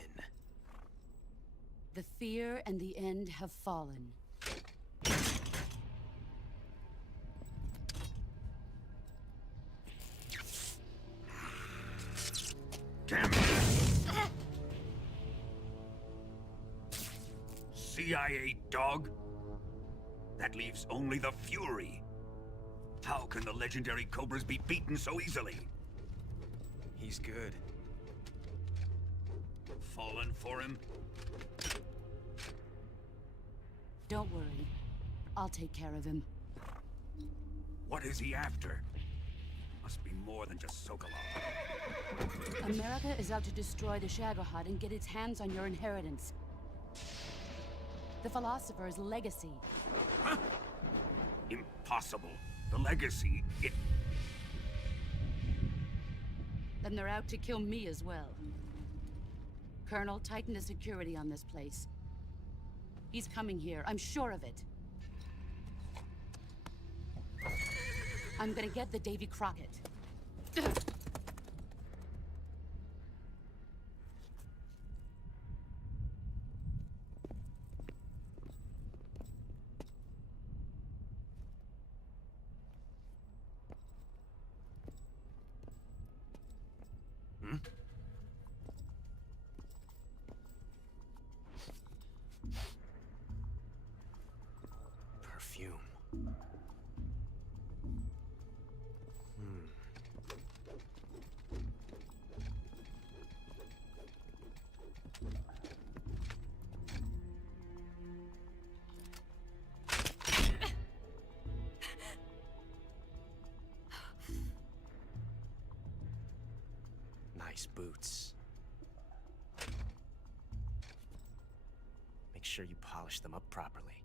The fear and the end have fallen. Damn it! CIA dog? That leaves only the Fury. How can the legendary Cobras be beaten so easily? He's good. Fallen for him? Don't worry. I'll take care of him. What is he after? Must be more than just Sokolov. America is out to destroy the Shagohod and get its hands on your inheritance. The Philosopher's legacy. Huh? Impossible. The legacy, it... Then they're out to kill me as well. Colonel, tighten the security on this place. He's coming here, I'm sure of it. I'm gonna get the Davy Crockett. Perfume. Nice boots. Make sure you polish them up properly.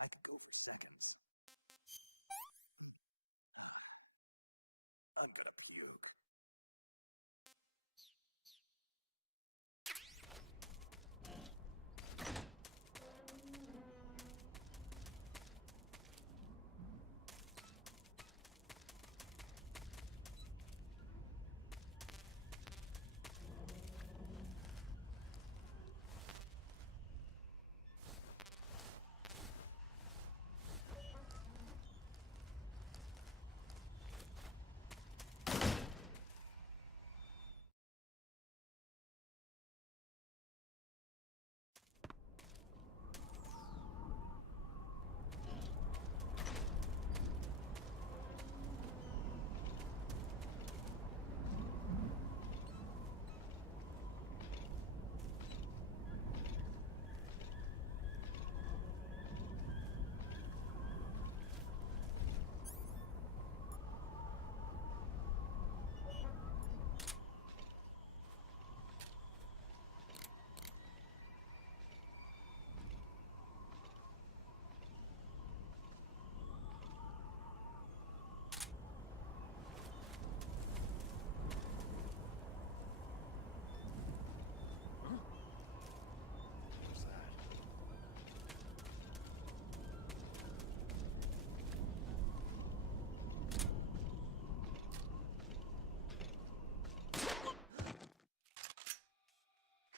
I could go for seconds. I'm gonna puke.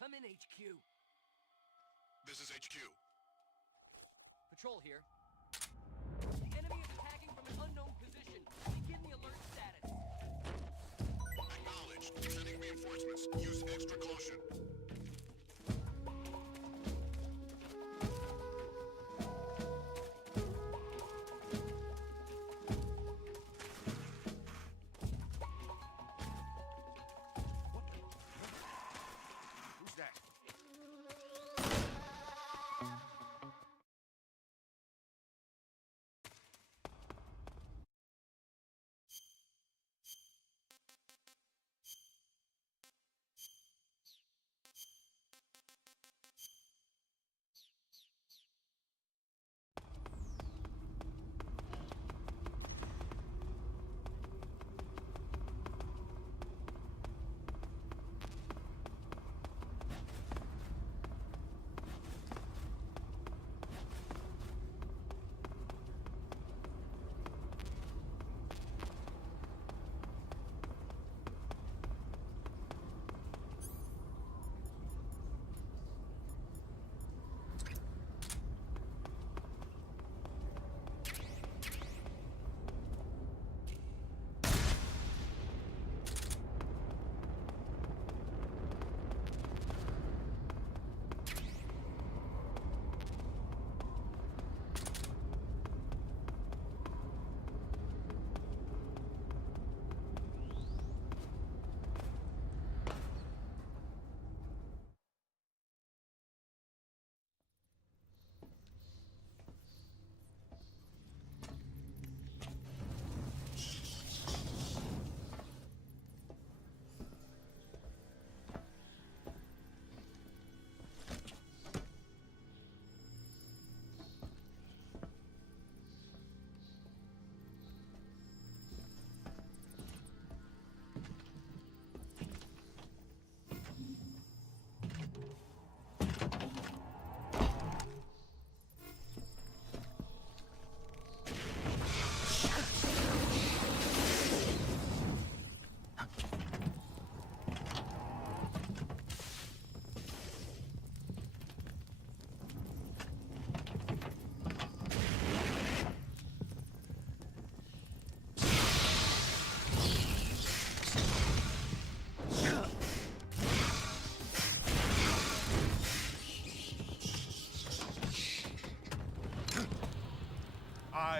Come in, HQ. This is HQ. Patrol here. The enemy is attacking from an unknown position.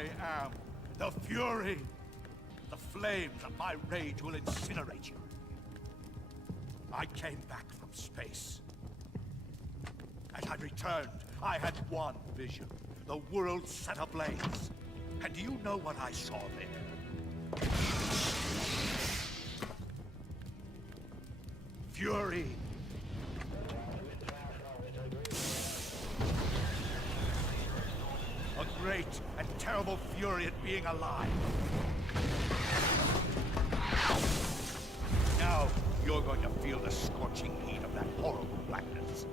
I am the Fury. The flames of my rage will incinerate you. I came back from space. As I returned, I had one vision. The world set ablaze. And do you know what I saw there? Fury. A great and terrible fury at being alive. Now, you're going to feel the scorching heat of that horrible blackness.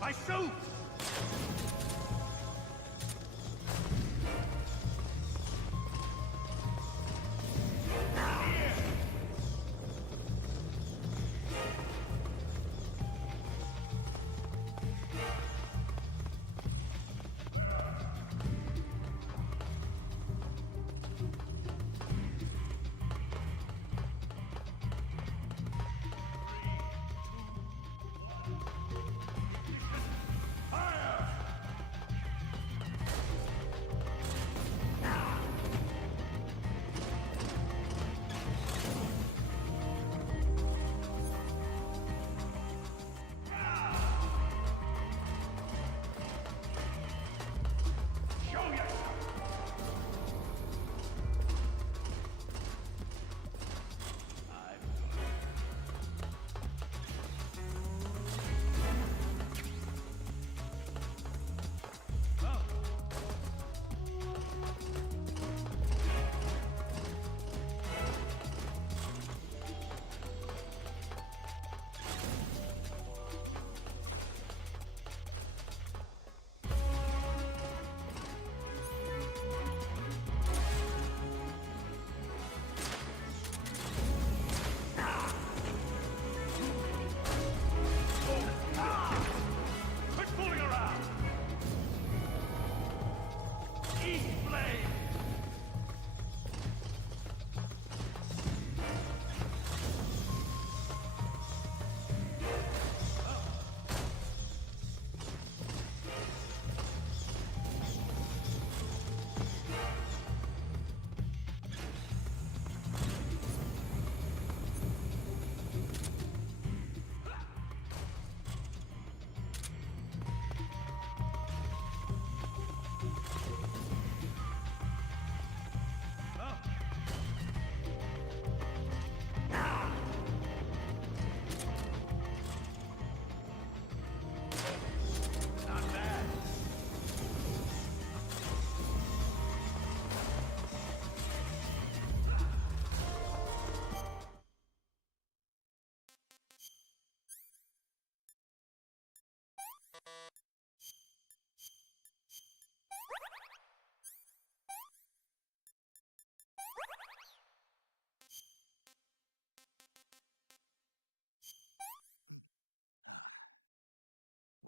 My suit!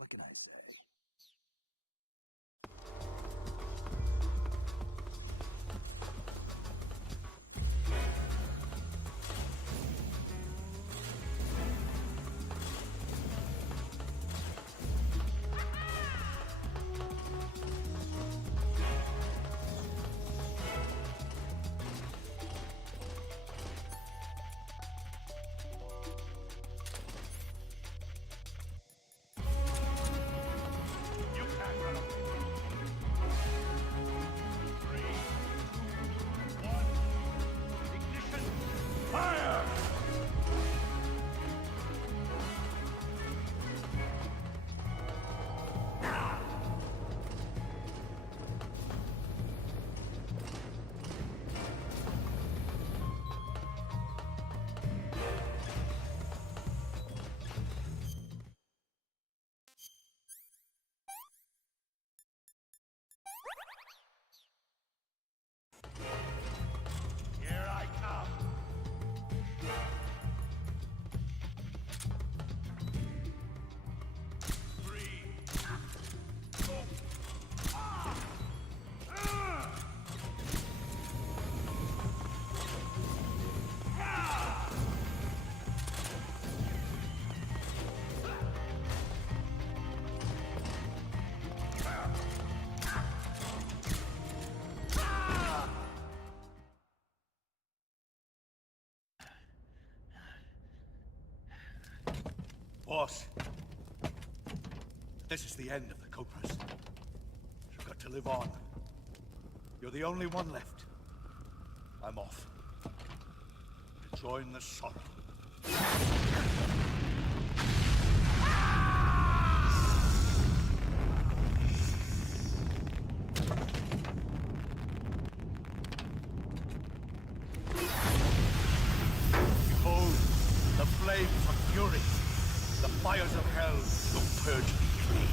What can I say? boss. This is the end of the Cobras. You've got to live on. You're the only one left. I'm off. To join the sorrow. Behold, the flames of fury. The fires of hell will purge me clean.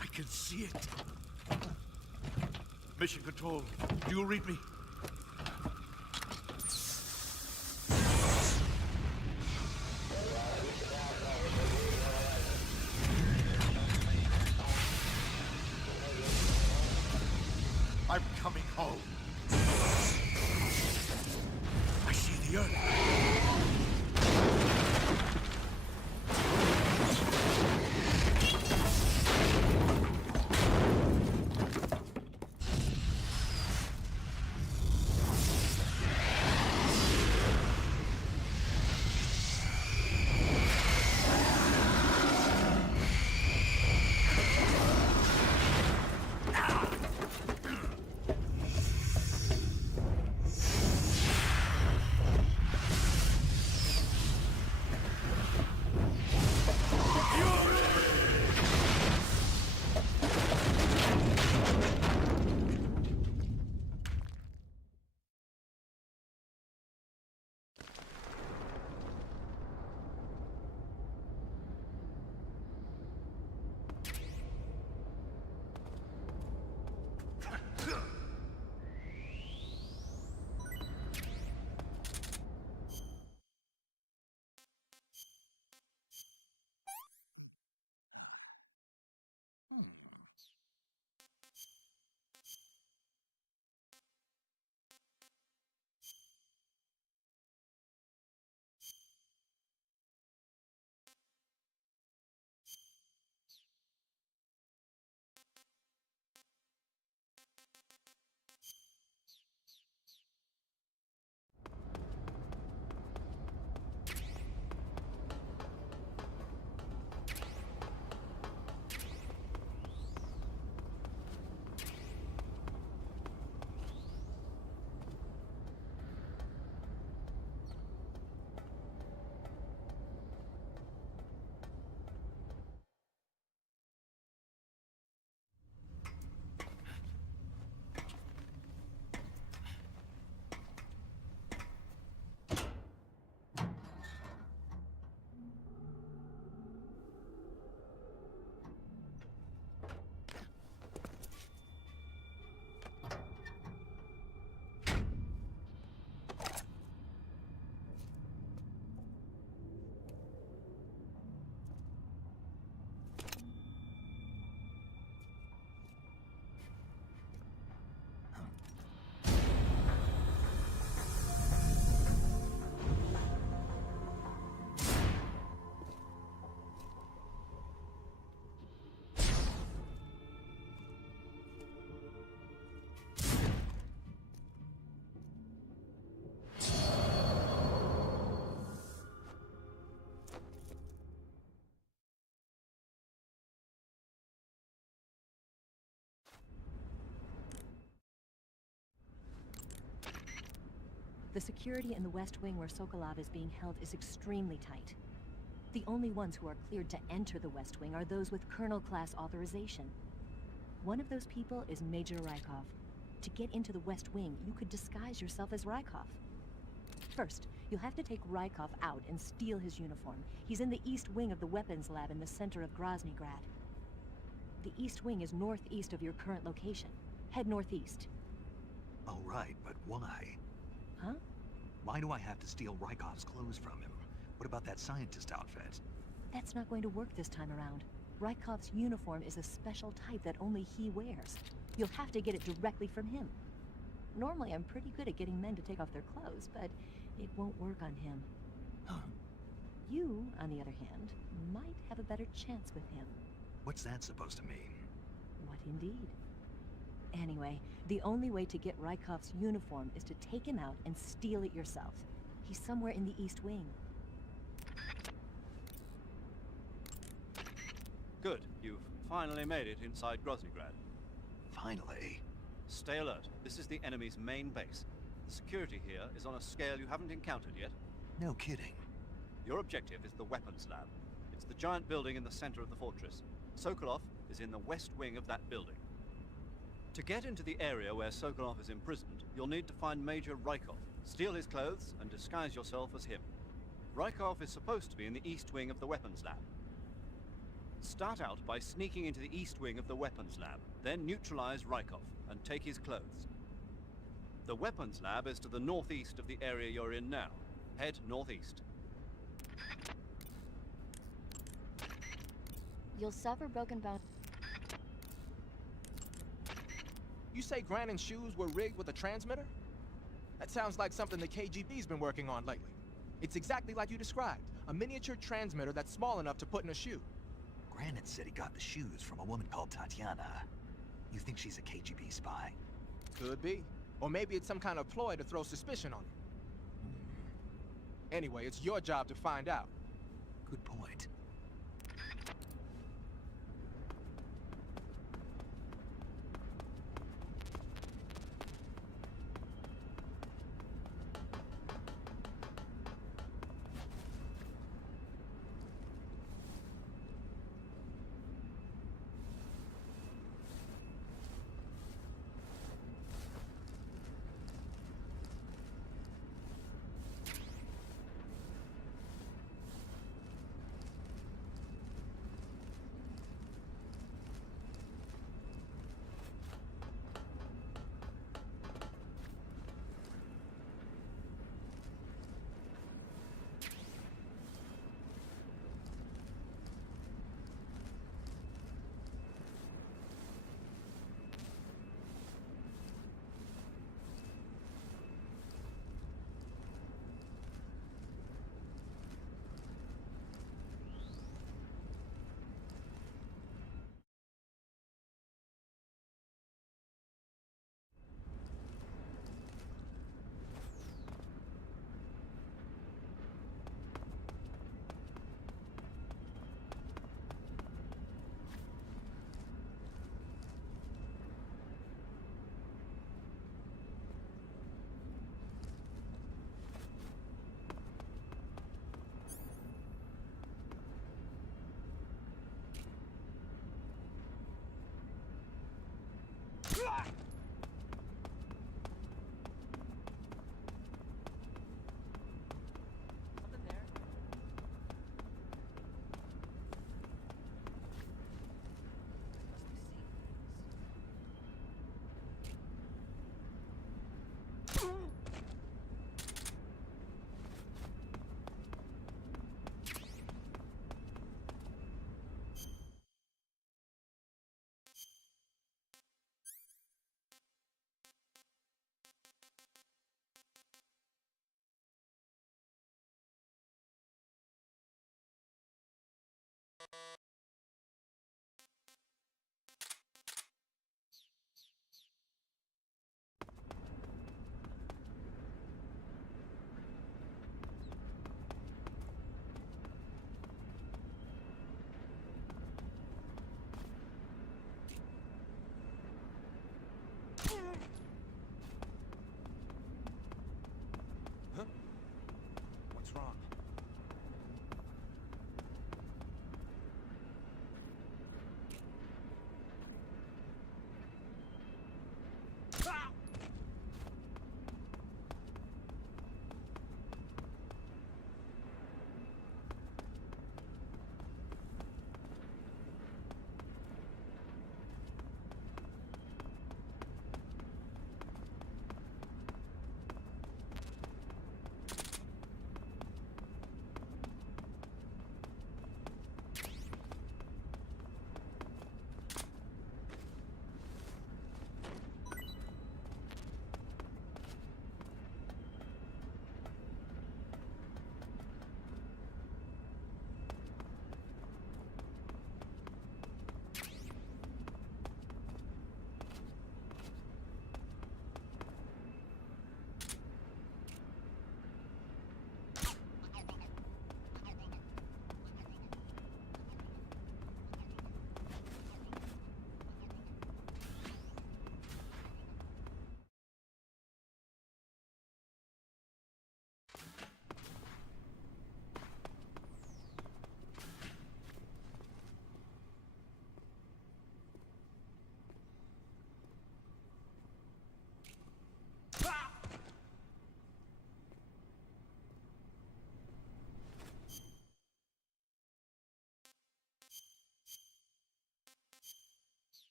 I can see it. Mission Control, do you read me? I'm coming home. I see the earth. The security in the West Wing where Sokolov is being held is extremely tight. The only ones who are cleared to enter the West Wing are those with Colonel-class authorization. One of those people is Major Rykov. To get into the West Wing, you could disguise yourself as Rykov. First, you'll have to take Rykov out and steal his uniform. He's in the East Wing of the weapons lab in the center of Groznygrad. The East Wing is northeast of your current location. Head northeast. All right, but why? Huh? Why do I have to steal Rykov's clothes from him? What about that scientist outfit? That's not going to work this time around. Rykov's uniform is a special type that only he wears. You'll have to get it directly from him. Normally, I'm pretty good at getting men to take off their clothes, but it won't work on him. You, on the other hand, might have a better chance with him. What's that supposed to mean? What indeed? Anyway, the only way to get Rykov's uniform is to take him out and steal it yourself. He's somewhere in the East Wing. Good. You've finally made it inside Groznygrad. Finally. Stay alert. This is the enemy's main base. The security here is on a scale you haven't encountered yet. No kidding. Your objective is the weapons lab. It's the giant building in the center of the fortress. Sokolov is in the west wing of that building. To get into the area where Sokolov is imprisoned, you'll need to find Major Rykov, steal his clothes, and disguise yourself as him. Rykov is supposed to be in the east wing of the weapons lab. Start out by sneaking into the east wing of the weapons lab, then neutralize Rykov and take his clothes. The weapons lab is to the northeast of the area you're in now. Head northeast. You'll suffer broken bones. You say Grannon's shoes were rigged with a transmitter? That sounds like something the KGB's been working on lately. It's exactly like you described. A miniature transmitter that's small enough to put in a shoe. Granite said he got the shoes from a woman called Tatiana. You think she's a KGB spy? Could be. Or maybe it's some kind of ploy to throw suspicion on him. Anyway, it's your job to find out. Good point. Huh? What's wrong?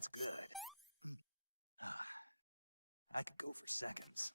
That's good. I could go for seconds.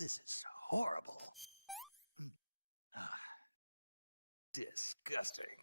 This is horrible. Disgusting.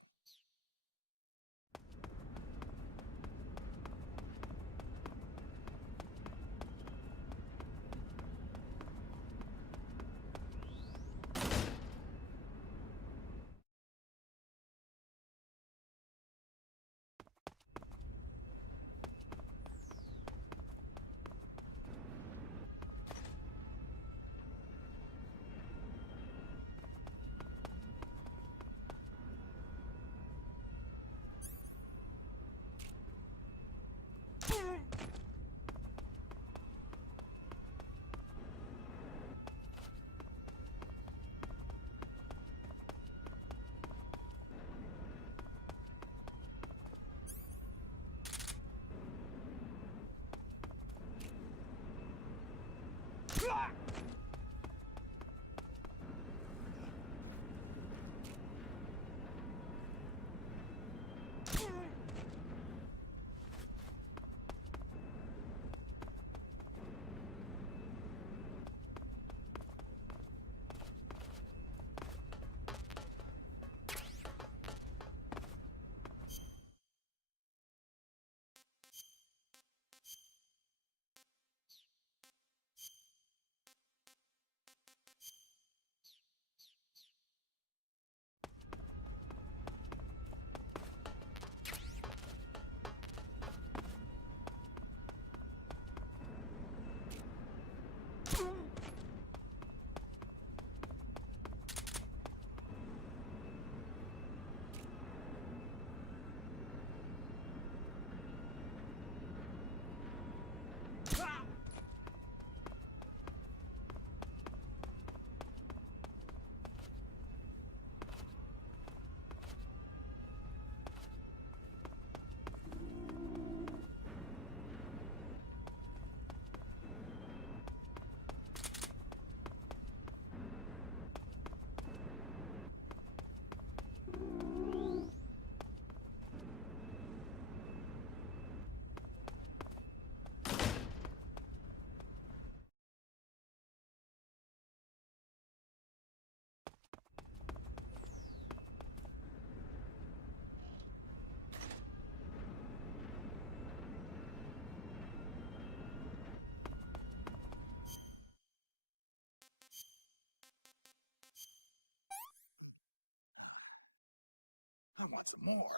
I want some more.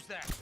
Who's that?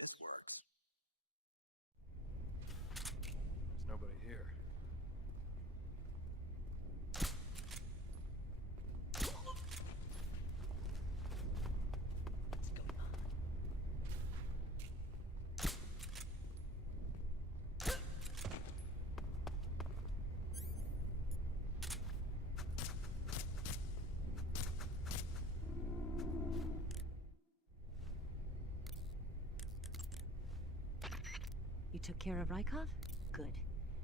This works. There's nobody here. You took care of Rykov? Good.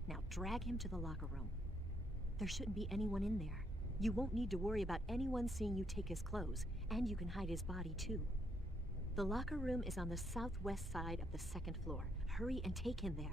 Now drag him to the locker room. There shouldn't be anyone in there. You won't need to worry about anyone seeing you take his clothes, and you can hide his body too. The locker room is on the southwest side of the second floor. Hurry and take him there.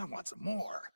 I want some more.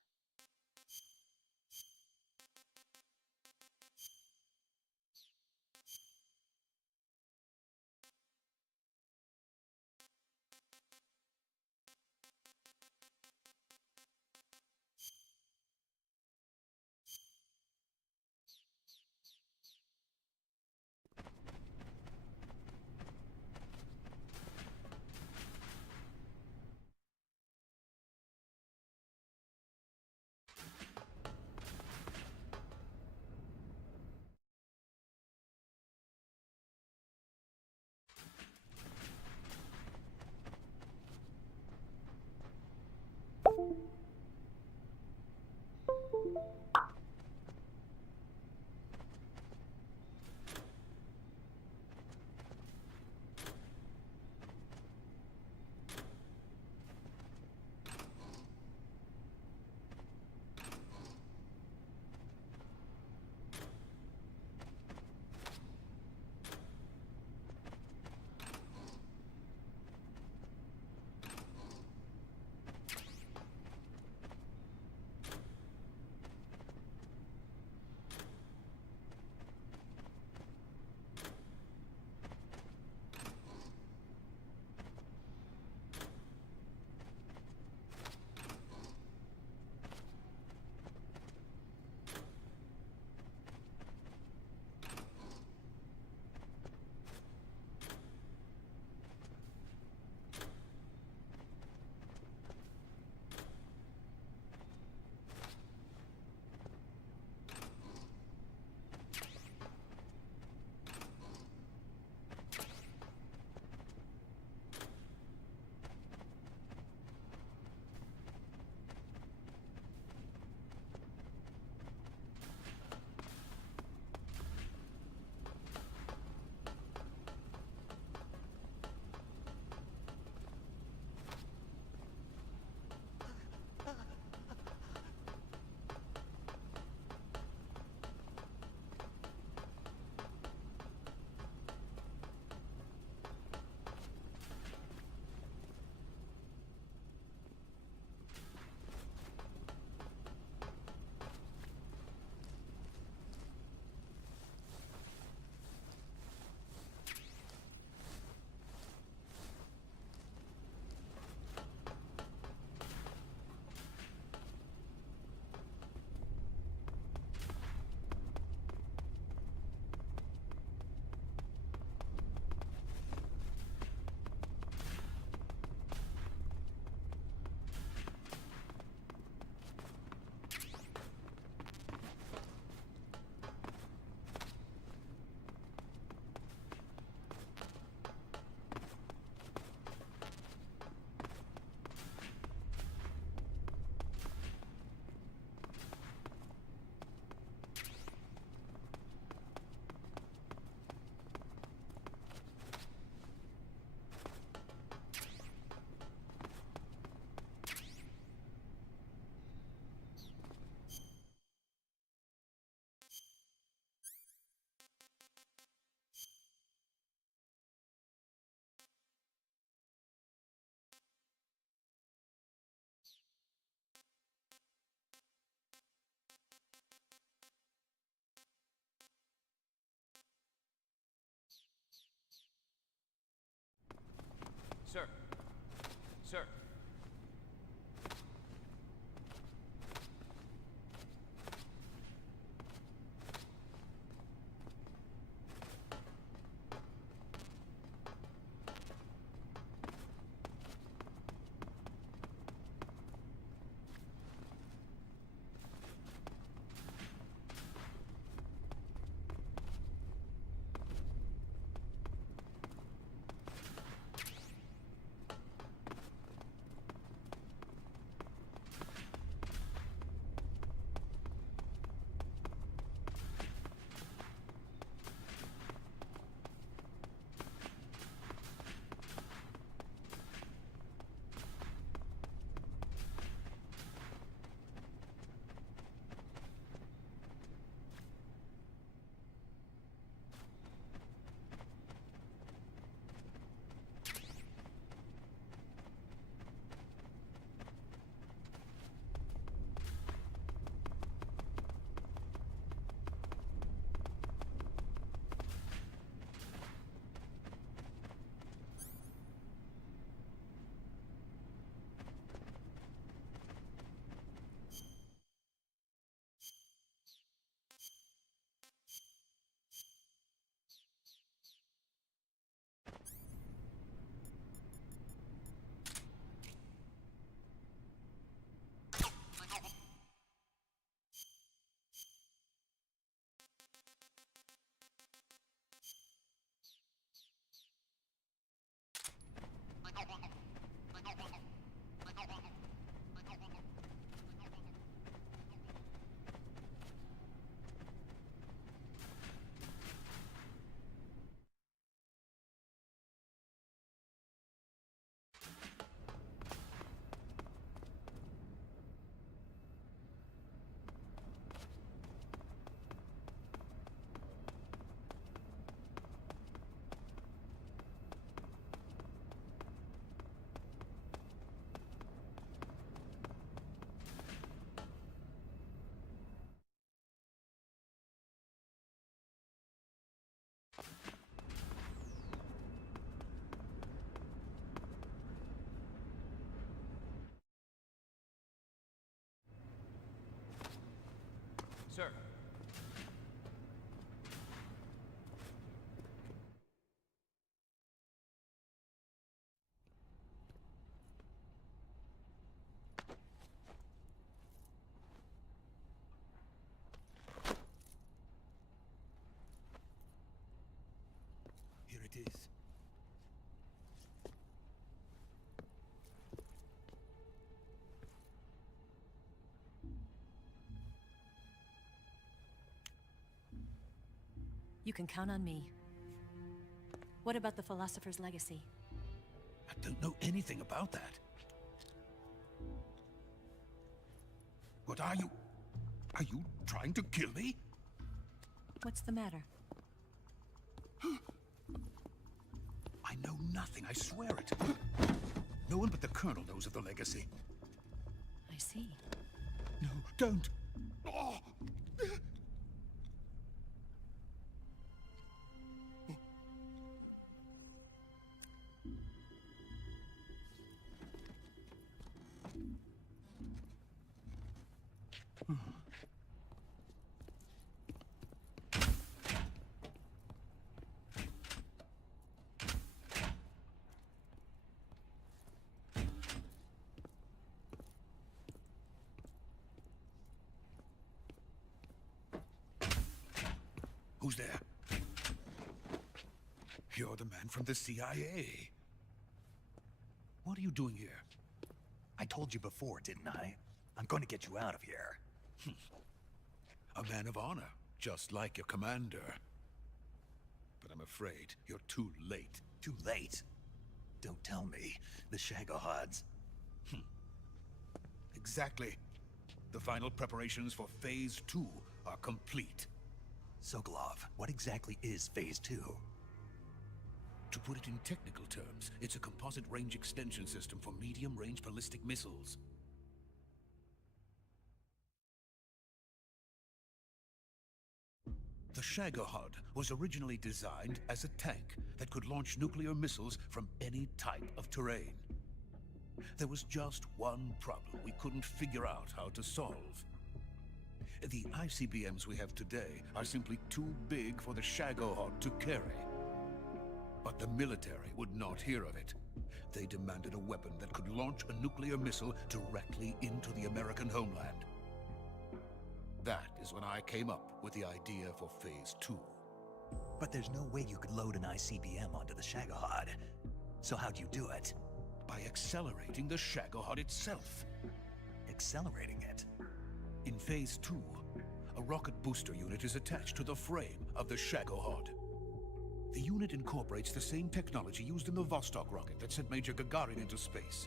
Sir. Sir. Here it is. You can count on me. What about the Philosopher's Legacy? I don't know anything about that. What are you? Are you trying to kill me? What's the matter? I know nothing, I swear it. No one but the Colonel knows of the legacy. I see. No, don't! Oh. Who's there? You're the man from the CIA. What are you doing here? I told you before, didn't I? I'm going to get you out of here. A man of honor, just like your commander. But I'm afraid you're too late. Too late? Don't tell me. The Shagohods. Exactly. The final preparations for Phase 2 are complete. Sokolov, what exactly is Phase 2? To put it in technical terms, it's a composite range extension system for medium-range ballistic missiles. The Shagohod was originally designed as a tank that could launch nuclear missiles from any type of terrain. There was just one problem we couldn't figure out how to solve. The ICBMs we have today are simply too big for the Shagohod to carry. But the military would not hear of it. They demanded a weapon that could launch a nuclear missile directly into the American homeland. That is when I came up with the idea for Phase 2. But there's no way you could load an ICBM onto the Shagohod. So how'd you do it? By accelerating the Shagohod itself. Accelerating it? In Phase 2, a rocket booster unit is attached to the frame of the Shagohod. The unit incorporates the same technology used in the Vostok rocket that sent Major Gagarin into space.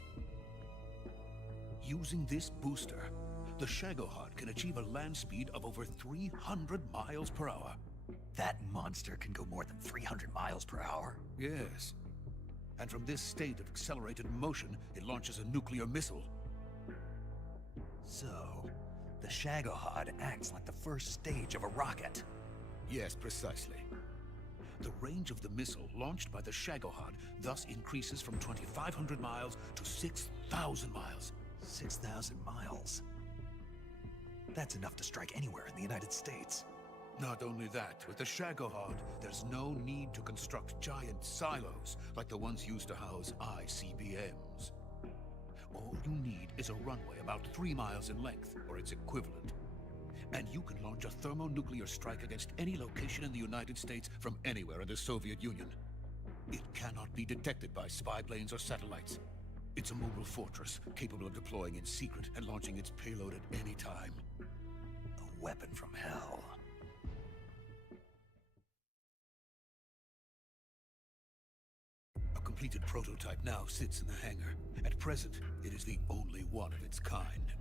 Using this booster, the Shagohod can achieve a land speed of over 300 miles per hour. That monster can go more than 300 miles per hour? Yes. And from this state of accelerated motion, it launches a nuclear missile. So, the Shagohod acts like the first stage of a rocket. Yes, precisely. The range of the missile launched by the Shagohod thus increases from 2,500 miles to 6,000 miles. 6,000 miles? That's enough to strike anywhere in the United States. Not only that, with the Shagohod, there's no need to construct giant silos like the ones used to house ICBMs. All you need is a runway about 3 miles in length, or its equivalent. And you can launch a thermonuclear strike against any location in the United States from anywhere in the Soviet Union. It cannot be detected by spy planes or satellites. It's a mobile fortress, capable of deploying in secret and launching its payload at any time. A weapon from hell. A completed prototype now sits in the hangar. At present, it is the only one of its kind.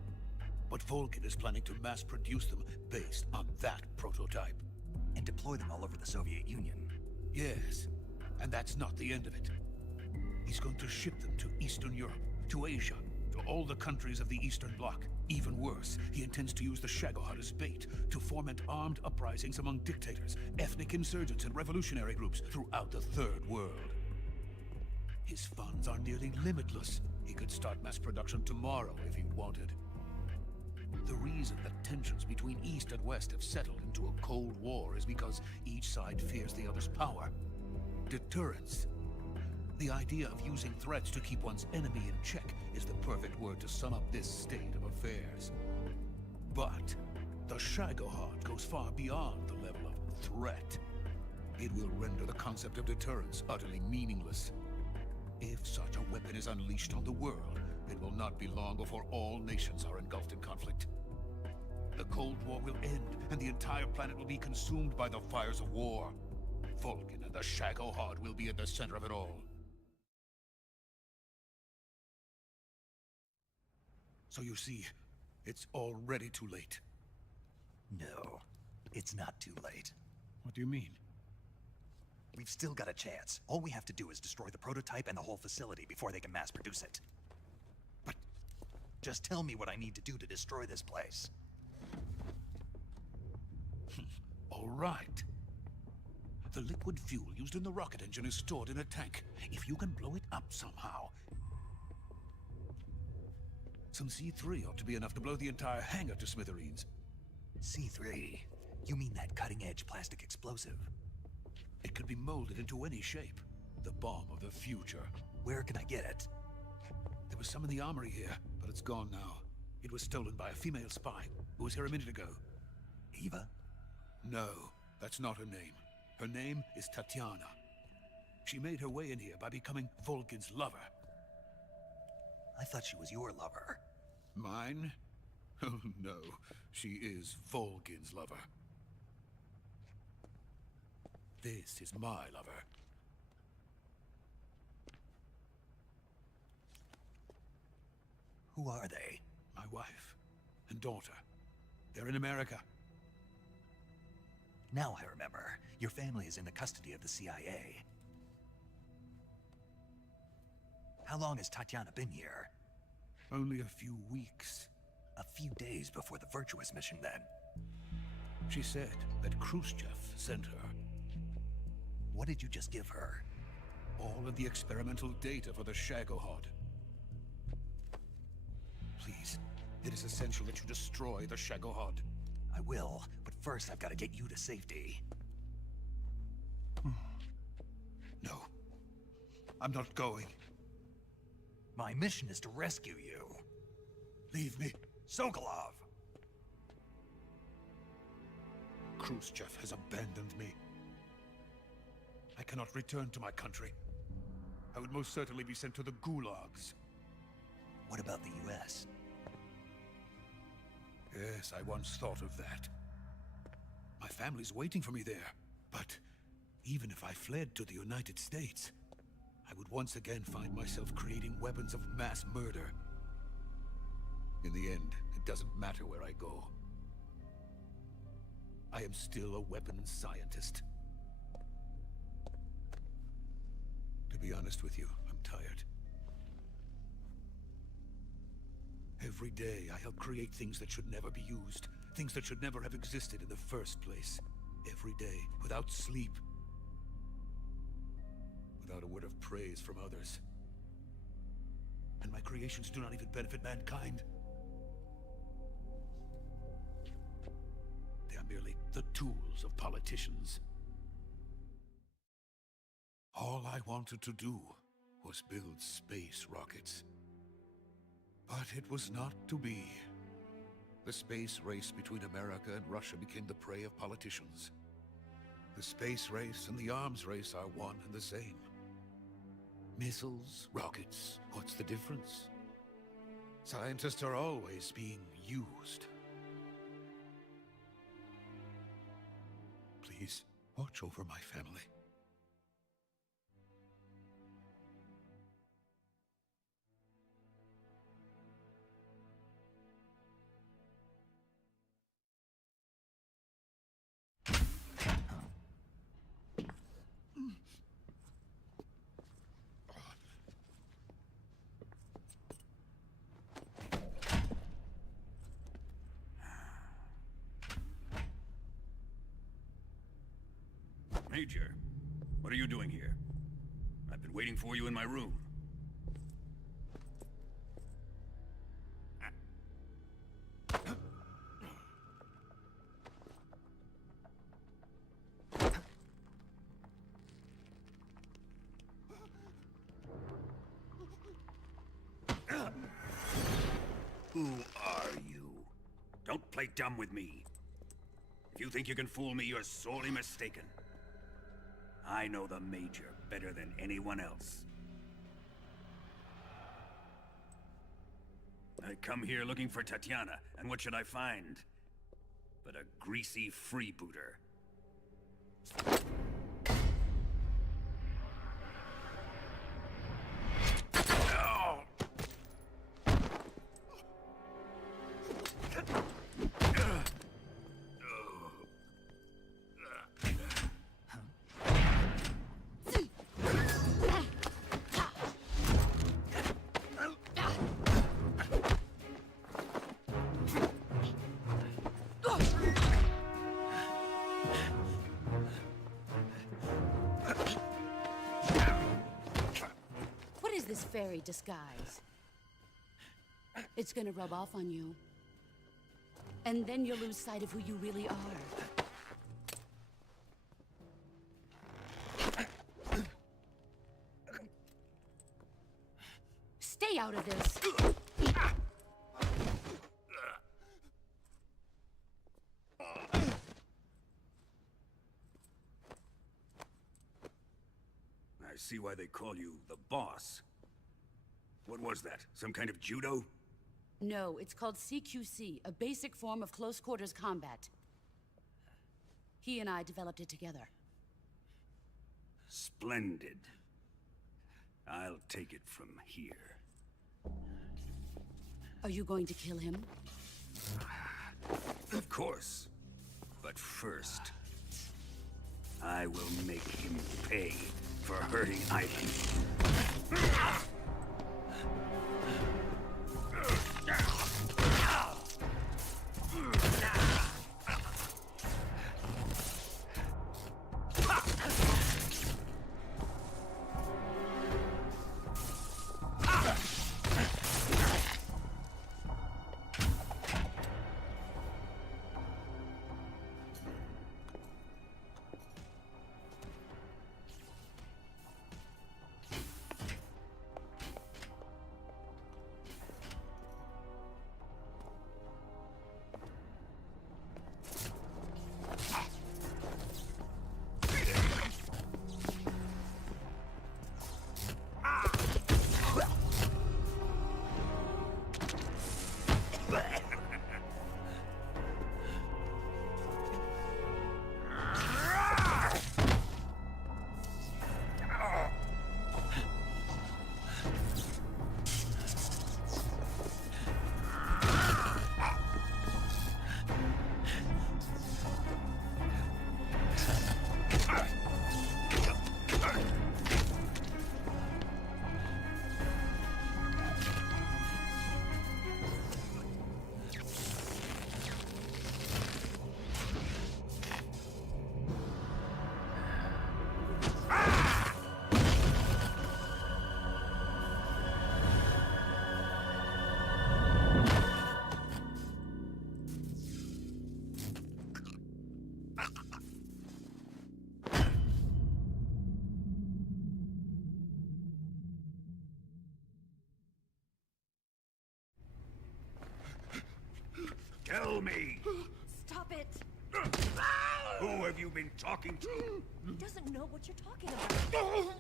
But Volgin is planning to mass produce them based on that prototype. And deploy them all over the Soviet Union. Yes, and that's not the end of it. He's going to ship them to Eastern Europe, to Asia, to all the countries of the Eastern Bloc. Even worse, he intends to use the Shagohod as bait to foment armed uprisings among dictators, ethnic insurgents, and revolutionary groups throughout the Third World. His funds are nearly limitless. He could start mass production tomorrow if he wanted. The reason that tensions between East and West have settled into a Cold War is because each side fears the other's power. Deterrence. The idea of using threats to keep one's enemy in check is the perfect word to sum up this state of affairs. But the Shagohod goes far beyond the level of threat. It will render the concept of deterrence utterly meaningless. If such a weapon is unleashed on the world, it will not be long before all nations are engulfed in conflict. The Cold War will end, and the entire planet will be consumed by the fires of war. Vulcan and the Shagohod will be at the center of it all. So you see, it's already too late. No, it's not too late. What do you mean? We've still got a chance. All we have to do is destroy the prototype and the whole facility before they can mass produce it. But just tell me what I need to do to destroy this place. All right. The liquid fuel used in the rocket engine is stored in a tank. If you can blow it up somehow, some C3 ought to be enough to blow the entire hangar to smithereens. C3? You mean that cutting-edge plastic explosive? It could be molded into any shape. The bomb of the future. Where can I get it? There was some in the armory here, but it's gone now. It was stolen by a female spy who was here a minute ago. Eva? No, that's not her name. Her name is Tatiana. She made her way in here by becoming Volgin's lover. I thought she was your lover. Mine? Oh no, she is Volgin's lover. This is my lover. Who are they? My wife and daughter. They're in America. Now I remember. Your family is in the custody of the CIA. How long has Tatiana been here? Only a few weeks. A few days before the Virtuous mission, then. She said that Khrushchev sent her. What did you just give her? All of the experimental data for the Shagohod. Please, it is essential that you destroy the Shagohod. I will, but first I've got to get you to safety. No. I'm not going. My mission is to rescue you. Leave me. Sokolov! Khrushchev has abandoned me. I cannot return to my country. I would most certainly be sent to the gulags. What about the US? Yes, I once thought of that. My family's waiting for me there. But even if I fled to the United States, I would once again find myself creating weapons of mass murder. In the end, it doesn't matter where I go. I am still a weapons scientist. To be honest with you, I'm tired. Every day, I help create things that should never be used. Things that should never have existed in the first place. Every day, without sleep. Without a word of praise from others. And my creations do not even benefit mankind. They are merely the tools of politicians. All I wanted to do was build space rockets. But it was not to be. The space race between America and Russia became the prey of politicians. The space race and the arms race are one and the same. Missiles, rockets, what's the difference? Scientists are always being used. Please, watch over my family. Major, what are you doing here? I've been waiting for you in my room. Who are you? Don't play dumb with me. If you think you can fool me, you're sorely mistaken. I know the Major better than anyone else. I come here looking for Tatiana, and what should I find? But a greasy freebooter. This fairy disguise. It's gonna rub off on you. And then you'll lose sight of who you really are. Stay out of this! I see why they call you the boss. What was that? Some kind of judo? No, it's called CQC, a basic form of close-quarters combat. He and I developed it together. Splendid. I'll take it from here. Are you going to kill him? Of course. But first, I will make him pay for hurting Ivan. have you been talking to? He doesn't know what you're talking about.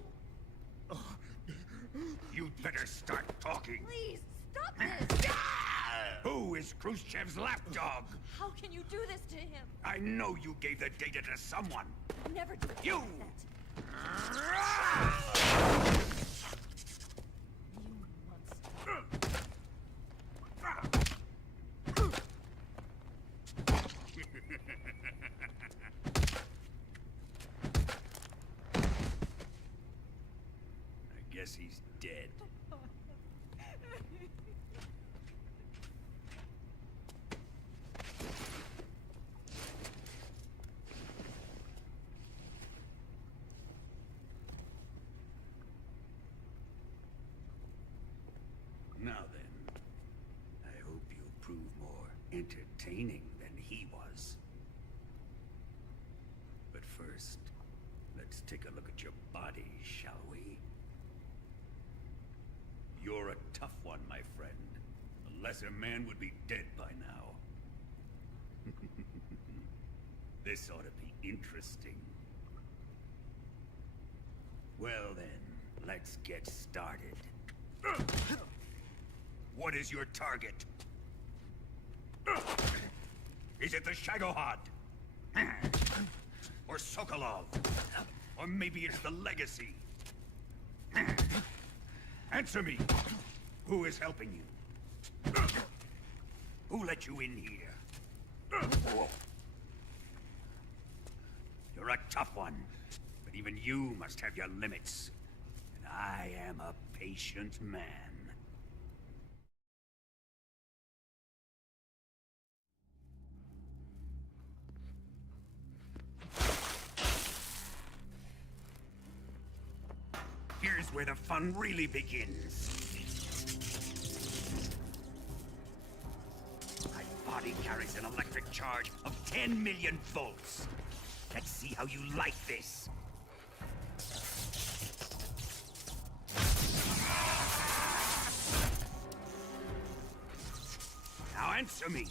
You'd better start talking. Please, stop this! Who is Khrushchev's lapdog? How can you do this to him? I know you gave the data to someone. Never do You! I guess he's dead. Now then, I hope you'll prove more entertaining than he was. But first, let's take a look at your body, shall we? You're a tough one, my friend. A lesser man would be dead by now. This ought to be interesting. Well then, let's get started. What is your target? Is it the Shagohod? Or Sokolov? Or maybe it's the Legacy? Answer me! Who is helping you? Who let you in here? You're a tough one, but even you must have your limits. And I am a patient man. Here's where the fun really begins. My body carries an electric charge of 10 million volts. Let's see how you like this. Now answer me.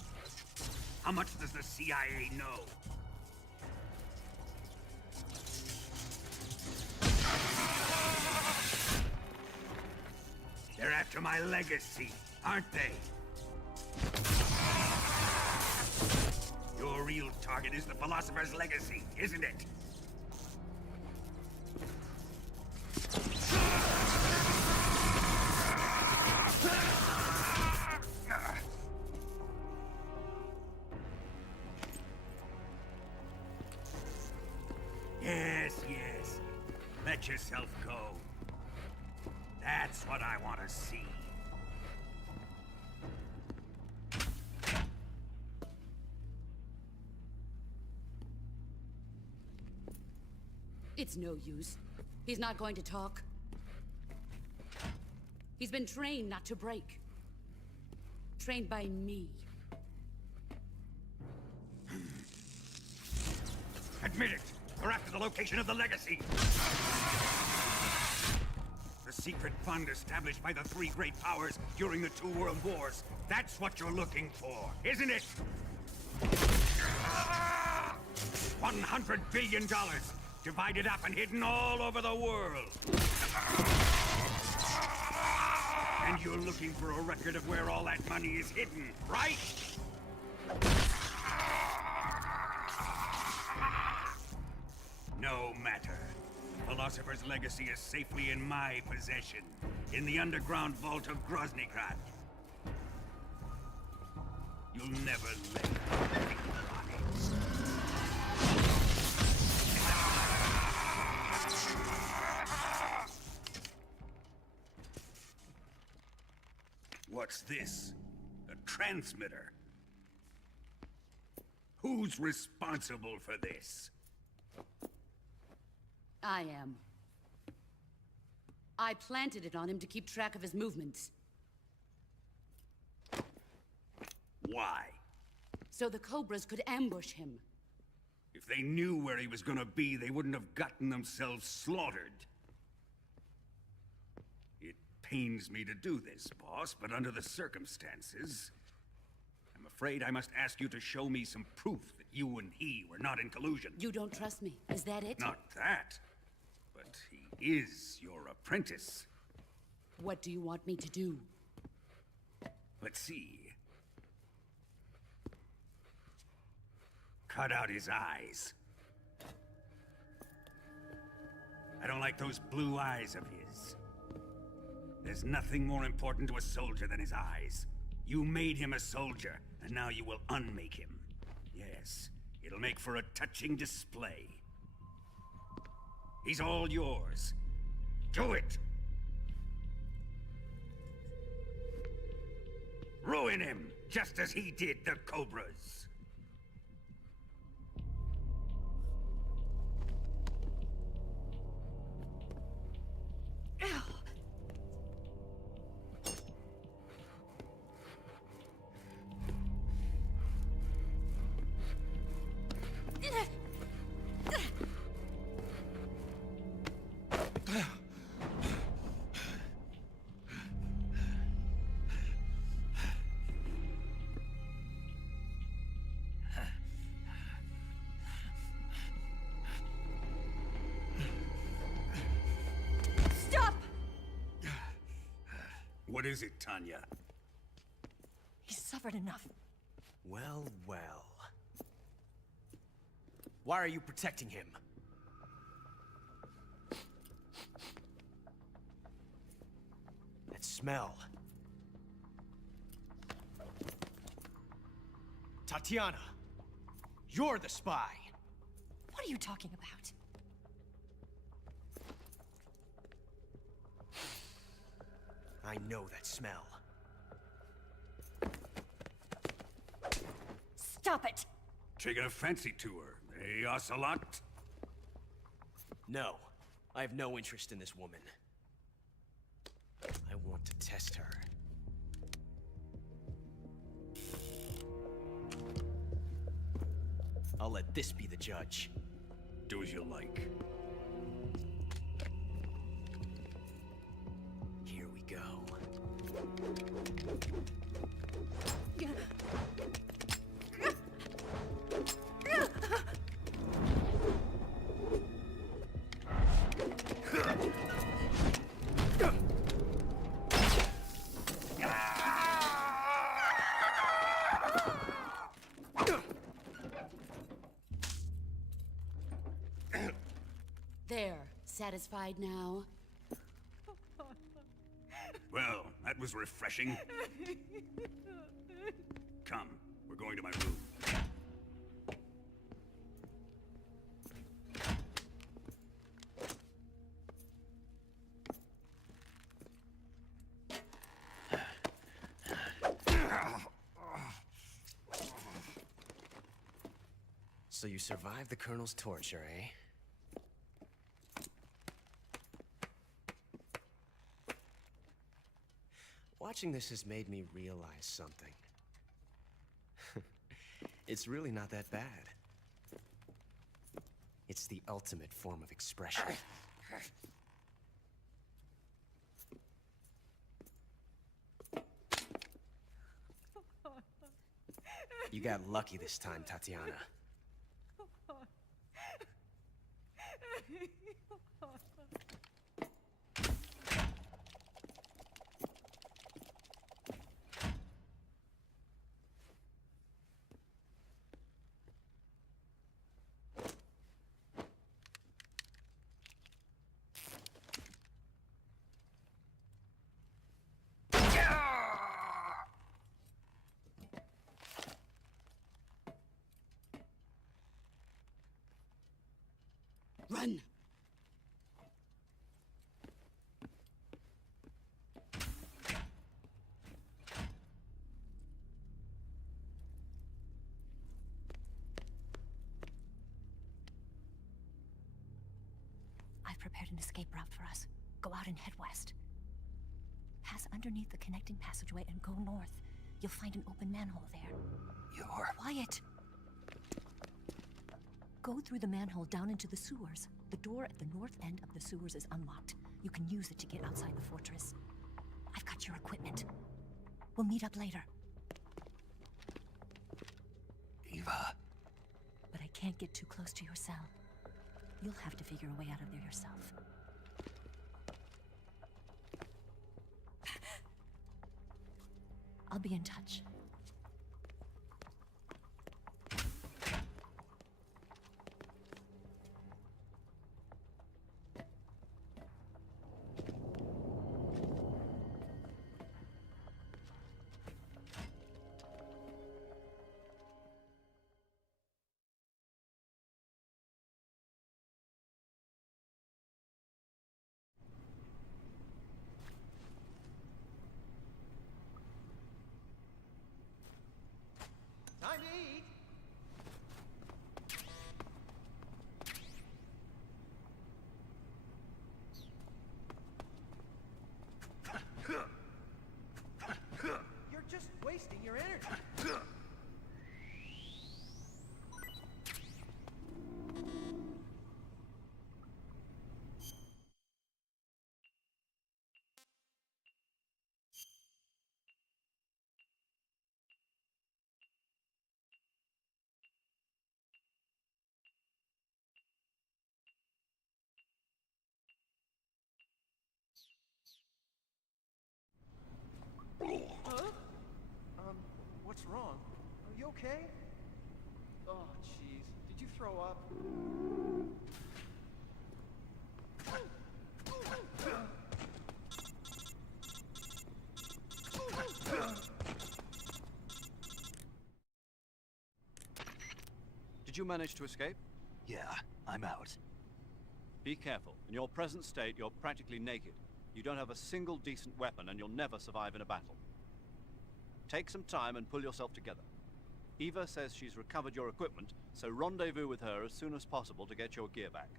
How much does the CIA know? They're after my legacy, aren't they? Your real target is the Philosopher's Legacy, isn't it? Yes, yes. Let yourself go. That's what I want to see. It's no use. He's not going to talk. He's been trained not to break. Trained by me. Admit it! We're after the location of the Legacy! The secret fund established by the three great powers during the two world wars. That's what you're looking for, isn't it? $100 billion, divided up and hidden all over the world. And you're looking for a record of where all that money is hidden, right? No matter. Philosopher's Legacy is safely in my possession, in the underground vault of Groznygrad. You'll never lay a finger on it. What's this? A transmitter? Who's responsible for this? I am. I planted it on him to keep track of his movements. Why? So the Cobras could ambush him. If they knew where he was gonna be, they wouldn't have gotten themselves slaughtered. It pains me to do this, boss, but under the circumstances, I'm afraid I must ask you to show me some proof that you and he were not in collusion. You don't trust me, is that it? Not that, but he is your apprentice. What do you want me to do? Let's see. Cut out his eyes. I don't like those blue eyes of his. There's nothing more important to a soldier than his eyes. You made him a soldier, and now you will unmake him. Yes, it'll make for a touching display. He's all yours. Do it! Ruin him, just as he did the Cobras. What is it, Tanya? He's suffered enough. Well, well. Why are you protecting him? That smell. Tatiana, you're the spy. What are you talking about? I know that smell. Stop it! Taking a fancy to her, eh, Ocelot? No, I have no interest in this woman. I want to test her. I'll let this be the judge. Do as you like. Here we go. There, satisfied now? Well, that was refreshing. Come, we're going to my room. So you survived the Colonel's torture, eh? Watching this has made me realize something. It's really not that bad. It's the ultimate form of expression. You got lucky this time, Tatiana. Run! I've prepared an escape route for us. Go out and head west. Pass underneath the connecting passageway and go north. You'll find an open manhole there. You're... Quiet! Go through the manhole down into the sewers. The door at the north end of the sewers is unlocked. You can use it to get outside the fortress. I've got your equipment. We'll meet up later. can't get too close to your cell. You'll have to figure a way out of there yourself. I'll be in touch. Time to eat! You're just wasting your energy. Huh? What's wrong? Are you okay? Oh, jeez. Did you throw up? Did you manage to escape? Yeah, I'm out. Be careful. In your present state, you're practically naked. You don't have a single decent weapon, and you'll never survive in a battle. Take some time and pull yourself together. Eva says she's recovered your equipment, so rendezvous with her as soon as possible to get your gear back.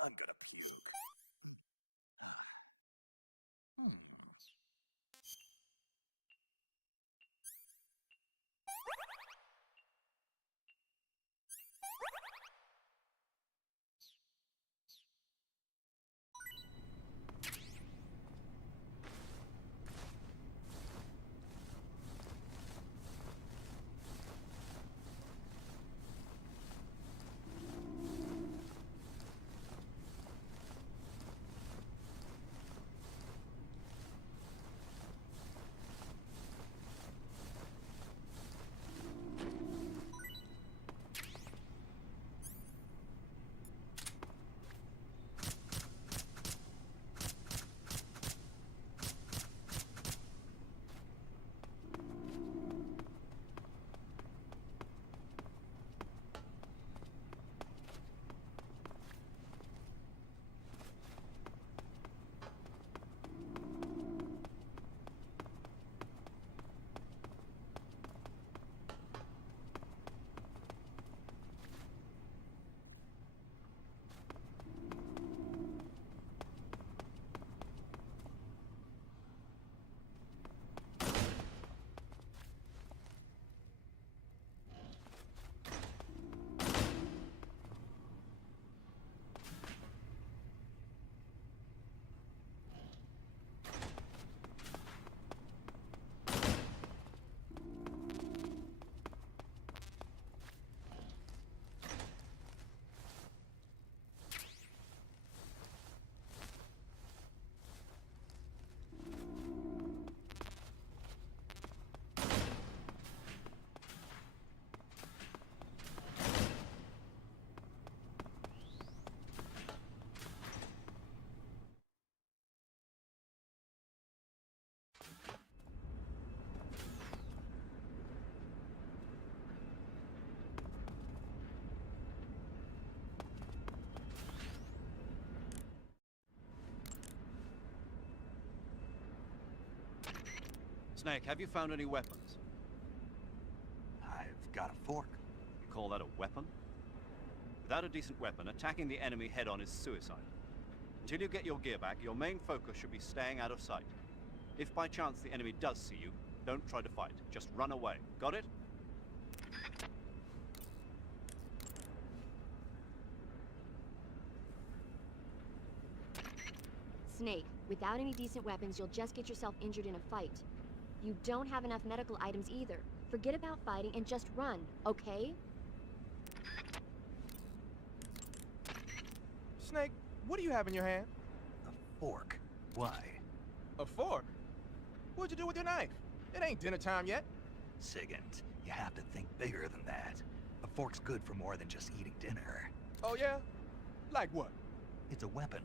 I'm gonna puke. Snake, have you found any weapons? I've got a fork. You call that a weapon? Without a decent weapon, attacking the enemy head-on is suicide. Until you get your gear back, your main focus should be staying out of sight. If by chance the enemy does see you, don't try to fight. Just run away. Got it? Snake, without any decent weapons, you'll just get yourself injured in a fight. You don't have enough medical items either. Forget about fighting and just run, okay? Snake, what do you have in your hand? A fork. Why? A fork? What'd you do with your knife? It ain't dinner time yet. Sigint, you have to think bigger than that. A fork's good for more than just eating dinner. Oh yeah? Like what? It's a weapon.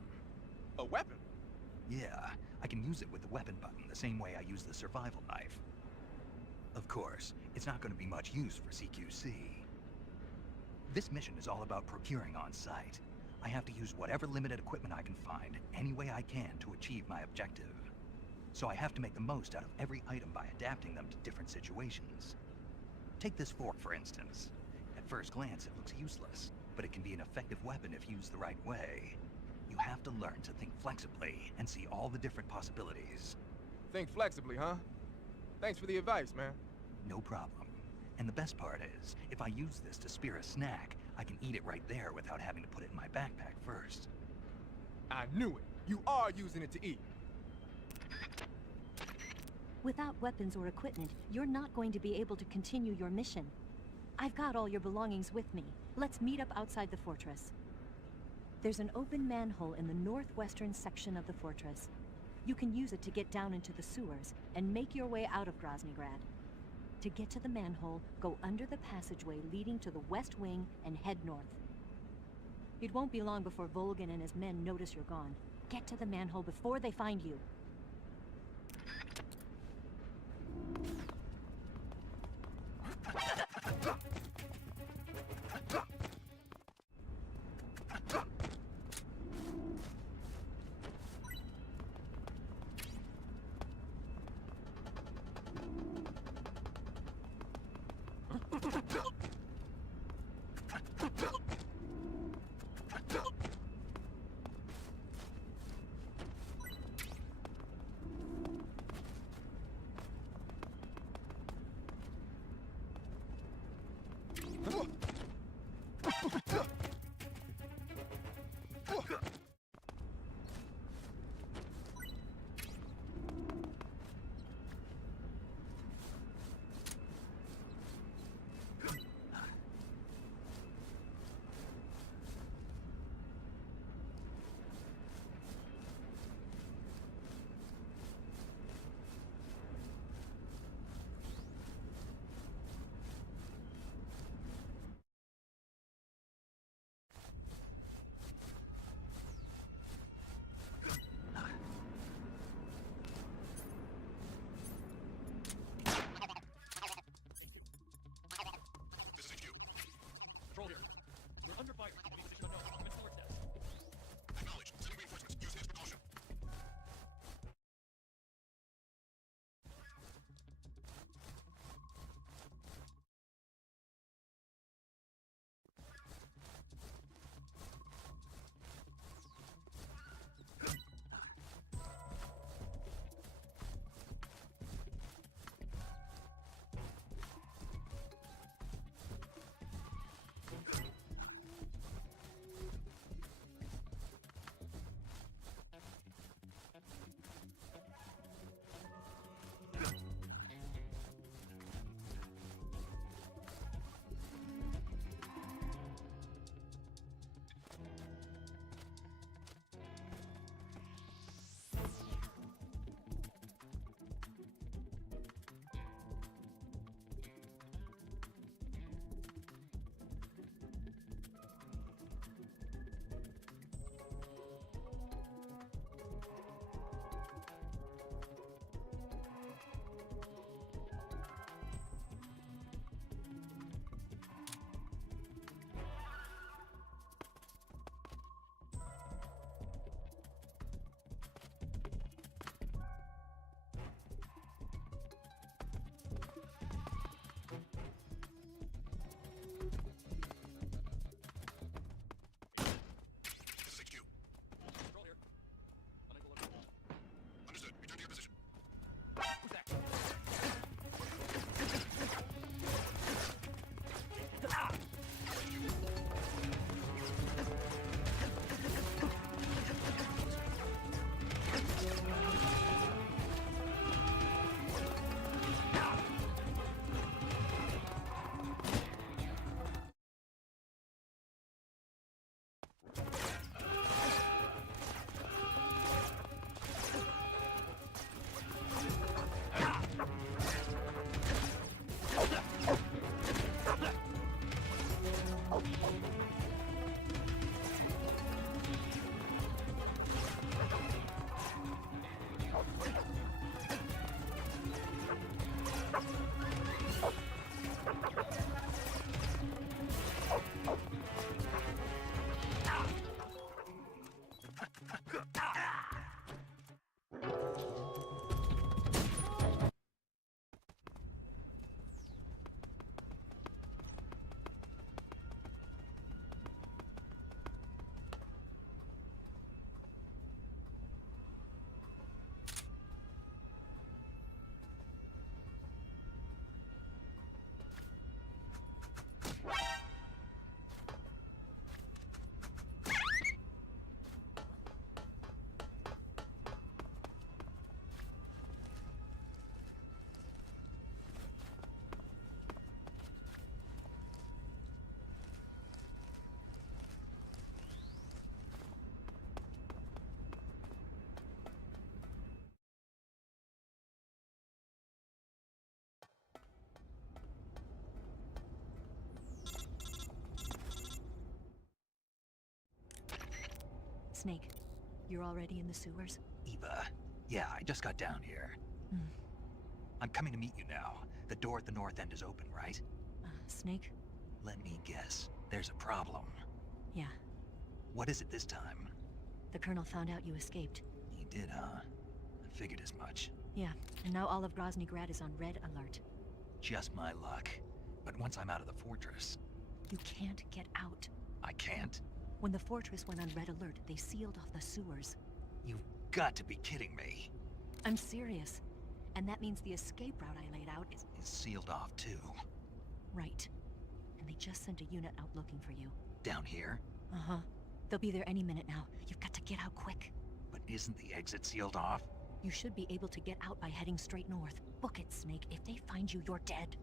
A weapon? Yeah, I can use it with the weapon button the same way I use the survival knife. Of course, it's not going to be much use for CQC. This mission is all about procuring on site. I have to use whatever limited equipment I can find, any way I can to achieve my objective. So I have to make the most out of every item by adapting them to different situations. Take this fork, for instance. At first glance, it looks useless, but it can be an effective weapon if used the right way. You have to learn to think flexibly and see all the different possibilities. Think flexibly, huh? Thanks for the advice, man. No problem. And the best part is, if I use this to spear a snack, I can eat it right there without having to put it in my backpack first. I knew it. You are using it to eat. Without weapons or equipment, you're not going to be able to continue your mission. I've got all your belongings with me. Let's meet up outside the fortress. There's an open manhole in the northwestern section of the fortress. You can use it to get down into the sewers and make your way out of Groznygrad. To get to the manhole, go under the passageway leading to the west wing and head north. It won't be long before Volgin and his men notice you're gone. Get to the manhole before they find you. Snake, you're already in the sewers? Eva, yeah, I just got down here. I'm coming to meet you now. The door at the north end is open, right? Snake? Let me guess. There's a problem. Yeah. What is it this time? The Colonel found out you escaped. He did, huh? I figured as much. Yeah, and now all of Grozny Grad is on red alert. Just my luck. But once I'm out of the fortress... You can't get out. I can't? When the fortress went on red alert, they sealed off the sewers. You've got to be kidding me. I'm serious. And that means the escape route I laid out is sealed off, too. Right. And they just sent a unit out looking for you. Down here? Uh-huh. They'll be there any minute now. You've got to get out quick. But isn't the exit sealed off? You should be able to get out by heading straight north. Book it, Snake. If they find you, you're dead.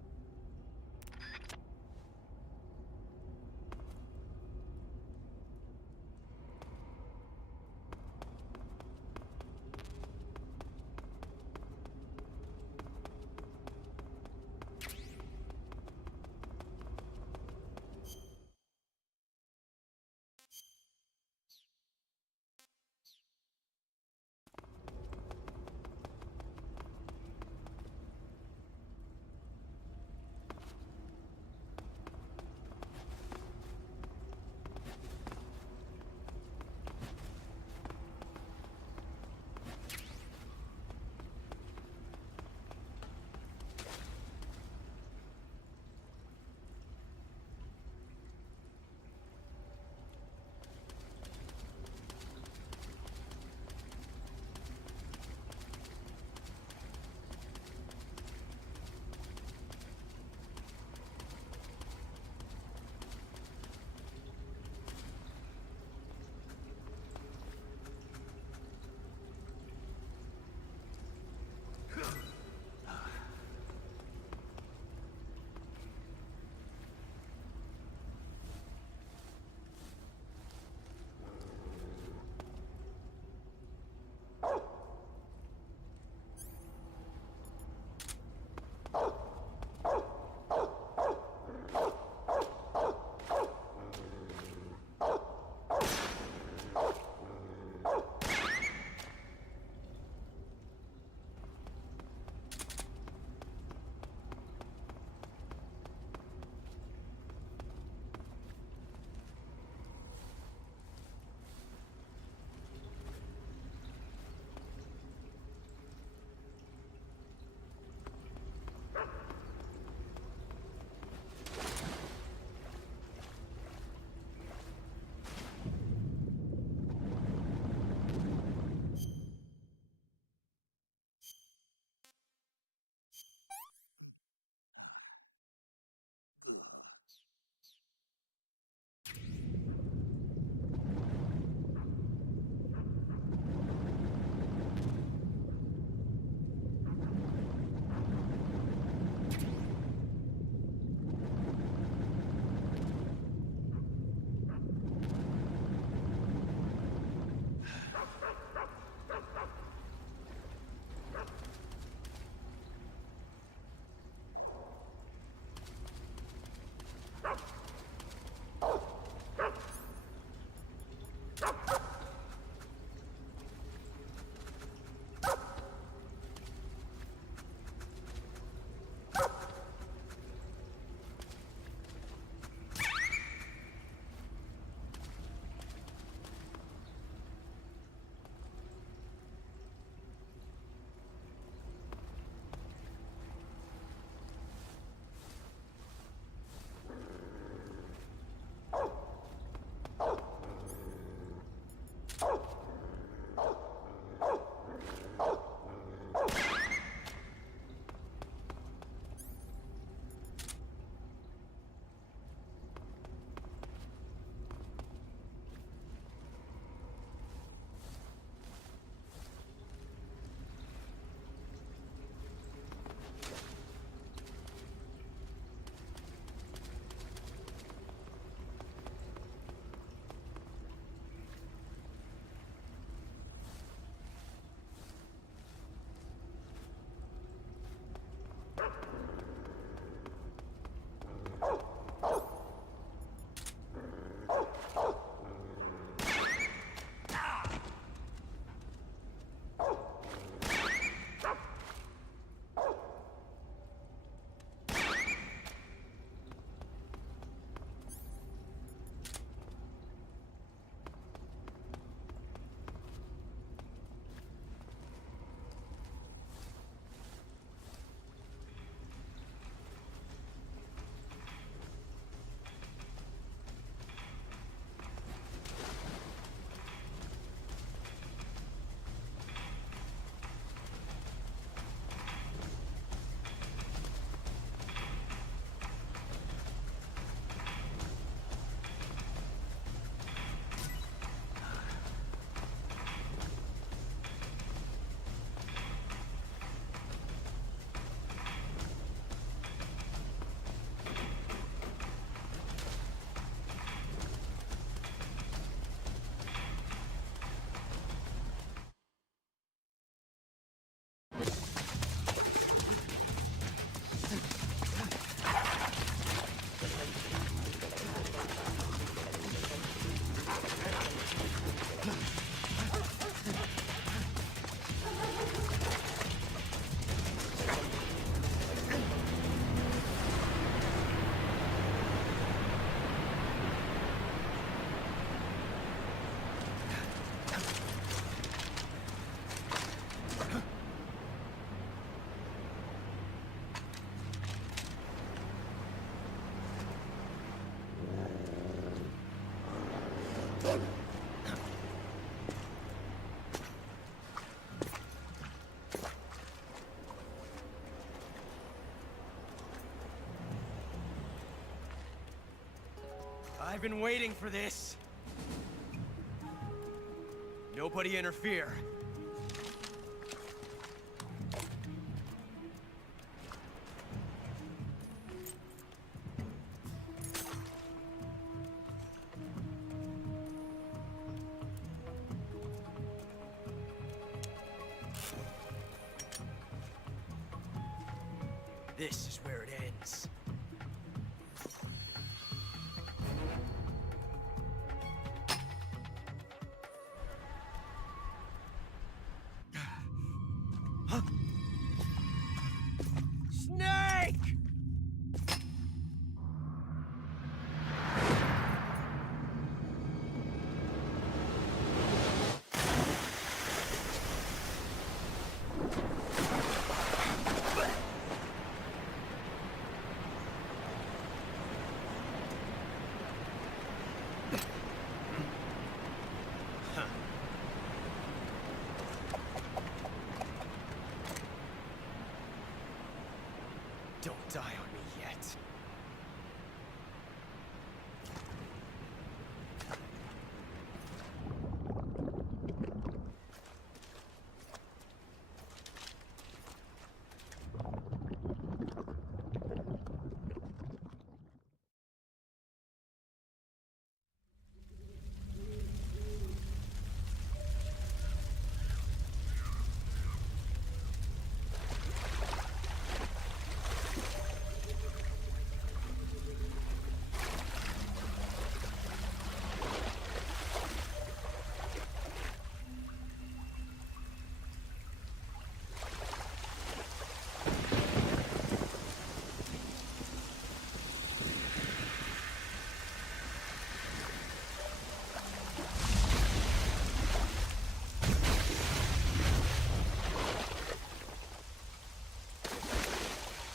I've been waiting for this. Nobody interfere. This is where it ends. Snake! Don't die on me yet.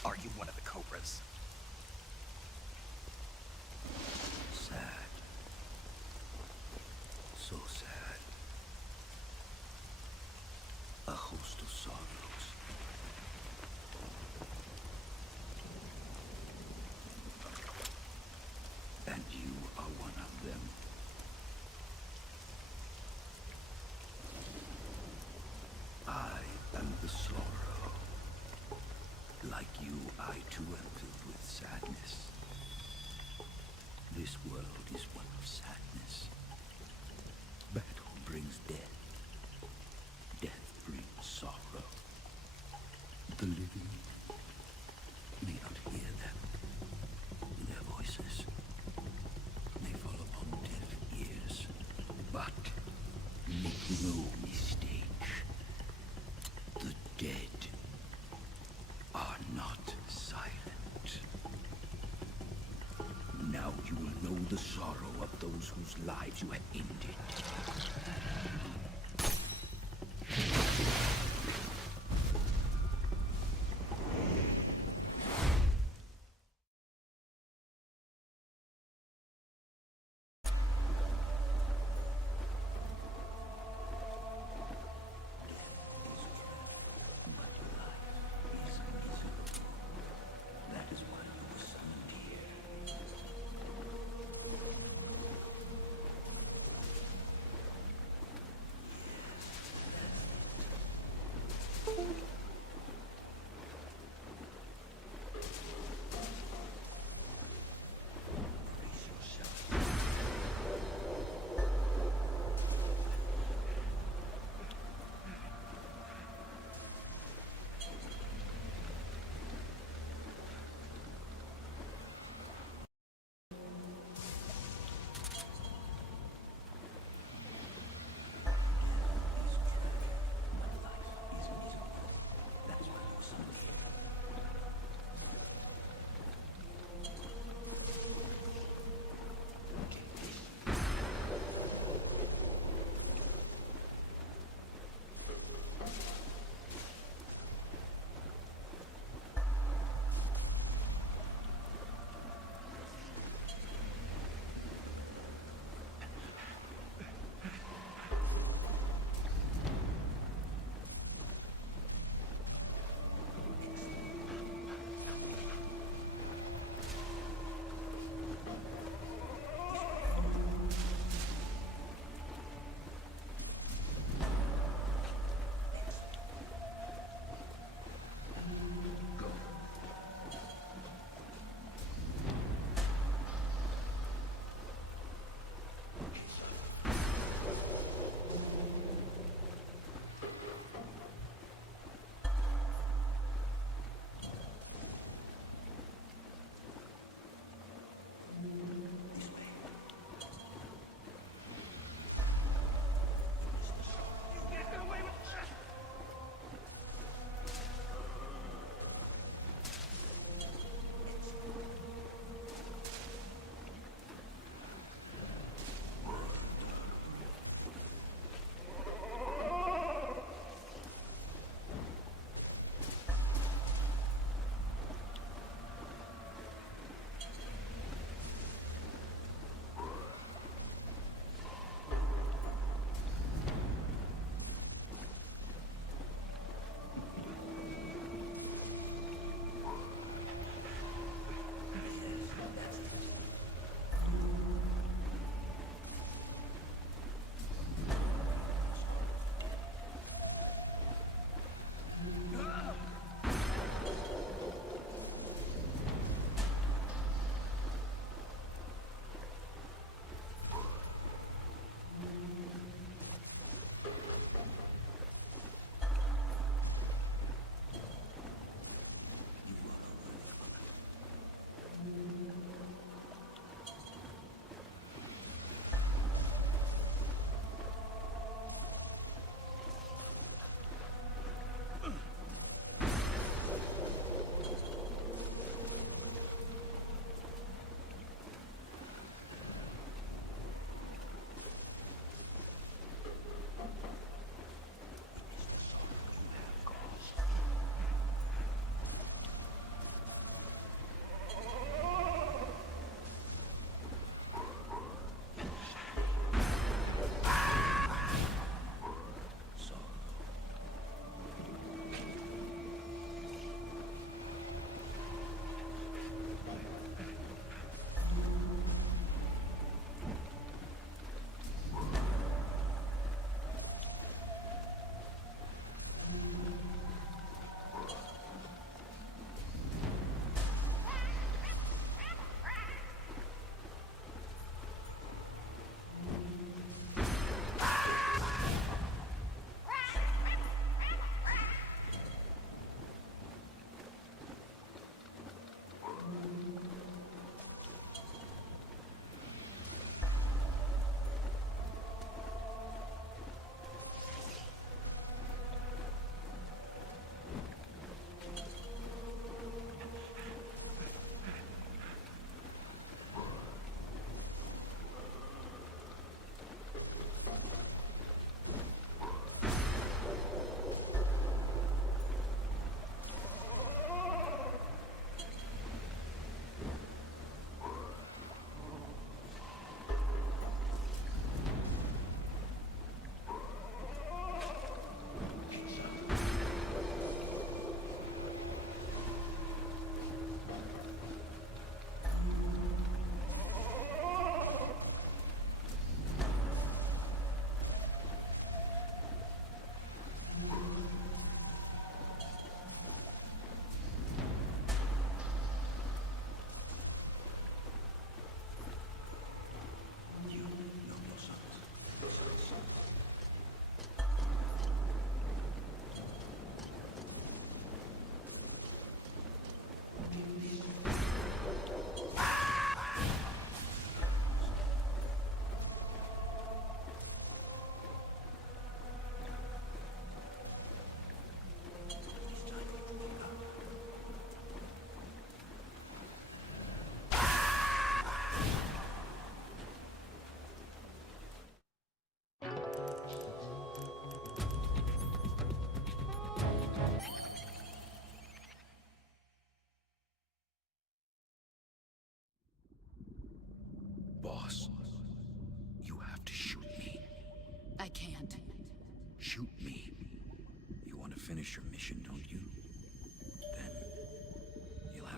Are you one of the Cobras? Sad. So sad. A host of sorrows. And you are one of them. I am the sorrow. Like you, I too am filled with sadness. This world is one of sadness. Battle brings death. Death brings sorrow. The living may not hear them. Their voices may fall upon deaf ears. But make no mistake. The dead are not silent. Now you will know the sorrow of those whose lives you have ended. That is why you were summoned here.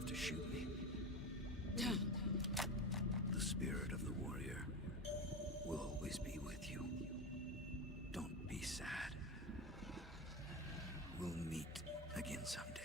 to shoot me. The spirit of the warrior will always be with you. Don't be sad. We'll meet again someday.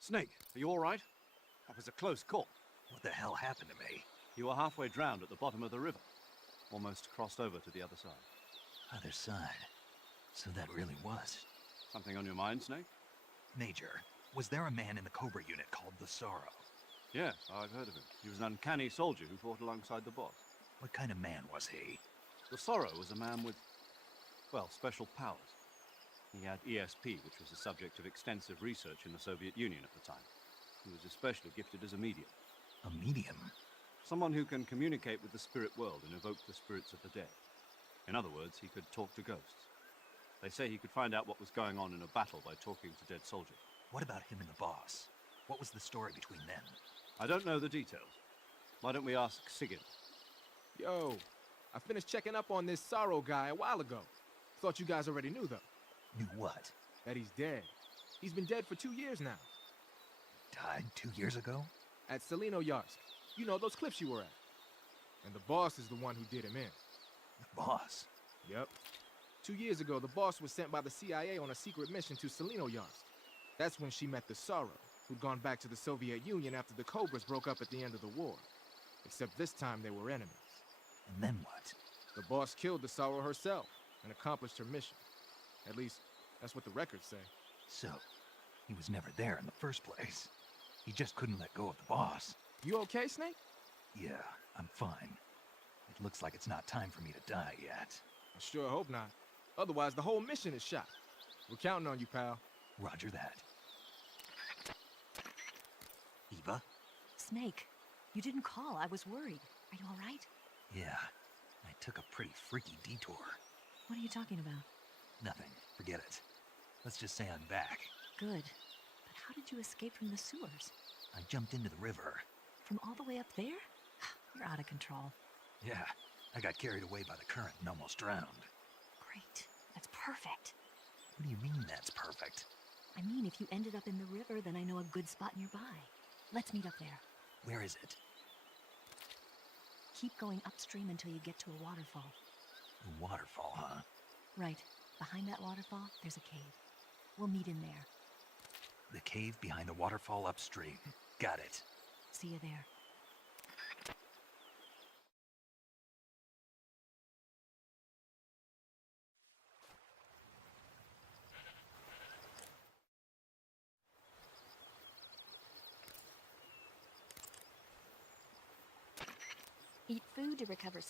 Snake, are you all right? That was a close call. What the hell happened to me? You were halfway drowned at the bottom of the river. Almost crossed over to the other side. Other side. So that really was. Something on your mind, Snake? Major, was there a man in the Cobra unit called the Sorrow? Yes, I've heard of him. He was an uncanny soldier who fought alongside the boss. What kind of man was he? The Sorrow was a man with, well, special powers. He had ESP, which was the subject of extensive research in the Soviet Union at the time. He was especially gifted as a medium. A medium? Someone who can communicate with the spirit world and evoke the spirits of the dead. In other words, he could talk to ghosts. They say he could find out what was going on in a battle by talking to dead soldiers. What about him and the boss? What was the story between them? I don't know the details. Why don't we ask Sigurd? Yo, I finished checking up on this Sorrow guy a while ago. Thought you guys already knew, though. Knew what? That he's dead. He's been dead for 2 years now. Died 2 years ago? At Selino-Yarsk. You know, those cliffs you were at. And the boss is the one who did him in. The boss? Yep. 2 years ago, the boss was sent by the CIA on a secret mission to Selino-Yarsk. That's when she met the Sorrow, who'd gone back to the Soviet Union after the Cobras broke up at the end of the war. Except this time they were enemies. And then what? The boss killed the Sorrow herself and accomplished her mission. At least, that's what the records say. So, he was never there in the first place. He just couldn't let go of the boss. You okay, Snake? Yeah, I'm fine. It looks like it's not time for me to die yet. I sure hope not. Otherwise, the whole mission is shot. We're counting on you, pal. Roger that. Eva? Snake, you didn't call. I was worried. Are you all right? Yeah, I took a pretty freaky detour. What are you talking about? Nothing. Forget it. Let's just say I'm back. Good. But how did you escape from the sewers? I jumped into the river. From all the way up there? You're out of control. Yeah, I got carried away by the current and almost drowned. Great. That's perfect. What do you mean that's perfect? I mean, if you ended up in the river, then I know a good spot nearby. Let's meet up there. Where is it? Keep going upstream until you get to a waterfall. A waterfall, huh? Right. Behind that waterfall, there's a cave. We'll meet in there. The cave behind the waterfall upstream. Got it. See you there. Eat food to recover.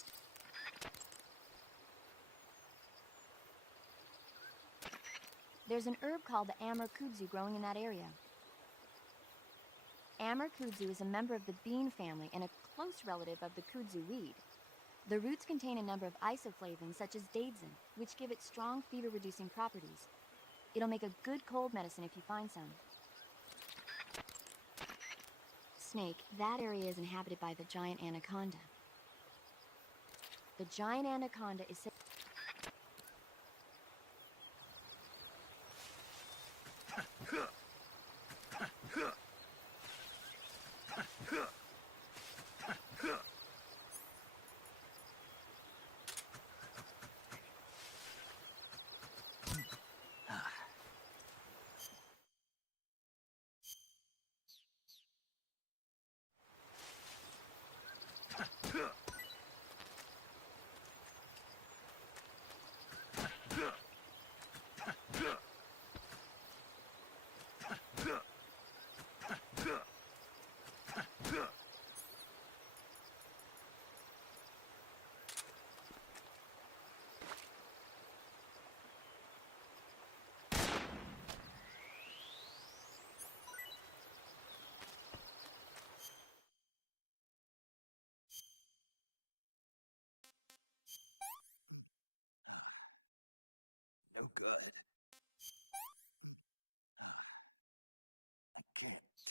There's an herb called the Amur kudzu growing in that area. Amur kudzu is a member of the bean family and a close relative of the kudzu weed. The roots contain a number of isoflavones such as daidzein, which give it strong fever-reducing properties. It'll make a good cold medicine if you find some. Snake, that area is inhabited by the giant anaconda. The giant anaconda is said...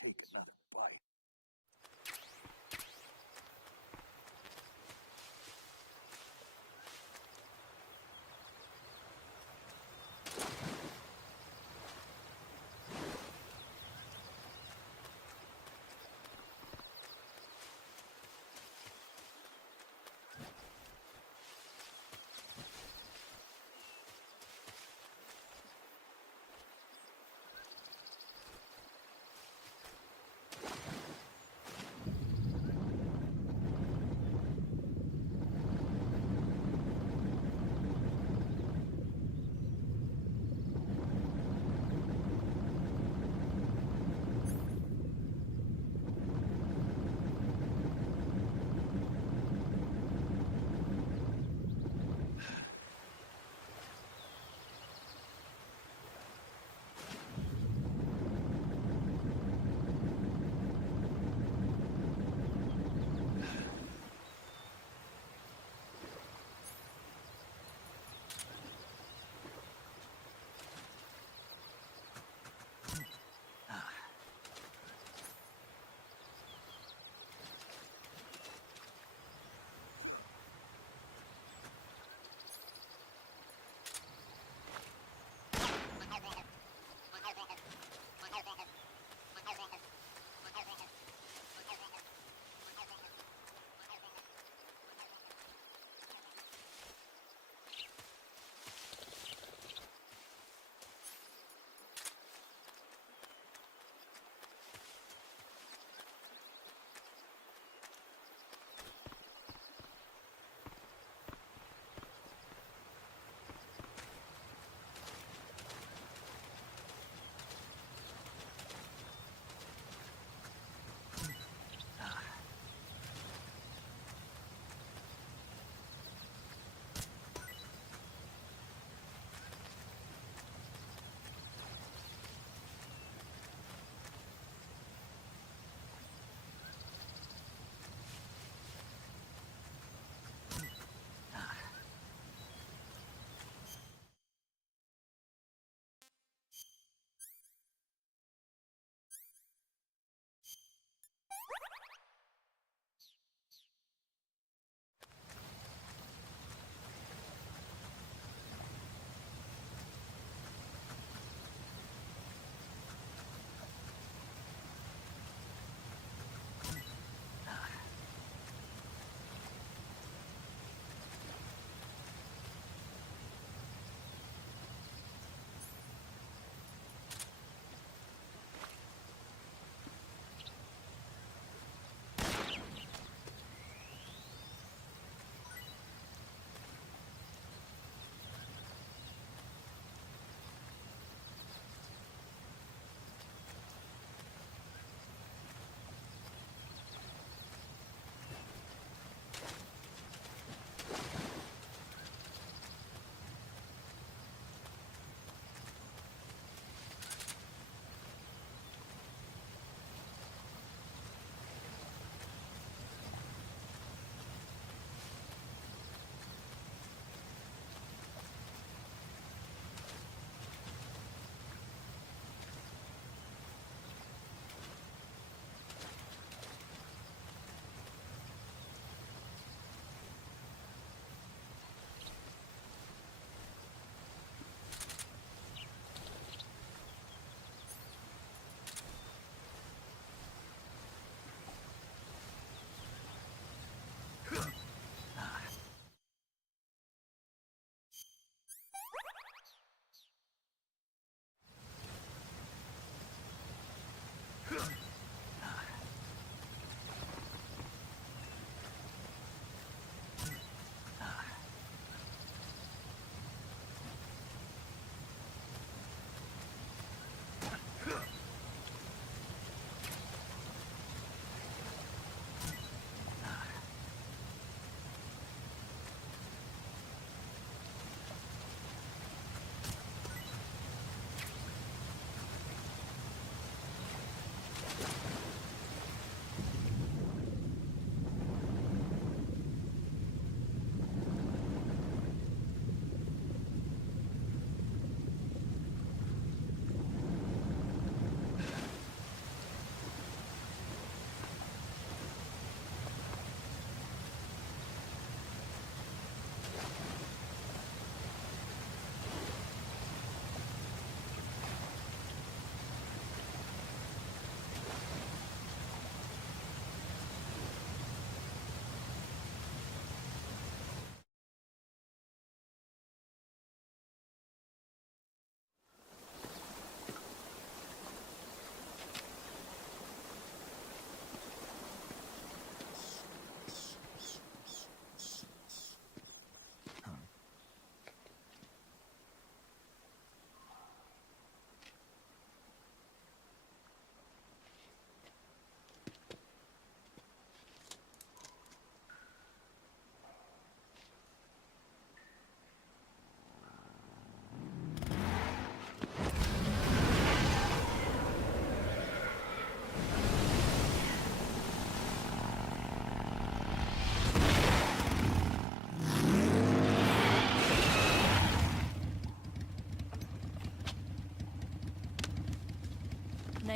take another bite.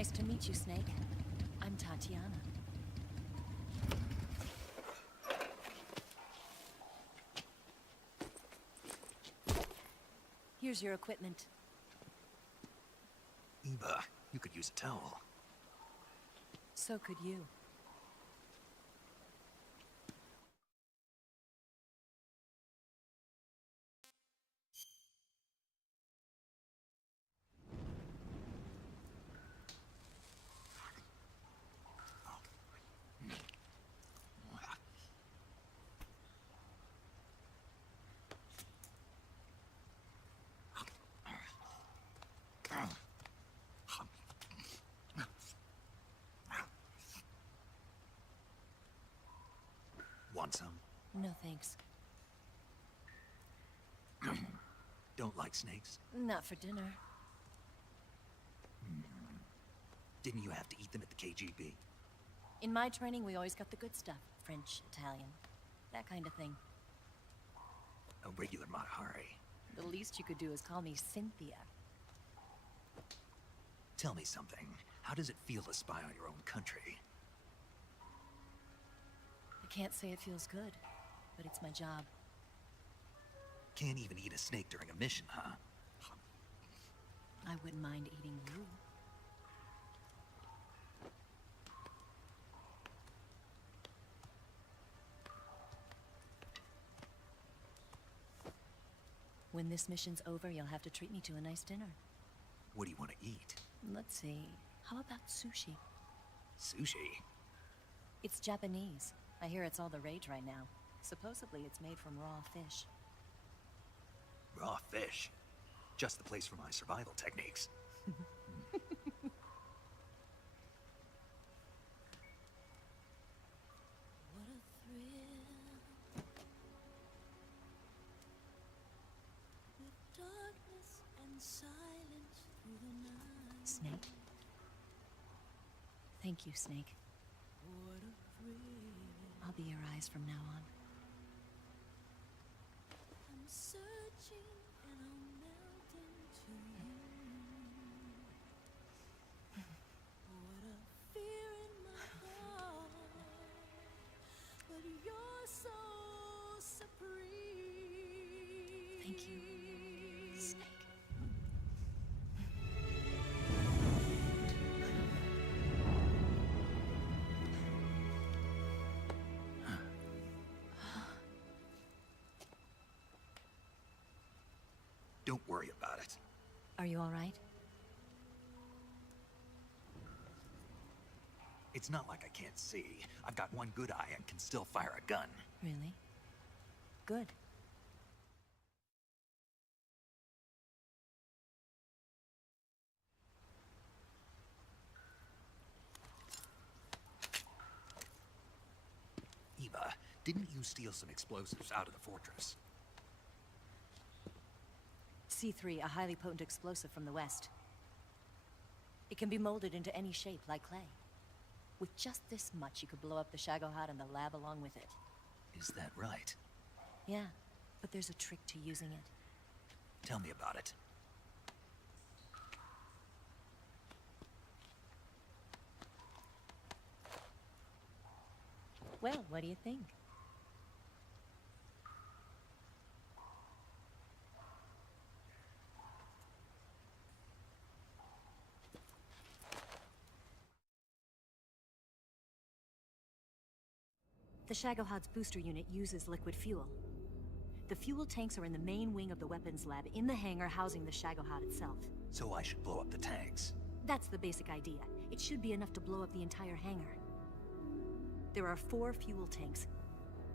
Nice to meet you, Snake. I'm Tatiana. Here's your equipment. Eva, you could use a towel. So could you. Want some? No thanks. Don't like snakes? Not for dinner. Didn't you have to eat them at the KGB? In my training, we always got the good stuff. French, Italian, that kind of thing. A regular Matahari. The least you could do is call me Cynthia. Tell me something. How does it feel to spy on your own country? I can't say it feels good, but it's my job. Can't even eat a snake during a mission, huh? I wouldn't mind eating you. When this mission's over, you'll have to treat me to a nice dinner. What do you want to eat? Let's see. How about sushi? Sushi? It's Japanese. I hear it's all the rage right now. Supposedly it's made from raw fish. Raw fish? Just the place for my survival techniques. What a thrill. With darkness and silence through the night. Snake? Thank you, Snake. What a thrill. I'll be your eyes from now on. I'm searching and I'll melt into you. What a fear in my heart. But you're so supreme. Thank you, Snake. Don't worry about it. Are you all right? It's not like I can't see. I've got one good eye and can still fire a gun. Really? Good. Eva, didn't you steal some explosives out of the fortress? C3, a highly potent explosive from the west. It can be molded into any shape, like clay. With just this much, you could blow up the Shagohod and the lab along with it. Is that right? Yeah, but there's a trick to using it. Tell me about it. Well, what do you think? The Shagohod's booster unit uses liquid fuel. The fuel tanks are in the main wing of the weapons lab in the hangar housing the Shagohod itself. So I should blow up the tanks. That's the basic idea. It should be enough to blow up the entire hangar. There are 4 fuel tanks.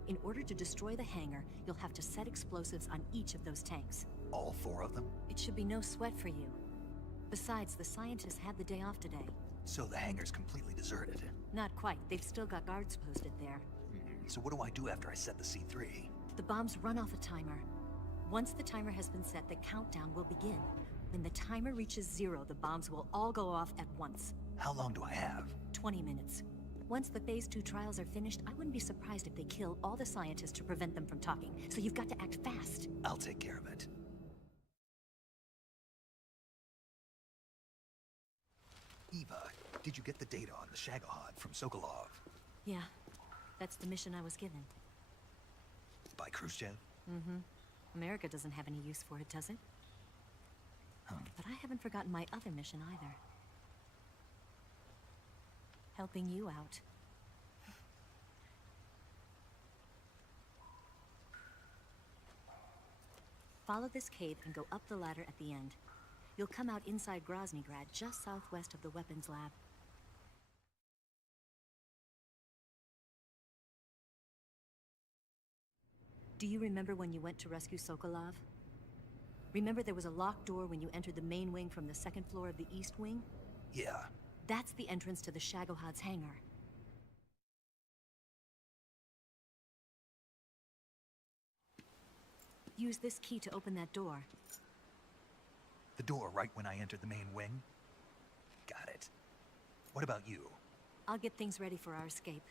In order to destroy the hangar, you'll have to set explosives on each of those tanks. All 4 of them? It should be no sweat for you. Besides, the scientists had the day off today. So the hangar's completely deserted. Not quite. They've still got guards posted there. So what do I do after I set the C3? The bombs run off a timer. Once the timer has been set, the countdown will begin. When the timer reaches 0, the bombs will all go off at once. How long do I have? 20 minutes. Once the Phase 2 trials are finished, I wouldn't be surprised if they kill all the scientists to prevent them from talking. So you've got to act fast. I'll take care of it. Eva, did you get the data on the Shagohod from Sokolov? Yeah, that's the mission I was given. By Khrushchev? Mm-hmm. America doesn't have any use for it, does it? But I haven't forgotten my other mission either. Helping you out. Follow this cave and go up the ladder at the end. You'll come out inside Groznygrad, just southwest of the weapons lab. Do you remember when you went to rescue Sokolov? Remember there was a locked door when you entered the main wing from the second floor of the east wing? Yeah. That's the entrance to the Shagohod's hangar. Use this key to open that door. The door right when I entered the main wing? Got it. What about you? I'll get things ready for our escape.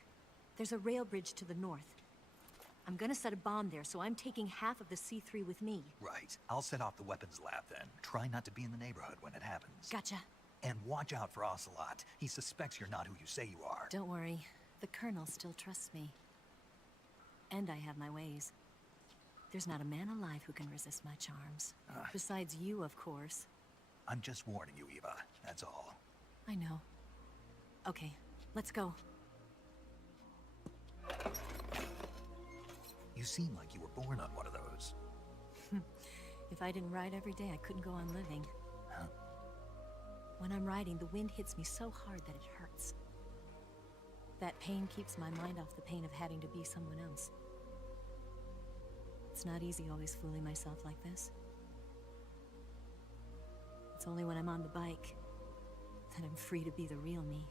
There's a rail bridge to the north. I'm gonna set a bomb there, so I'm taking half of the C3 with me. Right. I'll set off the weapons lab then. Try not to be in the neighborhood when it happens. Gotcha. And watch out for Ocelot. He suspects you're not who you say you are. Don't worry. The Colonel still trusts me. And I have my ways. There's not a man alive who can resist my charms. Besides you, of course. I'm just warning you, Eva. That's all. I know. Okay, let's go. You seem like you were born on one of those. If I didn't ride every day, I couldn't go on living. When I'm riding, the wind hits me so hard that it hurts. That pain keeps my mind off the pain of having to be someone else. It's not easy always fooling myself like this. It's only when I'm on the bike that I'm free to be the real me.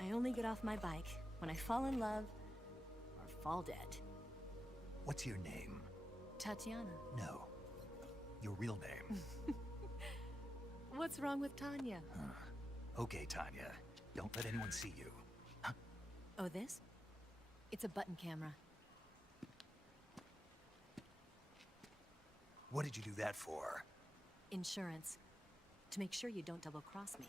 I only get off my bike when I fall in love or fall dead. What's your name? Tatiana. No. Your real name. What's wrong with Tanya? Okay, Tanya. Don't let anyone see you. Oh, this? It's a button camera. What did you do that for? Insurance. To make sure you don't double-cross me.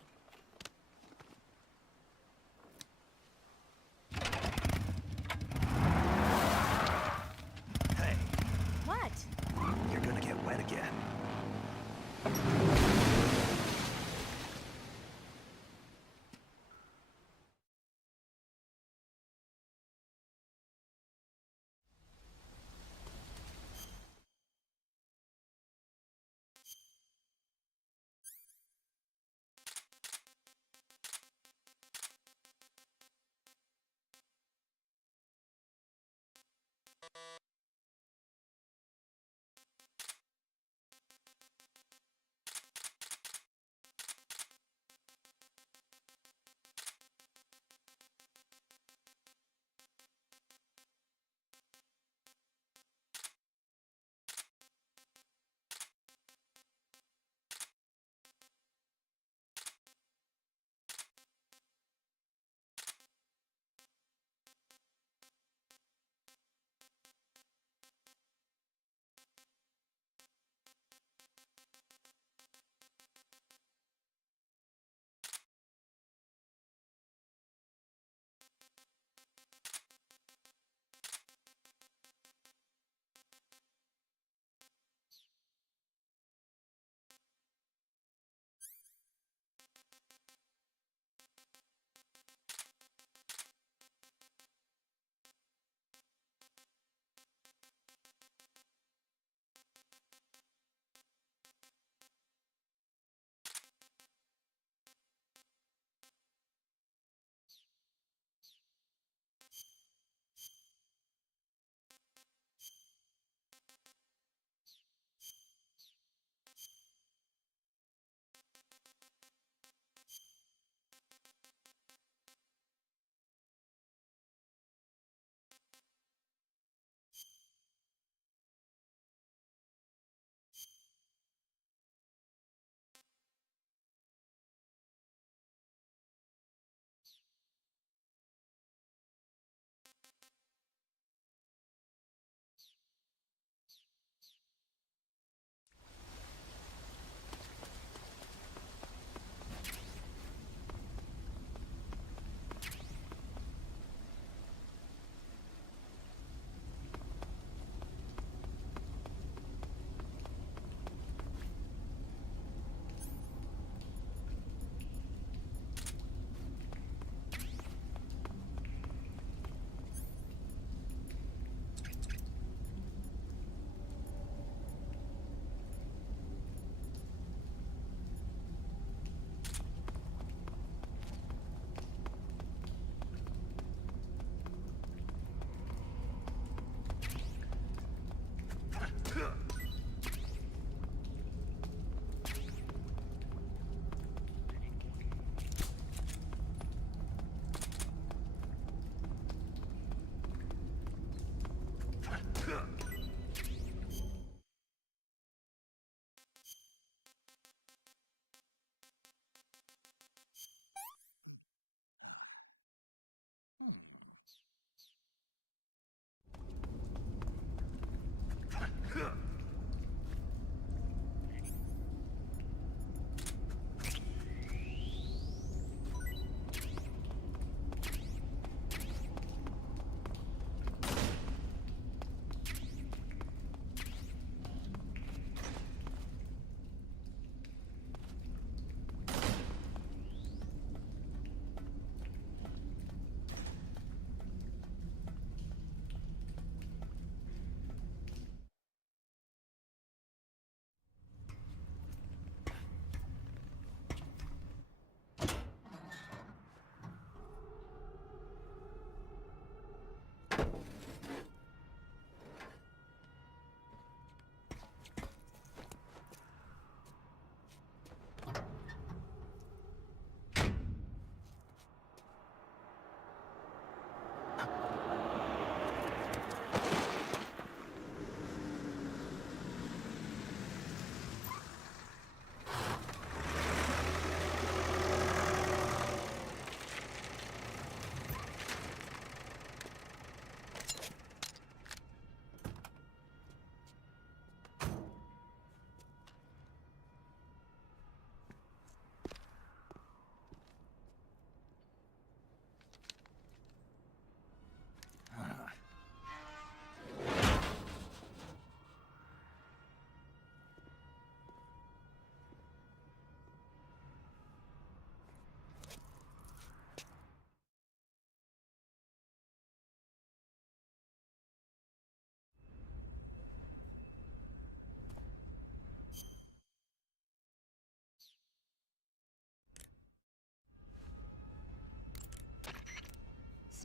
Hey. What? You're gonna get wet again.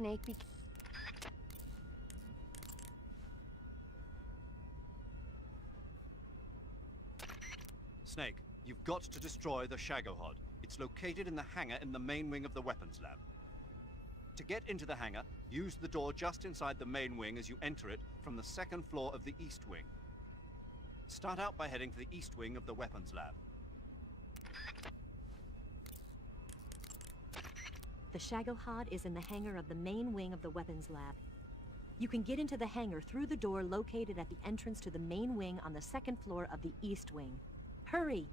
Snake, Snake, you've got to destroy the Shagohod. It's located in the hangar in the main wing of the weapons lab. To get into the hangar, use the door just inside the main wing as you enter it from the second floor of the east wing. Start out by heading for the east wing of the weapons lab. The Shagohod is in the hangar of the main wing of the weapons lab. You can get into the hangar through the door located at the entrance to the main wing on the second floor of the east wing. Hurry!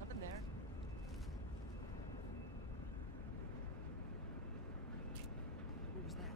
Something there. What was that?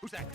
Who's that?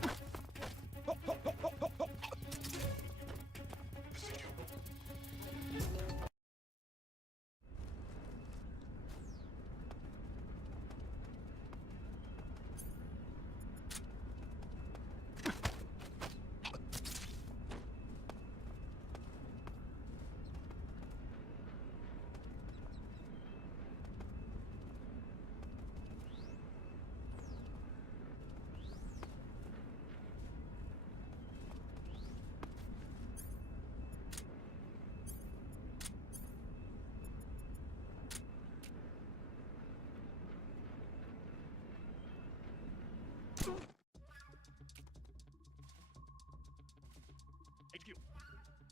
HQ.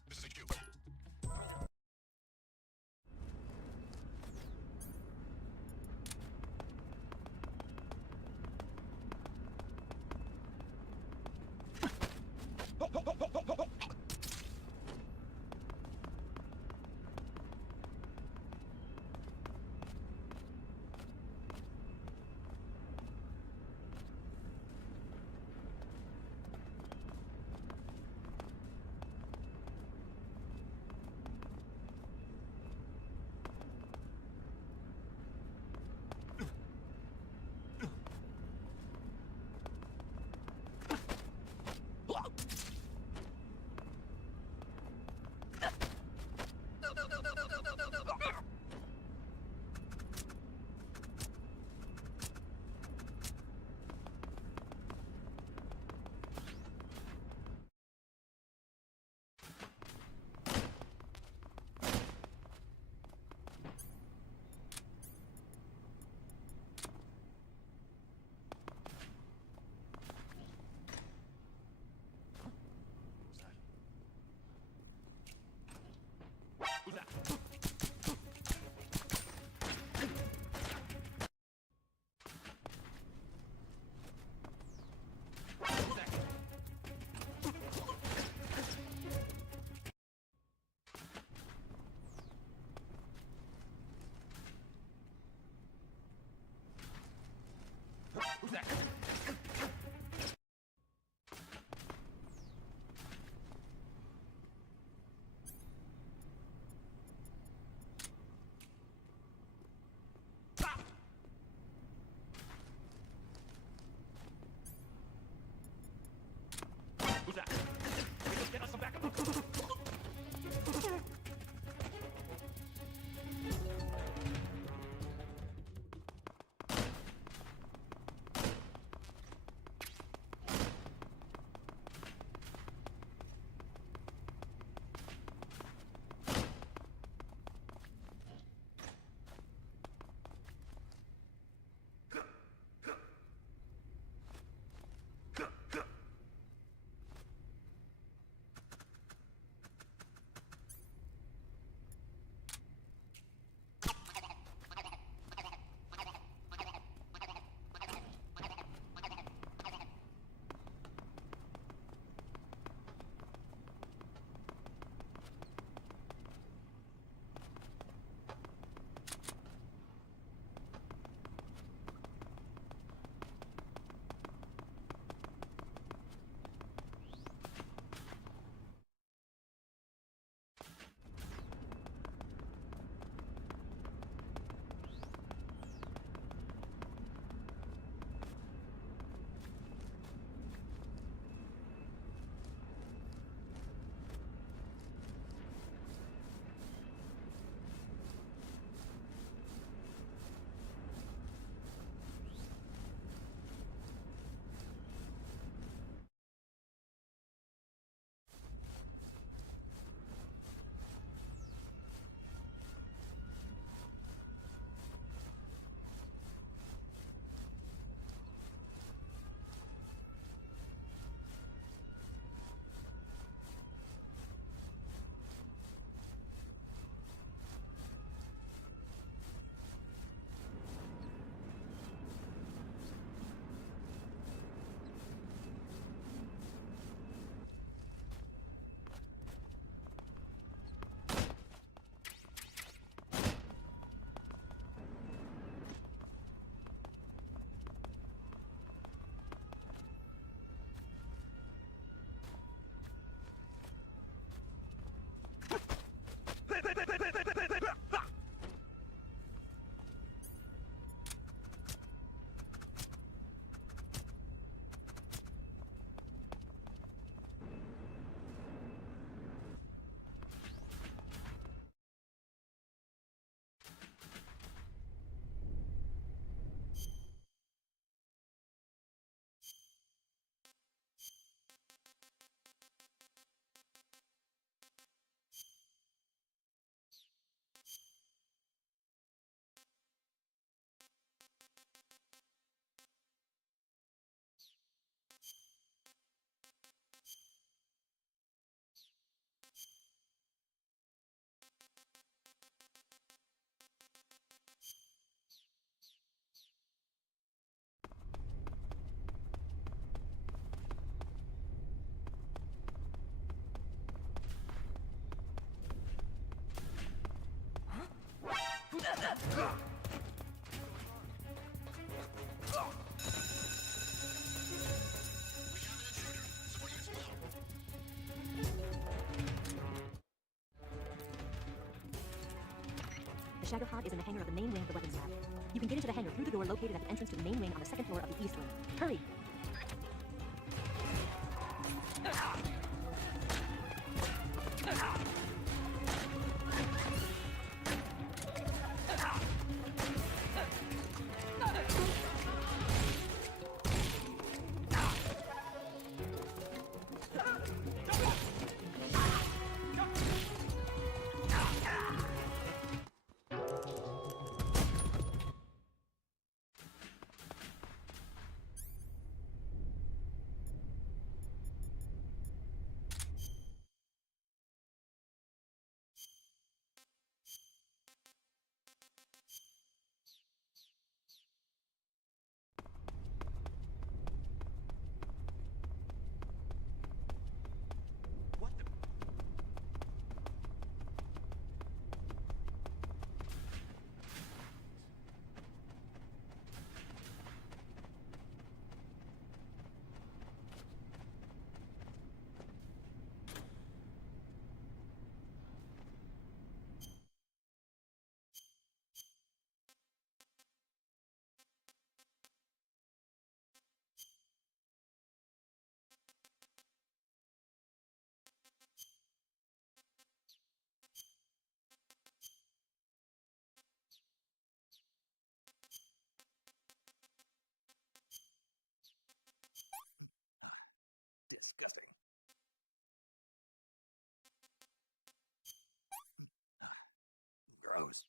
This is HQ. The Shagohod is in the hangar of the main wing of the weapons lab. You can get into the hangar through the door located at the entrance to the main wing on the second floor of the east wing. Hurry! Disgusting. Gross.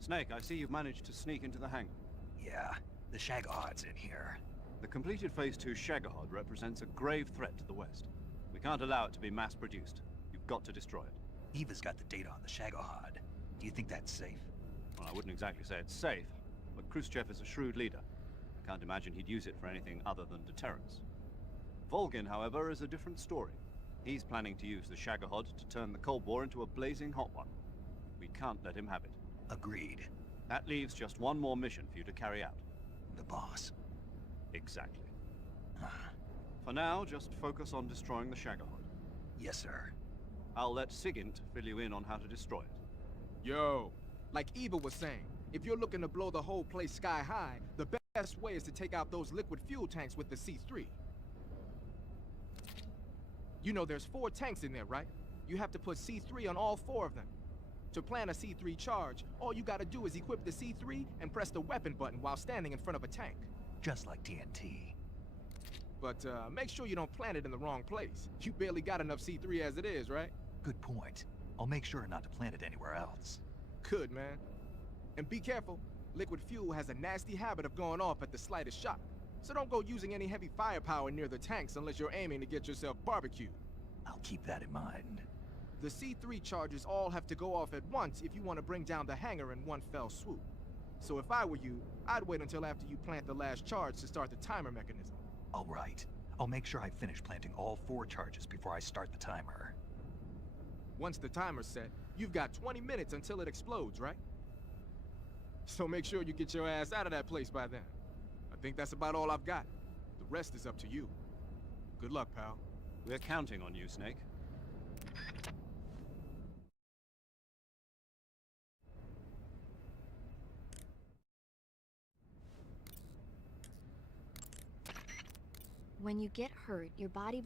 Snake, I see you've managed to sneak into the hangar. Yeah, the Shagohod's in here. The completed Phase 2 Shagahod represents a grave threat to the West. We can't allow it to be mass-produced. You've got to destroy it. Eva's got the data on the Shagohod. Do you think that's safe? Well, I wouldn't exactly say it's safe, but Khrushchev is a shrewd leader. I can't imagine he'd use it for anything other than deterrence. Volgin, however, is a different story. He's planning to use the Shagahod to turn the Cold War into a blazing hot one. We can't let him have it. Agreed. That leaves just one more mission for you to carry out. The boss. Exactly. For now, just focus on destroying the Shagahod. Yes, sir. I'll let Sigint fill you in on how to destroy it. Yo, like Eva was saying, if you're looking to blow the whole place sky high, the best way is to take out those liquid fuel tanks with the C3. You know there's 4 tanks in there, right? You have to put C3 on all 4 of them. To plan a C3 charge, all you gotta do is equip the C3 and press the weapon button while standing in front of a tank. Just like TNT. But make sure you don't plant it in the wrong place. You barely got enough C3 as it is, right? Good point. I'll make sure not to plant it anywhere else. Good, man. And be careful. Liquid fuel has a nasty habit of going off at the slightest shock, so don't go using any heavy firepower near the tanks unless you're aiming to get yourself barbecued. I'll keep that in mind. The C3 charges all have to go off at once if you want to bring down the hangar in one fell swoop. So if I were you, I'd wait until after you plant the last charge to start the timer mechanism. All right. I'll make sure I finish planting all 4 charges before I start the timer. Once the timer's set, you've got 20 minutes until it explodes, right? So make sure you get your ass out of that place by then. I think that's about all I've got. The rest is up to you. Good luck, pal. We're counting on you, Snake. When you get hurt, your body...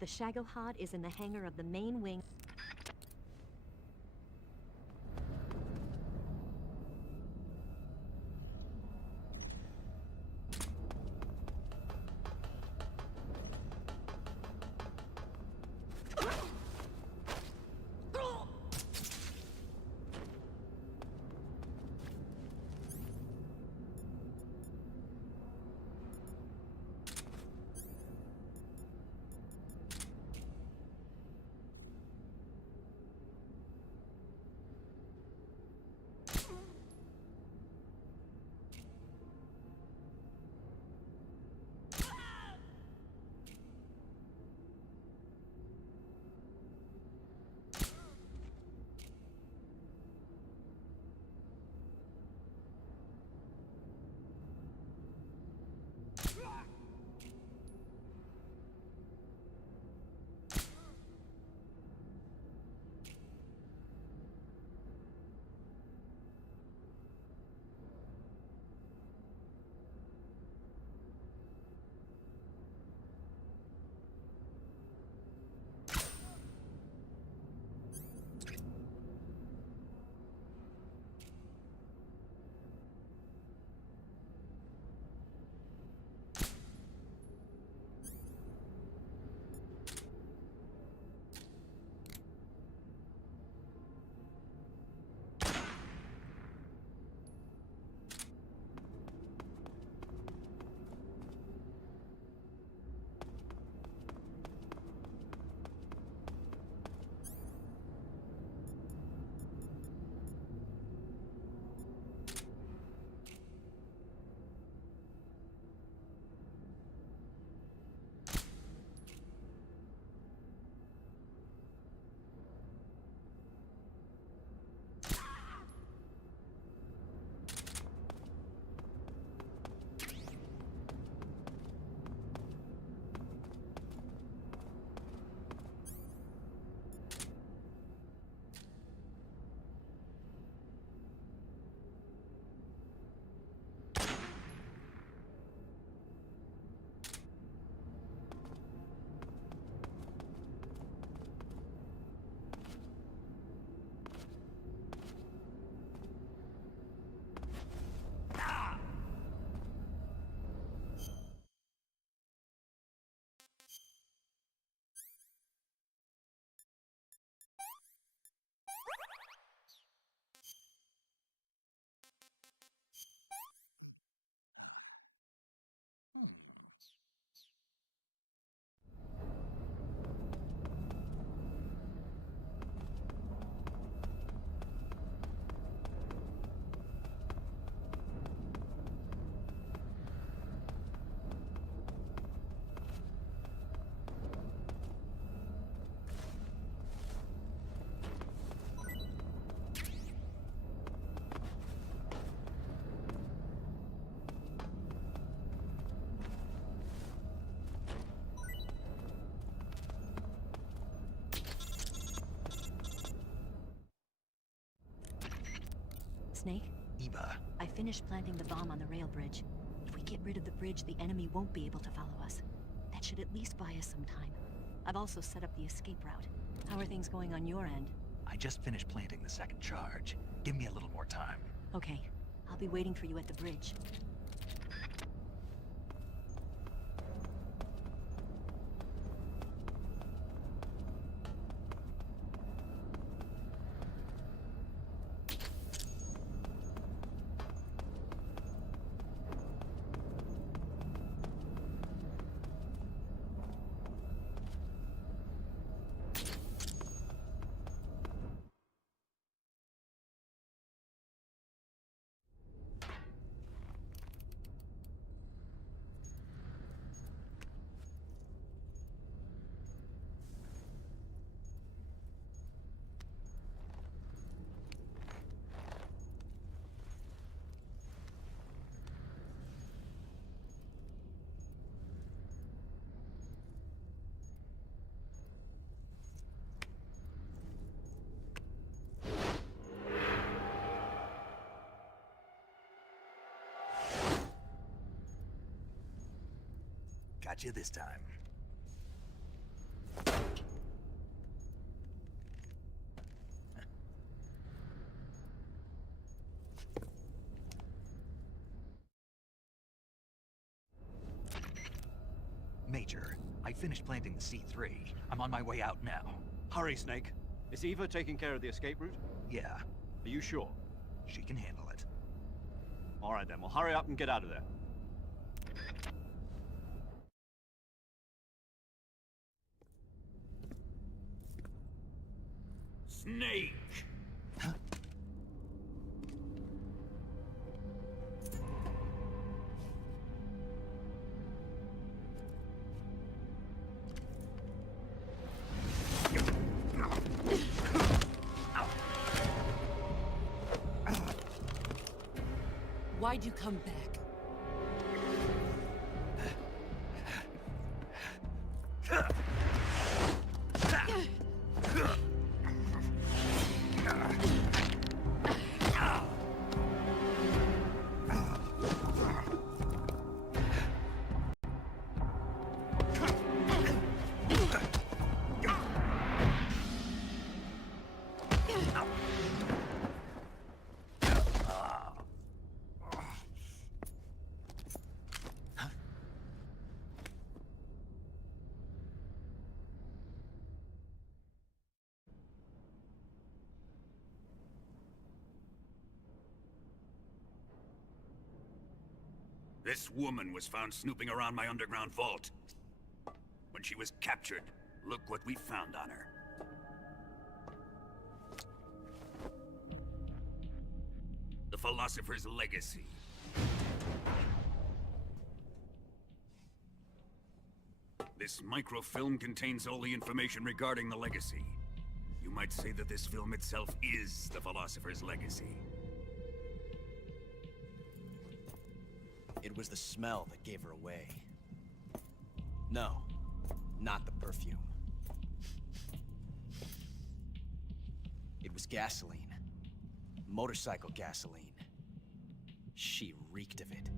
The Shagohod is in the hangar of the main wing. Snake? Eva. I finished planting the bomb on the rail bridge. If we get rid of the bridge, the enemy won't be able to follow us. That should at least buy us some time. I've also set up the escape route. How are things going on your end? I just finished planting the 2nd charge. Give me a little more time. Okay. I'll be waiting for you at the bridge. got you this time. Major, I finished planting the C3. I'm on my way out now. Hurry, Snake. Is Eva taking care of the escape route? Yeah, Are you sure? she can handle it. All right then, well hurry up and get out of there. Snake! Why'd you come back? This woman was found snooping around my underground vault. When she was captured, look what we found on her. The Philosopher's Legacy. This microfilm contains all the information regarding the Legacy. You might say that this film itself is the Philosopher's Legacy. It was the smell that gave her away. No, not the perfume. It was gasoline. Motorcycle gasoline. She reeked of it.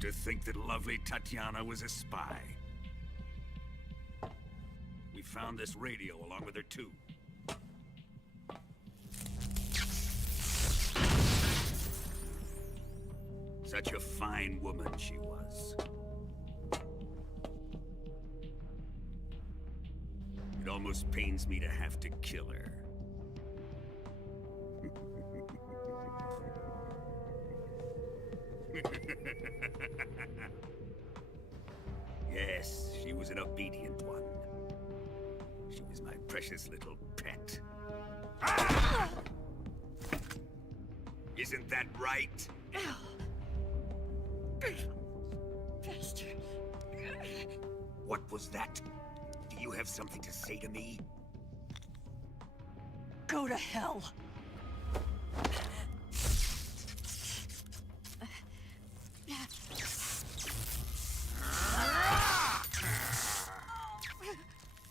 To think that lovely Tatiana was a spy. We found this radio along with her too. Such a fine woman she was. It almost pains me to have to kill her. Yes, she was an obedient one. She was my precious little pet. Ah! Isn't that right? Bastard. What was that? Do you have something to say to me? Go to hell.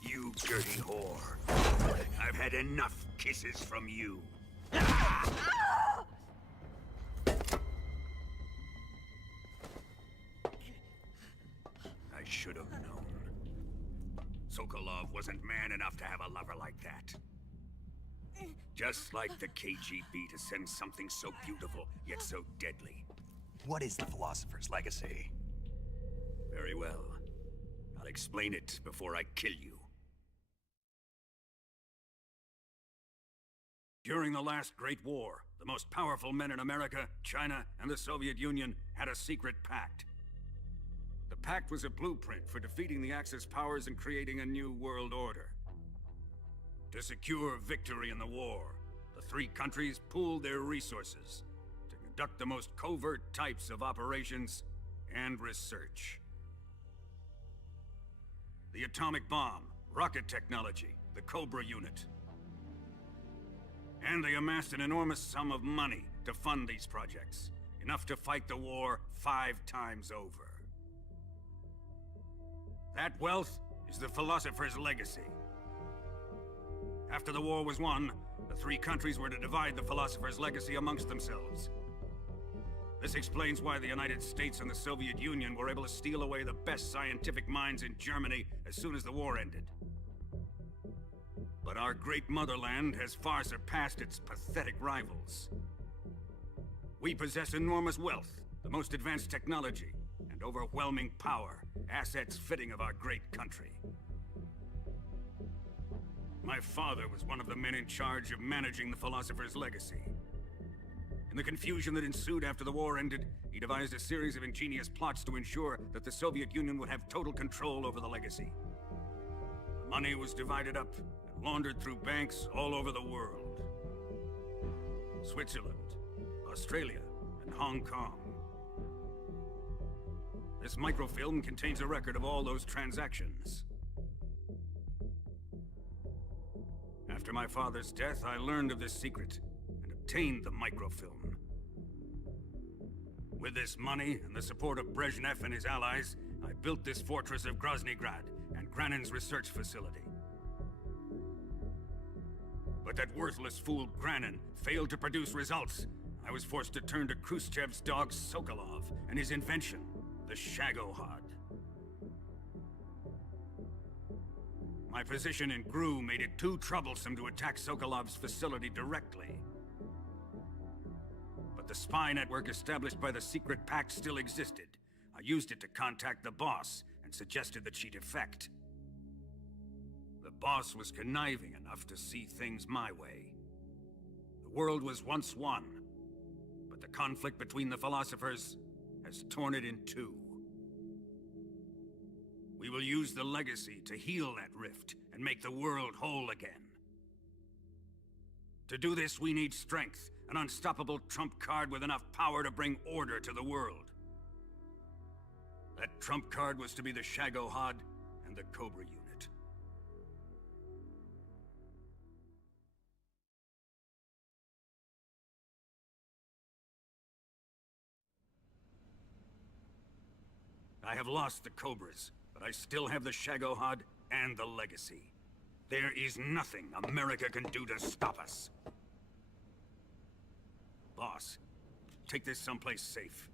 You dirty whore. I've had enough kisses from you. I should have known. Sokolov wasn't man enough to have a lover like that. Just like the KGB to send something so beautiful, yet so deadly. What is the Philosopher's Legacy? Very well. I'll explain it before I kill you. During the last Great War, the most powerful men in America, China, and the Soviet Union had a secret pact. The pact was a blueprint for defeating the Axis powers and creating a new world order. To secure victory in the war, the three countries pooled their resources to conduct the most covert types of operations and research. The atomic bomb, rocket technology, the Cobra unit. And they amassed an enormous sum of money to fund these projects, enough to fight the war 5 times over. That wealth is the Philosopher's Legacy. After the war was won, the three countries were to divide the Philosopher's Legacy amongst themselves. This explains why the United States and the Soviet Union were able to steal away the best scientific minds in Germany as soon as the war ended. But our great motherland has far surpassed its pathetic rivals. We possess enormous wealth, the most advanced technology, and overwhelming power, assets fitting of our great country. My father was one of the men in charge of managing the philosopher's legacy. In the confusion that ensued after the war ended, he devised a series of ingenious plots to ensure that the Soviet Union would have total control over the legacy. The money was divided up and laundered through banks all over the world. Switzerland, Australia, and Hong Kong. This microfilm contains a record of all those transactions. After my father's death, I learned of this secret and obtained the microfilm. With this money and the support of Brezhnev and his allies, I built this fortress of Groznygrad and Granin's research facility. But that worthless fool Granin failed to produce results. I was forced to turn to Khrushchev's dog Sokolov and his invention, the Shagohod. My position in GRU made it too troublesome to attack Sokolov's facility directly. But the spy network established by the secret pact still existed. I used it to contact the boss and suggested that she defect. The boss was conniving enough to see things my way. The world was once one, but the conflict between the philosophers has torn it in two. We will use the legacy to heal that rift and make the world whole again. To do this, we need strength, an unstoppable trump card with enough power to bring order to the world. That trump card was to be the Shagohod and the Cobra unit. I have lost the Cobras, but I still have the Shagohod and the legacy. There is nothing America can do to stop us. Boss, take this someplace safe.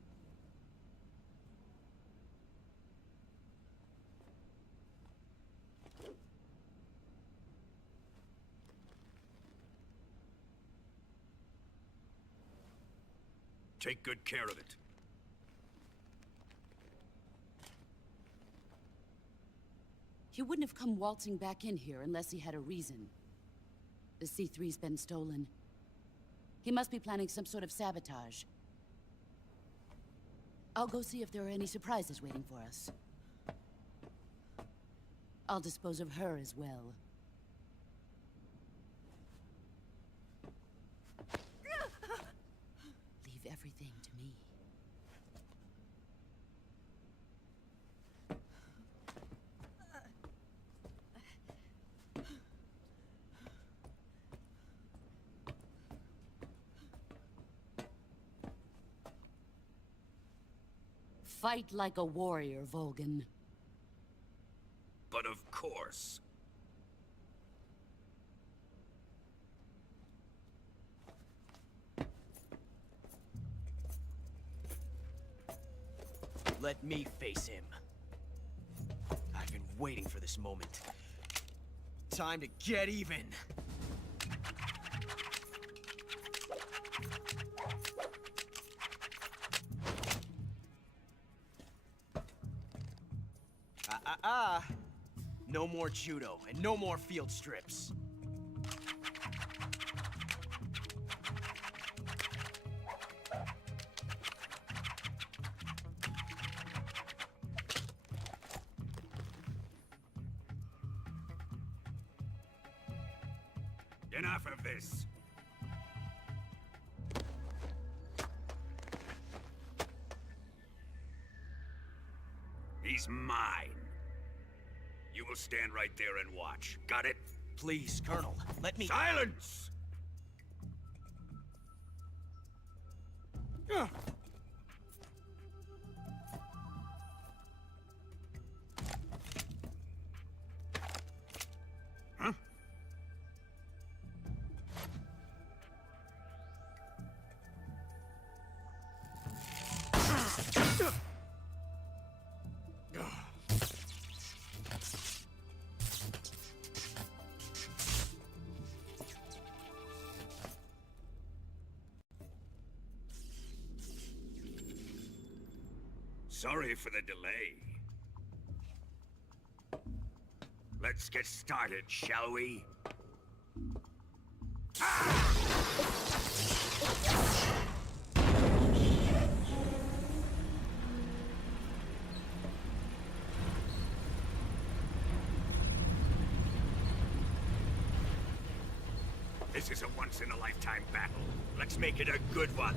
Take good care of it. He wouldn't have come waltzing back in here unless he had a reason. The C3's been stolen. He must be planning some sort of sabotage. I'll go see if there are any surprises waiting for us. I'll dispose of her as well. Leave everything to me. Fight like a warrior, Volgan. But of course. Let me face him. I've been waiting for this moment. Time to get even. No more judo, and no more field strips. Enough of this. He's mine. You will stand right there and watch. Got it? Please, Colonel, let me— Silence! Huh? Sorry for the delay. Let's get started, shall we? This is a once-in-a-lifetime battle. Let's make it a good one.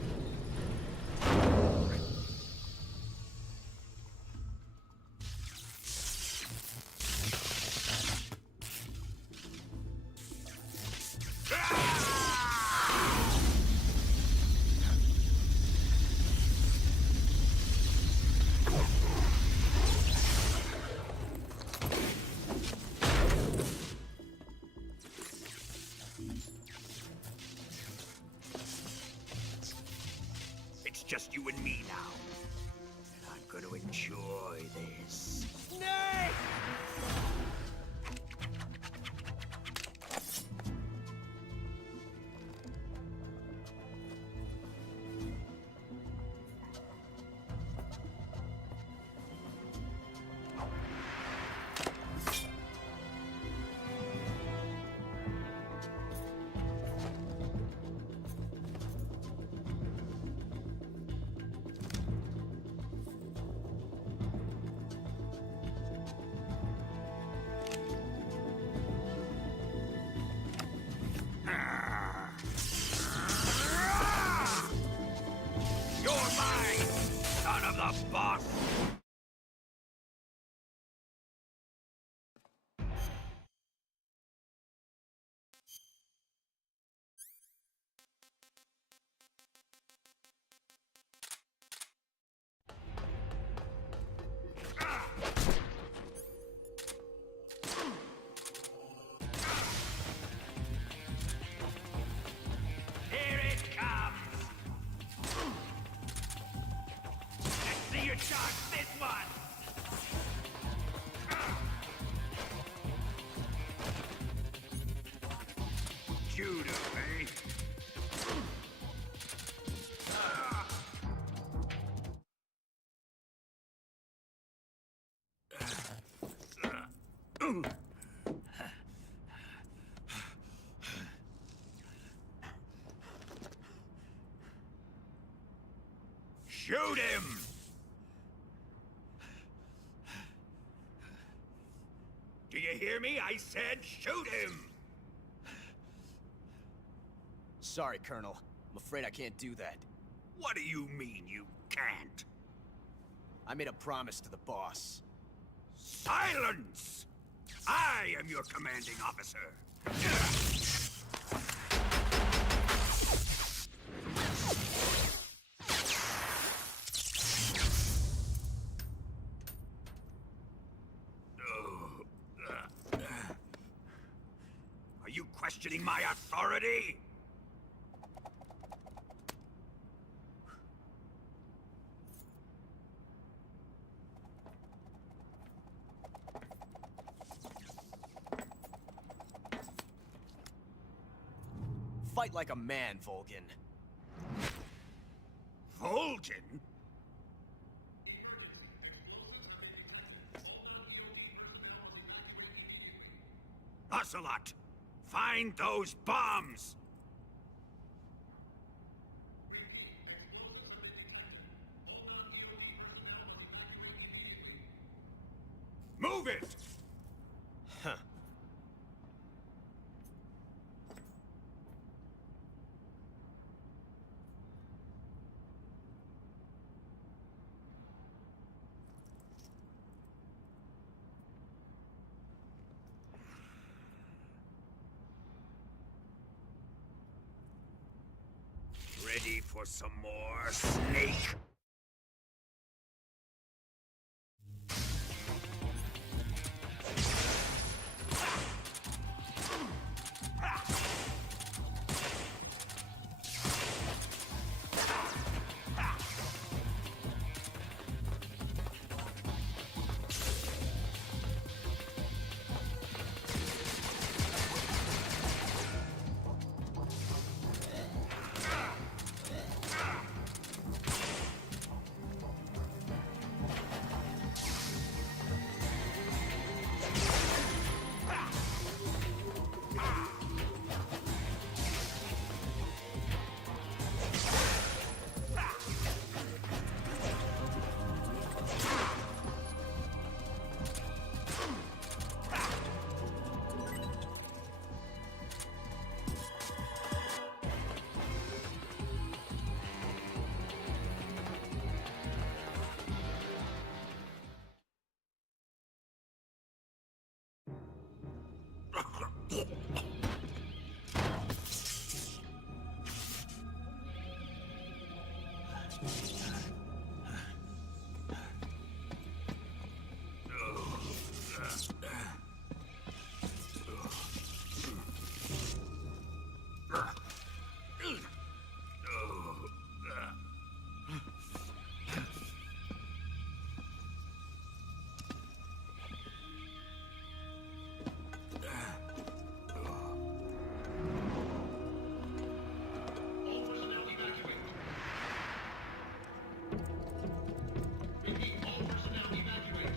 It's just you and me now. And I'm going to enjoy this. Nay! You're mine, son of the boss! Here it comes! Let's see you charge this one! Judo, eh? Shoot him! Do you hear me? I said shoot him! Sorry, Colonel. I'm afraid I can't do that. What do you mean you can't? I made a promise to the boss. Silence! I am your commanding officer. Are you questioning my authority? Fight like a man, Volgin. Volgin? Ocelot, find those bombs! Move it! Huh. Ready for some more, Snake?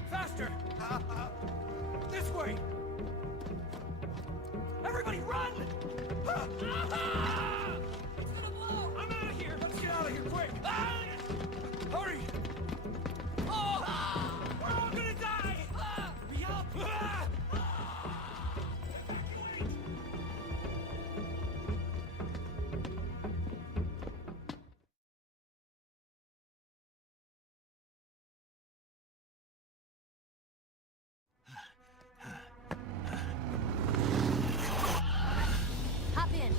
Faster! This way! Everybody run! It's gonna blow! I'm out of here! Let's get out of here, quick! Hurry! Oh! We're all gonna die! Hurry up! Hop in.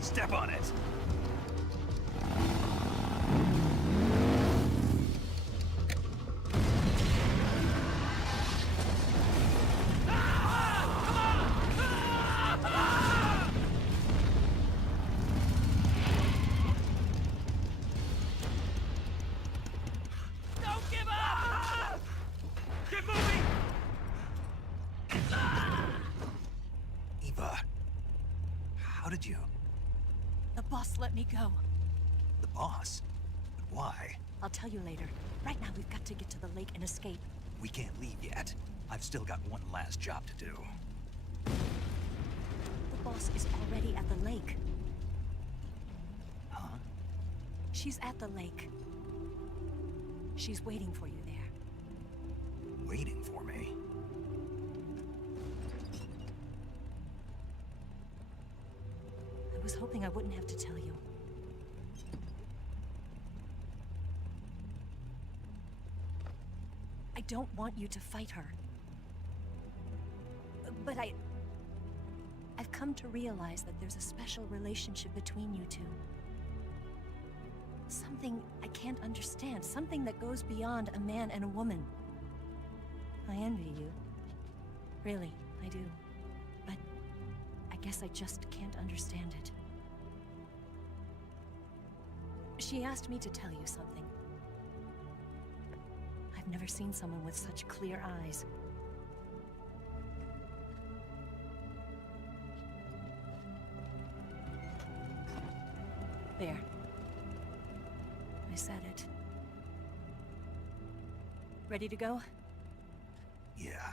Step on it. Don't give up! Get moving! Eva, how did you? The boss let me go. The boss? But why? I'll tell you later. Right now, we've got to get to the lake and escape. We can't leave yet. I've still got one last job to do. The boss is already at the lake. Huh? She's at the lake. She's waiting for you there. Waiting for me? I was hoping I wouldn't have to tell you. I don't want you to fight her. But I've come to realize that there's a special relationship between you two. Something I can't understand. Something that goes beyond a man and a woman. I envy you. Really, I do. But I guess I just can't understand it. She asked me to tell you something. I've never seen someone with such clear eyes. There. I said it. Ready to go? Yeah.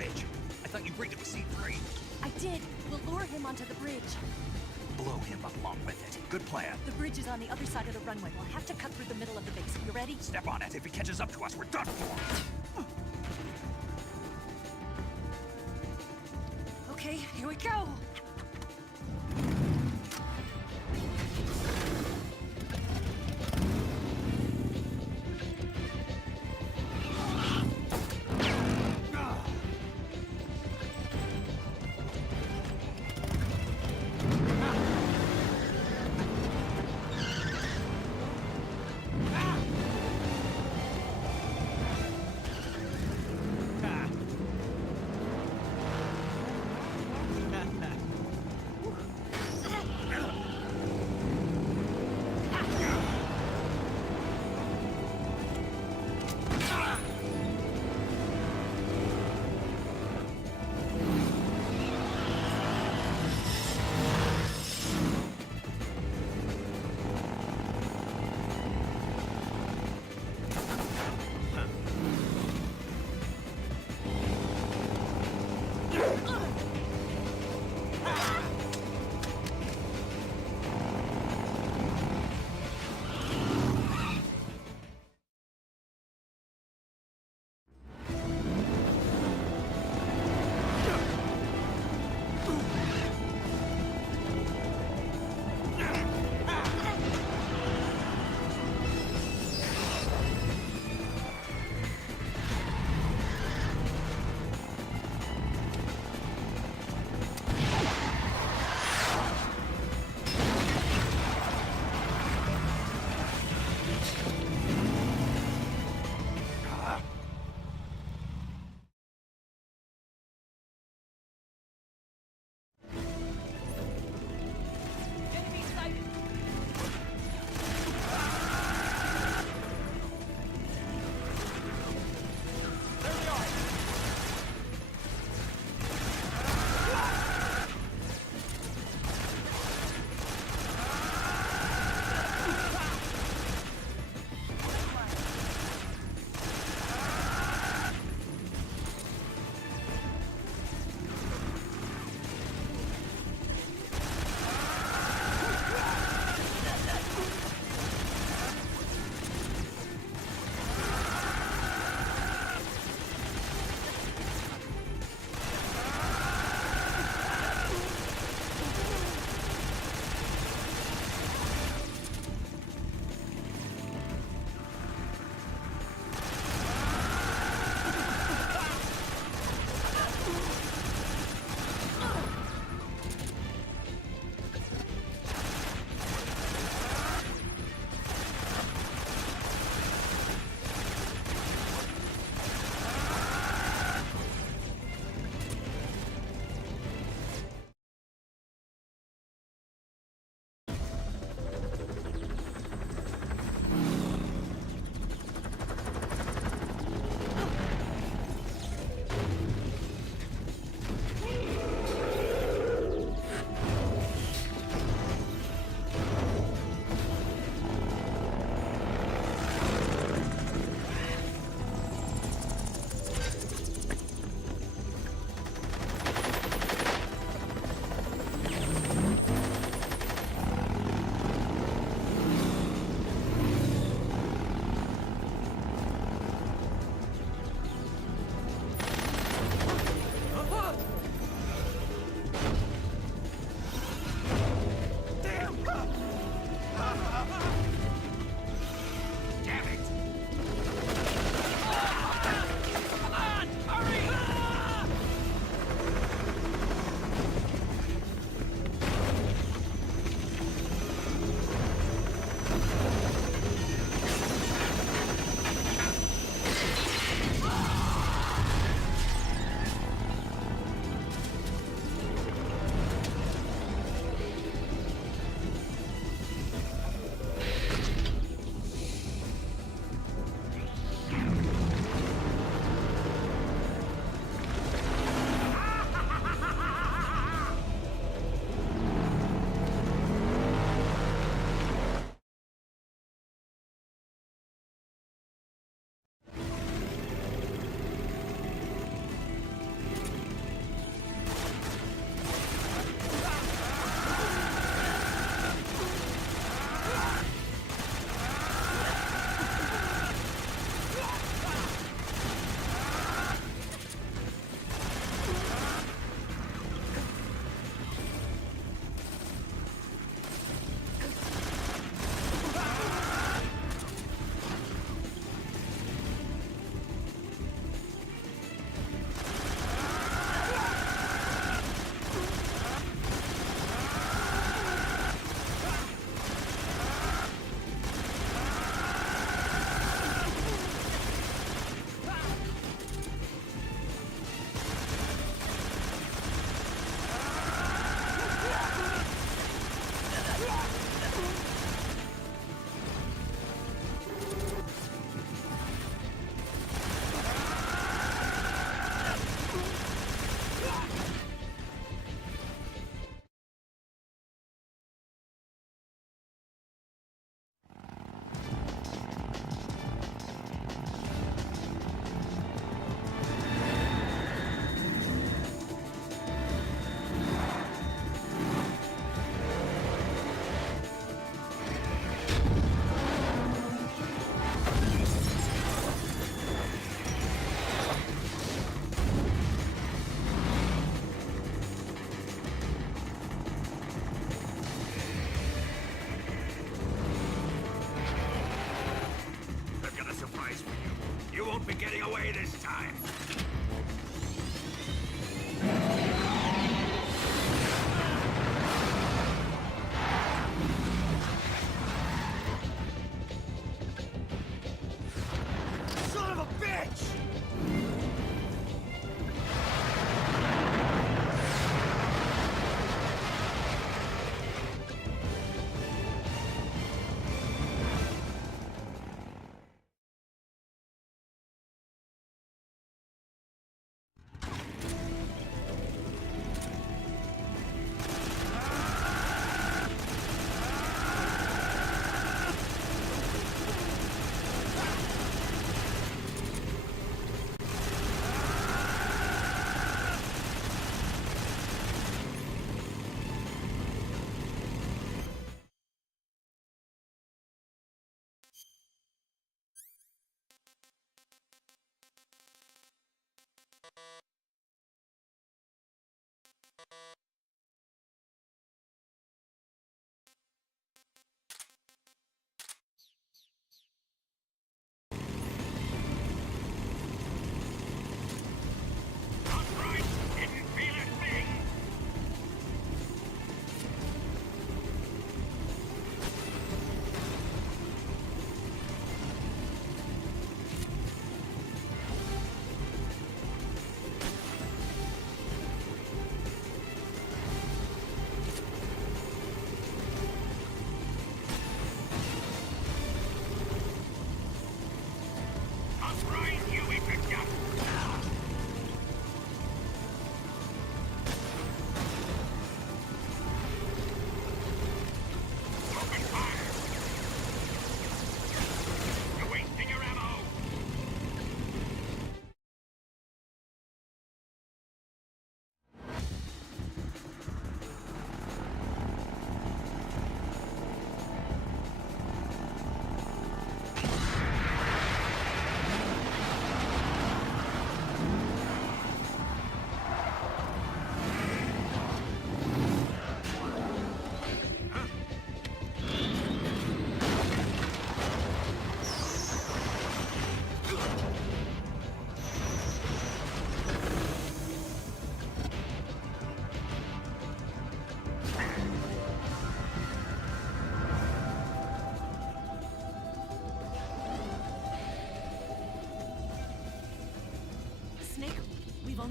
bridge. I thought you briefed it with C3. I did. We'll lure him onto the bridge. Blow him up along with it. Good plan. The bridge is on the other side of the runway. We'll have to cut through the middle of the base. You ready? Step on it. If he catches up to us, we're done for. Okay, here we go.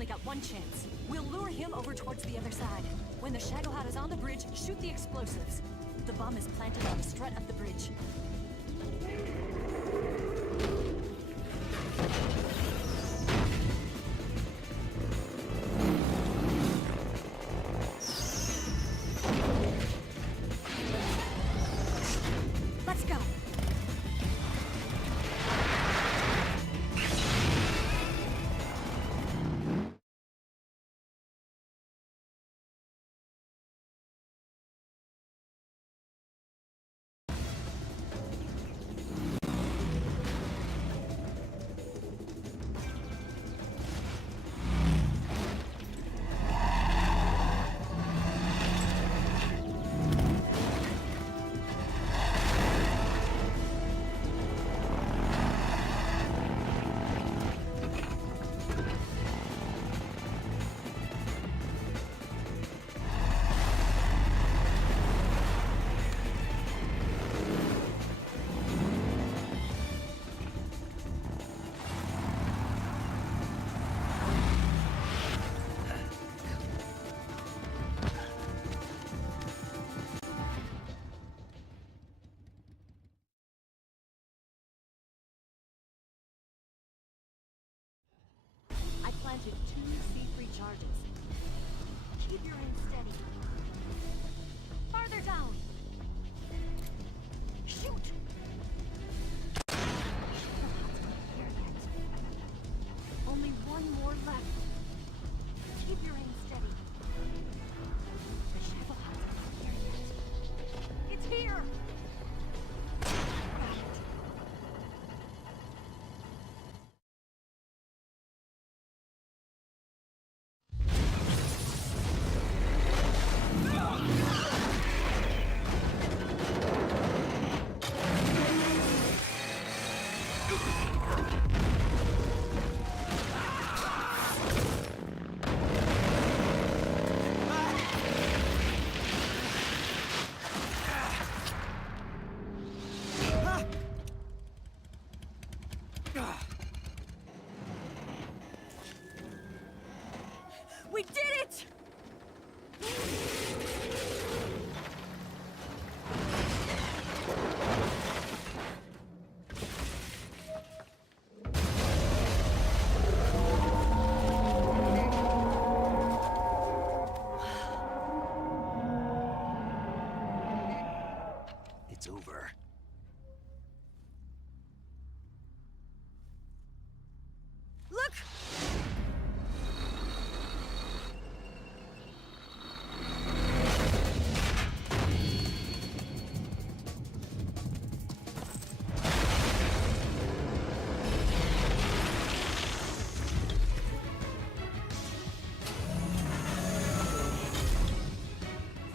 got one chance. We'll lure him over towards the other side. When the Shagohod is on the bridge, shoot the explosives. The bomb is planted on the strut of the bridge. Let's go. I planted 2 C3 charges. Keep your aim steady. Farther down. Shoot! Only one more left. Keep your aim steady. The Shagohod's not here yet. It's here! Got it. We did it! It's over. Look!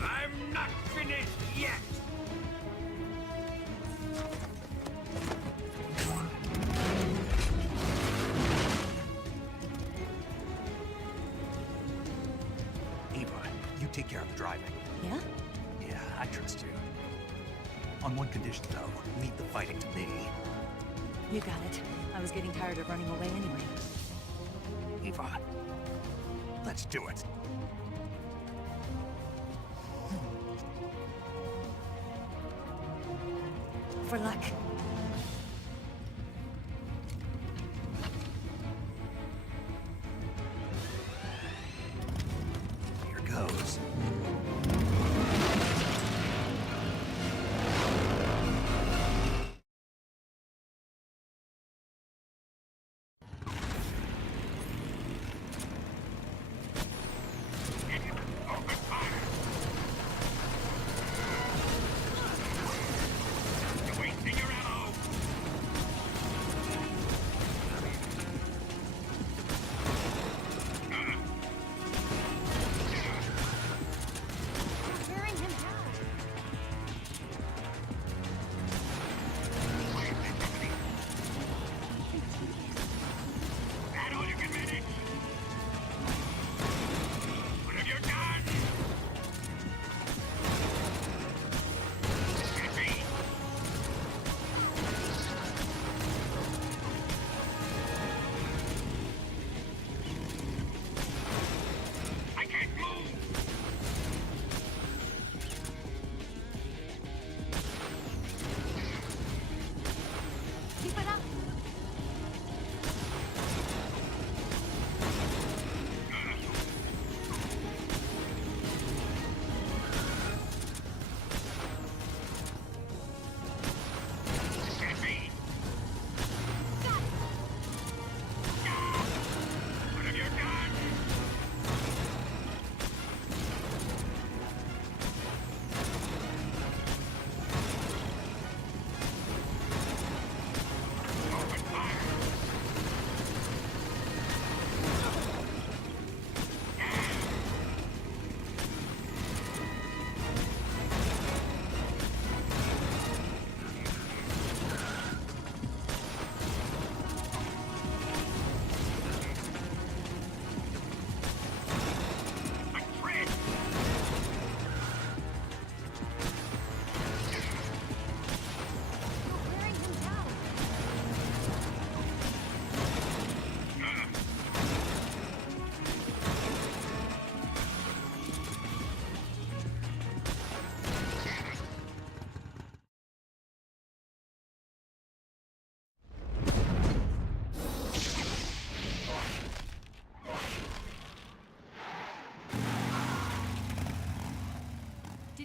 I'm not finished yet! Eva, you take care of the driving. Yeah? Yeah, I trust you. On one condition, though, leave the fighting to me. You got it. I was getting tired of running away anyway. Eva, let's do it. For luck. Here goes.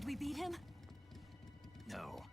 we beat him? No.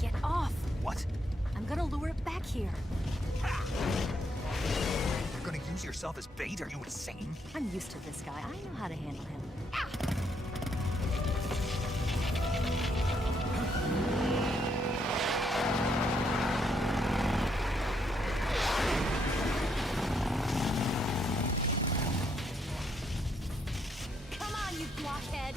Get off! What? I'm gonna lure it back here. You're gonna use yourself as bait? Are you insane? I'm used to this guy. I know how to handle him. Come on, you blockhead!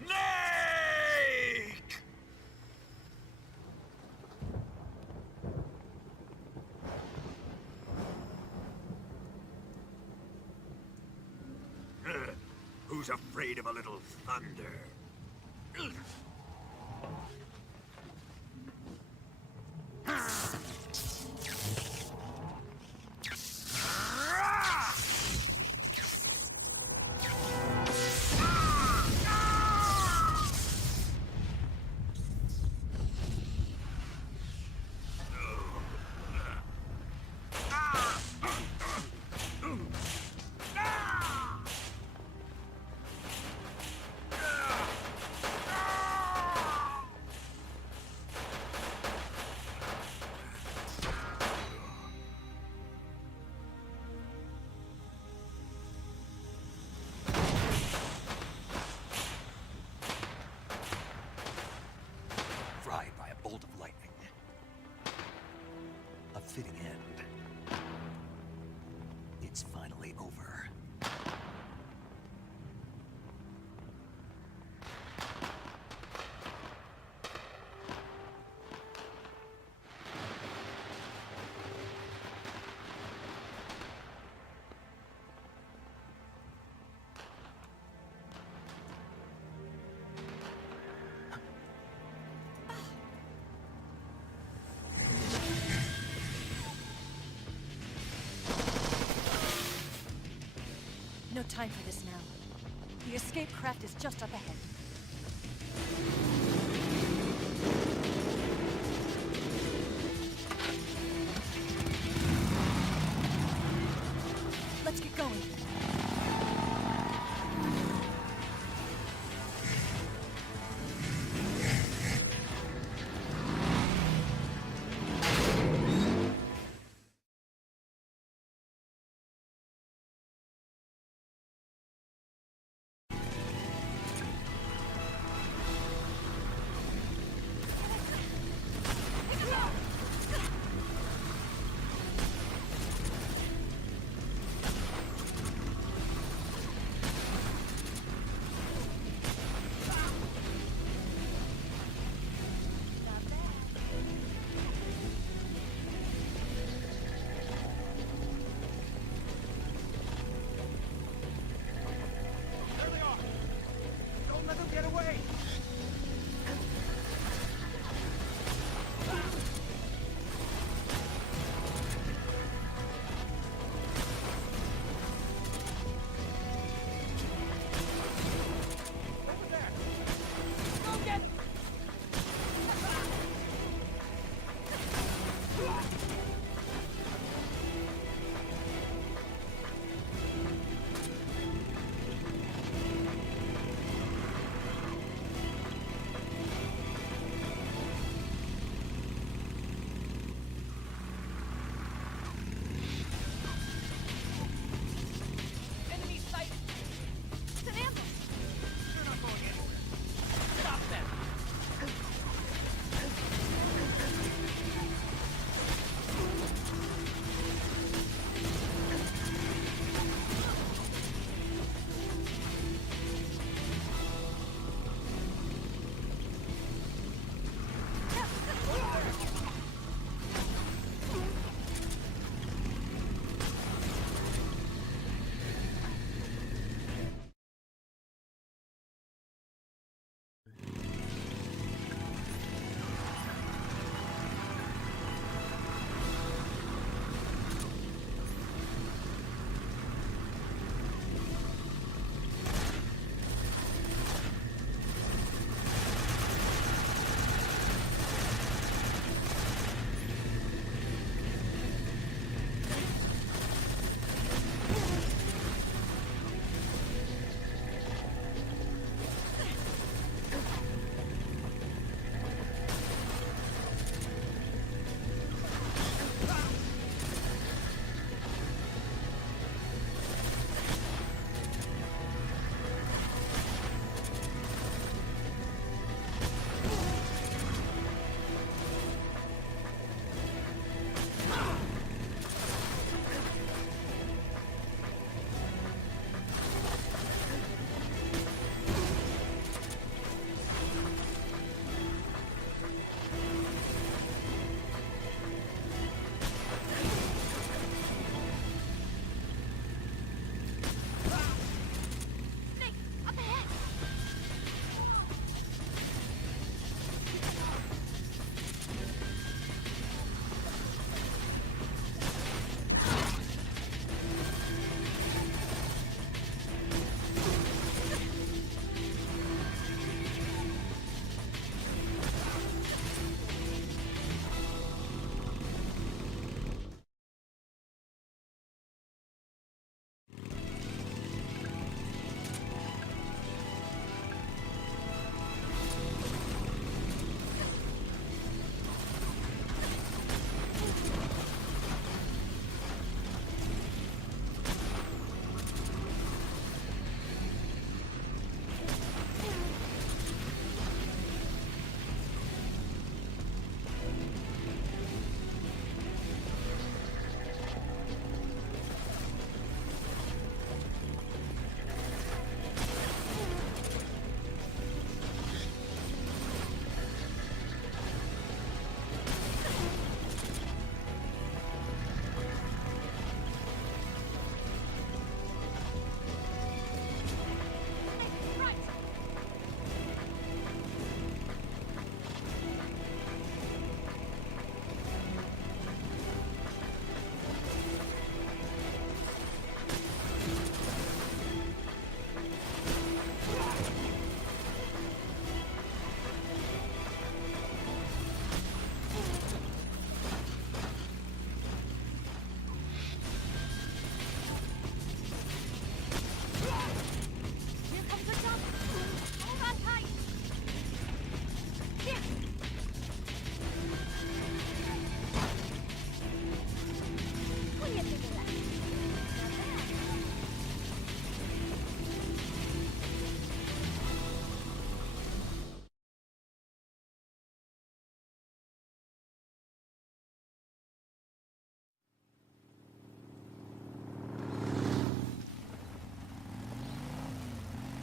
Snake! Who's afraid of a little thunder? No time for this now. The escape craft is just up ahead. Let's get going.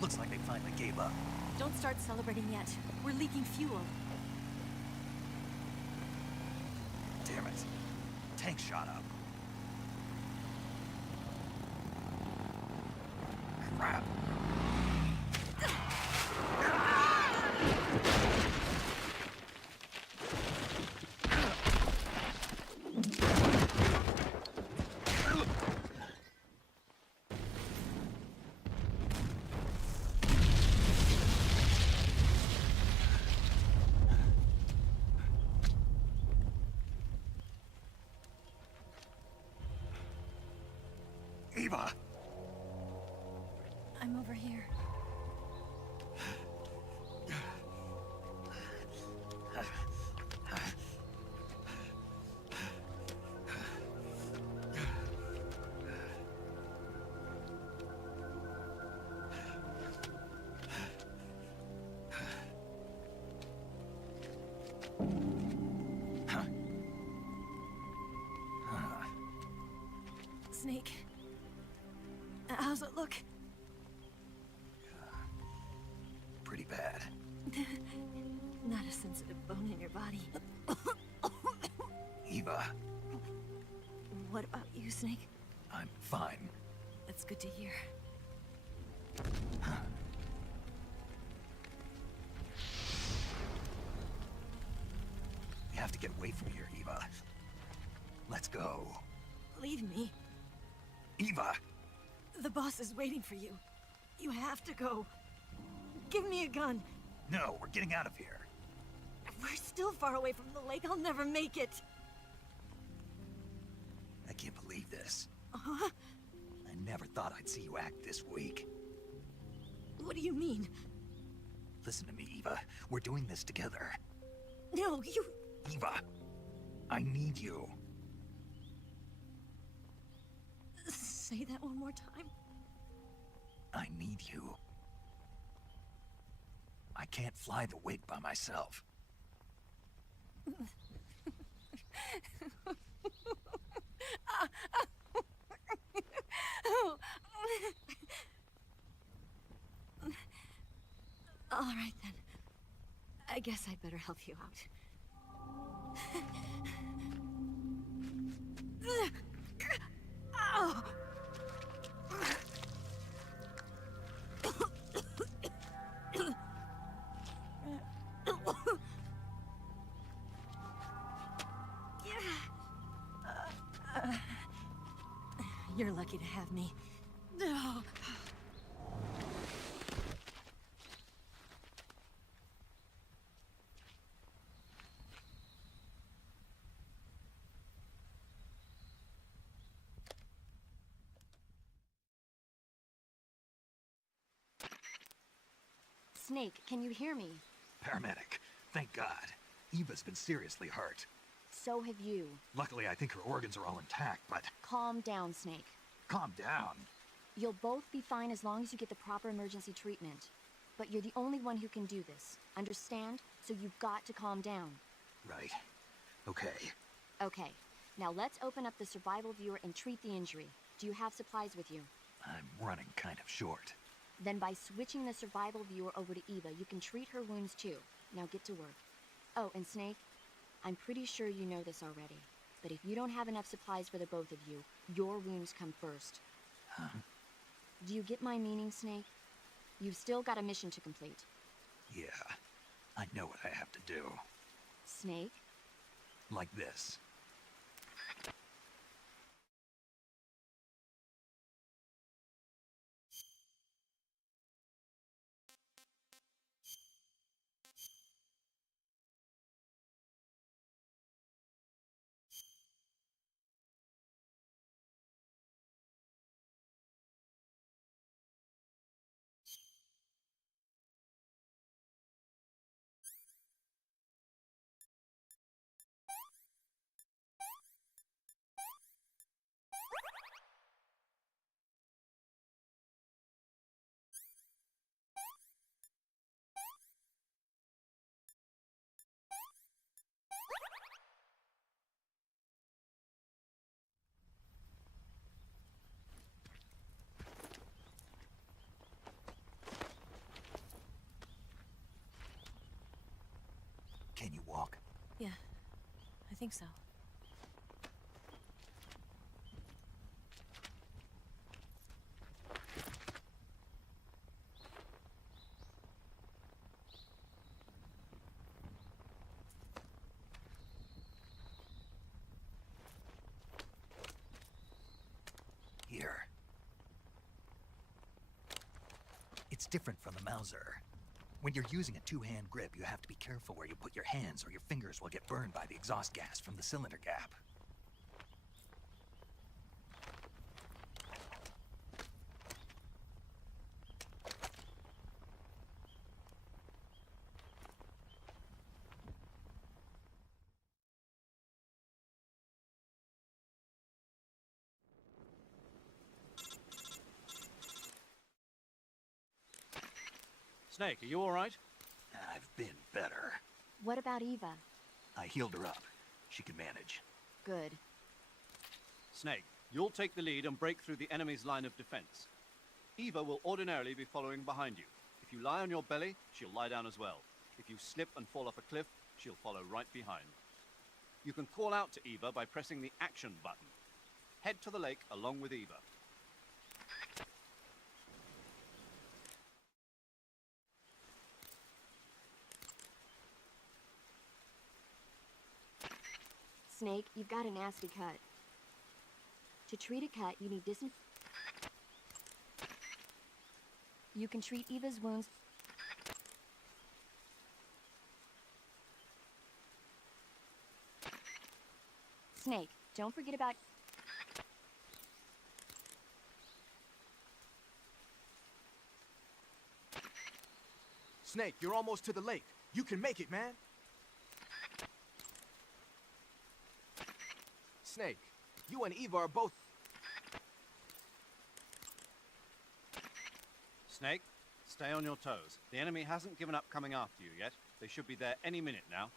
Looks like they finally gave up. Don't start celebrating yet. We're leaking fuel. Damn it. Tank shot up. Crap. Eva! I'm over here. Snake. How's it look? Pretty bad. Not a sensitive bone in your body. Eva, What about you, Snake? I'm fine. That's good to hear. We have to get away from here, Eva. Let's go. Leave me. Eva! The boss is waiting for you. You have to go. Give me a gun. No, we're getting out of here. We're still far away from the lake. I'll never make it. I can't believe this. Huh? I never thought I'd see you act this weak. What do you mean? Listen to me, Eva. We're doing this together. No, you... Eva, I need you. Say that one more time. I need you. I can't fly the wig by myself. All right, then. I guess I'd better help you out. Ow! You're lucky to have me. No. Snake, can you hear me? Paramedic, thank God. Eva's been seriously hurt. So have you. Luckily, I think her organs are all intact, but... Calm down, Snake. Calm down. You'll both be fine as long as you get the proper emergency treatment. But you're the only one who can do this. Understand? So you've got to calm down. Right. Okay. Okay. Now let's open up the survival viewer and treat the injury. Do you have supplies with you? I'm running kind of short. Then by switching the survival viewer over to Eva, you can treat her wounds too. Now get to work. Oh, and Snake, I'm pretty sure you know this already, but if you don't have enough supplies for the both of you, your wounds come first. Huh? Do you get my meaning, Snake? You've still got a mission to complete. Yeah. I know what I have to do. Snake? Like this. Can you walk? Yeah, I think so. Here. It's different from the Mauser. When you're using a two-hand grip, you have to be careful where you put your hands or your fingers will get burned by the exhaust gas from the cylinder gap. Snake, are you all right? I've been better. What about Eva? I healed her up. She can manage. Good. Snake, you'll take the lead and break through the enemy's line of defense. Eva will ordinarily be following behind you. If you lie on your belly, she'll lie down as well. If you slip and fall off a cliff, she'll follow right behind. You can call out to Eva by pressing the action button. Head to the lake along with Eva. Snake, you've got a nasty cut. To treat a cut, you need You can treat Eva's wounds. Snake, don't forget about... Snake, you're almost to the lake. You can make it, man. Snake, you and Eva are both... Snake, stay on your toes. The enemy hasn't given up coming after you yet. They should be there any minute now.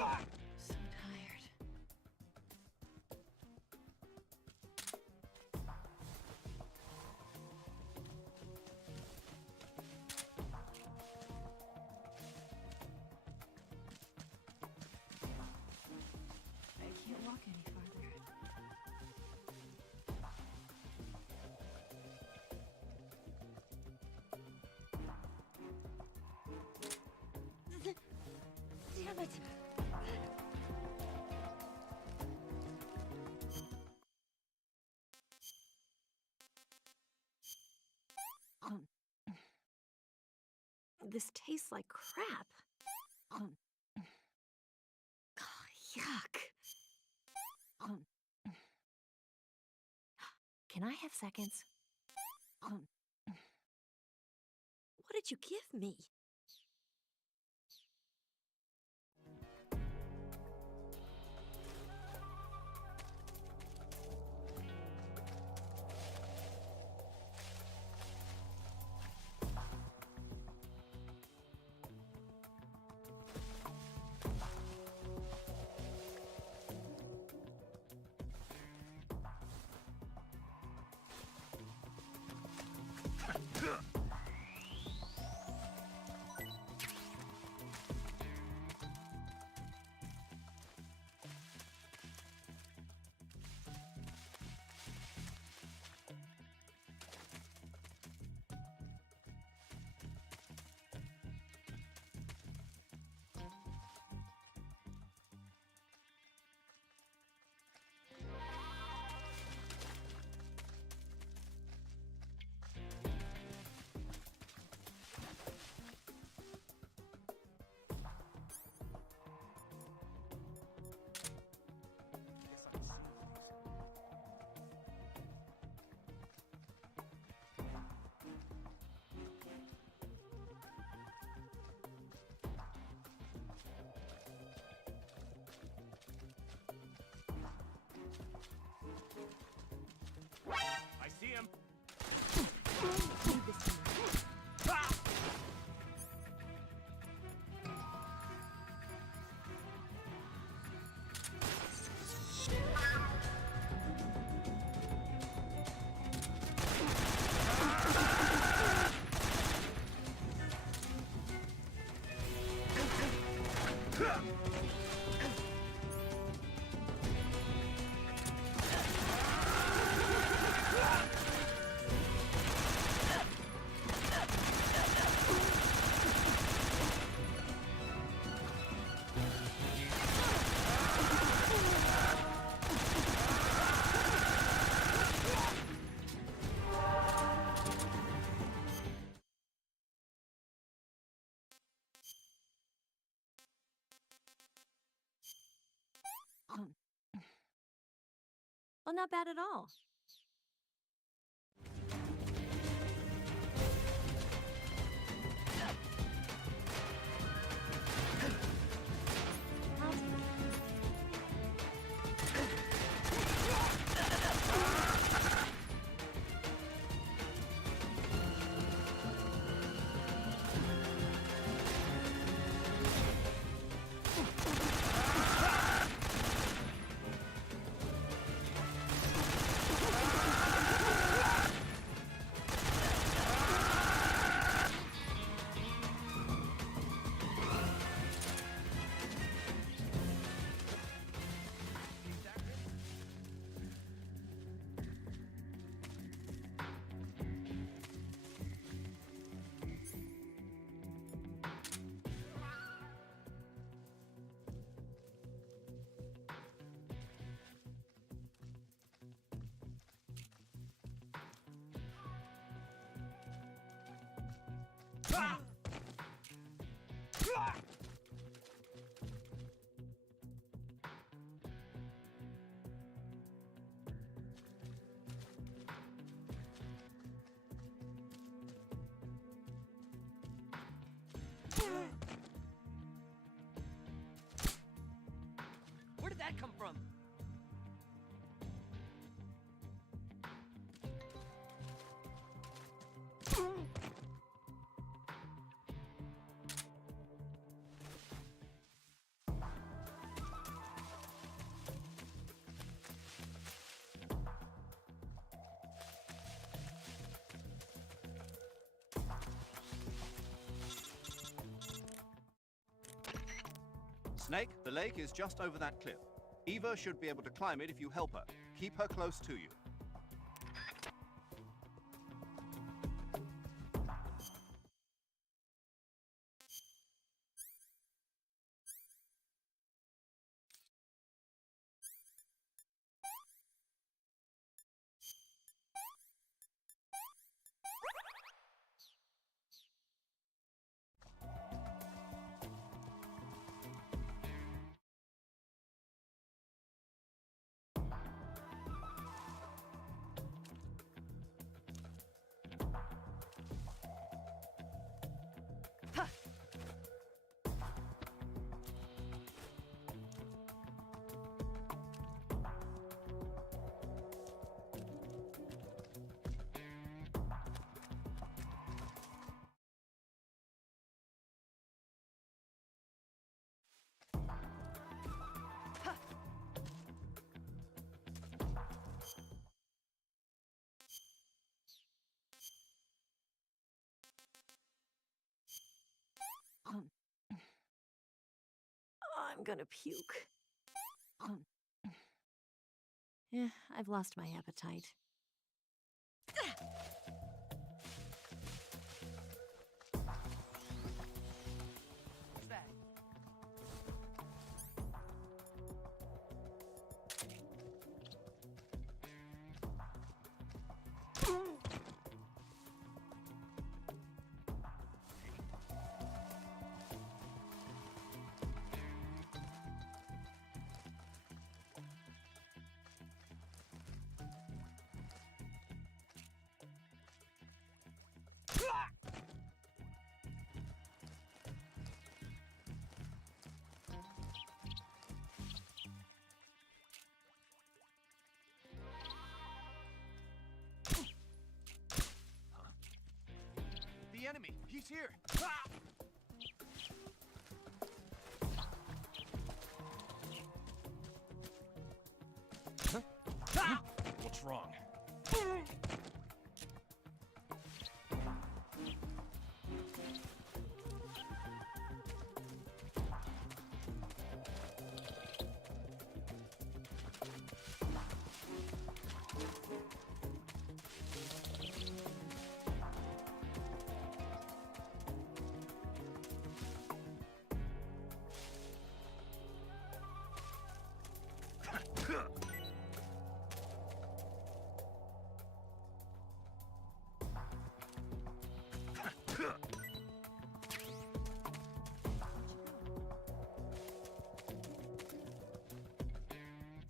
So tired. I can't walk any farther. Damn it! This tastes like crap. Yuck. Can I have seconds? What did you give me? I see him. Well, not bad at all. Where did that come from? Snake, the lake is just over that cliff. Eva should be able to climb it if you help her. Keep her close to you. I'm gonna puke. Yeah, I've lost my appetite. What's that? The enemy! He's here! What's wrong?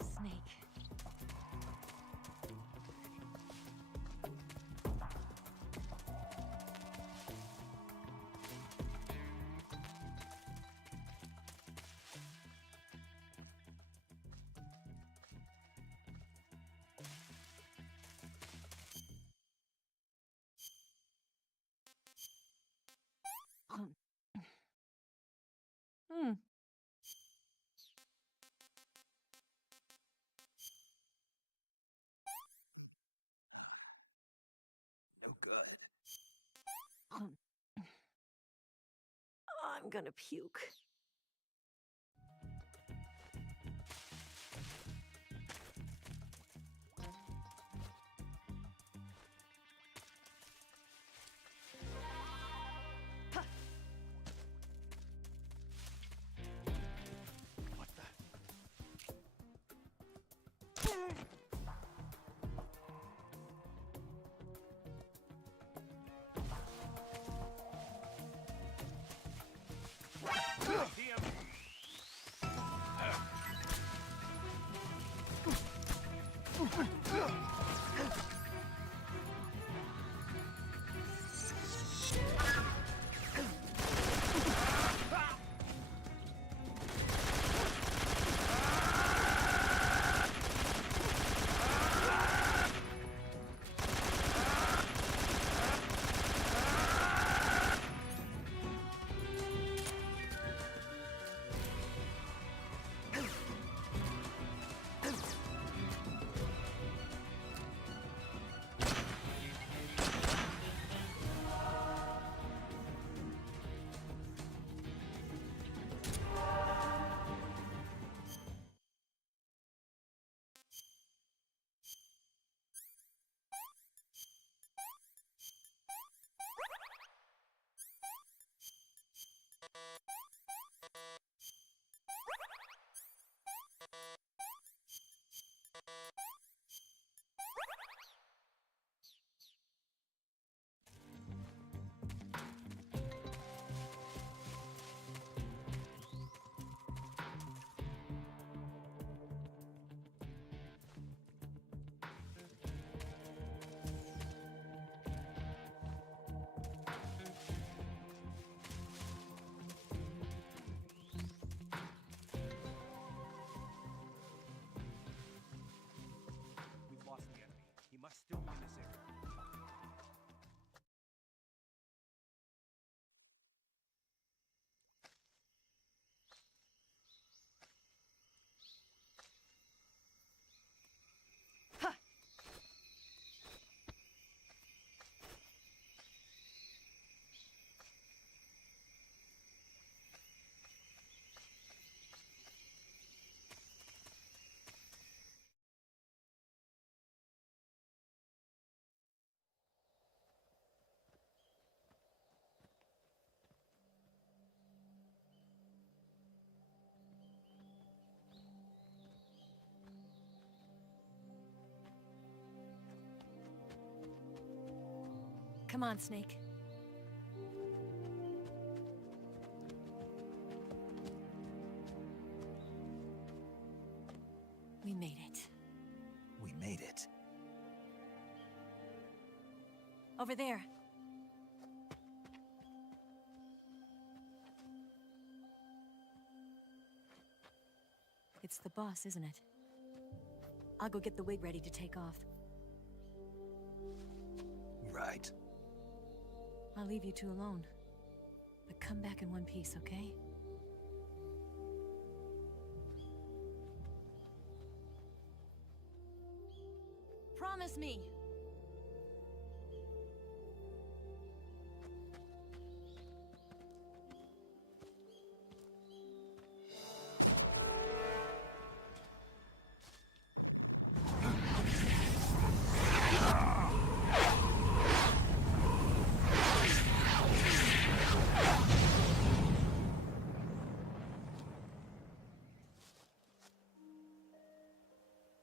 Snake. Hmm. No good. I'm gonna puke. Come on, Snake. We made it. We made it. Over there. It's the boss, isn't it? I'll go get the wig ready to take off. Right. I'll leave you two alone. But come back in one piece, okay? Promise me!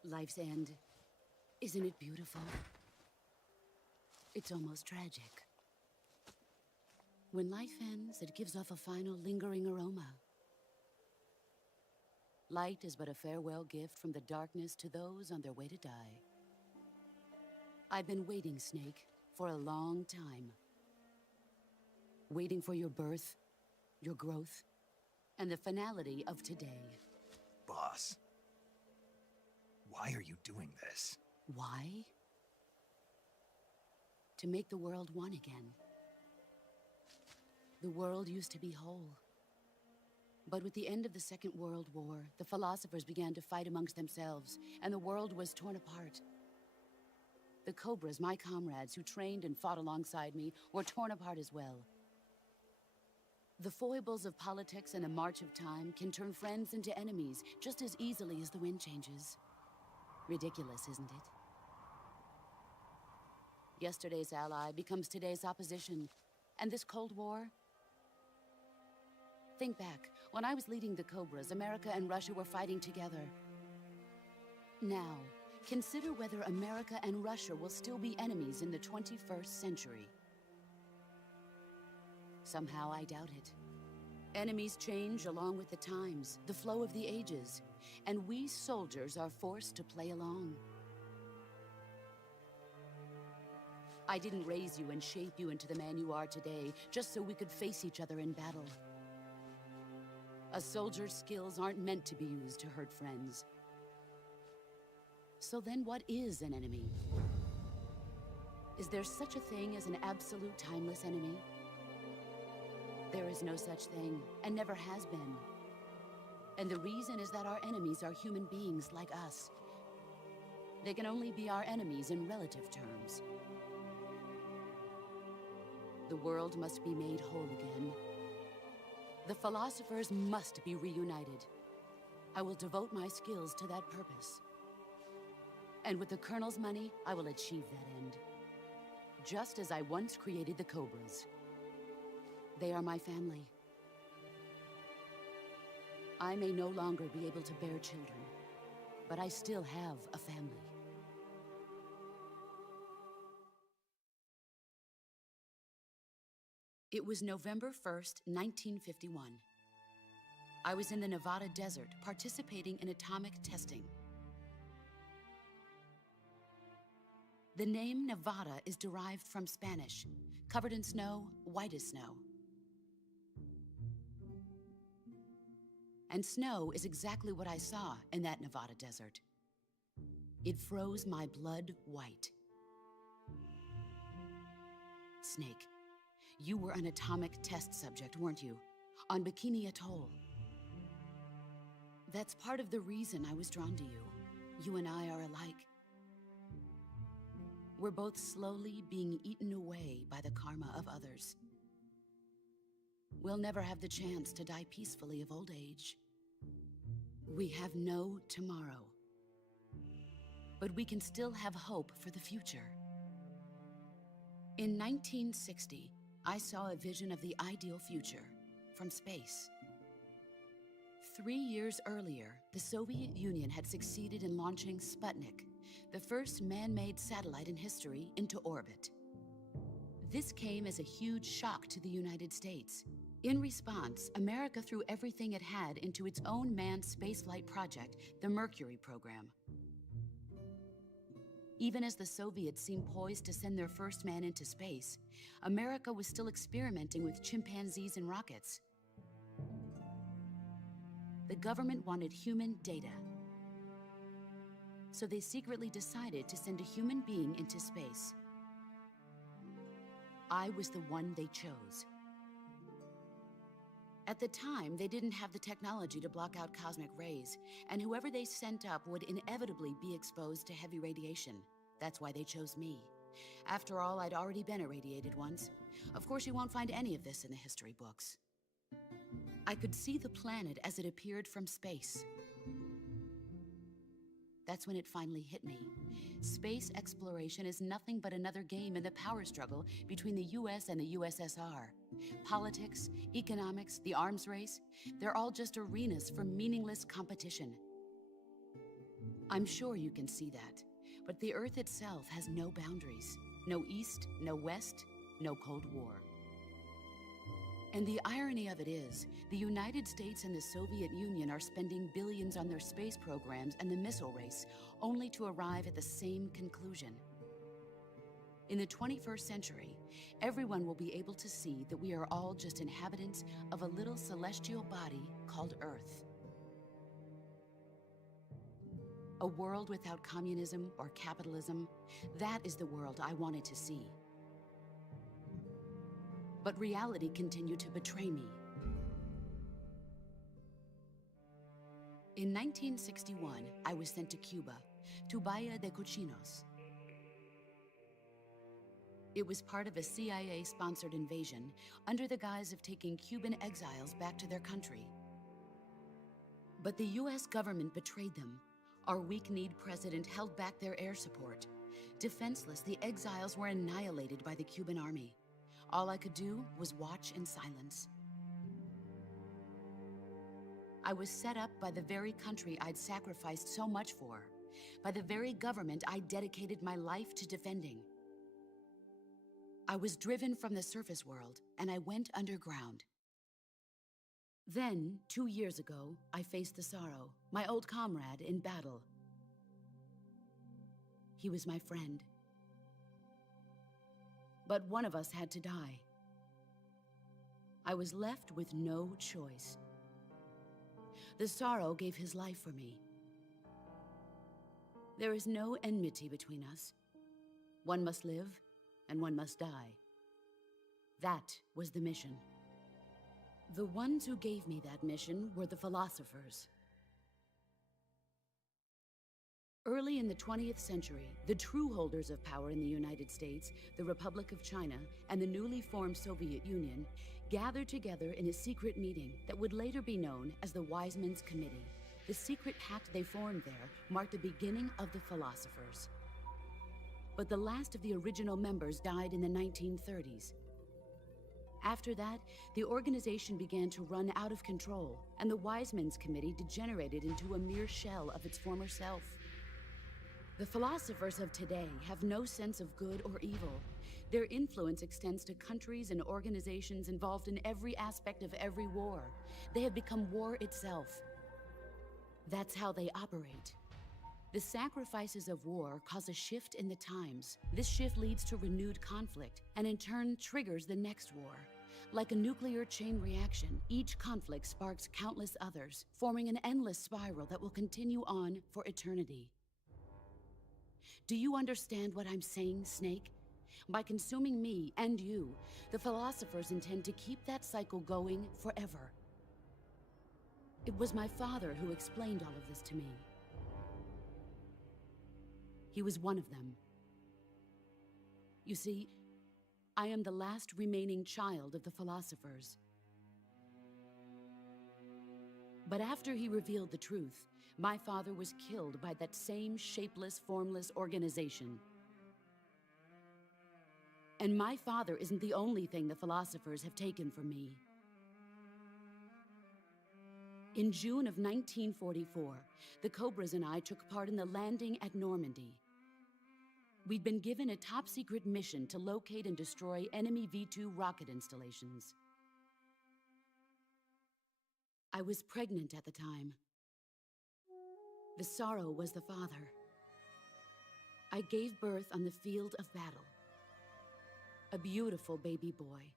Life's end. Isn't it beautiful? It's almost tragic. When life ends, it gives off a final lingering aroma. Light is but a farewell gift from the darkness to those on their way to die. I've been waiting, Snake, for a long time. Waiting for your birth, your growth, and the finality of today. Boss. Why are you doing this? Why? To make the world one again. The world used to be whole. But with the end of the Second World War, the philosophers began to fight amongst themselves, and the world was torn apart. The Cobras, my comrades who trained and fought alongside me, were torn apart as well. The foibles of politics and a march of time can turn friends into enemies just as easily as the wind changes. Ridiculous, isn't it? Yesterday's ally becomes today's opposition, and this Cold War? Think back. When I was leading the Cobras, America and Russia were fighting together. Now, consider whether America and Russia will still be enemies in the 21st century. Somehow I doubt it. Enemies change along with the times, the flow of the ages, and we soldiers are forced to play along. I didn't raise you and shape you into the man you are today just so we could face each other in battle. A soldier's skills aren't meant to be used to hurt friends. So then what is an enemy? Is there such a thing as an absolute timeless enemy? There is no such thing, and never has been. And the reason is that our enemies are human beings like us. They can only be our enemies in relative terms. The world must be made whole again. The philosophers must be reunited. I will devote my skills to that purpose. And with the Colonel's money, I will achieve that end. Just as I once created the Cobras. They are my family. I may no longer be able to bear children, but I still have a family. It was November 1st, 1951. I was in the Nevada desert participating in atomic testing. The name Nevada is derived from Spanish, covered in snow, white as snow. And snow is exactly what I saw in that Nevada desert. It froze my blood white. Snake, you were an atomic test subject, weren't you? On Bikini Atoll. That's part of the reason I was drawn to you. You and I are alike. We're both slowly being eaten away by the karma of others. We'll never have the chance to die peacefully of old age. We have no tomorrow. But we can still have hope for the future. In 1960, I saw a vision of the ideal future from space. 3 years earlier, the Soviet Union had succeeded in launching Sputnik, the first man-made satellite in history, into orbit. This came as a huge shock to the United States. In response, America threw everything it had into its own manned spaceflight project, the Mercury program. Even as the Soviets seemed poised to send their first man into space, America was still experimenting with chimpanzees and rockets. The government wanted human data, so they secretly decided to send a human being into space. I was the one they chose. At the time, they didn't have the technology to block out cosmic rays, and whoever they sent up would inevitably be exposed to heavy radiation. That's why they chose me. After all, I'd already been irradiated once. Of course, you won't find any of this in the history books. I could see the planet as it appeared from space. That's when it finally hit me. Space exploration is nothing but another game in the power struggle between the US and the USSR. Politics, economics, the arms race, they're all just arenas for meaningless competition. I'm sure you can see that, but the Earth itself has no boundaries. No East, no West, no Cold War. And the irony of it is, the United States and the Soviet Union are spending billions on their space programs and the missile race, only to arrive at the same conclusion. In the 21st century, everyone will be able to see that we are all just inhabitants of a little celestial body called Earth. A world without communism or capitalism, that is the world I wanted to see. But reality continued to betray me. In 1961, I was sent to Cuba, to Bahia de Cochinos. It was part of a CIA-sponsored invasion under the guise of taking Cuban exiles back to their country. But the US government betrayed them. Our weak-kneed president held back their air support. Defenseless, the exiles were annihilated by the Cuban army. All I could do was watch in silence. I was set up by the very country I'd sacrificed so much for, by the very government I dedicated my life to defending. I was driven from the surface world, and I went underground. Then, 2 years ago, I faced the Sorrow, my old comrade in battle. He was my friend. But one of us had to die. I was left with no choice. The Sorrow gave his life for me. There is no enmity between us. One must live, and one must die. That was the mission. The ones who gave me that mission were the philosophers. Early in the 20th century, the true holders of power in the United States, the Republic of China, and the newly formed Soviet Union gathered together in a secret meeting that would later be known as the Wise Men's Committee. The secret pact they formed there marked the beginning of the philosophers. But the last of the original members died in the 1930s. After that, the organization began to run out of control, and the Wise Men's Committee degenerated into a mere shell of its former self. The philosophers of today have no sense of good or evil. Their influence extends to countries and organizations involved in every aspect of every war. They have become war itself. That's how they operate. The sacrifices of war cause a shift in the times. This shift leads to renewed conflict, and in turn triggers the next war. Like a nuclear chain reaction, each conflict sparks countless others, forming an endless spiral that will continue on for eternity. Do you understand what I'm saying, Snake? By consuming me and you, the philosophers intend to keep that cycle going forever. It was my father who explained all of this to me. He was one of them. You see, I am the last remaining child of the philosophers. But after he revealed the truth, my father was killed by that same shapeless, formless organization. And my father isn't the only thing the philosophers have taken from me. In June of 1944, the Cobras and I took part in the landing at Normandy. We'd been given a top-secret mission to locate and destroy enemy V2 rocket installations. I was pregnant at the time. The sorrow was the father. I gave birth on the field of battle. A beautiful baby boy.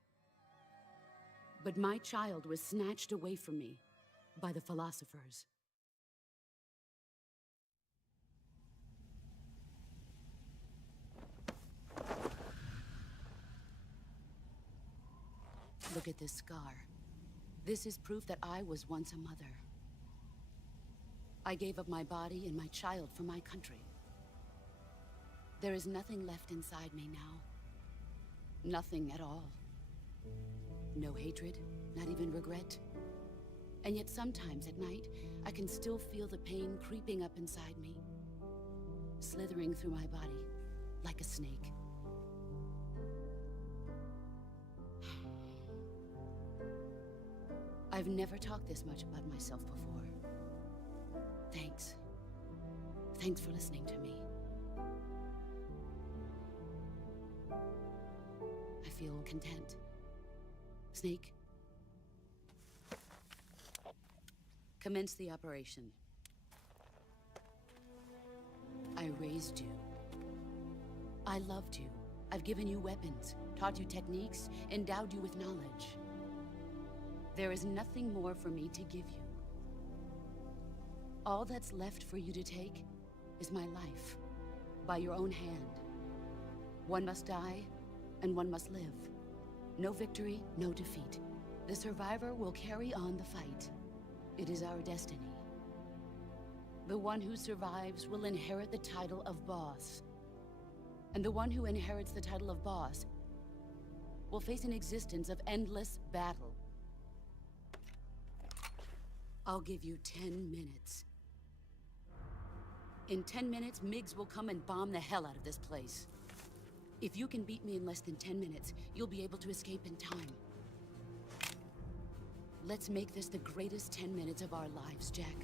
But my child was snatched away from me by the philosophers. Look at this scar. This is proof that I was once a mother. I gave up my body and my child for my country. There is nothing left inside me now. Nothing at all. No hatred, not even regret. And yet sometimes at night, I can still feel the pain creeping up inside me, slithering through my body like a snake. I've never talked this much about myself before. Thanks. Thanks for listening to me. I feel content. Snake? Commence the operation. I raised you. I loved you. I've given you weapons, taught you techniques, endowed you with knowledge. There is nothing more for me to give you. All that's left for you to take is my life, by your own hand. One must die, and one must live. No victory, no defeat. The survivor will carry on the fight. It is our destiny. The one who survives will inherit the title of boss. And the one who inherits the title of boss will face an existence of endless battle. I'll give you 10 minutes. In 10 minutes, MiGs will come and bomb the hell out of this place. If you can beat me in less than 10 minutes, you'll be able to escape in time. Let's make this the greatest 10 minutes of our lives, Jack.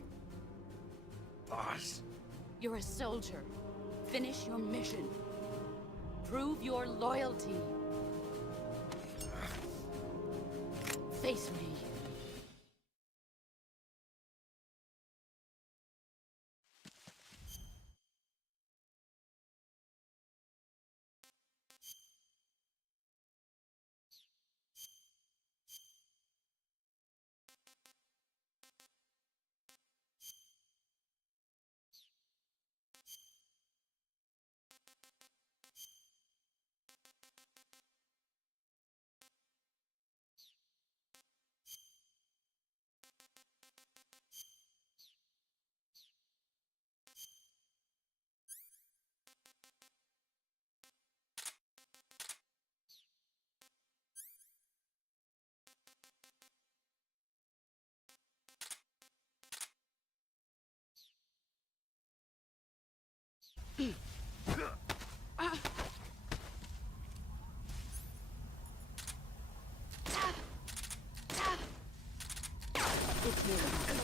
Boss. You're a soldier. Finish your mission. Prove your loyalty. Face me. It's nearly.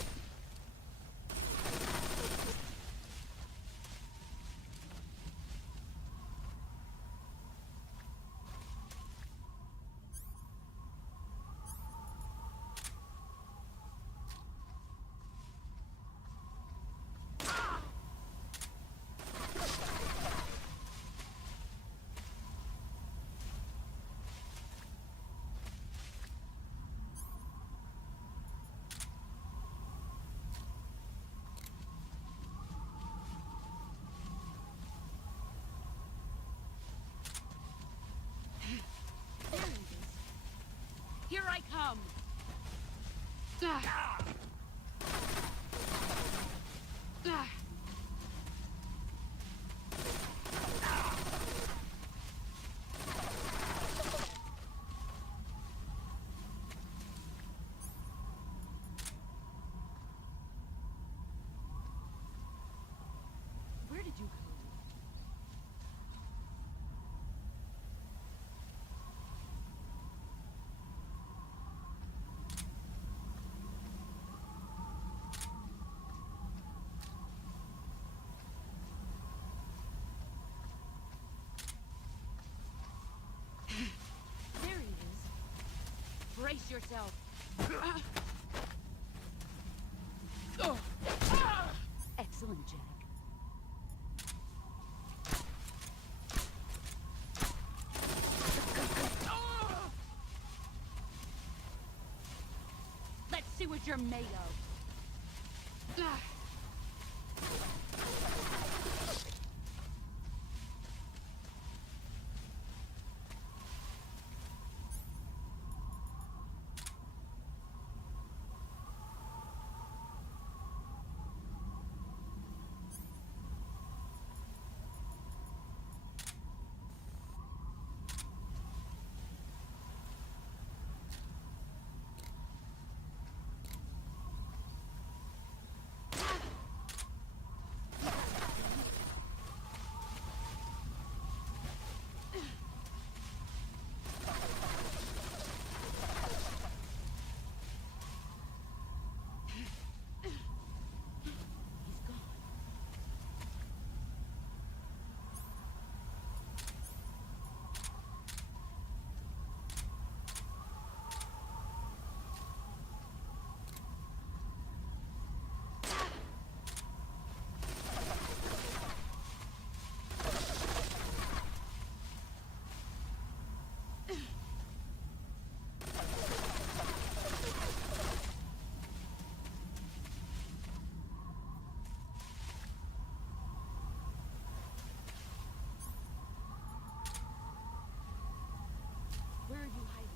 Here I come! Ah. Ah. Where did you go? Brace yourself. Excellent, Jack. Let's see what you're made of. Where are you hiding?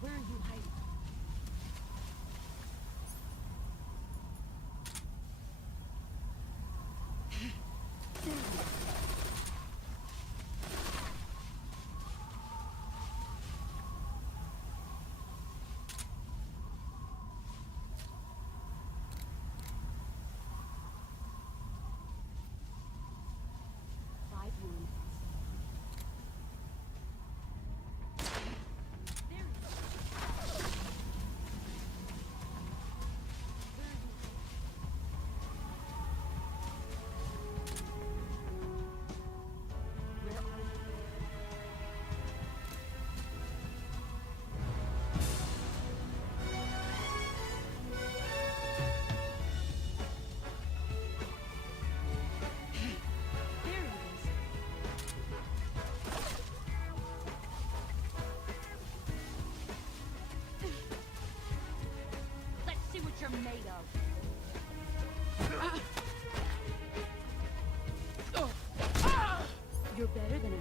Where are you hiding? There you are. Five more minutes. There you are. Where are you hiding? Where are you? There he is. Let's see what you're made of. You're better than I am.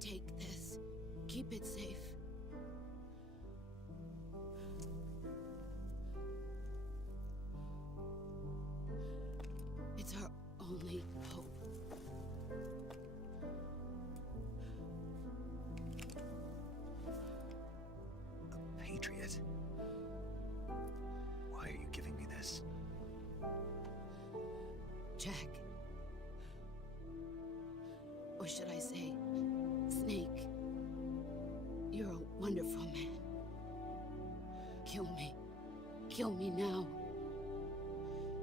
Take this. Keep it safe. It's our only hope. A patriot? Why are you giving me this? Jack. Or should I say, Snake, you're a wonderful man. Kill me. Kill me now.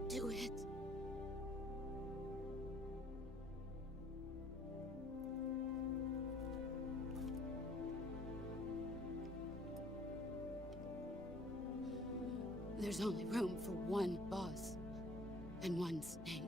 Do it. There's only room for one boss and one snake.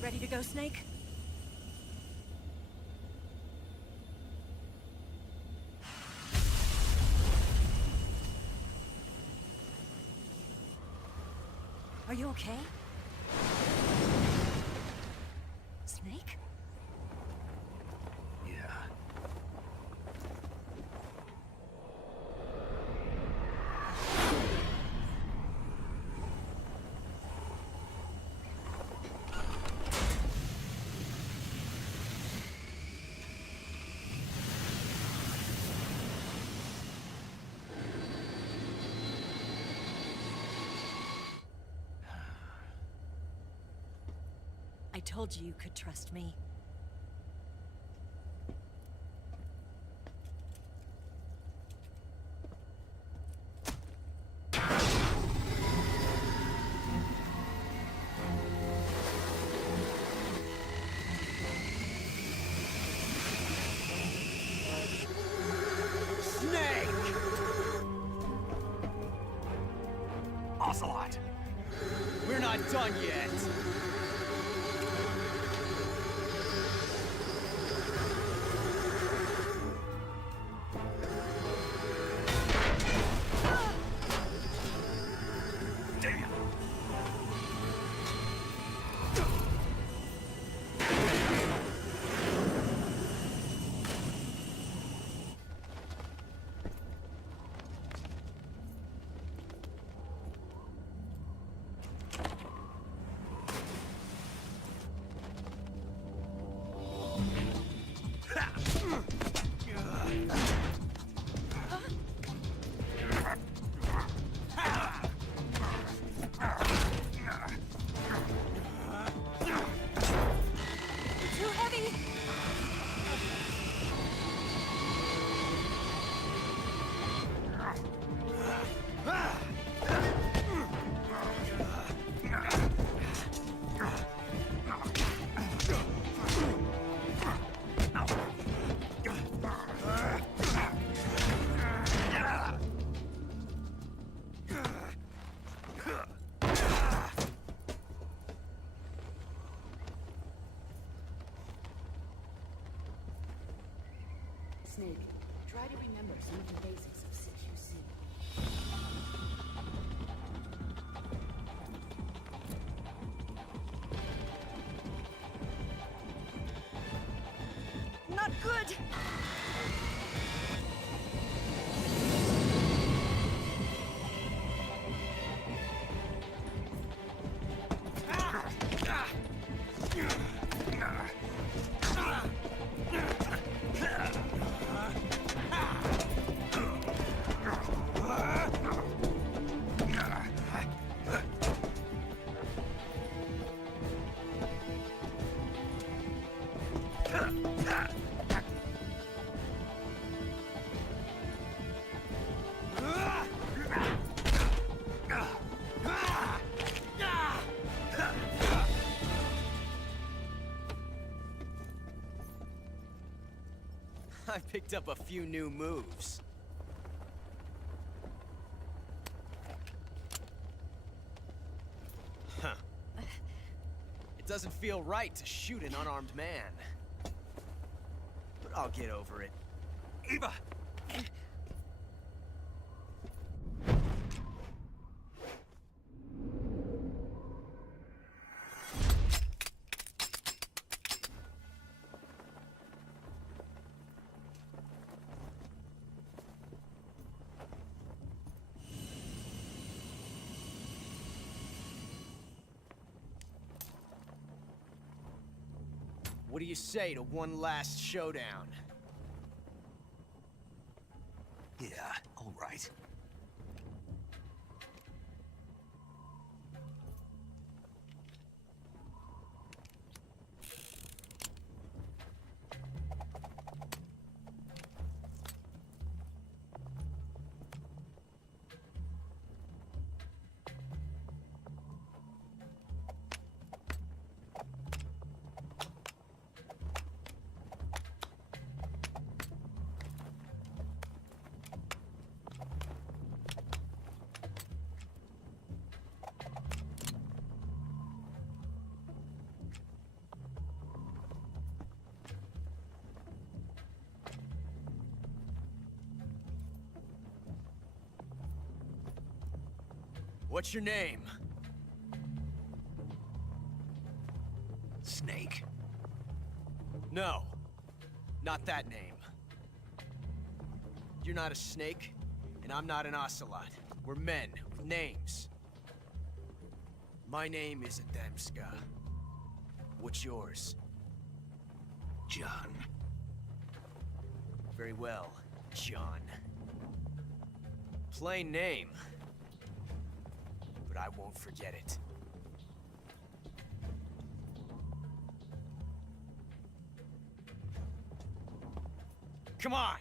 Ready to go, Snake? Are you okay? Snake? Yeah. I told you you could trust me. Ocelot! We're not done yet! Snake, try to remember some of the basics of CQC. Not good! I picked up a few new moves. Huh. It doesn't feel right to shoot an unarmed man. But I'll get over it. Eva! What do you say to one last showdown? Yeah, all right. What's your name? Snake. No, not that name. You're not a snake, and I'm not an ocelot. We're men with names. My name is Adamska. What's yours? John. Very well, John. Plain name. But I won't forget it. Come on!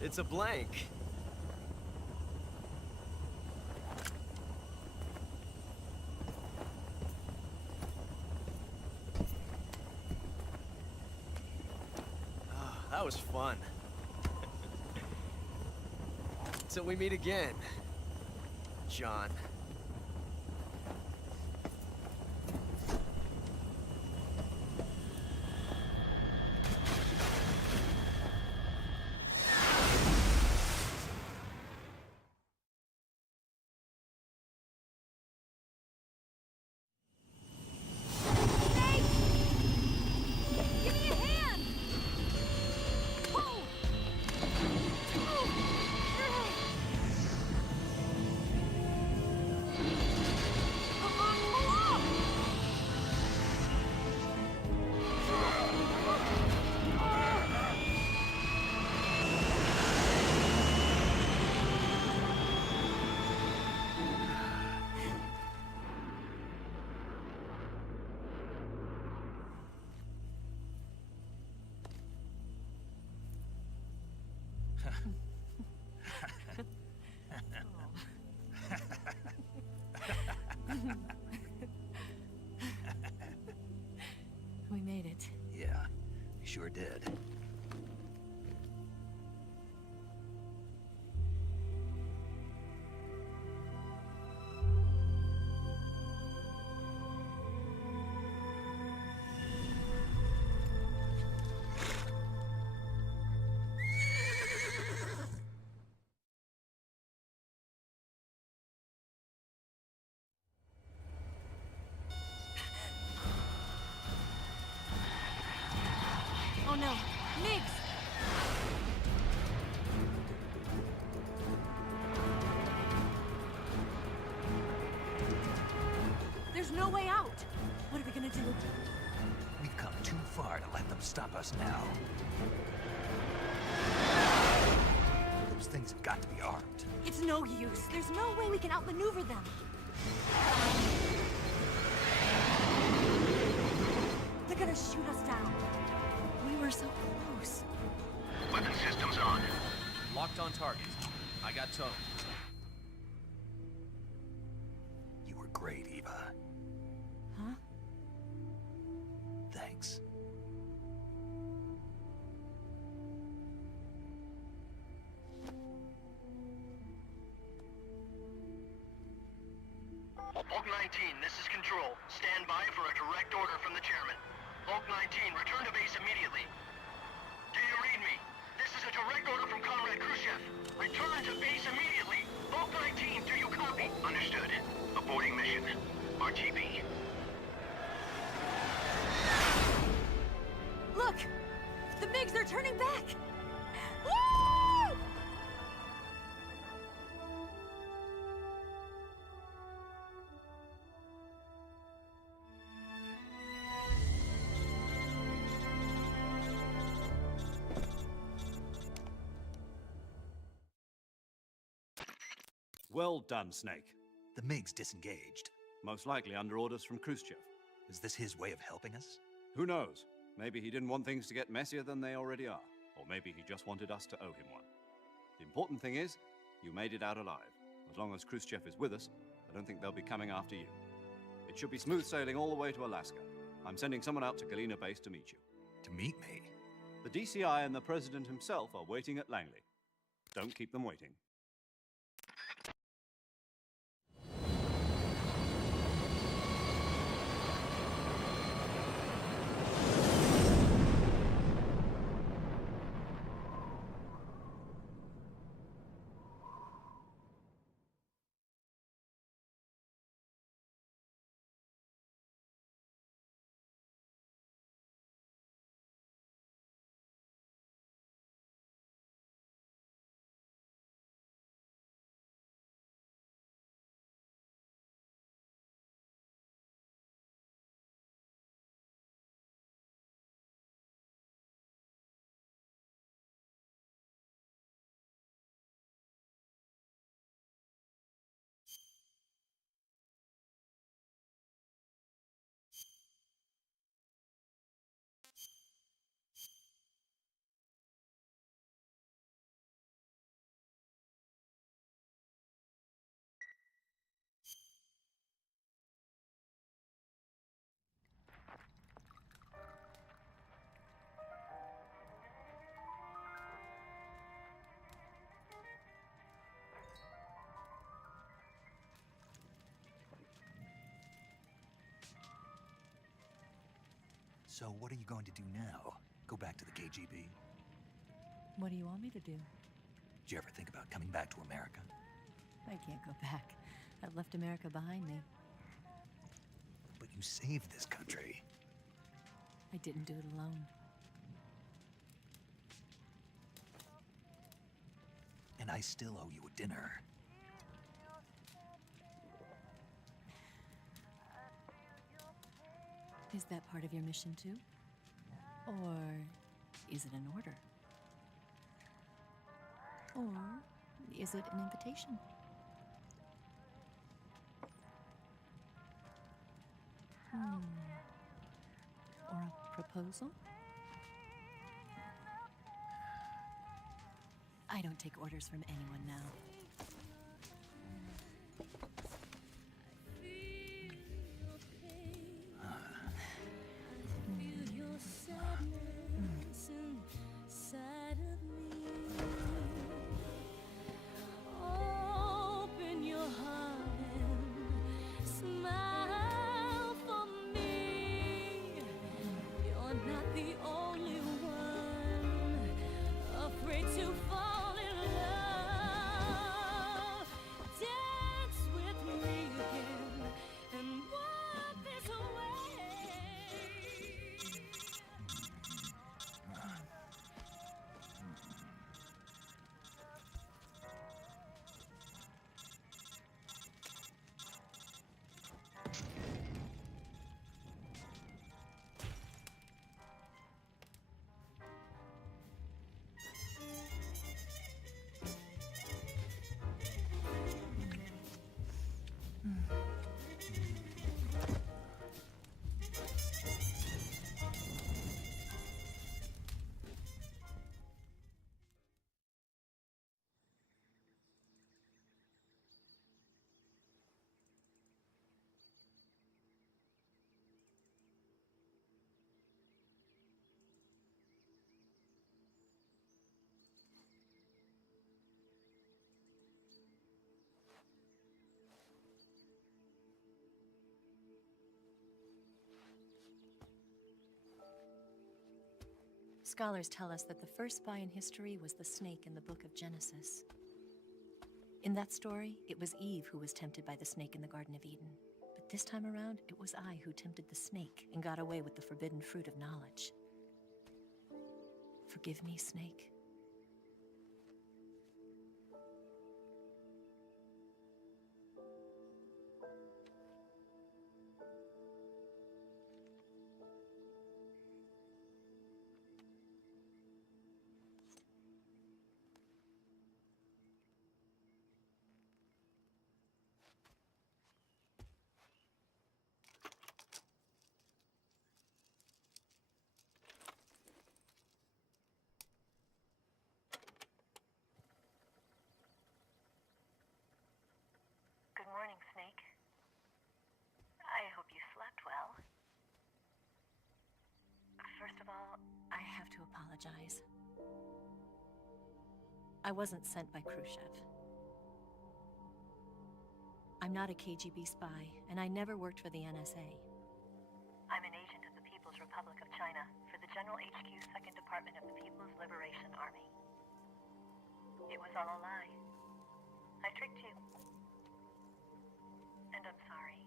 It's a blank. Ah, that was fun. Till we meet again, John. sure did. Oh no, Migs! There's no way out! What are we gonna do? We've come too far to let them stop us now. Those things have got to be armed. It's no use. There's no way we can outmaneuver them. They're gonna shoot us down. We were so close. Weapon systems on. Locked on target. I got towed. You were great, Eva. Huh? Thanks. Bulk 19, this is Control. Stand by for a direct order from the chairman. Bulk 19, return to base immediately. Do you read me? This is a direct order from Comrade Khrushchev. Return to base immediately. Bulk 19, do you copy? Understood. Aborting mission. RTB. Look! The MiGs, they're turning back! Woo! Well done, Snake. The MiGs disengaged. Most likely under orders from Khrushchev. Is this his way of helping us? Who knows? Maybe he didn't want things to get messier than they already are. Or maybe he just wanted us to owe him one. The important thing is, you made it out alive. As long as Khrushchev is with us, I don't think they'll be coming after you. It should be smooth sailing all the way to Alaska. I'm sending someone out to Galena Base to meet you. To meet me? The DCI and the President himself are waiting at Langley. Don't keep them waiting. So what are you going to do now? Go back to the KGB? What do you want me to do? Did you ever think about coming back to America? I can't go back. I've left America behind me. But you saved this country. I didn't do it alone. And I still owe you a dinner. Is that part of your mission too? Or is it an order? Or is it an invitation? Or a proposal? I don't take orders from anyone now. Scholars tell us that the first spy in history was the snake in the book of Genesis. In that story, it was Eve who was tempted by the snake in the Garden of Eden. But this time around, it was I who tempted the snake and got away with the forbidden fruit of knowledge. Forgive me, Snake. Good morning, Snake. I hope you slept well. First of all, I have to apologize. I wasn't sent by Khrushchev. I'm not a KGB spy, and I never worked for the NSA. I'm an agent of the People's Republic of China for the General HQ 2nd Department of the People's Liberation Army. It was all a lie. I tricked you. And I'm sorry.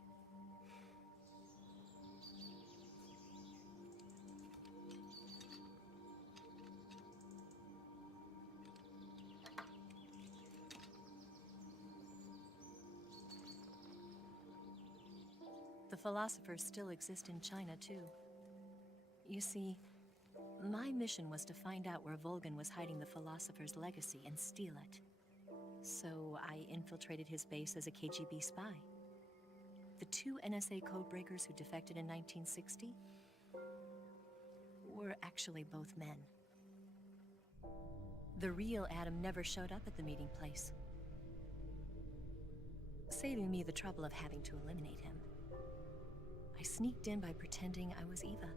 The philosophers still exist in China, too. You see, my mission was to find out where Volgan was hiding the philosopher's legacy and steal it. So I infiltrated his base as a KGB spy. The two NSA codebreakers who defected in 1960 were actually both men. The real Adam never showed up at the meeting place, saving me the trouble of having to eliminate him. I sneaked in by pretending I was Eva.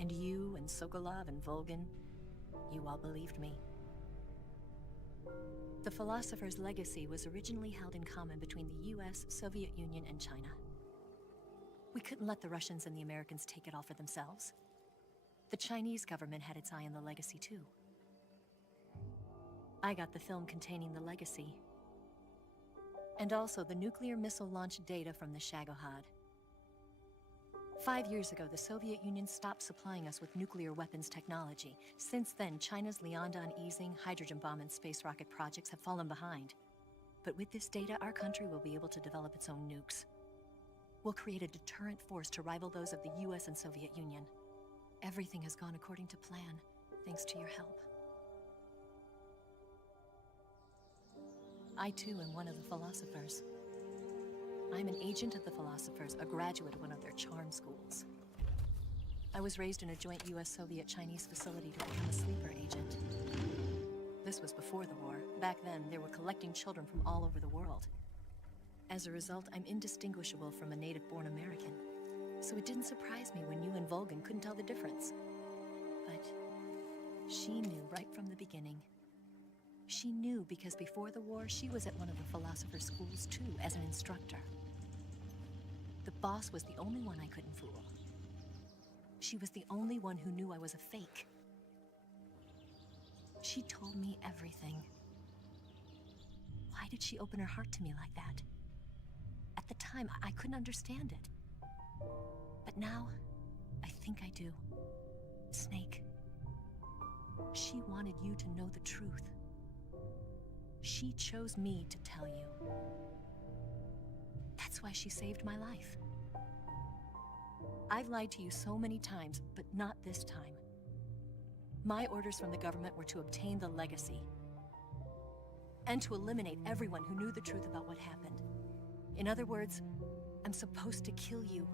And you and Sokolov and Volgan, you all believed me. The philosopher's legacy was originally held in common between the US, Soviet Union, and China. We couldn't let the Russians and the Americans take it all for themselves. The Chinese government had its eye on the legacy, too. I got the film containing the legacy, and also the nuclear missile launch data from the Shagohod. 5 years ago, the Soviet Union stopped supplying us with nuclear weapons technology. Since then, China's Liaodong easing, hydrogen bomb, and space rocket projects have fallen behind. But with this data, our country will be able to develop its own nukes. We'll create a deterrent force to rival those of the US and Soviet Union. Everything has gone according to plan, thanks to your help. I, too, am one of the philosophers. I'm an agent of the philosophers, a graduate of one of their charm schools. I was raised in a joint US-Soviet-Chinese facility to become a sleeper agent. This was before the war. Back then, they were collecting children from all over the world. As a result, I'm indistinguishable from a native-born American. So it didn't surprise me when you and Volgan couldn't tell the difference. But she knew right from the beginning. She knew because before the war, she was at one of the philosopher's schools too, as an instructor. The boss was the only one I couldn't fool. She was the only one who knew I was a fake. She told me everything. Why did she open her heart to me like that? At the time, I couldn't understand it. But now, I think I do. Snake. She wanted you to know the truth. She chose me to tell you. That's why she saved my life. I've lied to you so many times, but not this time. My orders from the government were to obtain the legacy and to eliminate everyone who knew the truth about what happened. In other words, I'm supposed to kill you.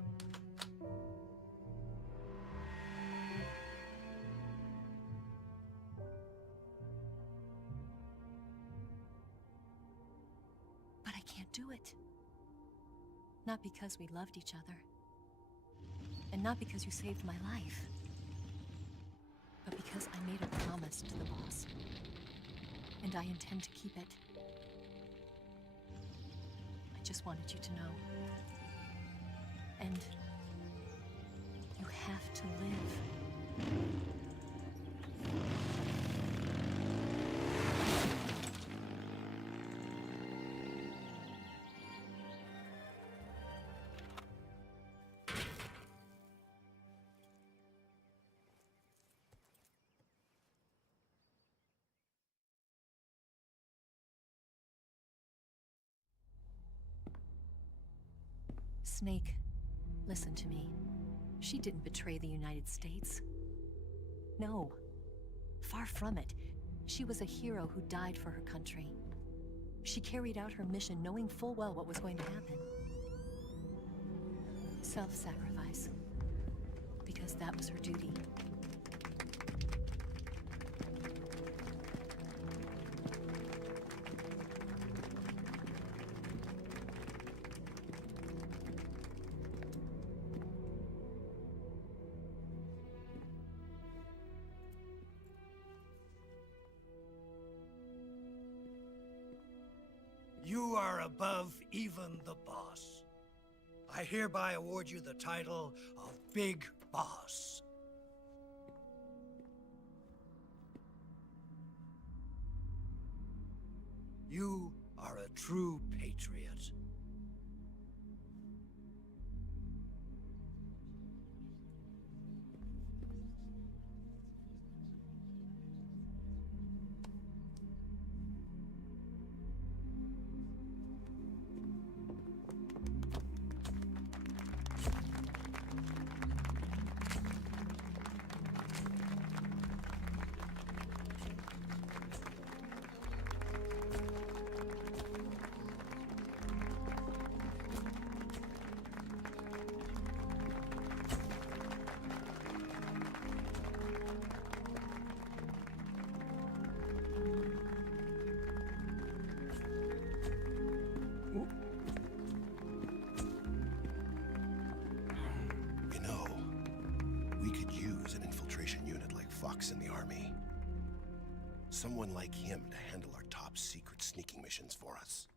But I can't do it. Not because we loved each other. And not because you saved my life. But because I made a promise to the boss. And I intend to keep it. I just wanted you to know. And you have to live. Snake, listen to me. She didn't betray the United States. No. Far from it. She was a hero who died for her country. She carried out her mission knowing full well what was going to happen. Self-sacrifice. Because that was her duty. You are above even the boss. I hereby award you the title of Big Boss. You are a true patriot. You know, we could use an infiltration unit like Fox in the Army. Someone like him to handle our top secret sneaking missions for us.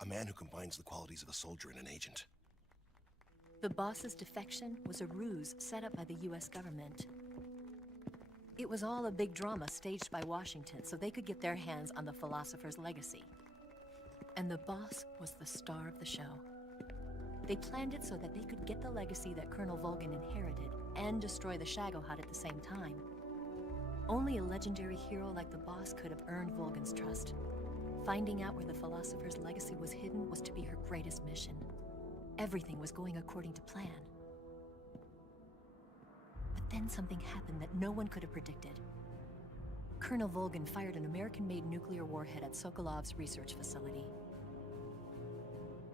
A man who combines the qualities of a soldier and an agent. The boss's defection was a ruse set up by the US government. It was all a big drama staged by Washington so they could get their hands on the philosopher's legacy. And the boss was the star of the show. They planned it so that they could get the legacy that Colonel Volgin inherited and destroy the Shagohod at the same time. Only a legendary hero like the boss could have earned Volgin's trust. Finding out where the philosopher's legacy was hidden was to be her greatest mission. Everything was going according to plan. But then something happened that no one could have predicted. Colonel Volgin fired an American-made nuclear warhead at Sokolov's research facility.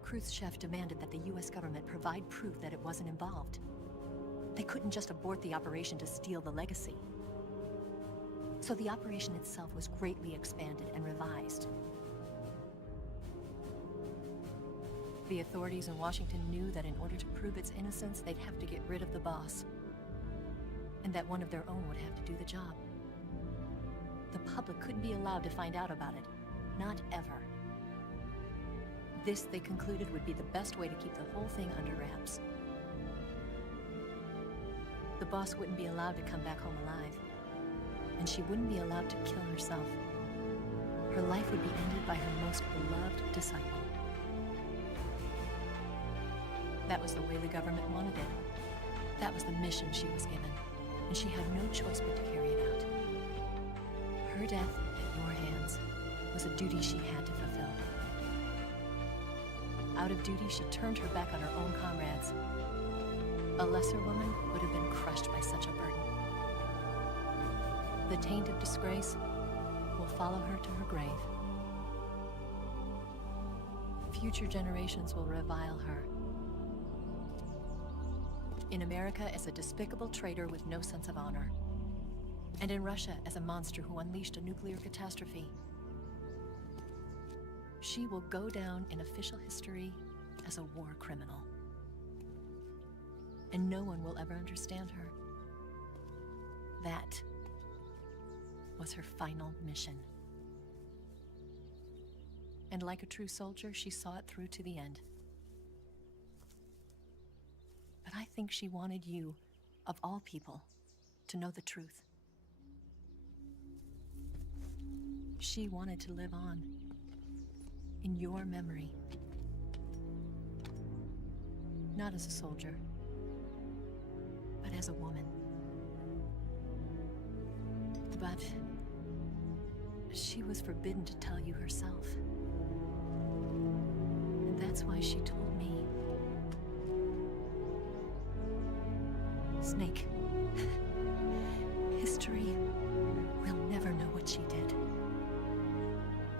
Khrushchev demanded that the US government provide proof that it wasn't involved. They couldn't just abort the operation to steal the legacy. So the operation itself was greatly expanded and revised. The authorities in Washington knew that in order to prove its innocence, they'd have to get rid of the boss. And that one of their own would have to do the job. The public couldn't be allowed to find out about it. Not ever. This, they concluded, would be the best way to keep the whole thing under wraps. The boss wouldn't be allowed to come back home alive. And she wouldn't be allowed to kill herself. Her life would be ended by her most beloved disciple. That was the way the government wanted it. That was the mission she was given, and she had no choice but to carry it out. Her death at your hands was a duty she had to fulfill. Out of duty, she turned her back on her own comrades. A lesser woman would have been crushed by such a burden. The taint of disgrace will follow her to her grave. Future generations will revile her. In America as a despicable traitor with no sense of honor. And in Russia as a monster who unleashed a nuclear catastrophe. She will go down in official history as a war criminal. And no one will ever understand her. That was her final mission. And like a true soldier, she saw it through to the end. But I think she wanted you, of all people, to know the truth. She wanted to live on, in your memory. Not as a soldier, but as a woman. But she was forbidden to tell you herself. And that's why she told me. Snake, history will never know what she did.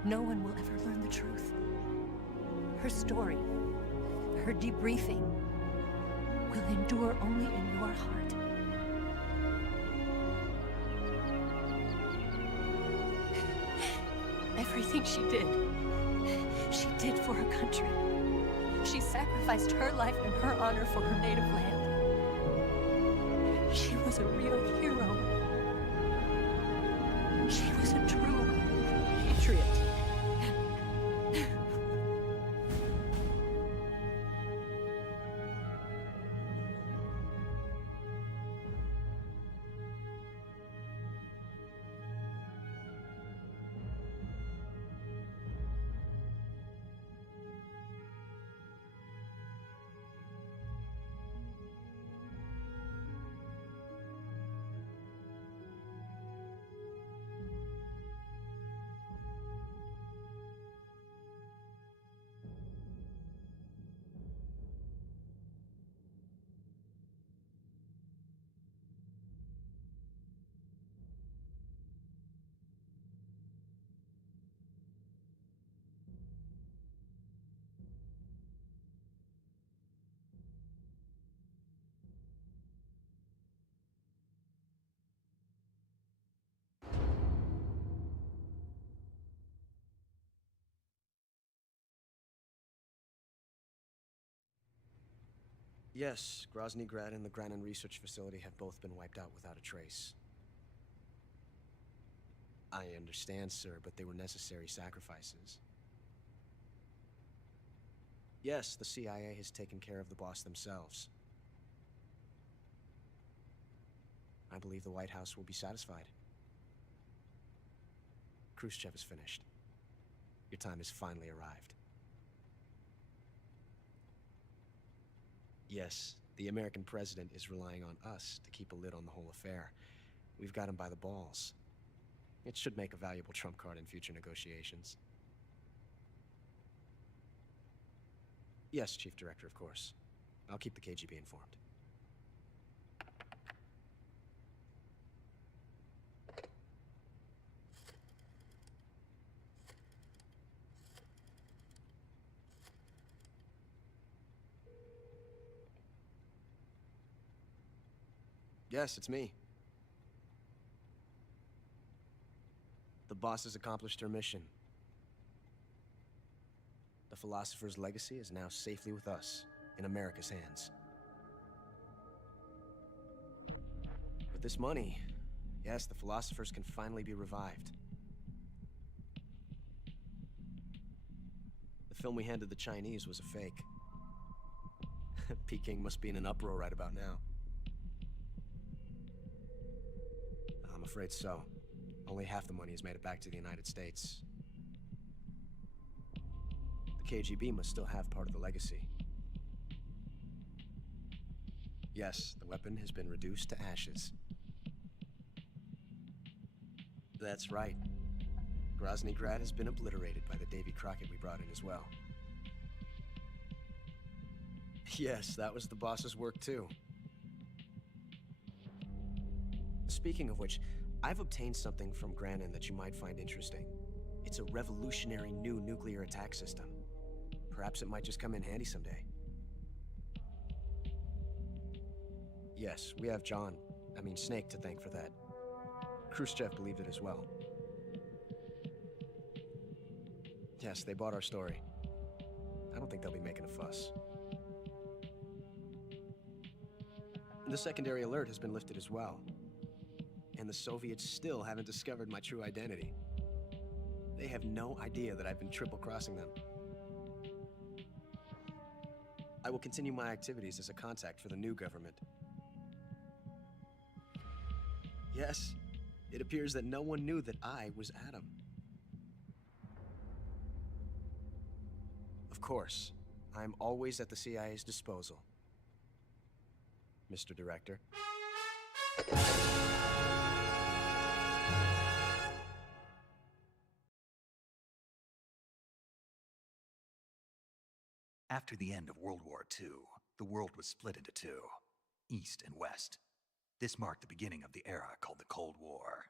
No one will ever learn the truth. Her story, her debriefing, will endure only in your heart. Everything she did for her country. She sacrificed her life and her honor for her native land. She was a real hero. She was a true patriot. Yes, Grozny Grad and the Granin Research Facility have both been wiped out without a trace. I understand, sir, but they were necessary sacrifices. Yes, the CIA has taken care of the boss themselves. I believe the White House will be satisfied. Khrushchev is finished. Your time has finally arrived. Yes, the American president is relying on us to keep a lid on the whole affair. We've got him by the balls. It should make a valuable trump card in future negotiations. Yes, Chief Director, of course. I'll keep the KGB informed. Yes, it's me. The boss has accomplished her mission. The philosopher's legacy is now safely with us, in America's hands. With this money, yes, the philosophers can finally be revived. The film we handed the Chinese was a fake. Peking must be in an uproar right about now. I'm afraid so. Only half the money has made it back to the United States. The KGB must still have part of the legacy. Yes, the weapon has been reduced to ashes. That's right. Grozny Grad has been obliterated by the Davy Crockett we brought in as well. Yes, that was the boss's work too. Speaking of which, I've obtained something from Granin that you might find interesting. It's a revolutionary new nuclear attack system. Perhaps it might just come in handy someday. Yes, we have Snake to thank for that. Khrushchev believed it as well. Yes, they bought our story. I don't think they'll be making a fuss. The secondary alert has been lifted as well. And the Soviets still haven't discovered my true identity. They have no idea that I've been triple-crossing them. I will continue my activities as a contact for the new government. Yes, it appears that no one knew that I was Adam. Of course, I'm always at the CIA's disposal, Mr. Director. After the end of World War II, the world was split into two, East and West. This marked the beginning of the era called the Cold War.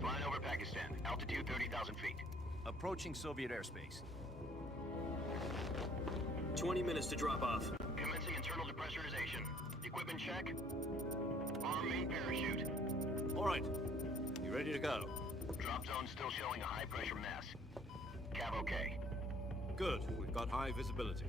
Flying over Pakistan, altitude 30,000 feet. Approaching Soviet airspace. 20 minutes to drop off. Commencing internal depressurization. Equipment check. Arm main parachute. All right. You ready to go? Drop zone still showing a high pressure mass. Cav okay. Good. We've got high visibility.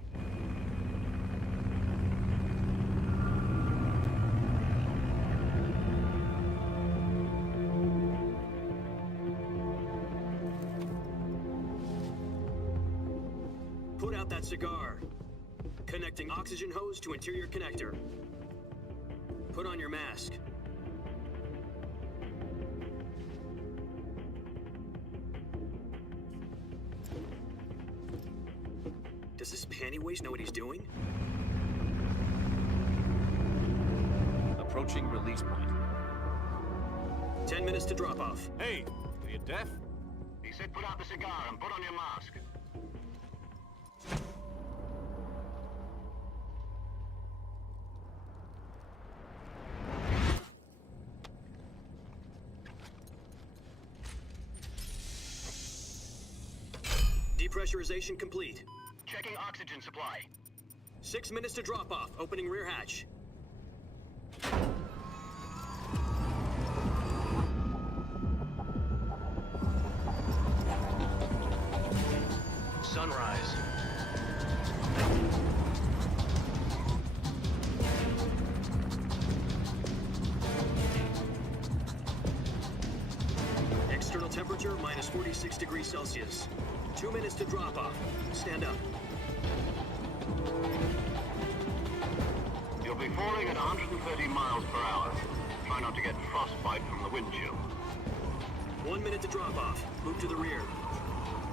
Put out that cigar. Connecting oxygen hose to interior connector. Put on your mask. Does this pantywaist know what he's doing? Approaching release point. 10 minutes to drop off. Hey, are you deaf? He said put out the cigar and put on your mask. Depressurization complete. Checking oxygen supply. 6 minutes to drop off. Opening rear hatch. Sunrise. External temperature minus 46 degrees Celsius. 2 minutes to drop off. Stand up. You'll be falling at 130 miles per hour. Try not to get frostbite from the wind chill. 1 minute to drop off. Move to the rear.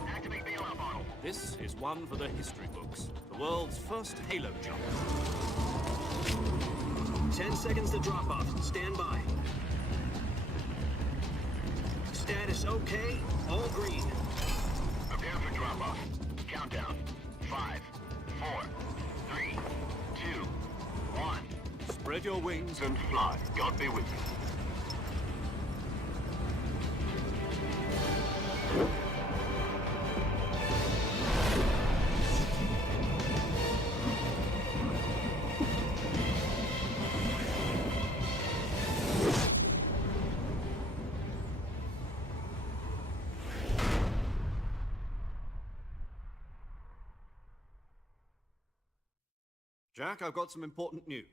Activate bailout model. This is one for the history books. The world's first halo jump. 10 seconds to drop off. Stand by. Status okay. All green. Prepare for drop-off. Countdown. 5, 4, 3, 2, 1. Spread your wings And fly. God be with you. Jack, I've got some important news.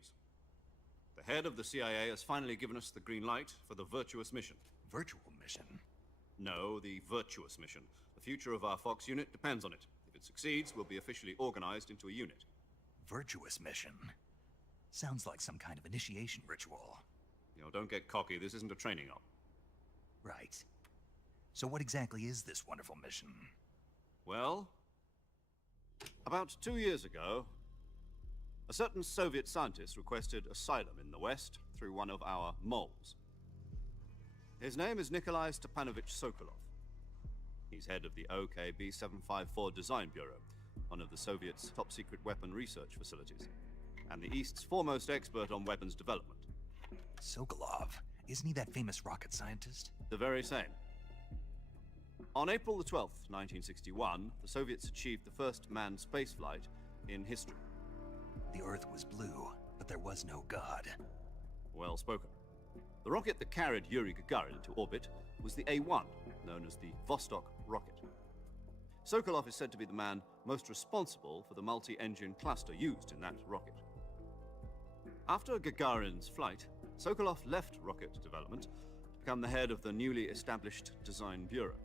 The head of the CIA has finally given us the green light for the virtuous mission. Virtual mission? No, the virtuous mission. The future of our Fox unit depends on it. If it succeeds, we'll be officially organized into a unit. Virtuous mission? Sounds like some kind of initiation ritual. You know, don't get cocky. This isn't a training op. Right. So what exactly is this wonderful mission? Well, about 2 years ago, a certain Soviet scientist requested asylum in the West through one of our moles. His name is Nikolai Stepanovich Sokolov. He's head of the OKB-754 Design Bureau, one of the Soviets' top-secret weapon research facilities, and the East's foremost expert on weapons development. Sokolov? Isn't he that famous rocket scientist? The very same. On April the 12th, 1961, the Soviets achieved the first manned spaceflight in history. The Earth was blue, but there was no God. Well spoken. The rocket that carried Yuri Gagarin into orbit was the A-1, known as the Vostok rocket. Sokolov is said to be the man most responsible for the multi-engine cluster used in that rocket. After Gagarin's flight, Sokolov left rocket development to become the head of the newly established Design Bureau.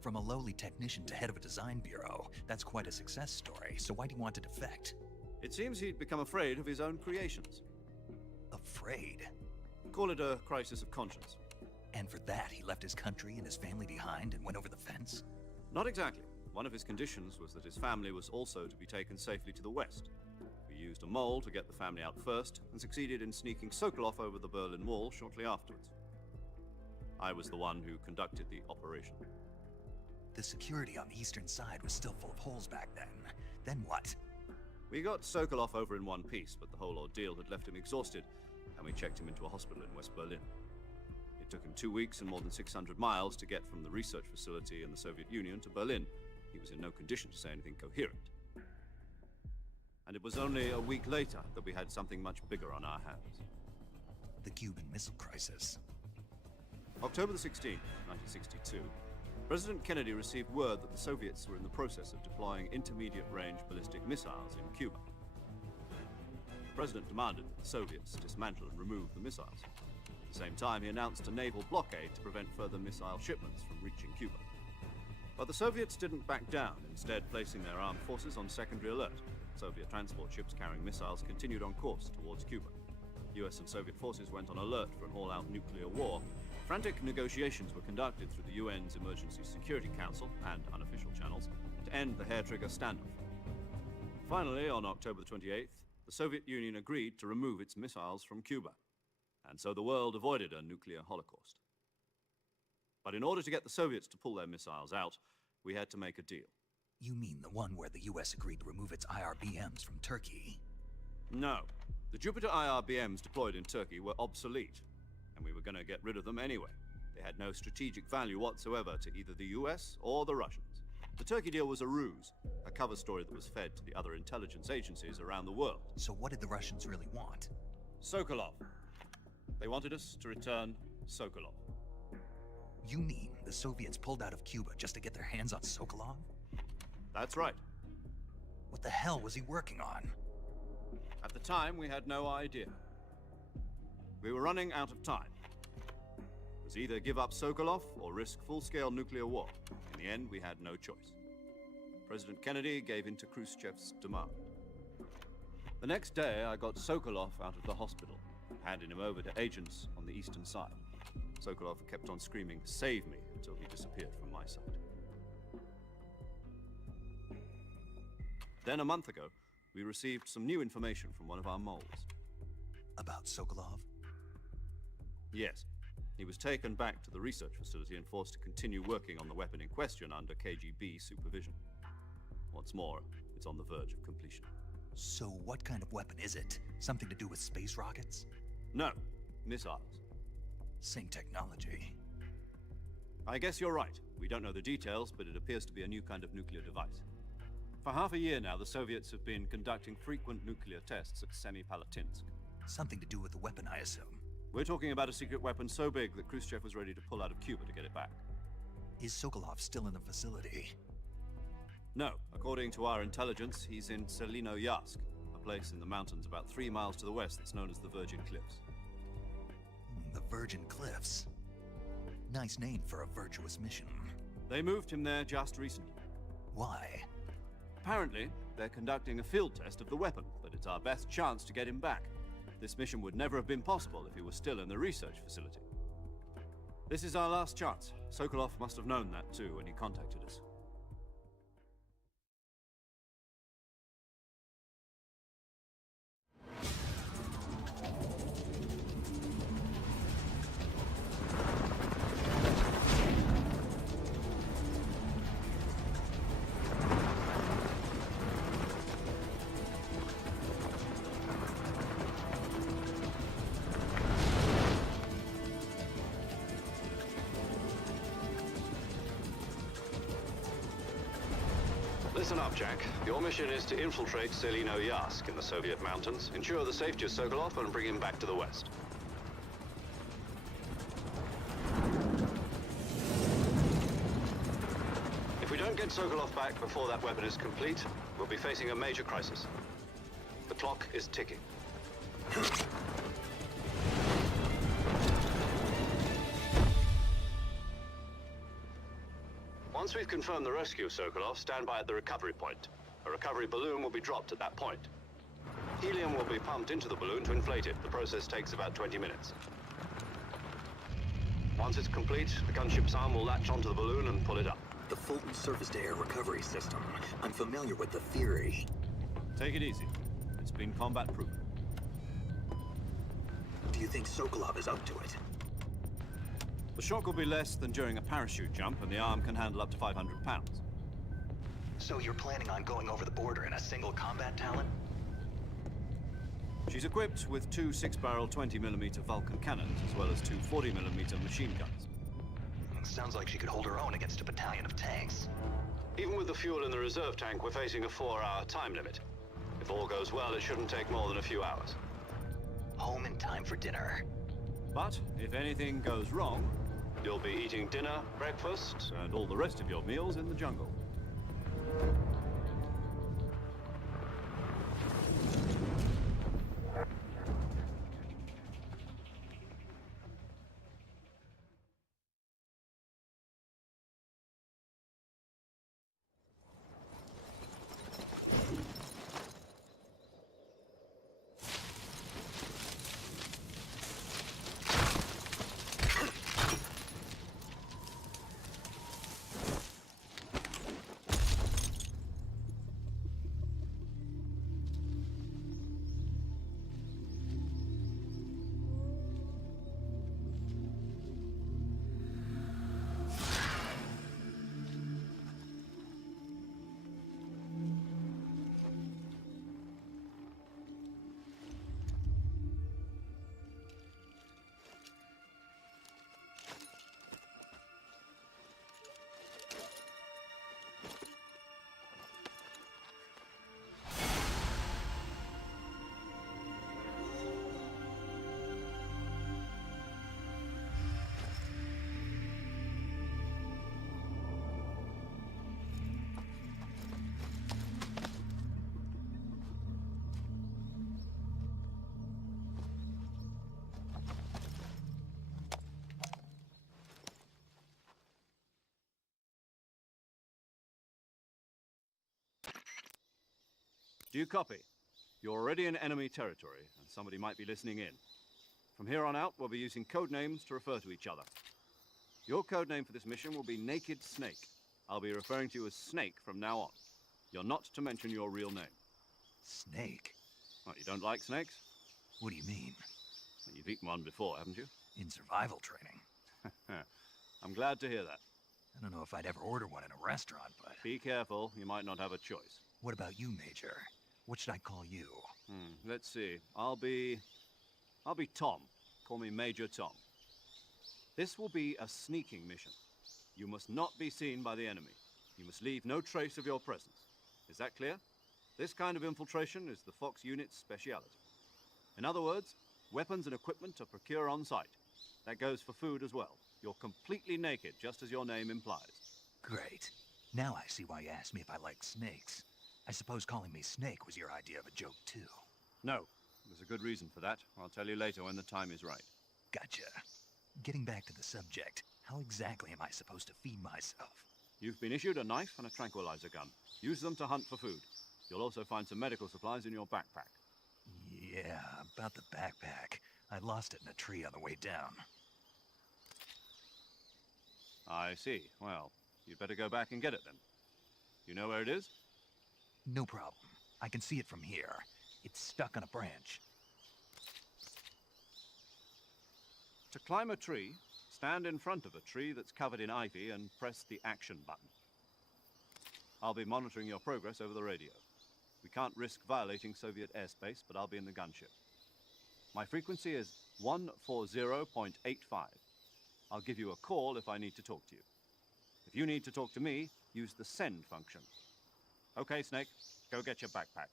From a lowly technician to head of a design bureau, that's quite a success story, so why do you want to defect? It seems he'd become afraid of his own creations. Afraid? Call it a crisis of conscience. And for that, he left his country and his family behind and went over the fence? Not exactly. One of his conditions was that his family was also to be taken safely to the west. We used a mole to get the family out first, and succeeded in sneaking Sokolov over the Berlin Wall shortly afterwards. I was the one who conducted the operation. The security on the eastern side was still full of holes back then. Then what? We got Sokolov over in one piece, but the whole ordeal had left him exhausted, and we checked him into a hospital in West Berlin. It took him 2 weeks and more than 600 miles to get from the research facility in the Soviet Union to Berlin. He was in no condition to say anything coherent. And it was only a week later that we had something much bigger on our hands. The Cuban Missile Crisis. October the 16th, 1962, President Kennedy received word that the Soviets were in the process of deploying intermediate-range ballistic missiles in Cuba. The President demanded that the Soviets dismantle and remove the missiles. At the same time, he announced a naval blockade to prevent further missile shipments from reaching Cuba. But the Soviets didn't back down, instead placing their armed forces on secondary alert. Soviet transport ships carrying missiles continued on course towards Cuba. US and Soviet forces went on alert for an all-out nuclear war. Frantic negotiations were conducted through the UN's Emergency Security Council and unofficial channels to end the hair-trigger standoff. Finally, on October the 28th, the Soviet Union agreed to remove its missiles from Cuba, and so the world avoided a nuclear holocaust. But in order to get the Soviets to pull their missiles out, we had to make a deal. You mean the one where the US agreed to remove its IRBMs from Turkey? No. The Jupiter IRBMs deployed in Turkey were obsolete, and we were going to get rid of them anyway. They had no strategic value whatsoever to either the US or the Russians. The Turkey deal was a ruse, a cover story that was fed to the other intelligence agencies around the world. So what did the Russians really want? Sokolov. They wanted us to return Sokolov. You mean the Soviets pulled out of Cuba just to get their hands on Sokolov? That's right. What the hell was he working on? At the time, we had no idea. We were running out of time. It was either give up Sokolov or risk full-scale nuclear war. In the end, we had no choice. President Kennedy gave in to Khrushchev's demand. The next day, I got Sokolov out of the hospital, handing him over to agents on the eastern side. Sokolov kept on screaming, "Save me," until he disappeared from my sight. Then a month ago, we received some new information from one of our moles. About Sokolov? Yes. He was taken back to the research facility and forced to continue working on the weapon in question under KGB supervision. What's more, it's on the verge of completion. So what kind of weapon is it? Something to do with space rockets? No, missiles. Same technology. I guess you're right. We don't know the details, but it appears to be a new kind of nuclear device. For half a year now, the Soviets have been conducting frequent nuclear tests at Semipalatinsk. Something to do with the weapon, I assume. We're talking about a secret weapon so big that Khrushchev was ready to pull out of Cuba to get it back. Is Sokolov still in the facility? No. According to our intelligence, he's in Selinoyarsk, a place in the mountains about 3 miles to the west that's known as the Virgin Cliffs. The Virgin Cliffs. Nice name for a virtuous mission. They moved him there just recently. Why? Apparently, they're conducting a field test of the weapon, but it's our best chance to get him back. This mission would never have been possible if he was still in the research facility. This is our last chance. Sokolov must have known that too when he contacted us. Listen up, Jack. Your mission is to infiltrate Selino Yask in the Soviet mountains, ensure the safety of Sokolov, and bring him back to the West. If we don't get Sokolov back before that weapon is complete, we'll be facing a major crisis. The clock is ticking. Once we've confirmed the rescue of Sokolov, stand by at the recovery point. A recovery balloon will be dropped at that point. Helium will be pumped into the balloon to inflate it. The process takes about 20 minutes. Once it's complete, the gunship's arm will latch onto the balloon and pull it up. The Fulton surface-to-air recovery system. I'm familiar with the theory. Take it easy. It's been combat-proven. Do you think Sokolov is up to it? The shock will be less than during a parachute jump, and the arm can handle up to 500 pounds. So you're planning on going over the border in a single combat talon? She's equipped with two 6-barrel 20mm Vulcan cannons, as well as two 40mm machine guns. Sounds like she could hold her own against a battalion of tanks. Even with the fuel in the reserve tank, we're facing a 4-hour time limit. If all goes well, it shouldn't take more than a few hours. Home in time for dinner. But if anything goes wrong, you'll be eating dinner, breakfast, and all the rest of your meals in the jungle. Do you copy? You're already in enemy territory, and somebody might be listening in. From here on out, we'll be using code names to refer to each other. Your code name for this mission will be Naked Snake. I'll be referring to you as Snake from now on. You're not to mention your real name. Snake? What, you don't like snakes? What do you mean? Well, you've eaten one before, haven't you? In survival training. I'm glad to hear that. I don't know if I'd ever order one in a restaurant, but... Be careful, you might not have a choice. What about you, Major? What should I call you? Let's see. I'll be Tom. Call me Major Tom. This will be a sneaking mission. You must not be seen by the enemy. You must leave no trace of your presence. Is that clear? This kind of infiltration is the Fox unit's speciality. In other words, weapons and equipment are procured on site. That goes for food as well. You're completely naked, just as your name implies. Great. Now I see why you asked me if I like snakes. I suppose calling me Snake was your idea of a joke, too. No. There's a good reason for that. I'll tell you later when the time is right. Gotcha. Getting back to the subject, how exactly am I supposed to feed myself? You've been issued a knife and a tranquilizer gun. Use them to hunt for food. You'll also find some medical supplies in your backpack. Yeah, about the backpack. I lost it in a tree on the way down. I see. Well, you'd better go back and get it then. You know where it is? No problem. I can see it from here. It's stuck on a branch. To climb a tree, stand in front of a tree that's covered in ivy and press the action button. I'll be monitoring your progress over the radio. We can't risk violating Soviet airspace, but I'll be in the gunship. My frequency is 140.85. I'll give you a call if I need to talk to you. If you need to talk to me, use the send function. Okay, Snake. Go get your backpack.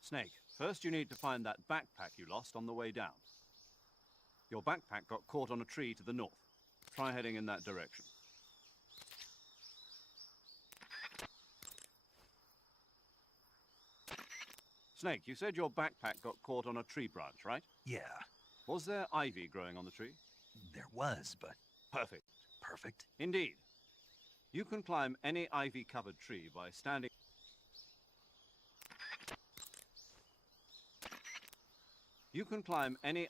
Snake, first you need to find that backpack you lost on the way down. Your backpack got caught on a tree to the north. Try heading in that direction. Snake, you said your backpack got caught on a tree branch, right? Yeah, Was there ivy growing on the tree? there was, but Perfect. perfect. Indeed. You can climb any ivy-covered tree by standing... You can climb any...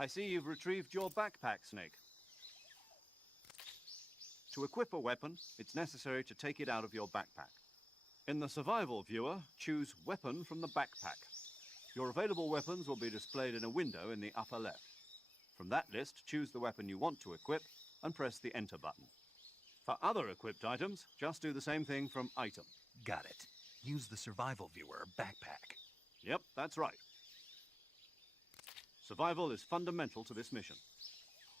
I see you've retrieved your backpack, Snake. To equip a weapon, it's necessary to take it out of your backpack. In the survival viewer, choose Weapon from the backpack. Your available weapons will be displayed in a window in the upper left. From that list, choose the weapon you want to equip and press the Enter button. For other equipped items, just do the same thing from Item. Got it. Use the survival viewer backpack. Yep, that's right. Survival is fundamental to this mission.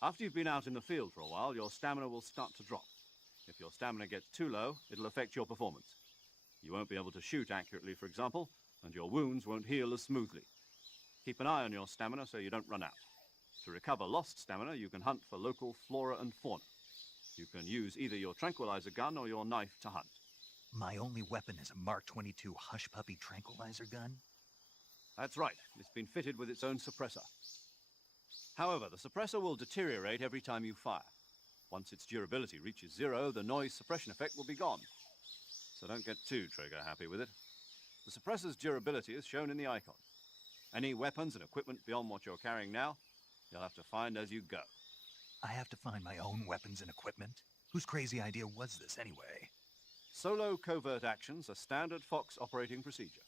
After you've been out in the field for a while, your stamina will start to drop. If your stamina gets too low, it'll affect your performance. You won't be able to shoot accurately, for example, and your wounds won't heal as smoothly. Keep an eye on your stamina so you don't run out. To recover lost stamina, you can hunt for local flora and fauna. You can use either your tranquilizer gun or your knife to hunt. My only weapon is a Mark 22 Hush Puppy tranquilizer gun? That's right. It's been fitted with its own suppressor. However, the suppressor will deteriorate every time you fire. Once its durability reaches 0, the noise suppression effect will be gone. So don't get too trigger-happy with it. The suppressor's durability is shown in the icon. Any weapons and equipment beyond what you're carrying now, you'll have to find as you go. I have to find my own weapons and equipment? Whose crazy idea was this anyway? Solo covert actions are standard Fox operating procedure.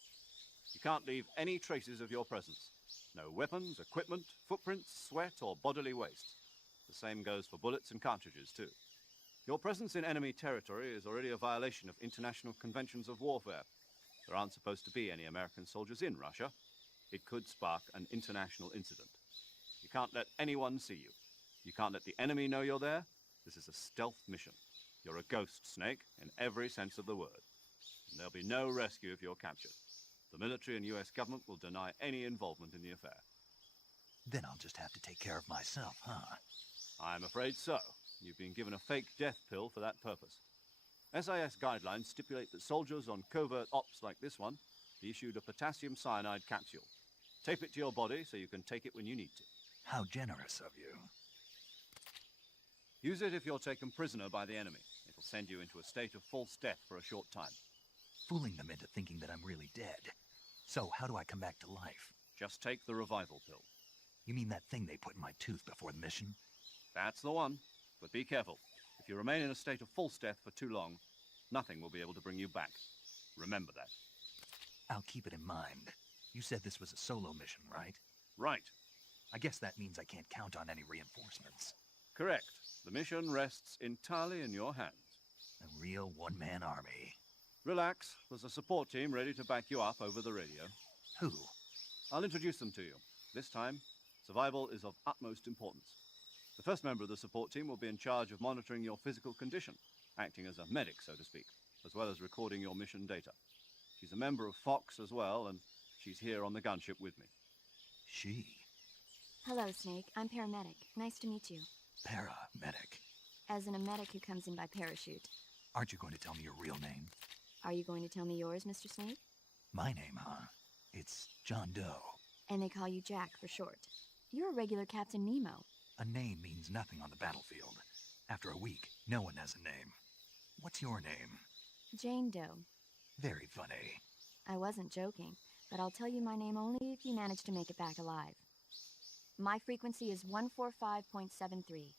You can't leave any traces of your presence. No weapons, equipment, footprints, sweat, or bodily waste. The same goes for bullets and cartridges, too. Your presence in enemy territory is already a violation of international conventions of warfare. There aren't supposed to be any American soldiers in Russia. It could spark an international incident. You can't let anyone see you. You can't let the enemy know you're there. This is a stealth mission. You're a ghost, Snake, in every sense of the word. And there'll be no rescue if you're captured. The military and US government will deny any involvement in the affair. Then I'll just have to take care of myself, huh? I'm afraid so. You've been given a fake death pill for that purpose. SIS guidelines stipulate that soldiers on covert ops like this one be issued a potassium cyanide capsule. Tape it to your body so you can take it when you need to. How generous of you. Use it if you're taken prisoner by the enemy. It'll send you into a state of false death for a short time. Fooling them into thinking that I'm really dead. So how do I come back to life? Just take the revival pill. You mean that thing they put in my tooth before the mission? That's the one. But be careful. If you remain in a state of false death for too long, nothing will be able to bring you back. Remember that. I'll keep it in mind. You said this was a solo mission, right? Right. I guess that means I can't count on any reinforcements. Correct. The mission rests entirely in your hands. A real one-man army. Relax. There's a support team ready to back you up over the radio. Who? I'll introduce them to you. This time, survival is of utmost importance. The first member of the support team will be in charge of monitoring your physical condition, acting as a medic, so to speak, as well as recording your mission data. She's a member of Fox as well, and she's here on the gunship with me. She? Hello, Snake. I'm paramedic. Nice to meet you. Paramedic. As in a medic who comes in by parachute. Aren't you going to tell me your real name? Are you going to tell me yours, Mr. Snake? My name, huh? It's John Doe. And they call you Jack for short. You're a regular Captain Nemo. A name means nothing on the battlefield. After a week, no one has a name. What's your name? Jane Doe. Very funny. I wasn't joking, but I'll tell you my name only if you manage to make it back alive. My frequency is 145.73.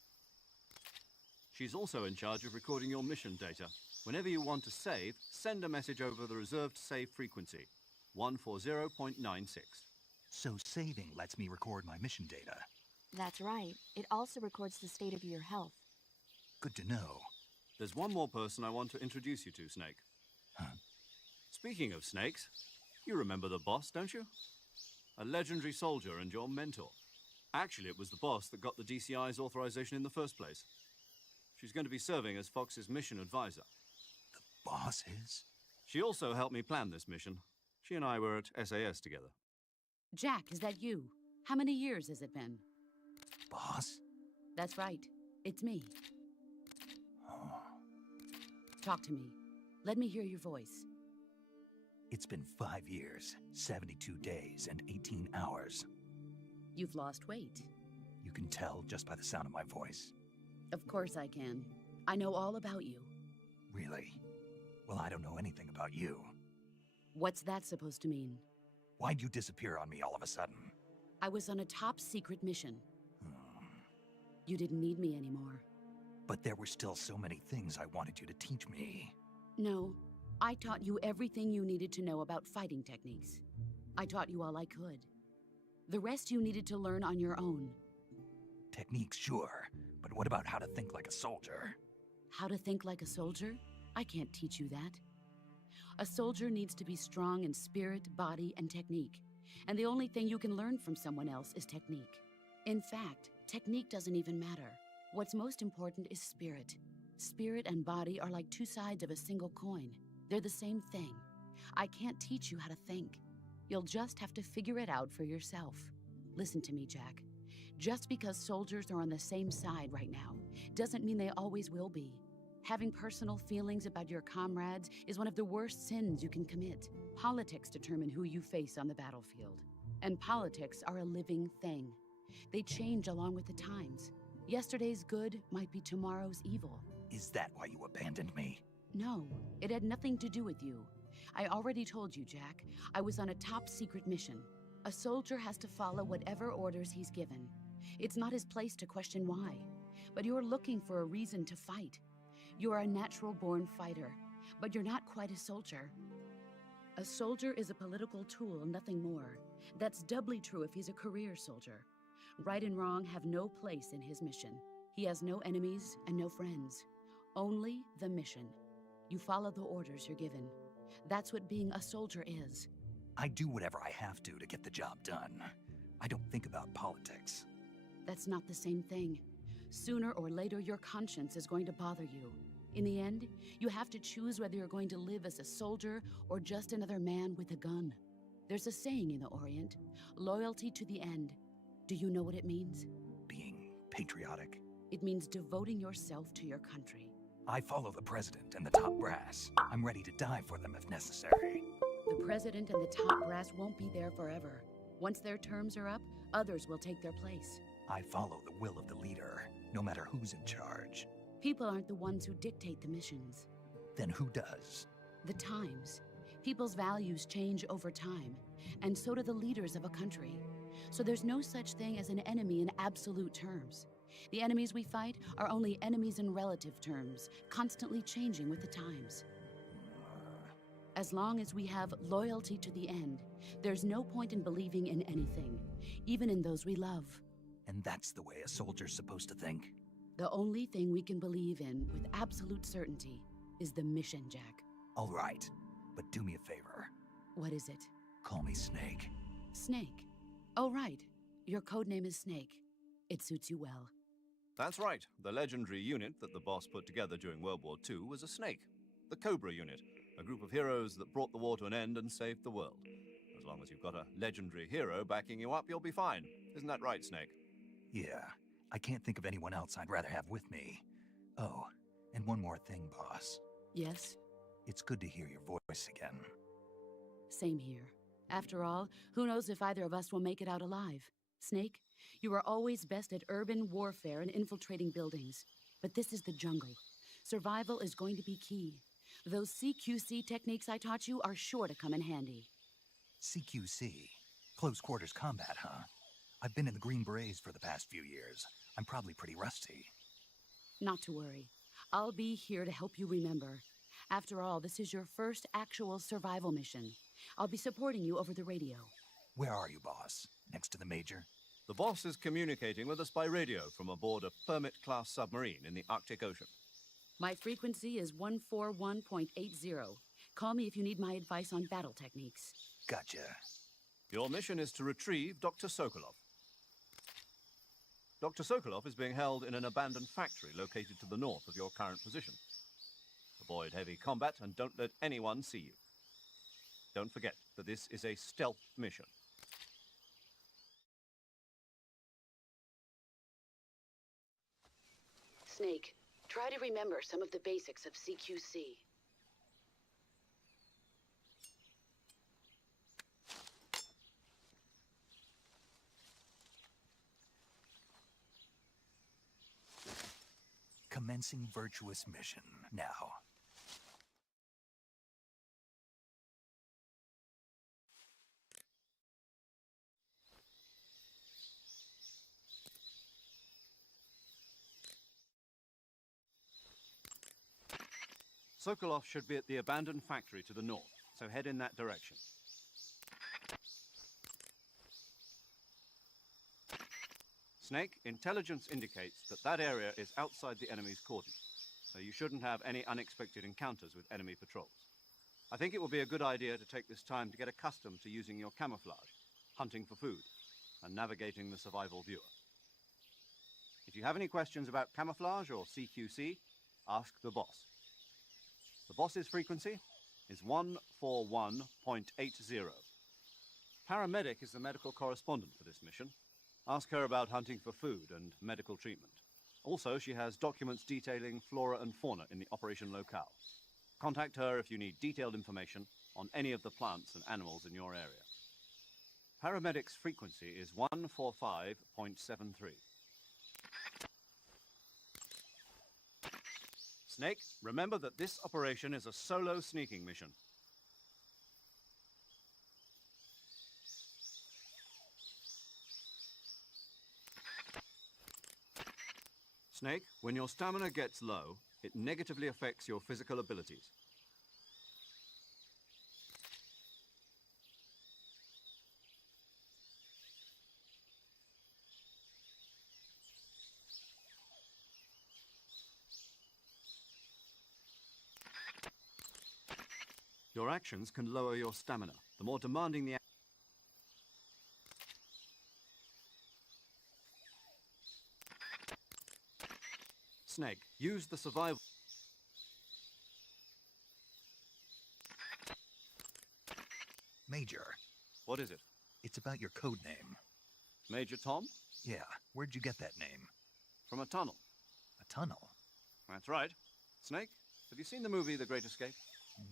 She's also in charge of recording your mission data. Whenever you want to save, send a message over the reserved save frequency, 140.96. So saving lets me record my mission data. That's right. It also records the state of your health. Good to know. There's one more person I want to introduce you to, Snake. Huh? Speaking of snakes, you remember the boss, don't you? A legendary soldier and your mentor. Actually, it was the boss that got the DCI's authorization in the first place. She's going to be serving as Fox's mission advisor. The boss is? She also helped me plan this mission. She and I were at SAS together. Jack, is that you? How many years has it been? Boss? That's right. It's me. Oh. Talk to me. Let me hear your voice. It's been 5 years, 72 days, and 18 hours. You've lost weight. You can tell just by the sound of my voice. Of course I can. I know all about you. Really? Well, I don't know anything about you. What's that supposed to mean? Why'd you disappear on me all of a sudden? I was on a top-secret mission. You didn't need me anymore. But there were still so many things I wanted you to teach me. No, I taught you everything you needed to know about fighting techniques. I taught you all I could. The rest you needed to learn on your own. Techniques, sure. But what about how to think like a soldier? How to think like a soldier? I can't teach you that. A soldier needs to be strong in spirit, body, and technique. And the only thing you can learn from someone else is technique. In fact, technique doesn't even matter. What's most important is spirit. Spirit and body are like two sides of a single coin. They're the same thing. I can't teach you how to think. You'll just have to figure it out for yourself. Listen to me, Jack. Just because soldiers are on the same side right now doesn't mean they always will be. Having personal feelings about your comrades is one of the worst sins you can commit. Politics determine who you face on the battlefield. And politics are a living thing. They change along with the times. Yesterday's good might be tomorrow's evil. Is that why you abandoned me? No, it had nothing to do with you. I already told you, Jack. I was on a top-secret mission. A soldier has to follow whatever orders he's given. It's not his place to question why. But you're looking for a reason to fight. You're a natural-born fighter, but you're not quite a soldier. A soldier is a political tool, nothing more. That's doubly true if he's a career soldier. Right and wrong have no place in his mission. He has no enemies and no friends. Only the mission. You follow the orders you're given. That's what being a soldier is. I do whatever I have to get the job done. I don't think about politics. That's not the same thing. Sooner or later, your conscience is going to bother you. In the end, you have to choose whether you're going to live as a soldier or just another man with a gun. There's a saying in the Orient, loyalty to the end. Do you know what it means? Being patriotic. It means devoting yourself to your country. I follow the president and the top brass. I'm ready to die for them if necessary. The president and the top brass won't be there forever. Once their terms are up, others will take their place. I follow the will of the leader, no matter who's in charge. People aren't the ones who dictate the missions. Then who does? The times. People's values change over time, and so do the leaders of a country. So there's no such thing as an enemy in absolute terms. The enemies we fight are only enemies in relative terms, constantly changing with the times. As long as we have loyalty to the end, there's no point in believing in anything, even in those we love. And that's the way a soldier's supposed to think? The only thing we can believe in with absolute certainty is the mission, Jack. All right, but do me a favor. What is it? Call me Snake. Snake. Oh, right. Your code name is Snake. It suits you well. That's right. The legendary unit that the boss put together during World War II was a snake. The Cobra unit, a group of heroes that brought the war to an end and saved the world. As long as you've got a legendary hero backing you up, you'll be fine. Isn't that right, Snake? Yeah, I can't think of anyone else I'd rather have with me. Oh, and one more thing, boss. Yes? It's good to hear your voice again. Same here. After all, who knows if either of us will make it out alive? Snake, you are always best at urban warfare and infiltrating buildings. But this is the jungle. Survival is going to be key. Those CQC techniques I taught you are sure to come in handy. CQC? Close quarters combat, huh? I've been in the Green Berets for the past few years. I'm probably pretty rusty. Not to worry. I'll be here to help you remember. After all, this is your first actual survival mission. I'll be supporting you over the radio. Where are you, boss? Next to the Major? The boss is communicating with us by radio from aboard a Permit-class submarine in the Arctic Ocean. My frequency is 141.80. Call me if you need my advice on battle techniques. Gotcha. Your mission is to retrieve Dr. Sokolov. Dr. Sokolov is being held in an abandoned factory located to the north of your current position. Avoid heavy combat and don't let anyone see you. Don't forget that this is a stealth mission. Snake, try to remember some of the basics of CQC. Commencing virtuous mission, now. Sokolov should be at the abandoned factory to the north, so head in that direction. Snake, intelligence indicates that that area is outside the enemy's cordon, so you shouldn't have any unexpected encounters with enemy patrols. I think it will be a good idea to take this time to get accustomed to using your camouflage, hunting for food, and navigating the survival viewer. If you have any questions about camouflage or CQC, ask the boss. The boss's frequency is 141.80. Paramedic is the medical correspondent for this mission. Ask her about hunting for food and medical treatment. Also, she has documents detailing flora and fauna in the operation locale. Contact her if you need detailed information on any of the plants and animals in your area. Paramedic's frequency is 145.73. Snake, remember that this operation is a solo sneaking mission. Snake, when your stamina gets low, it negatively affects your physical abilities. Your actions can lower your stamina. The more demanding the Snake, use the survival. Major. What is it? It's about your code name. Major Tom? Yeah, where'd you get that name? From a tunnel. A tunnel? That's right. Snake, have you seen the movie The Great Escape?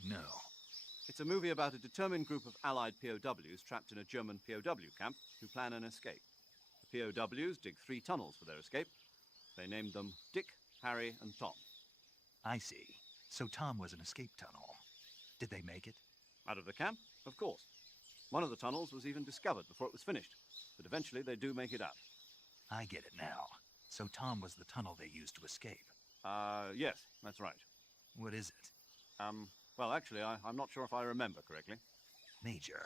No. It's a movie about a determined group of Allied POWs trapped in a German POW camp who plan an escape. The POWs dig 3 tunnels for their escape. They named them Dick, Harry, and Tom. I see. So Tom was an escape tunnel. Did they make it? Out of the camp? Of course. One of the tunnels was even discovered before it was finished, but eventually they do make it out. I get it now. So Tom was the tunnel they used to escape. Yes, that's right. What is it? Well, actually, I'm not sure if I remember correctly. Major.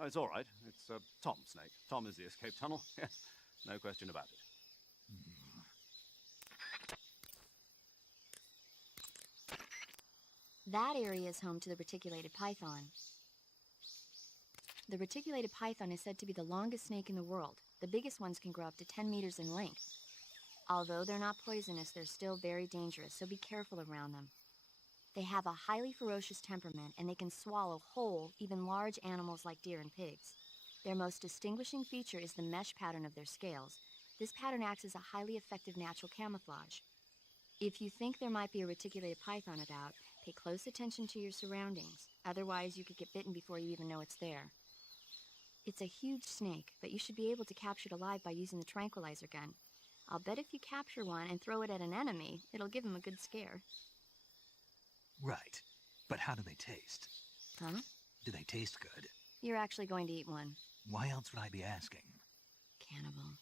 Oh, it's all right. It's Tom, Snake. Tom is the escape tunnel. Yes, no question about it. That area is home to the reticulated python. The reticulated python is said to be the longest snake in the world. The biggest ones can grow up to 10 meters in length. Although they're not poisonous, they're still very dangerous, so be careful around them. They have a highly ferocious temperament, and they can swallow whole, even large animals like deer and pigs. Their most distinguishing feature is the mesh pattern of their scales. This pattern acts as a highly effective natural camouflage. If you think there might be a reticulated python about, pay close attention to your surroundings. Otherwise, you could get bitten before you even know it's there. It's a huge snake, but you should be able to capture it alive by using the tranquilizer gun. I'll bet if you capture one and throw it at an enemy, it'll give him a good scare. Right. But how do they taste? Huh? Do they taste good? You're actually going to eat one. Why else would I be asking? Cannibal.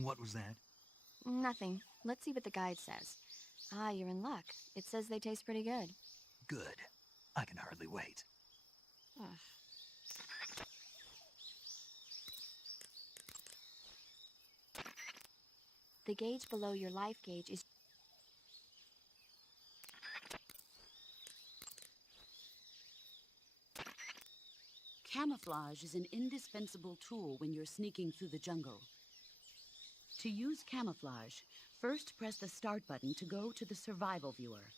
What was that? Nothing. Let's see what the guide says. Ah, you're in luck. It says they taste pretty good. Good. I can hardly wait. Ugh. The gauge below your life gauge is... Camouflage is an indispensable tool when you're sneaking through the jungle. To use camouflage, first press the start button to go to the survival viewer.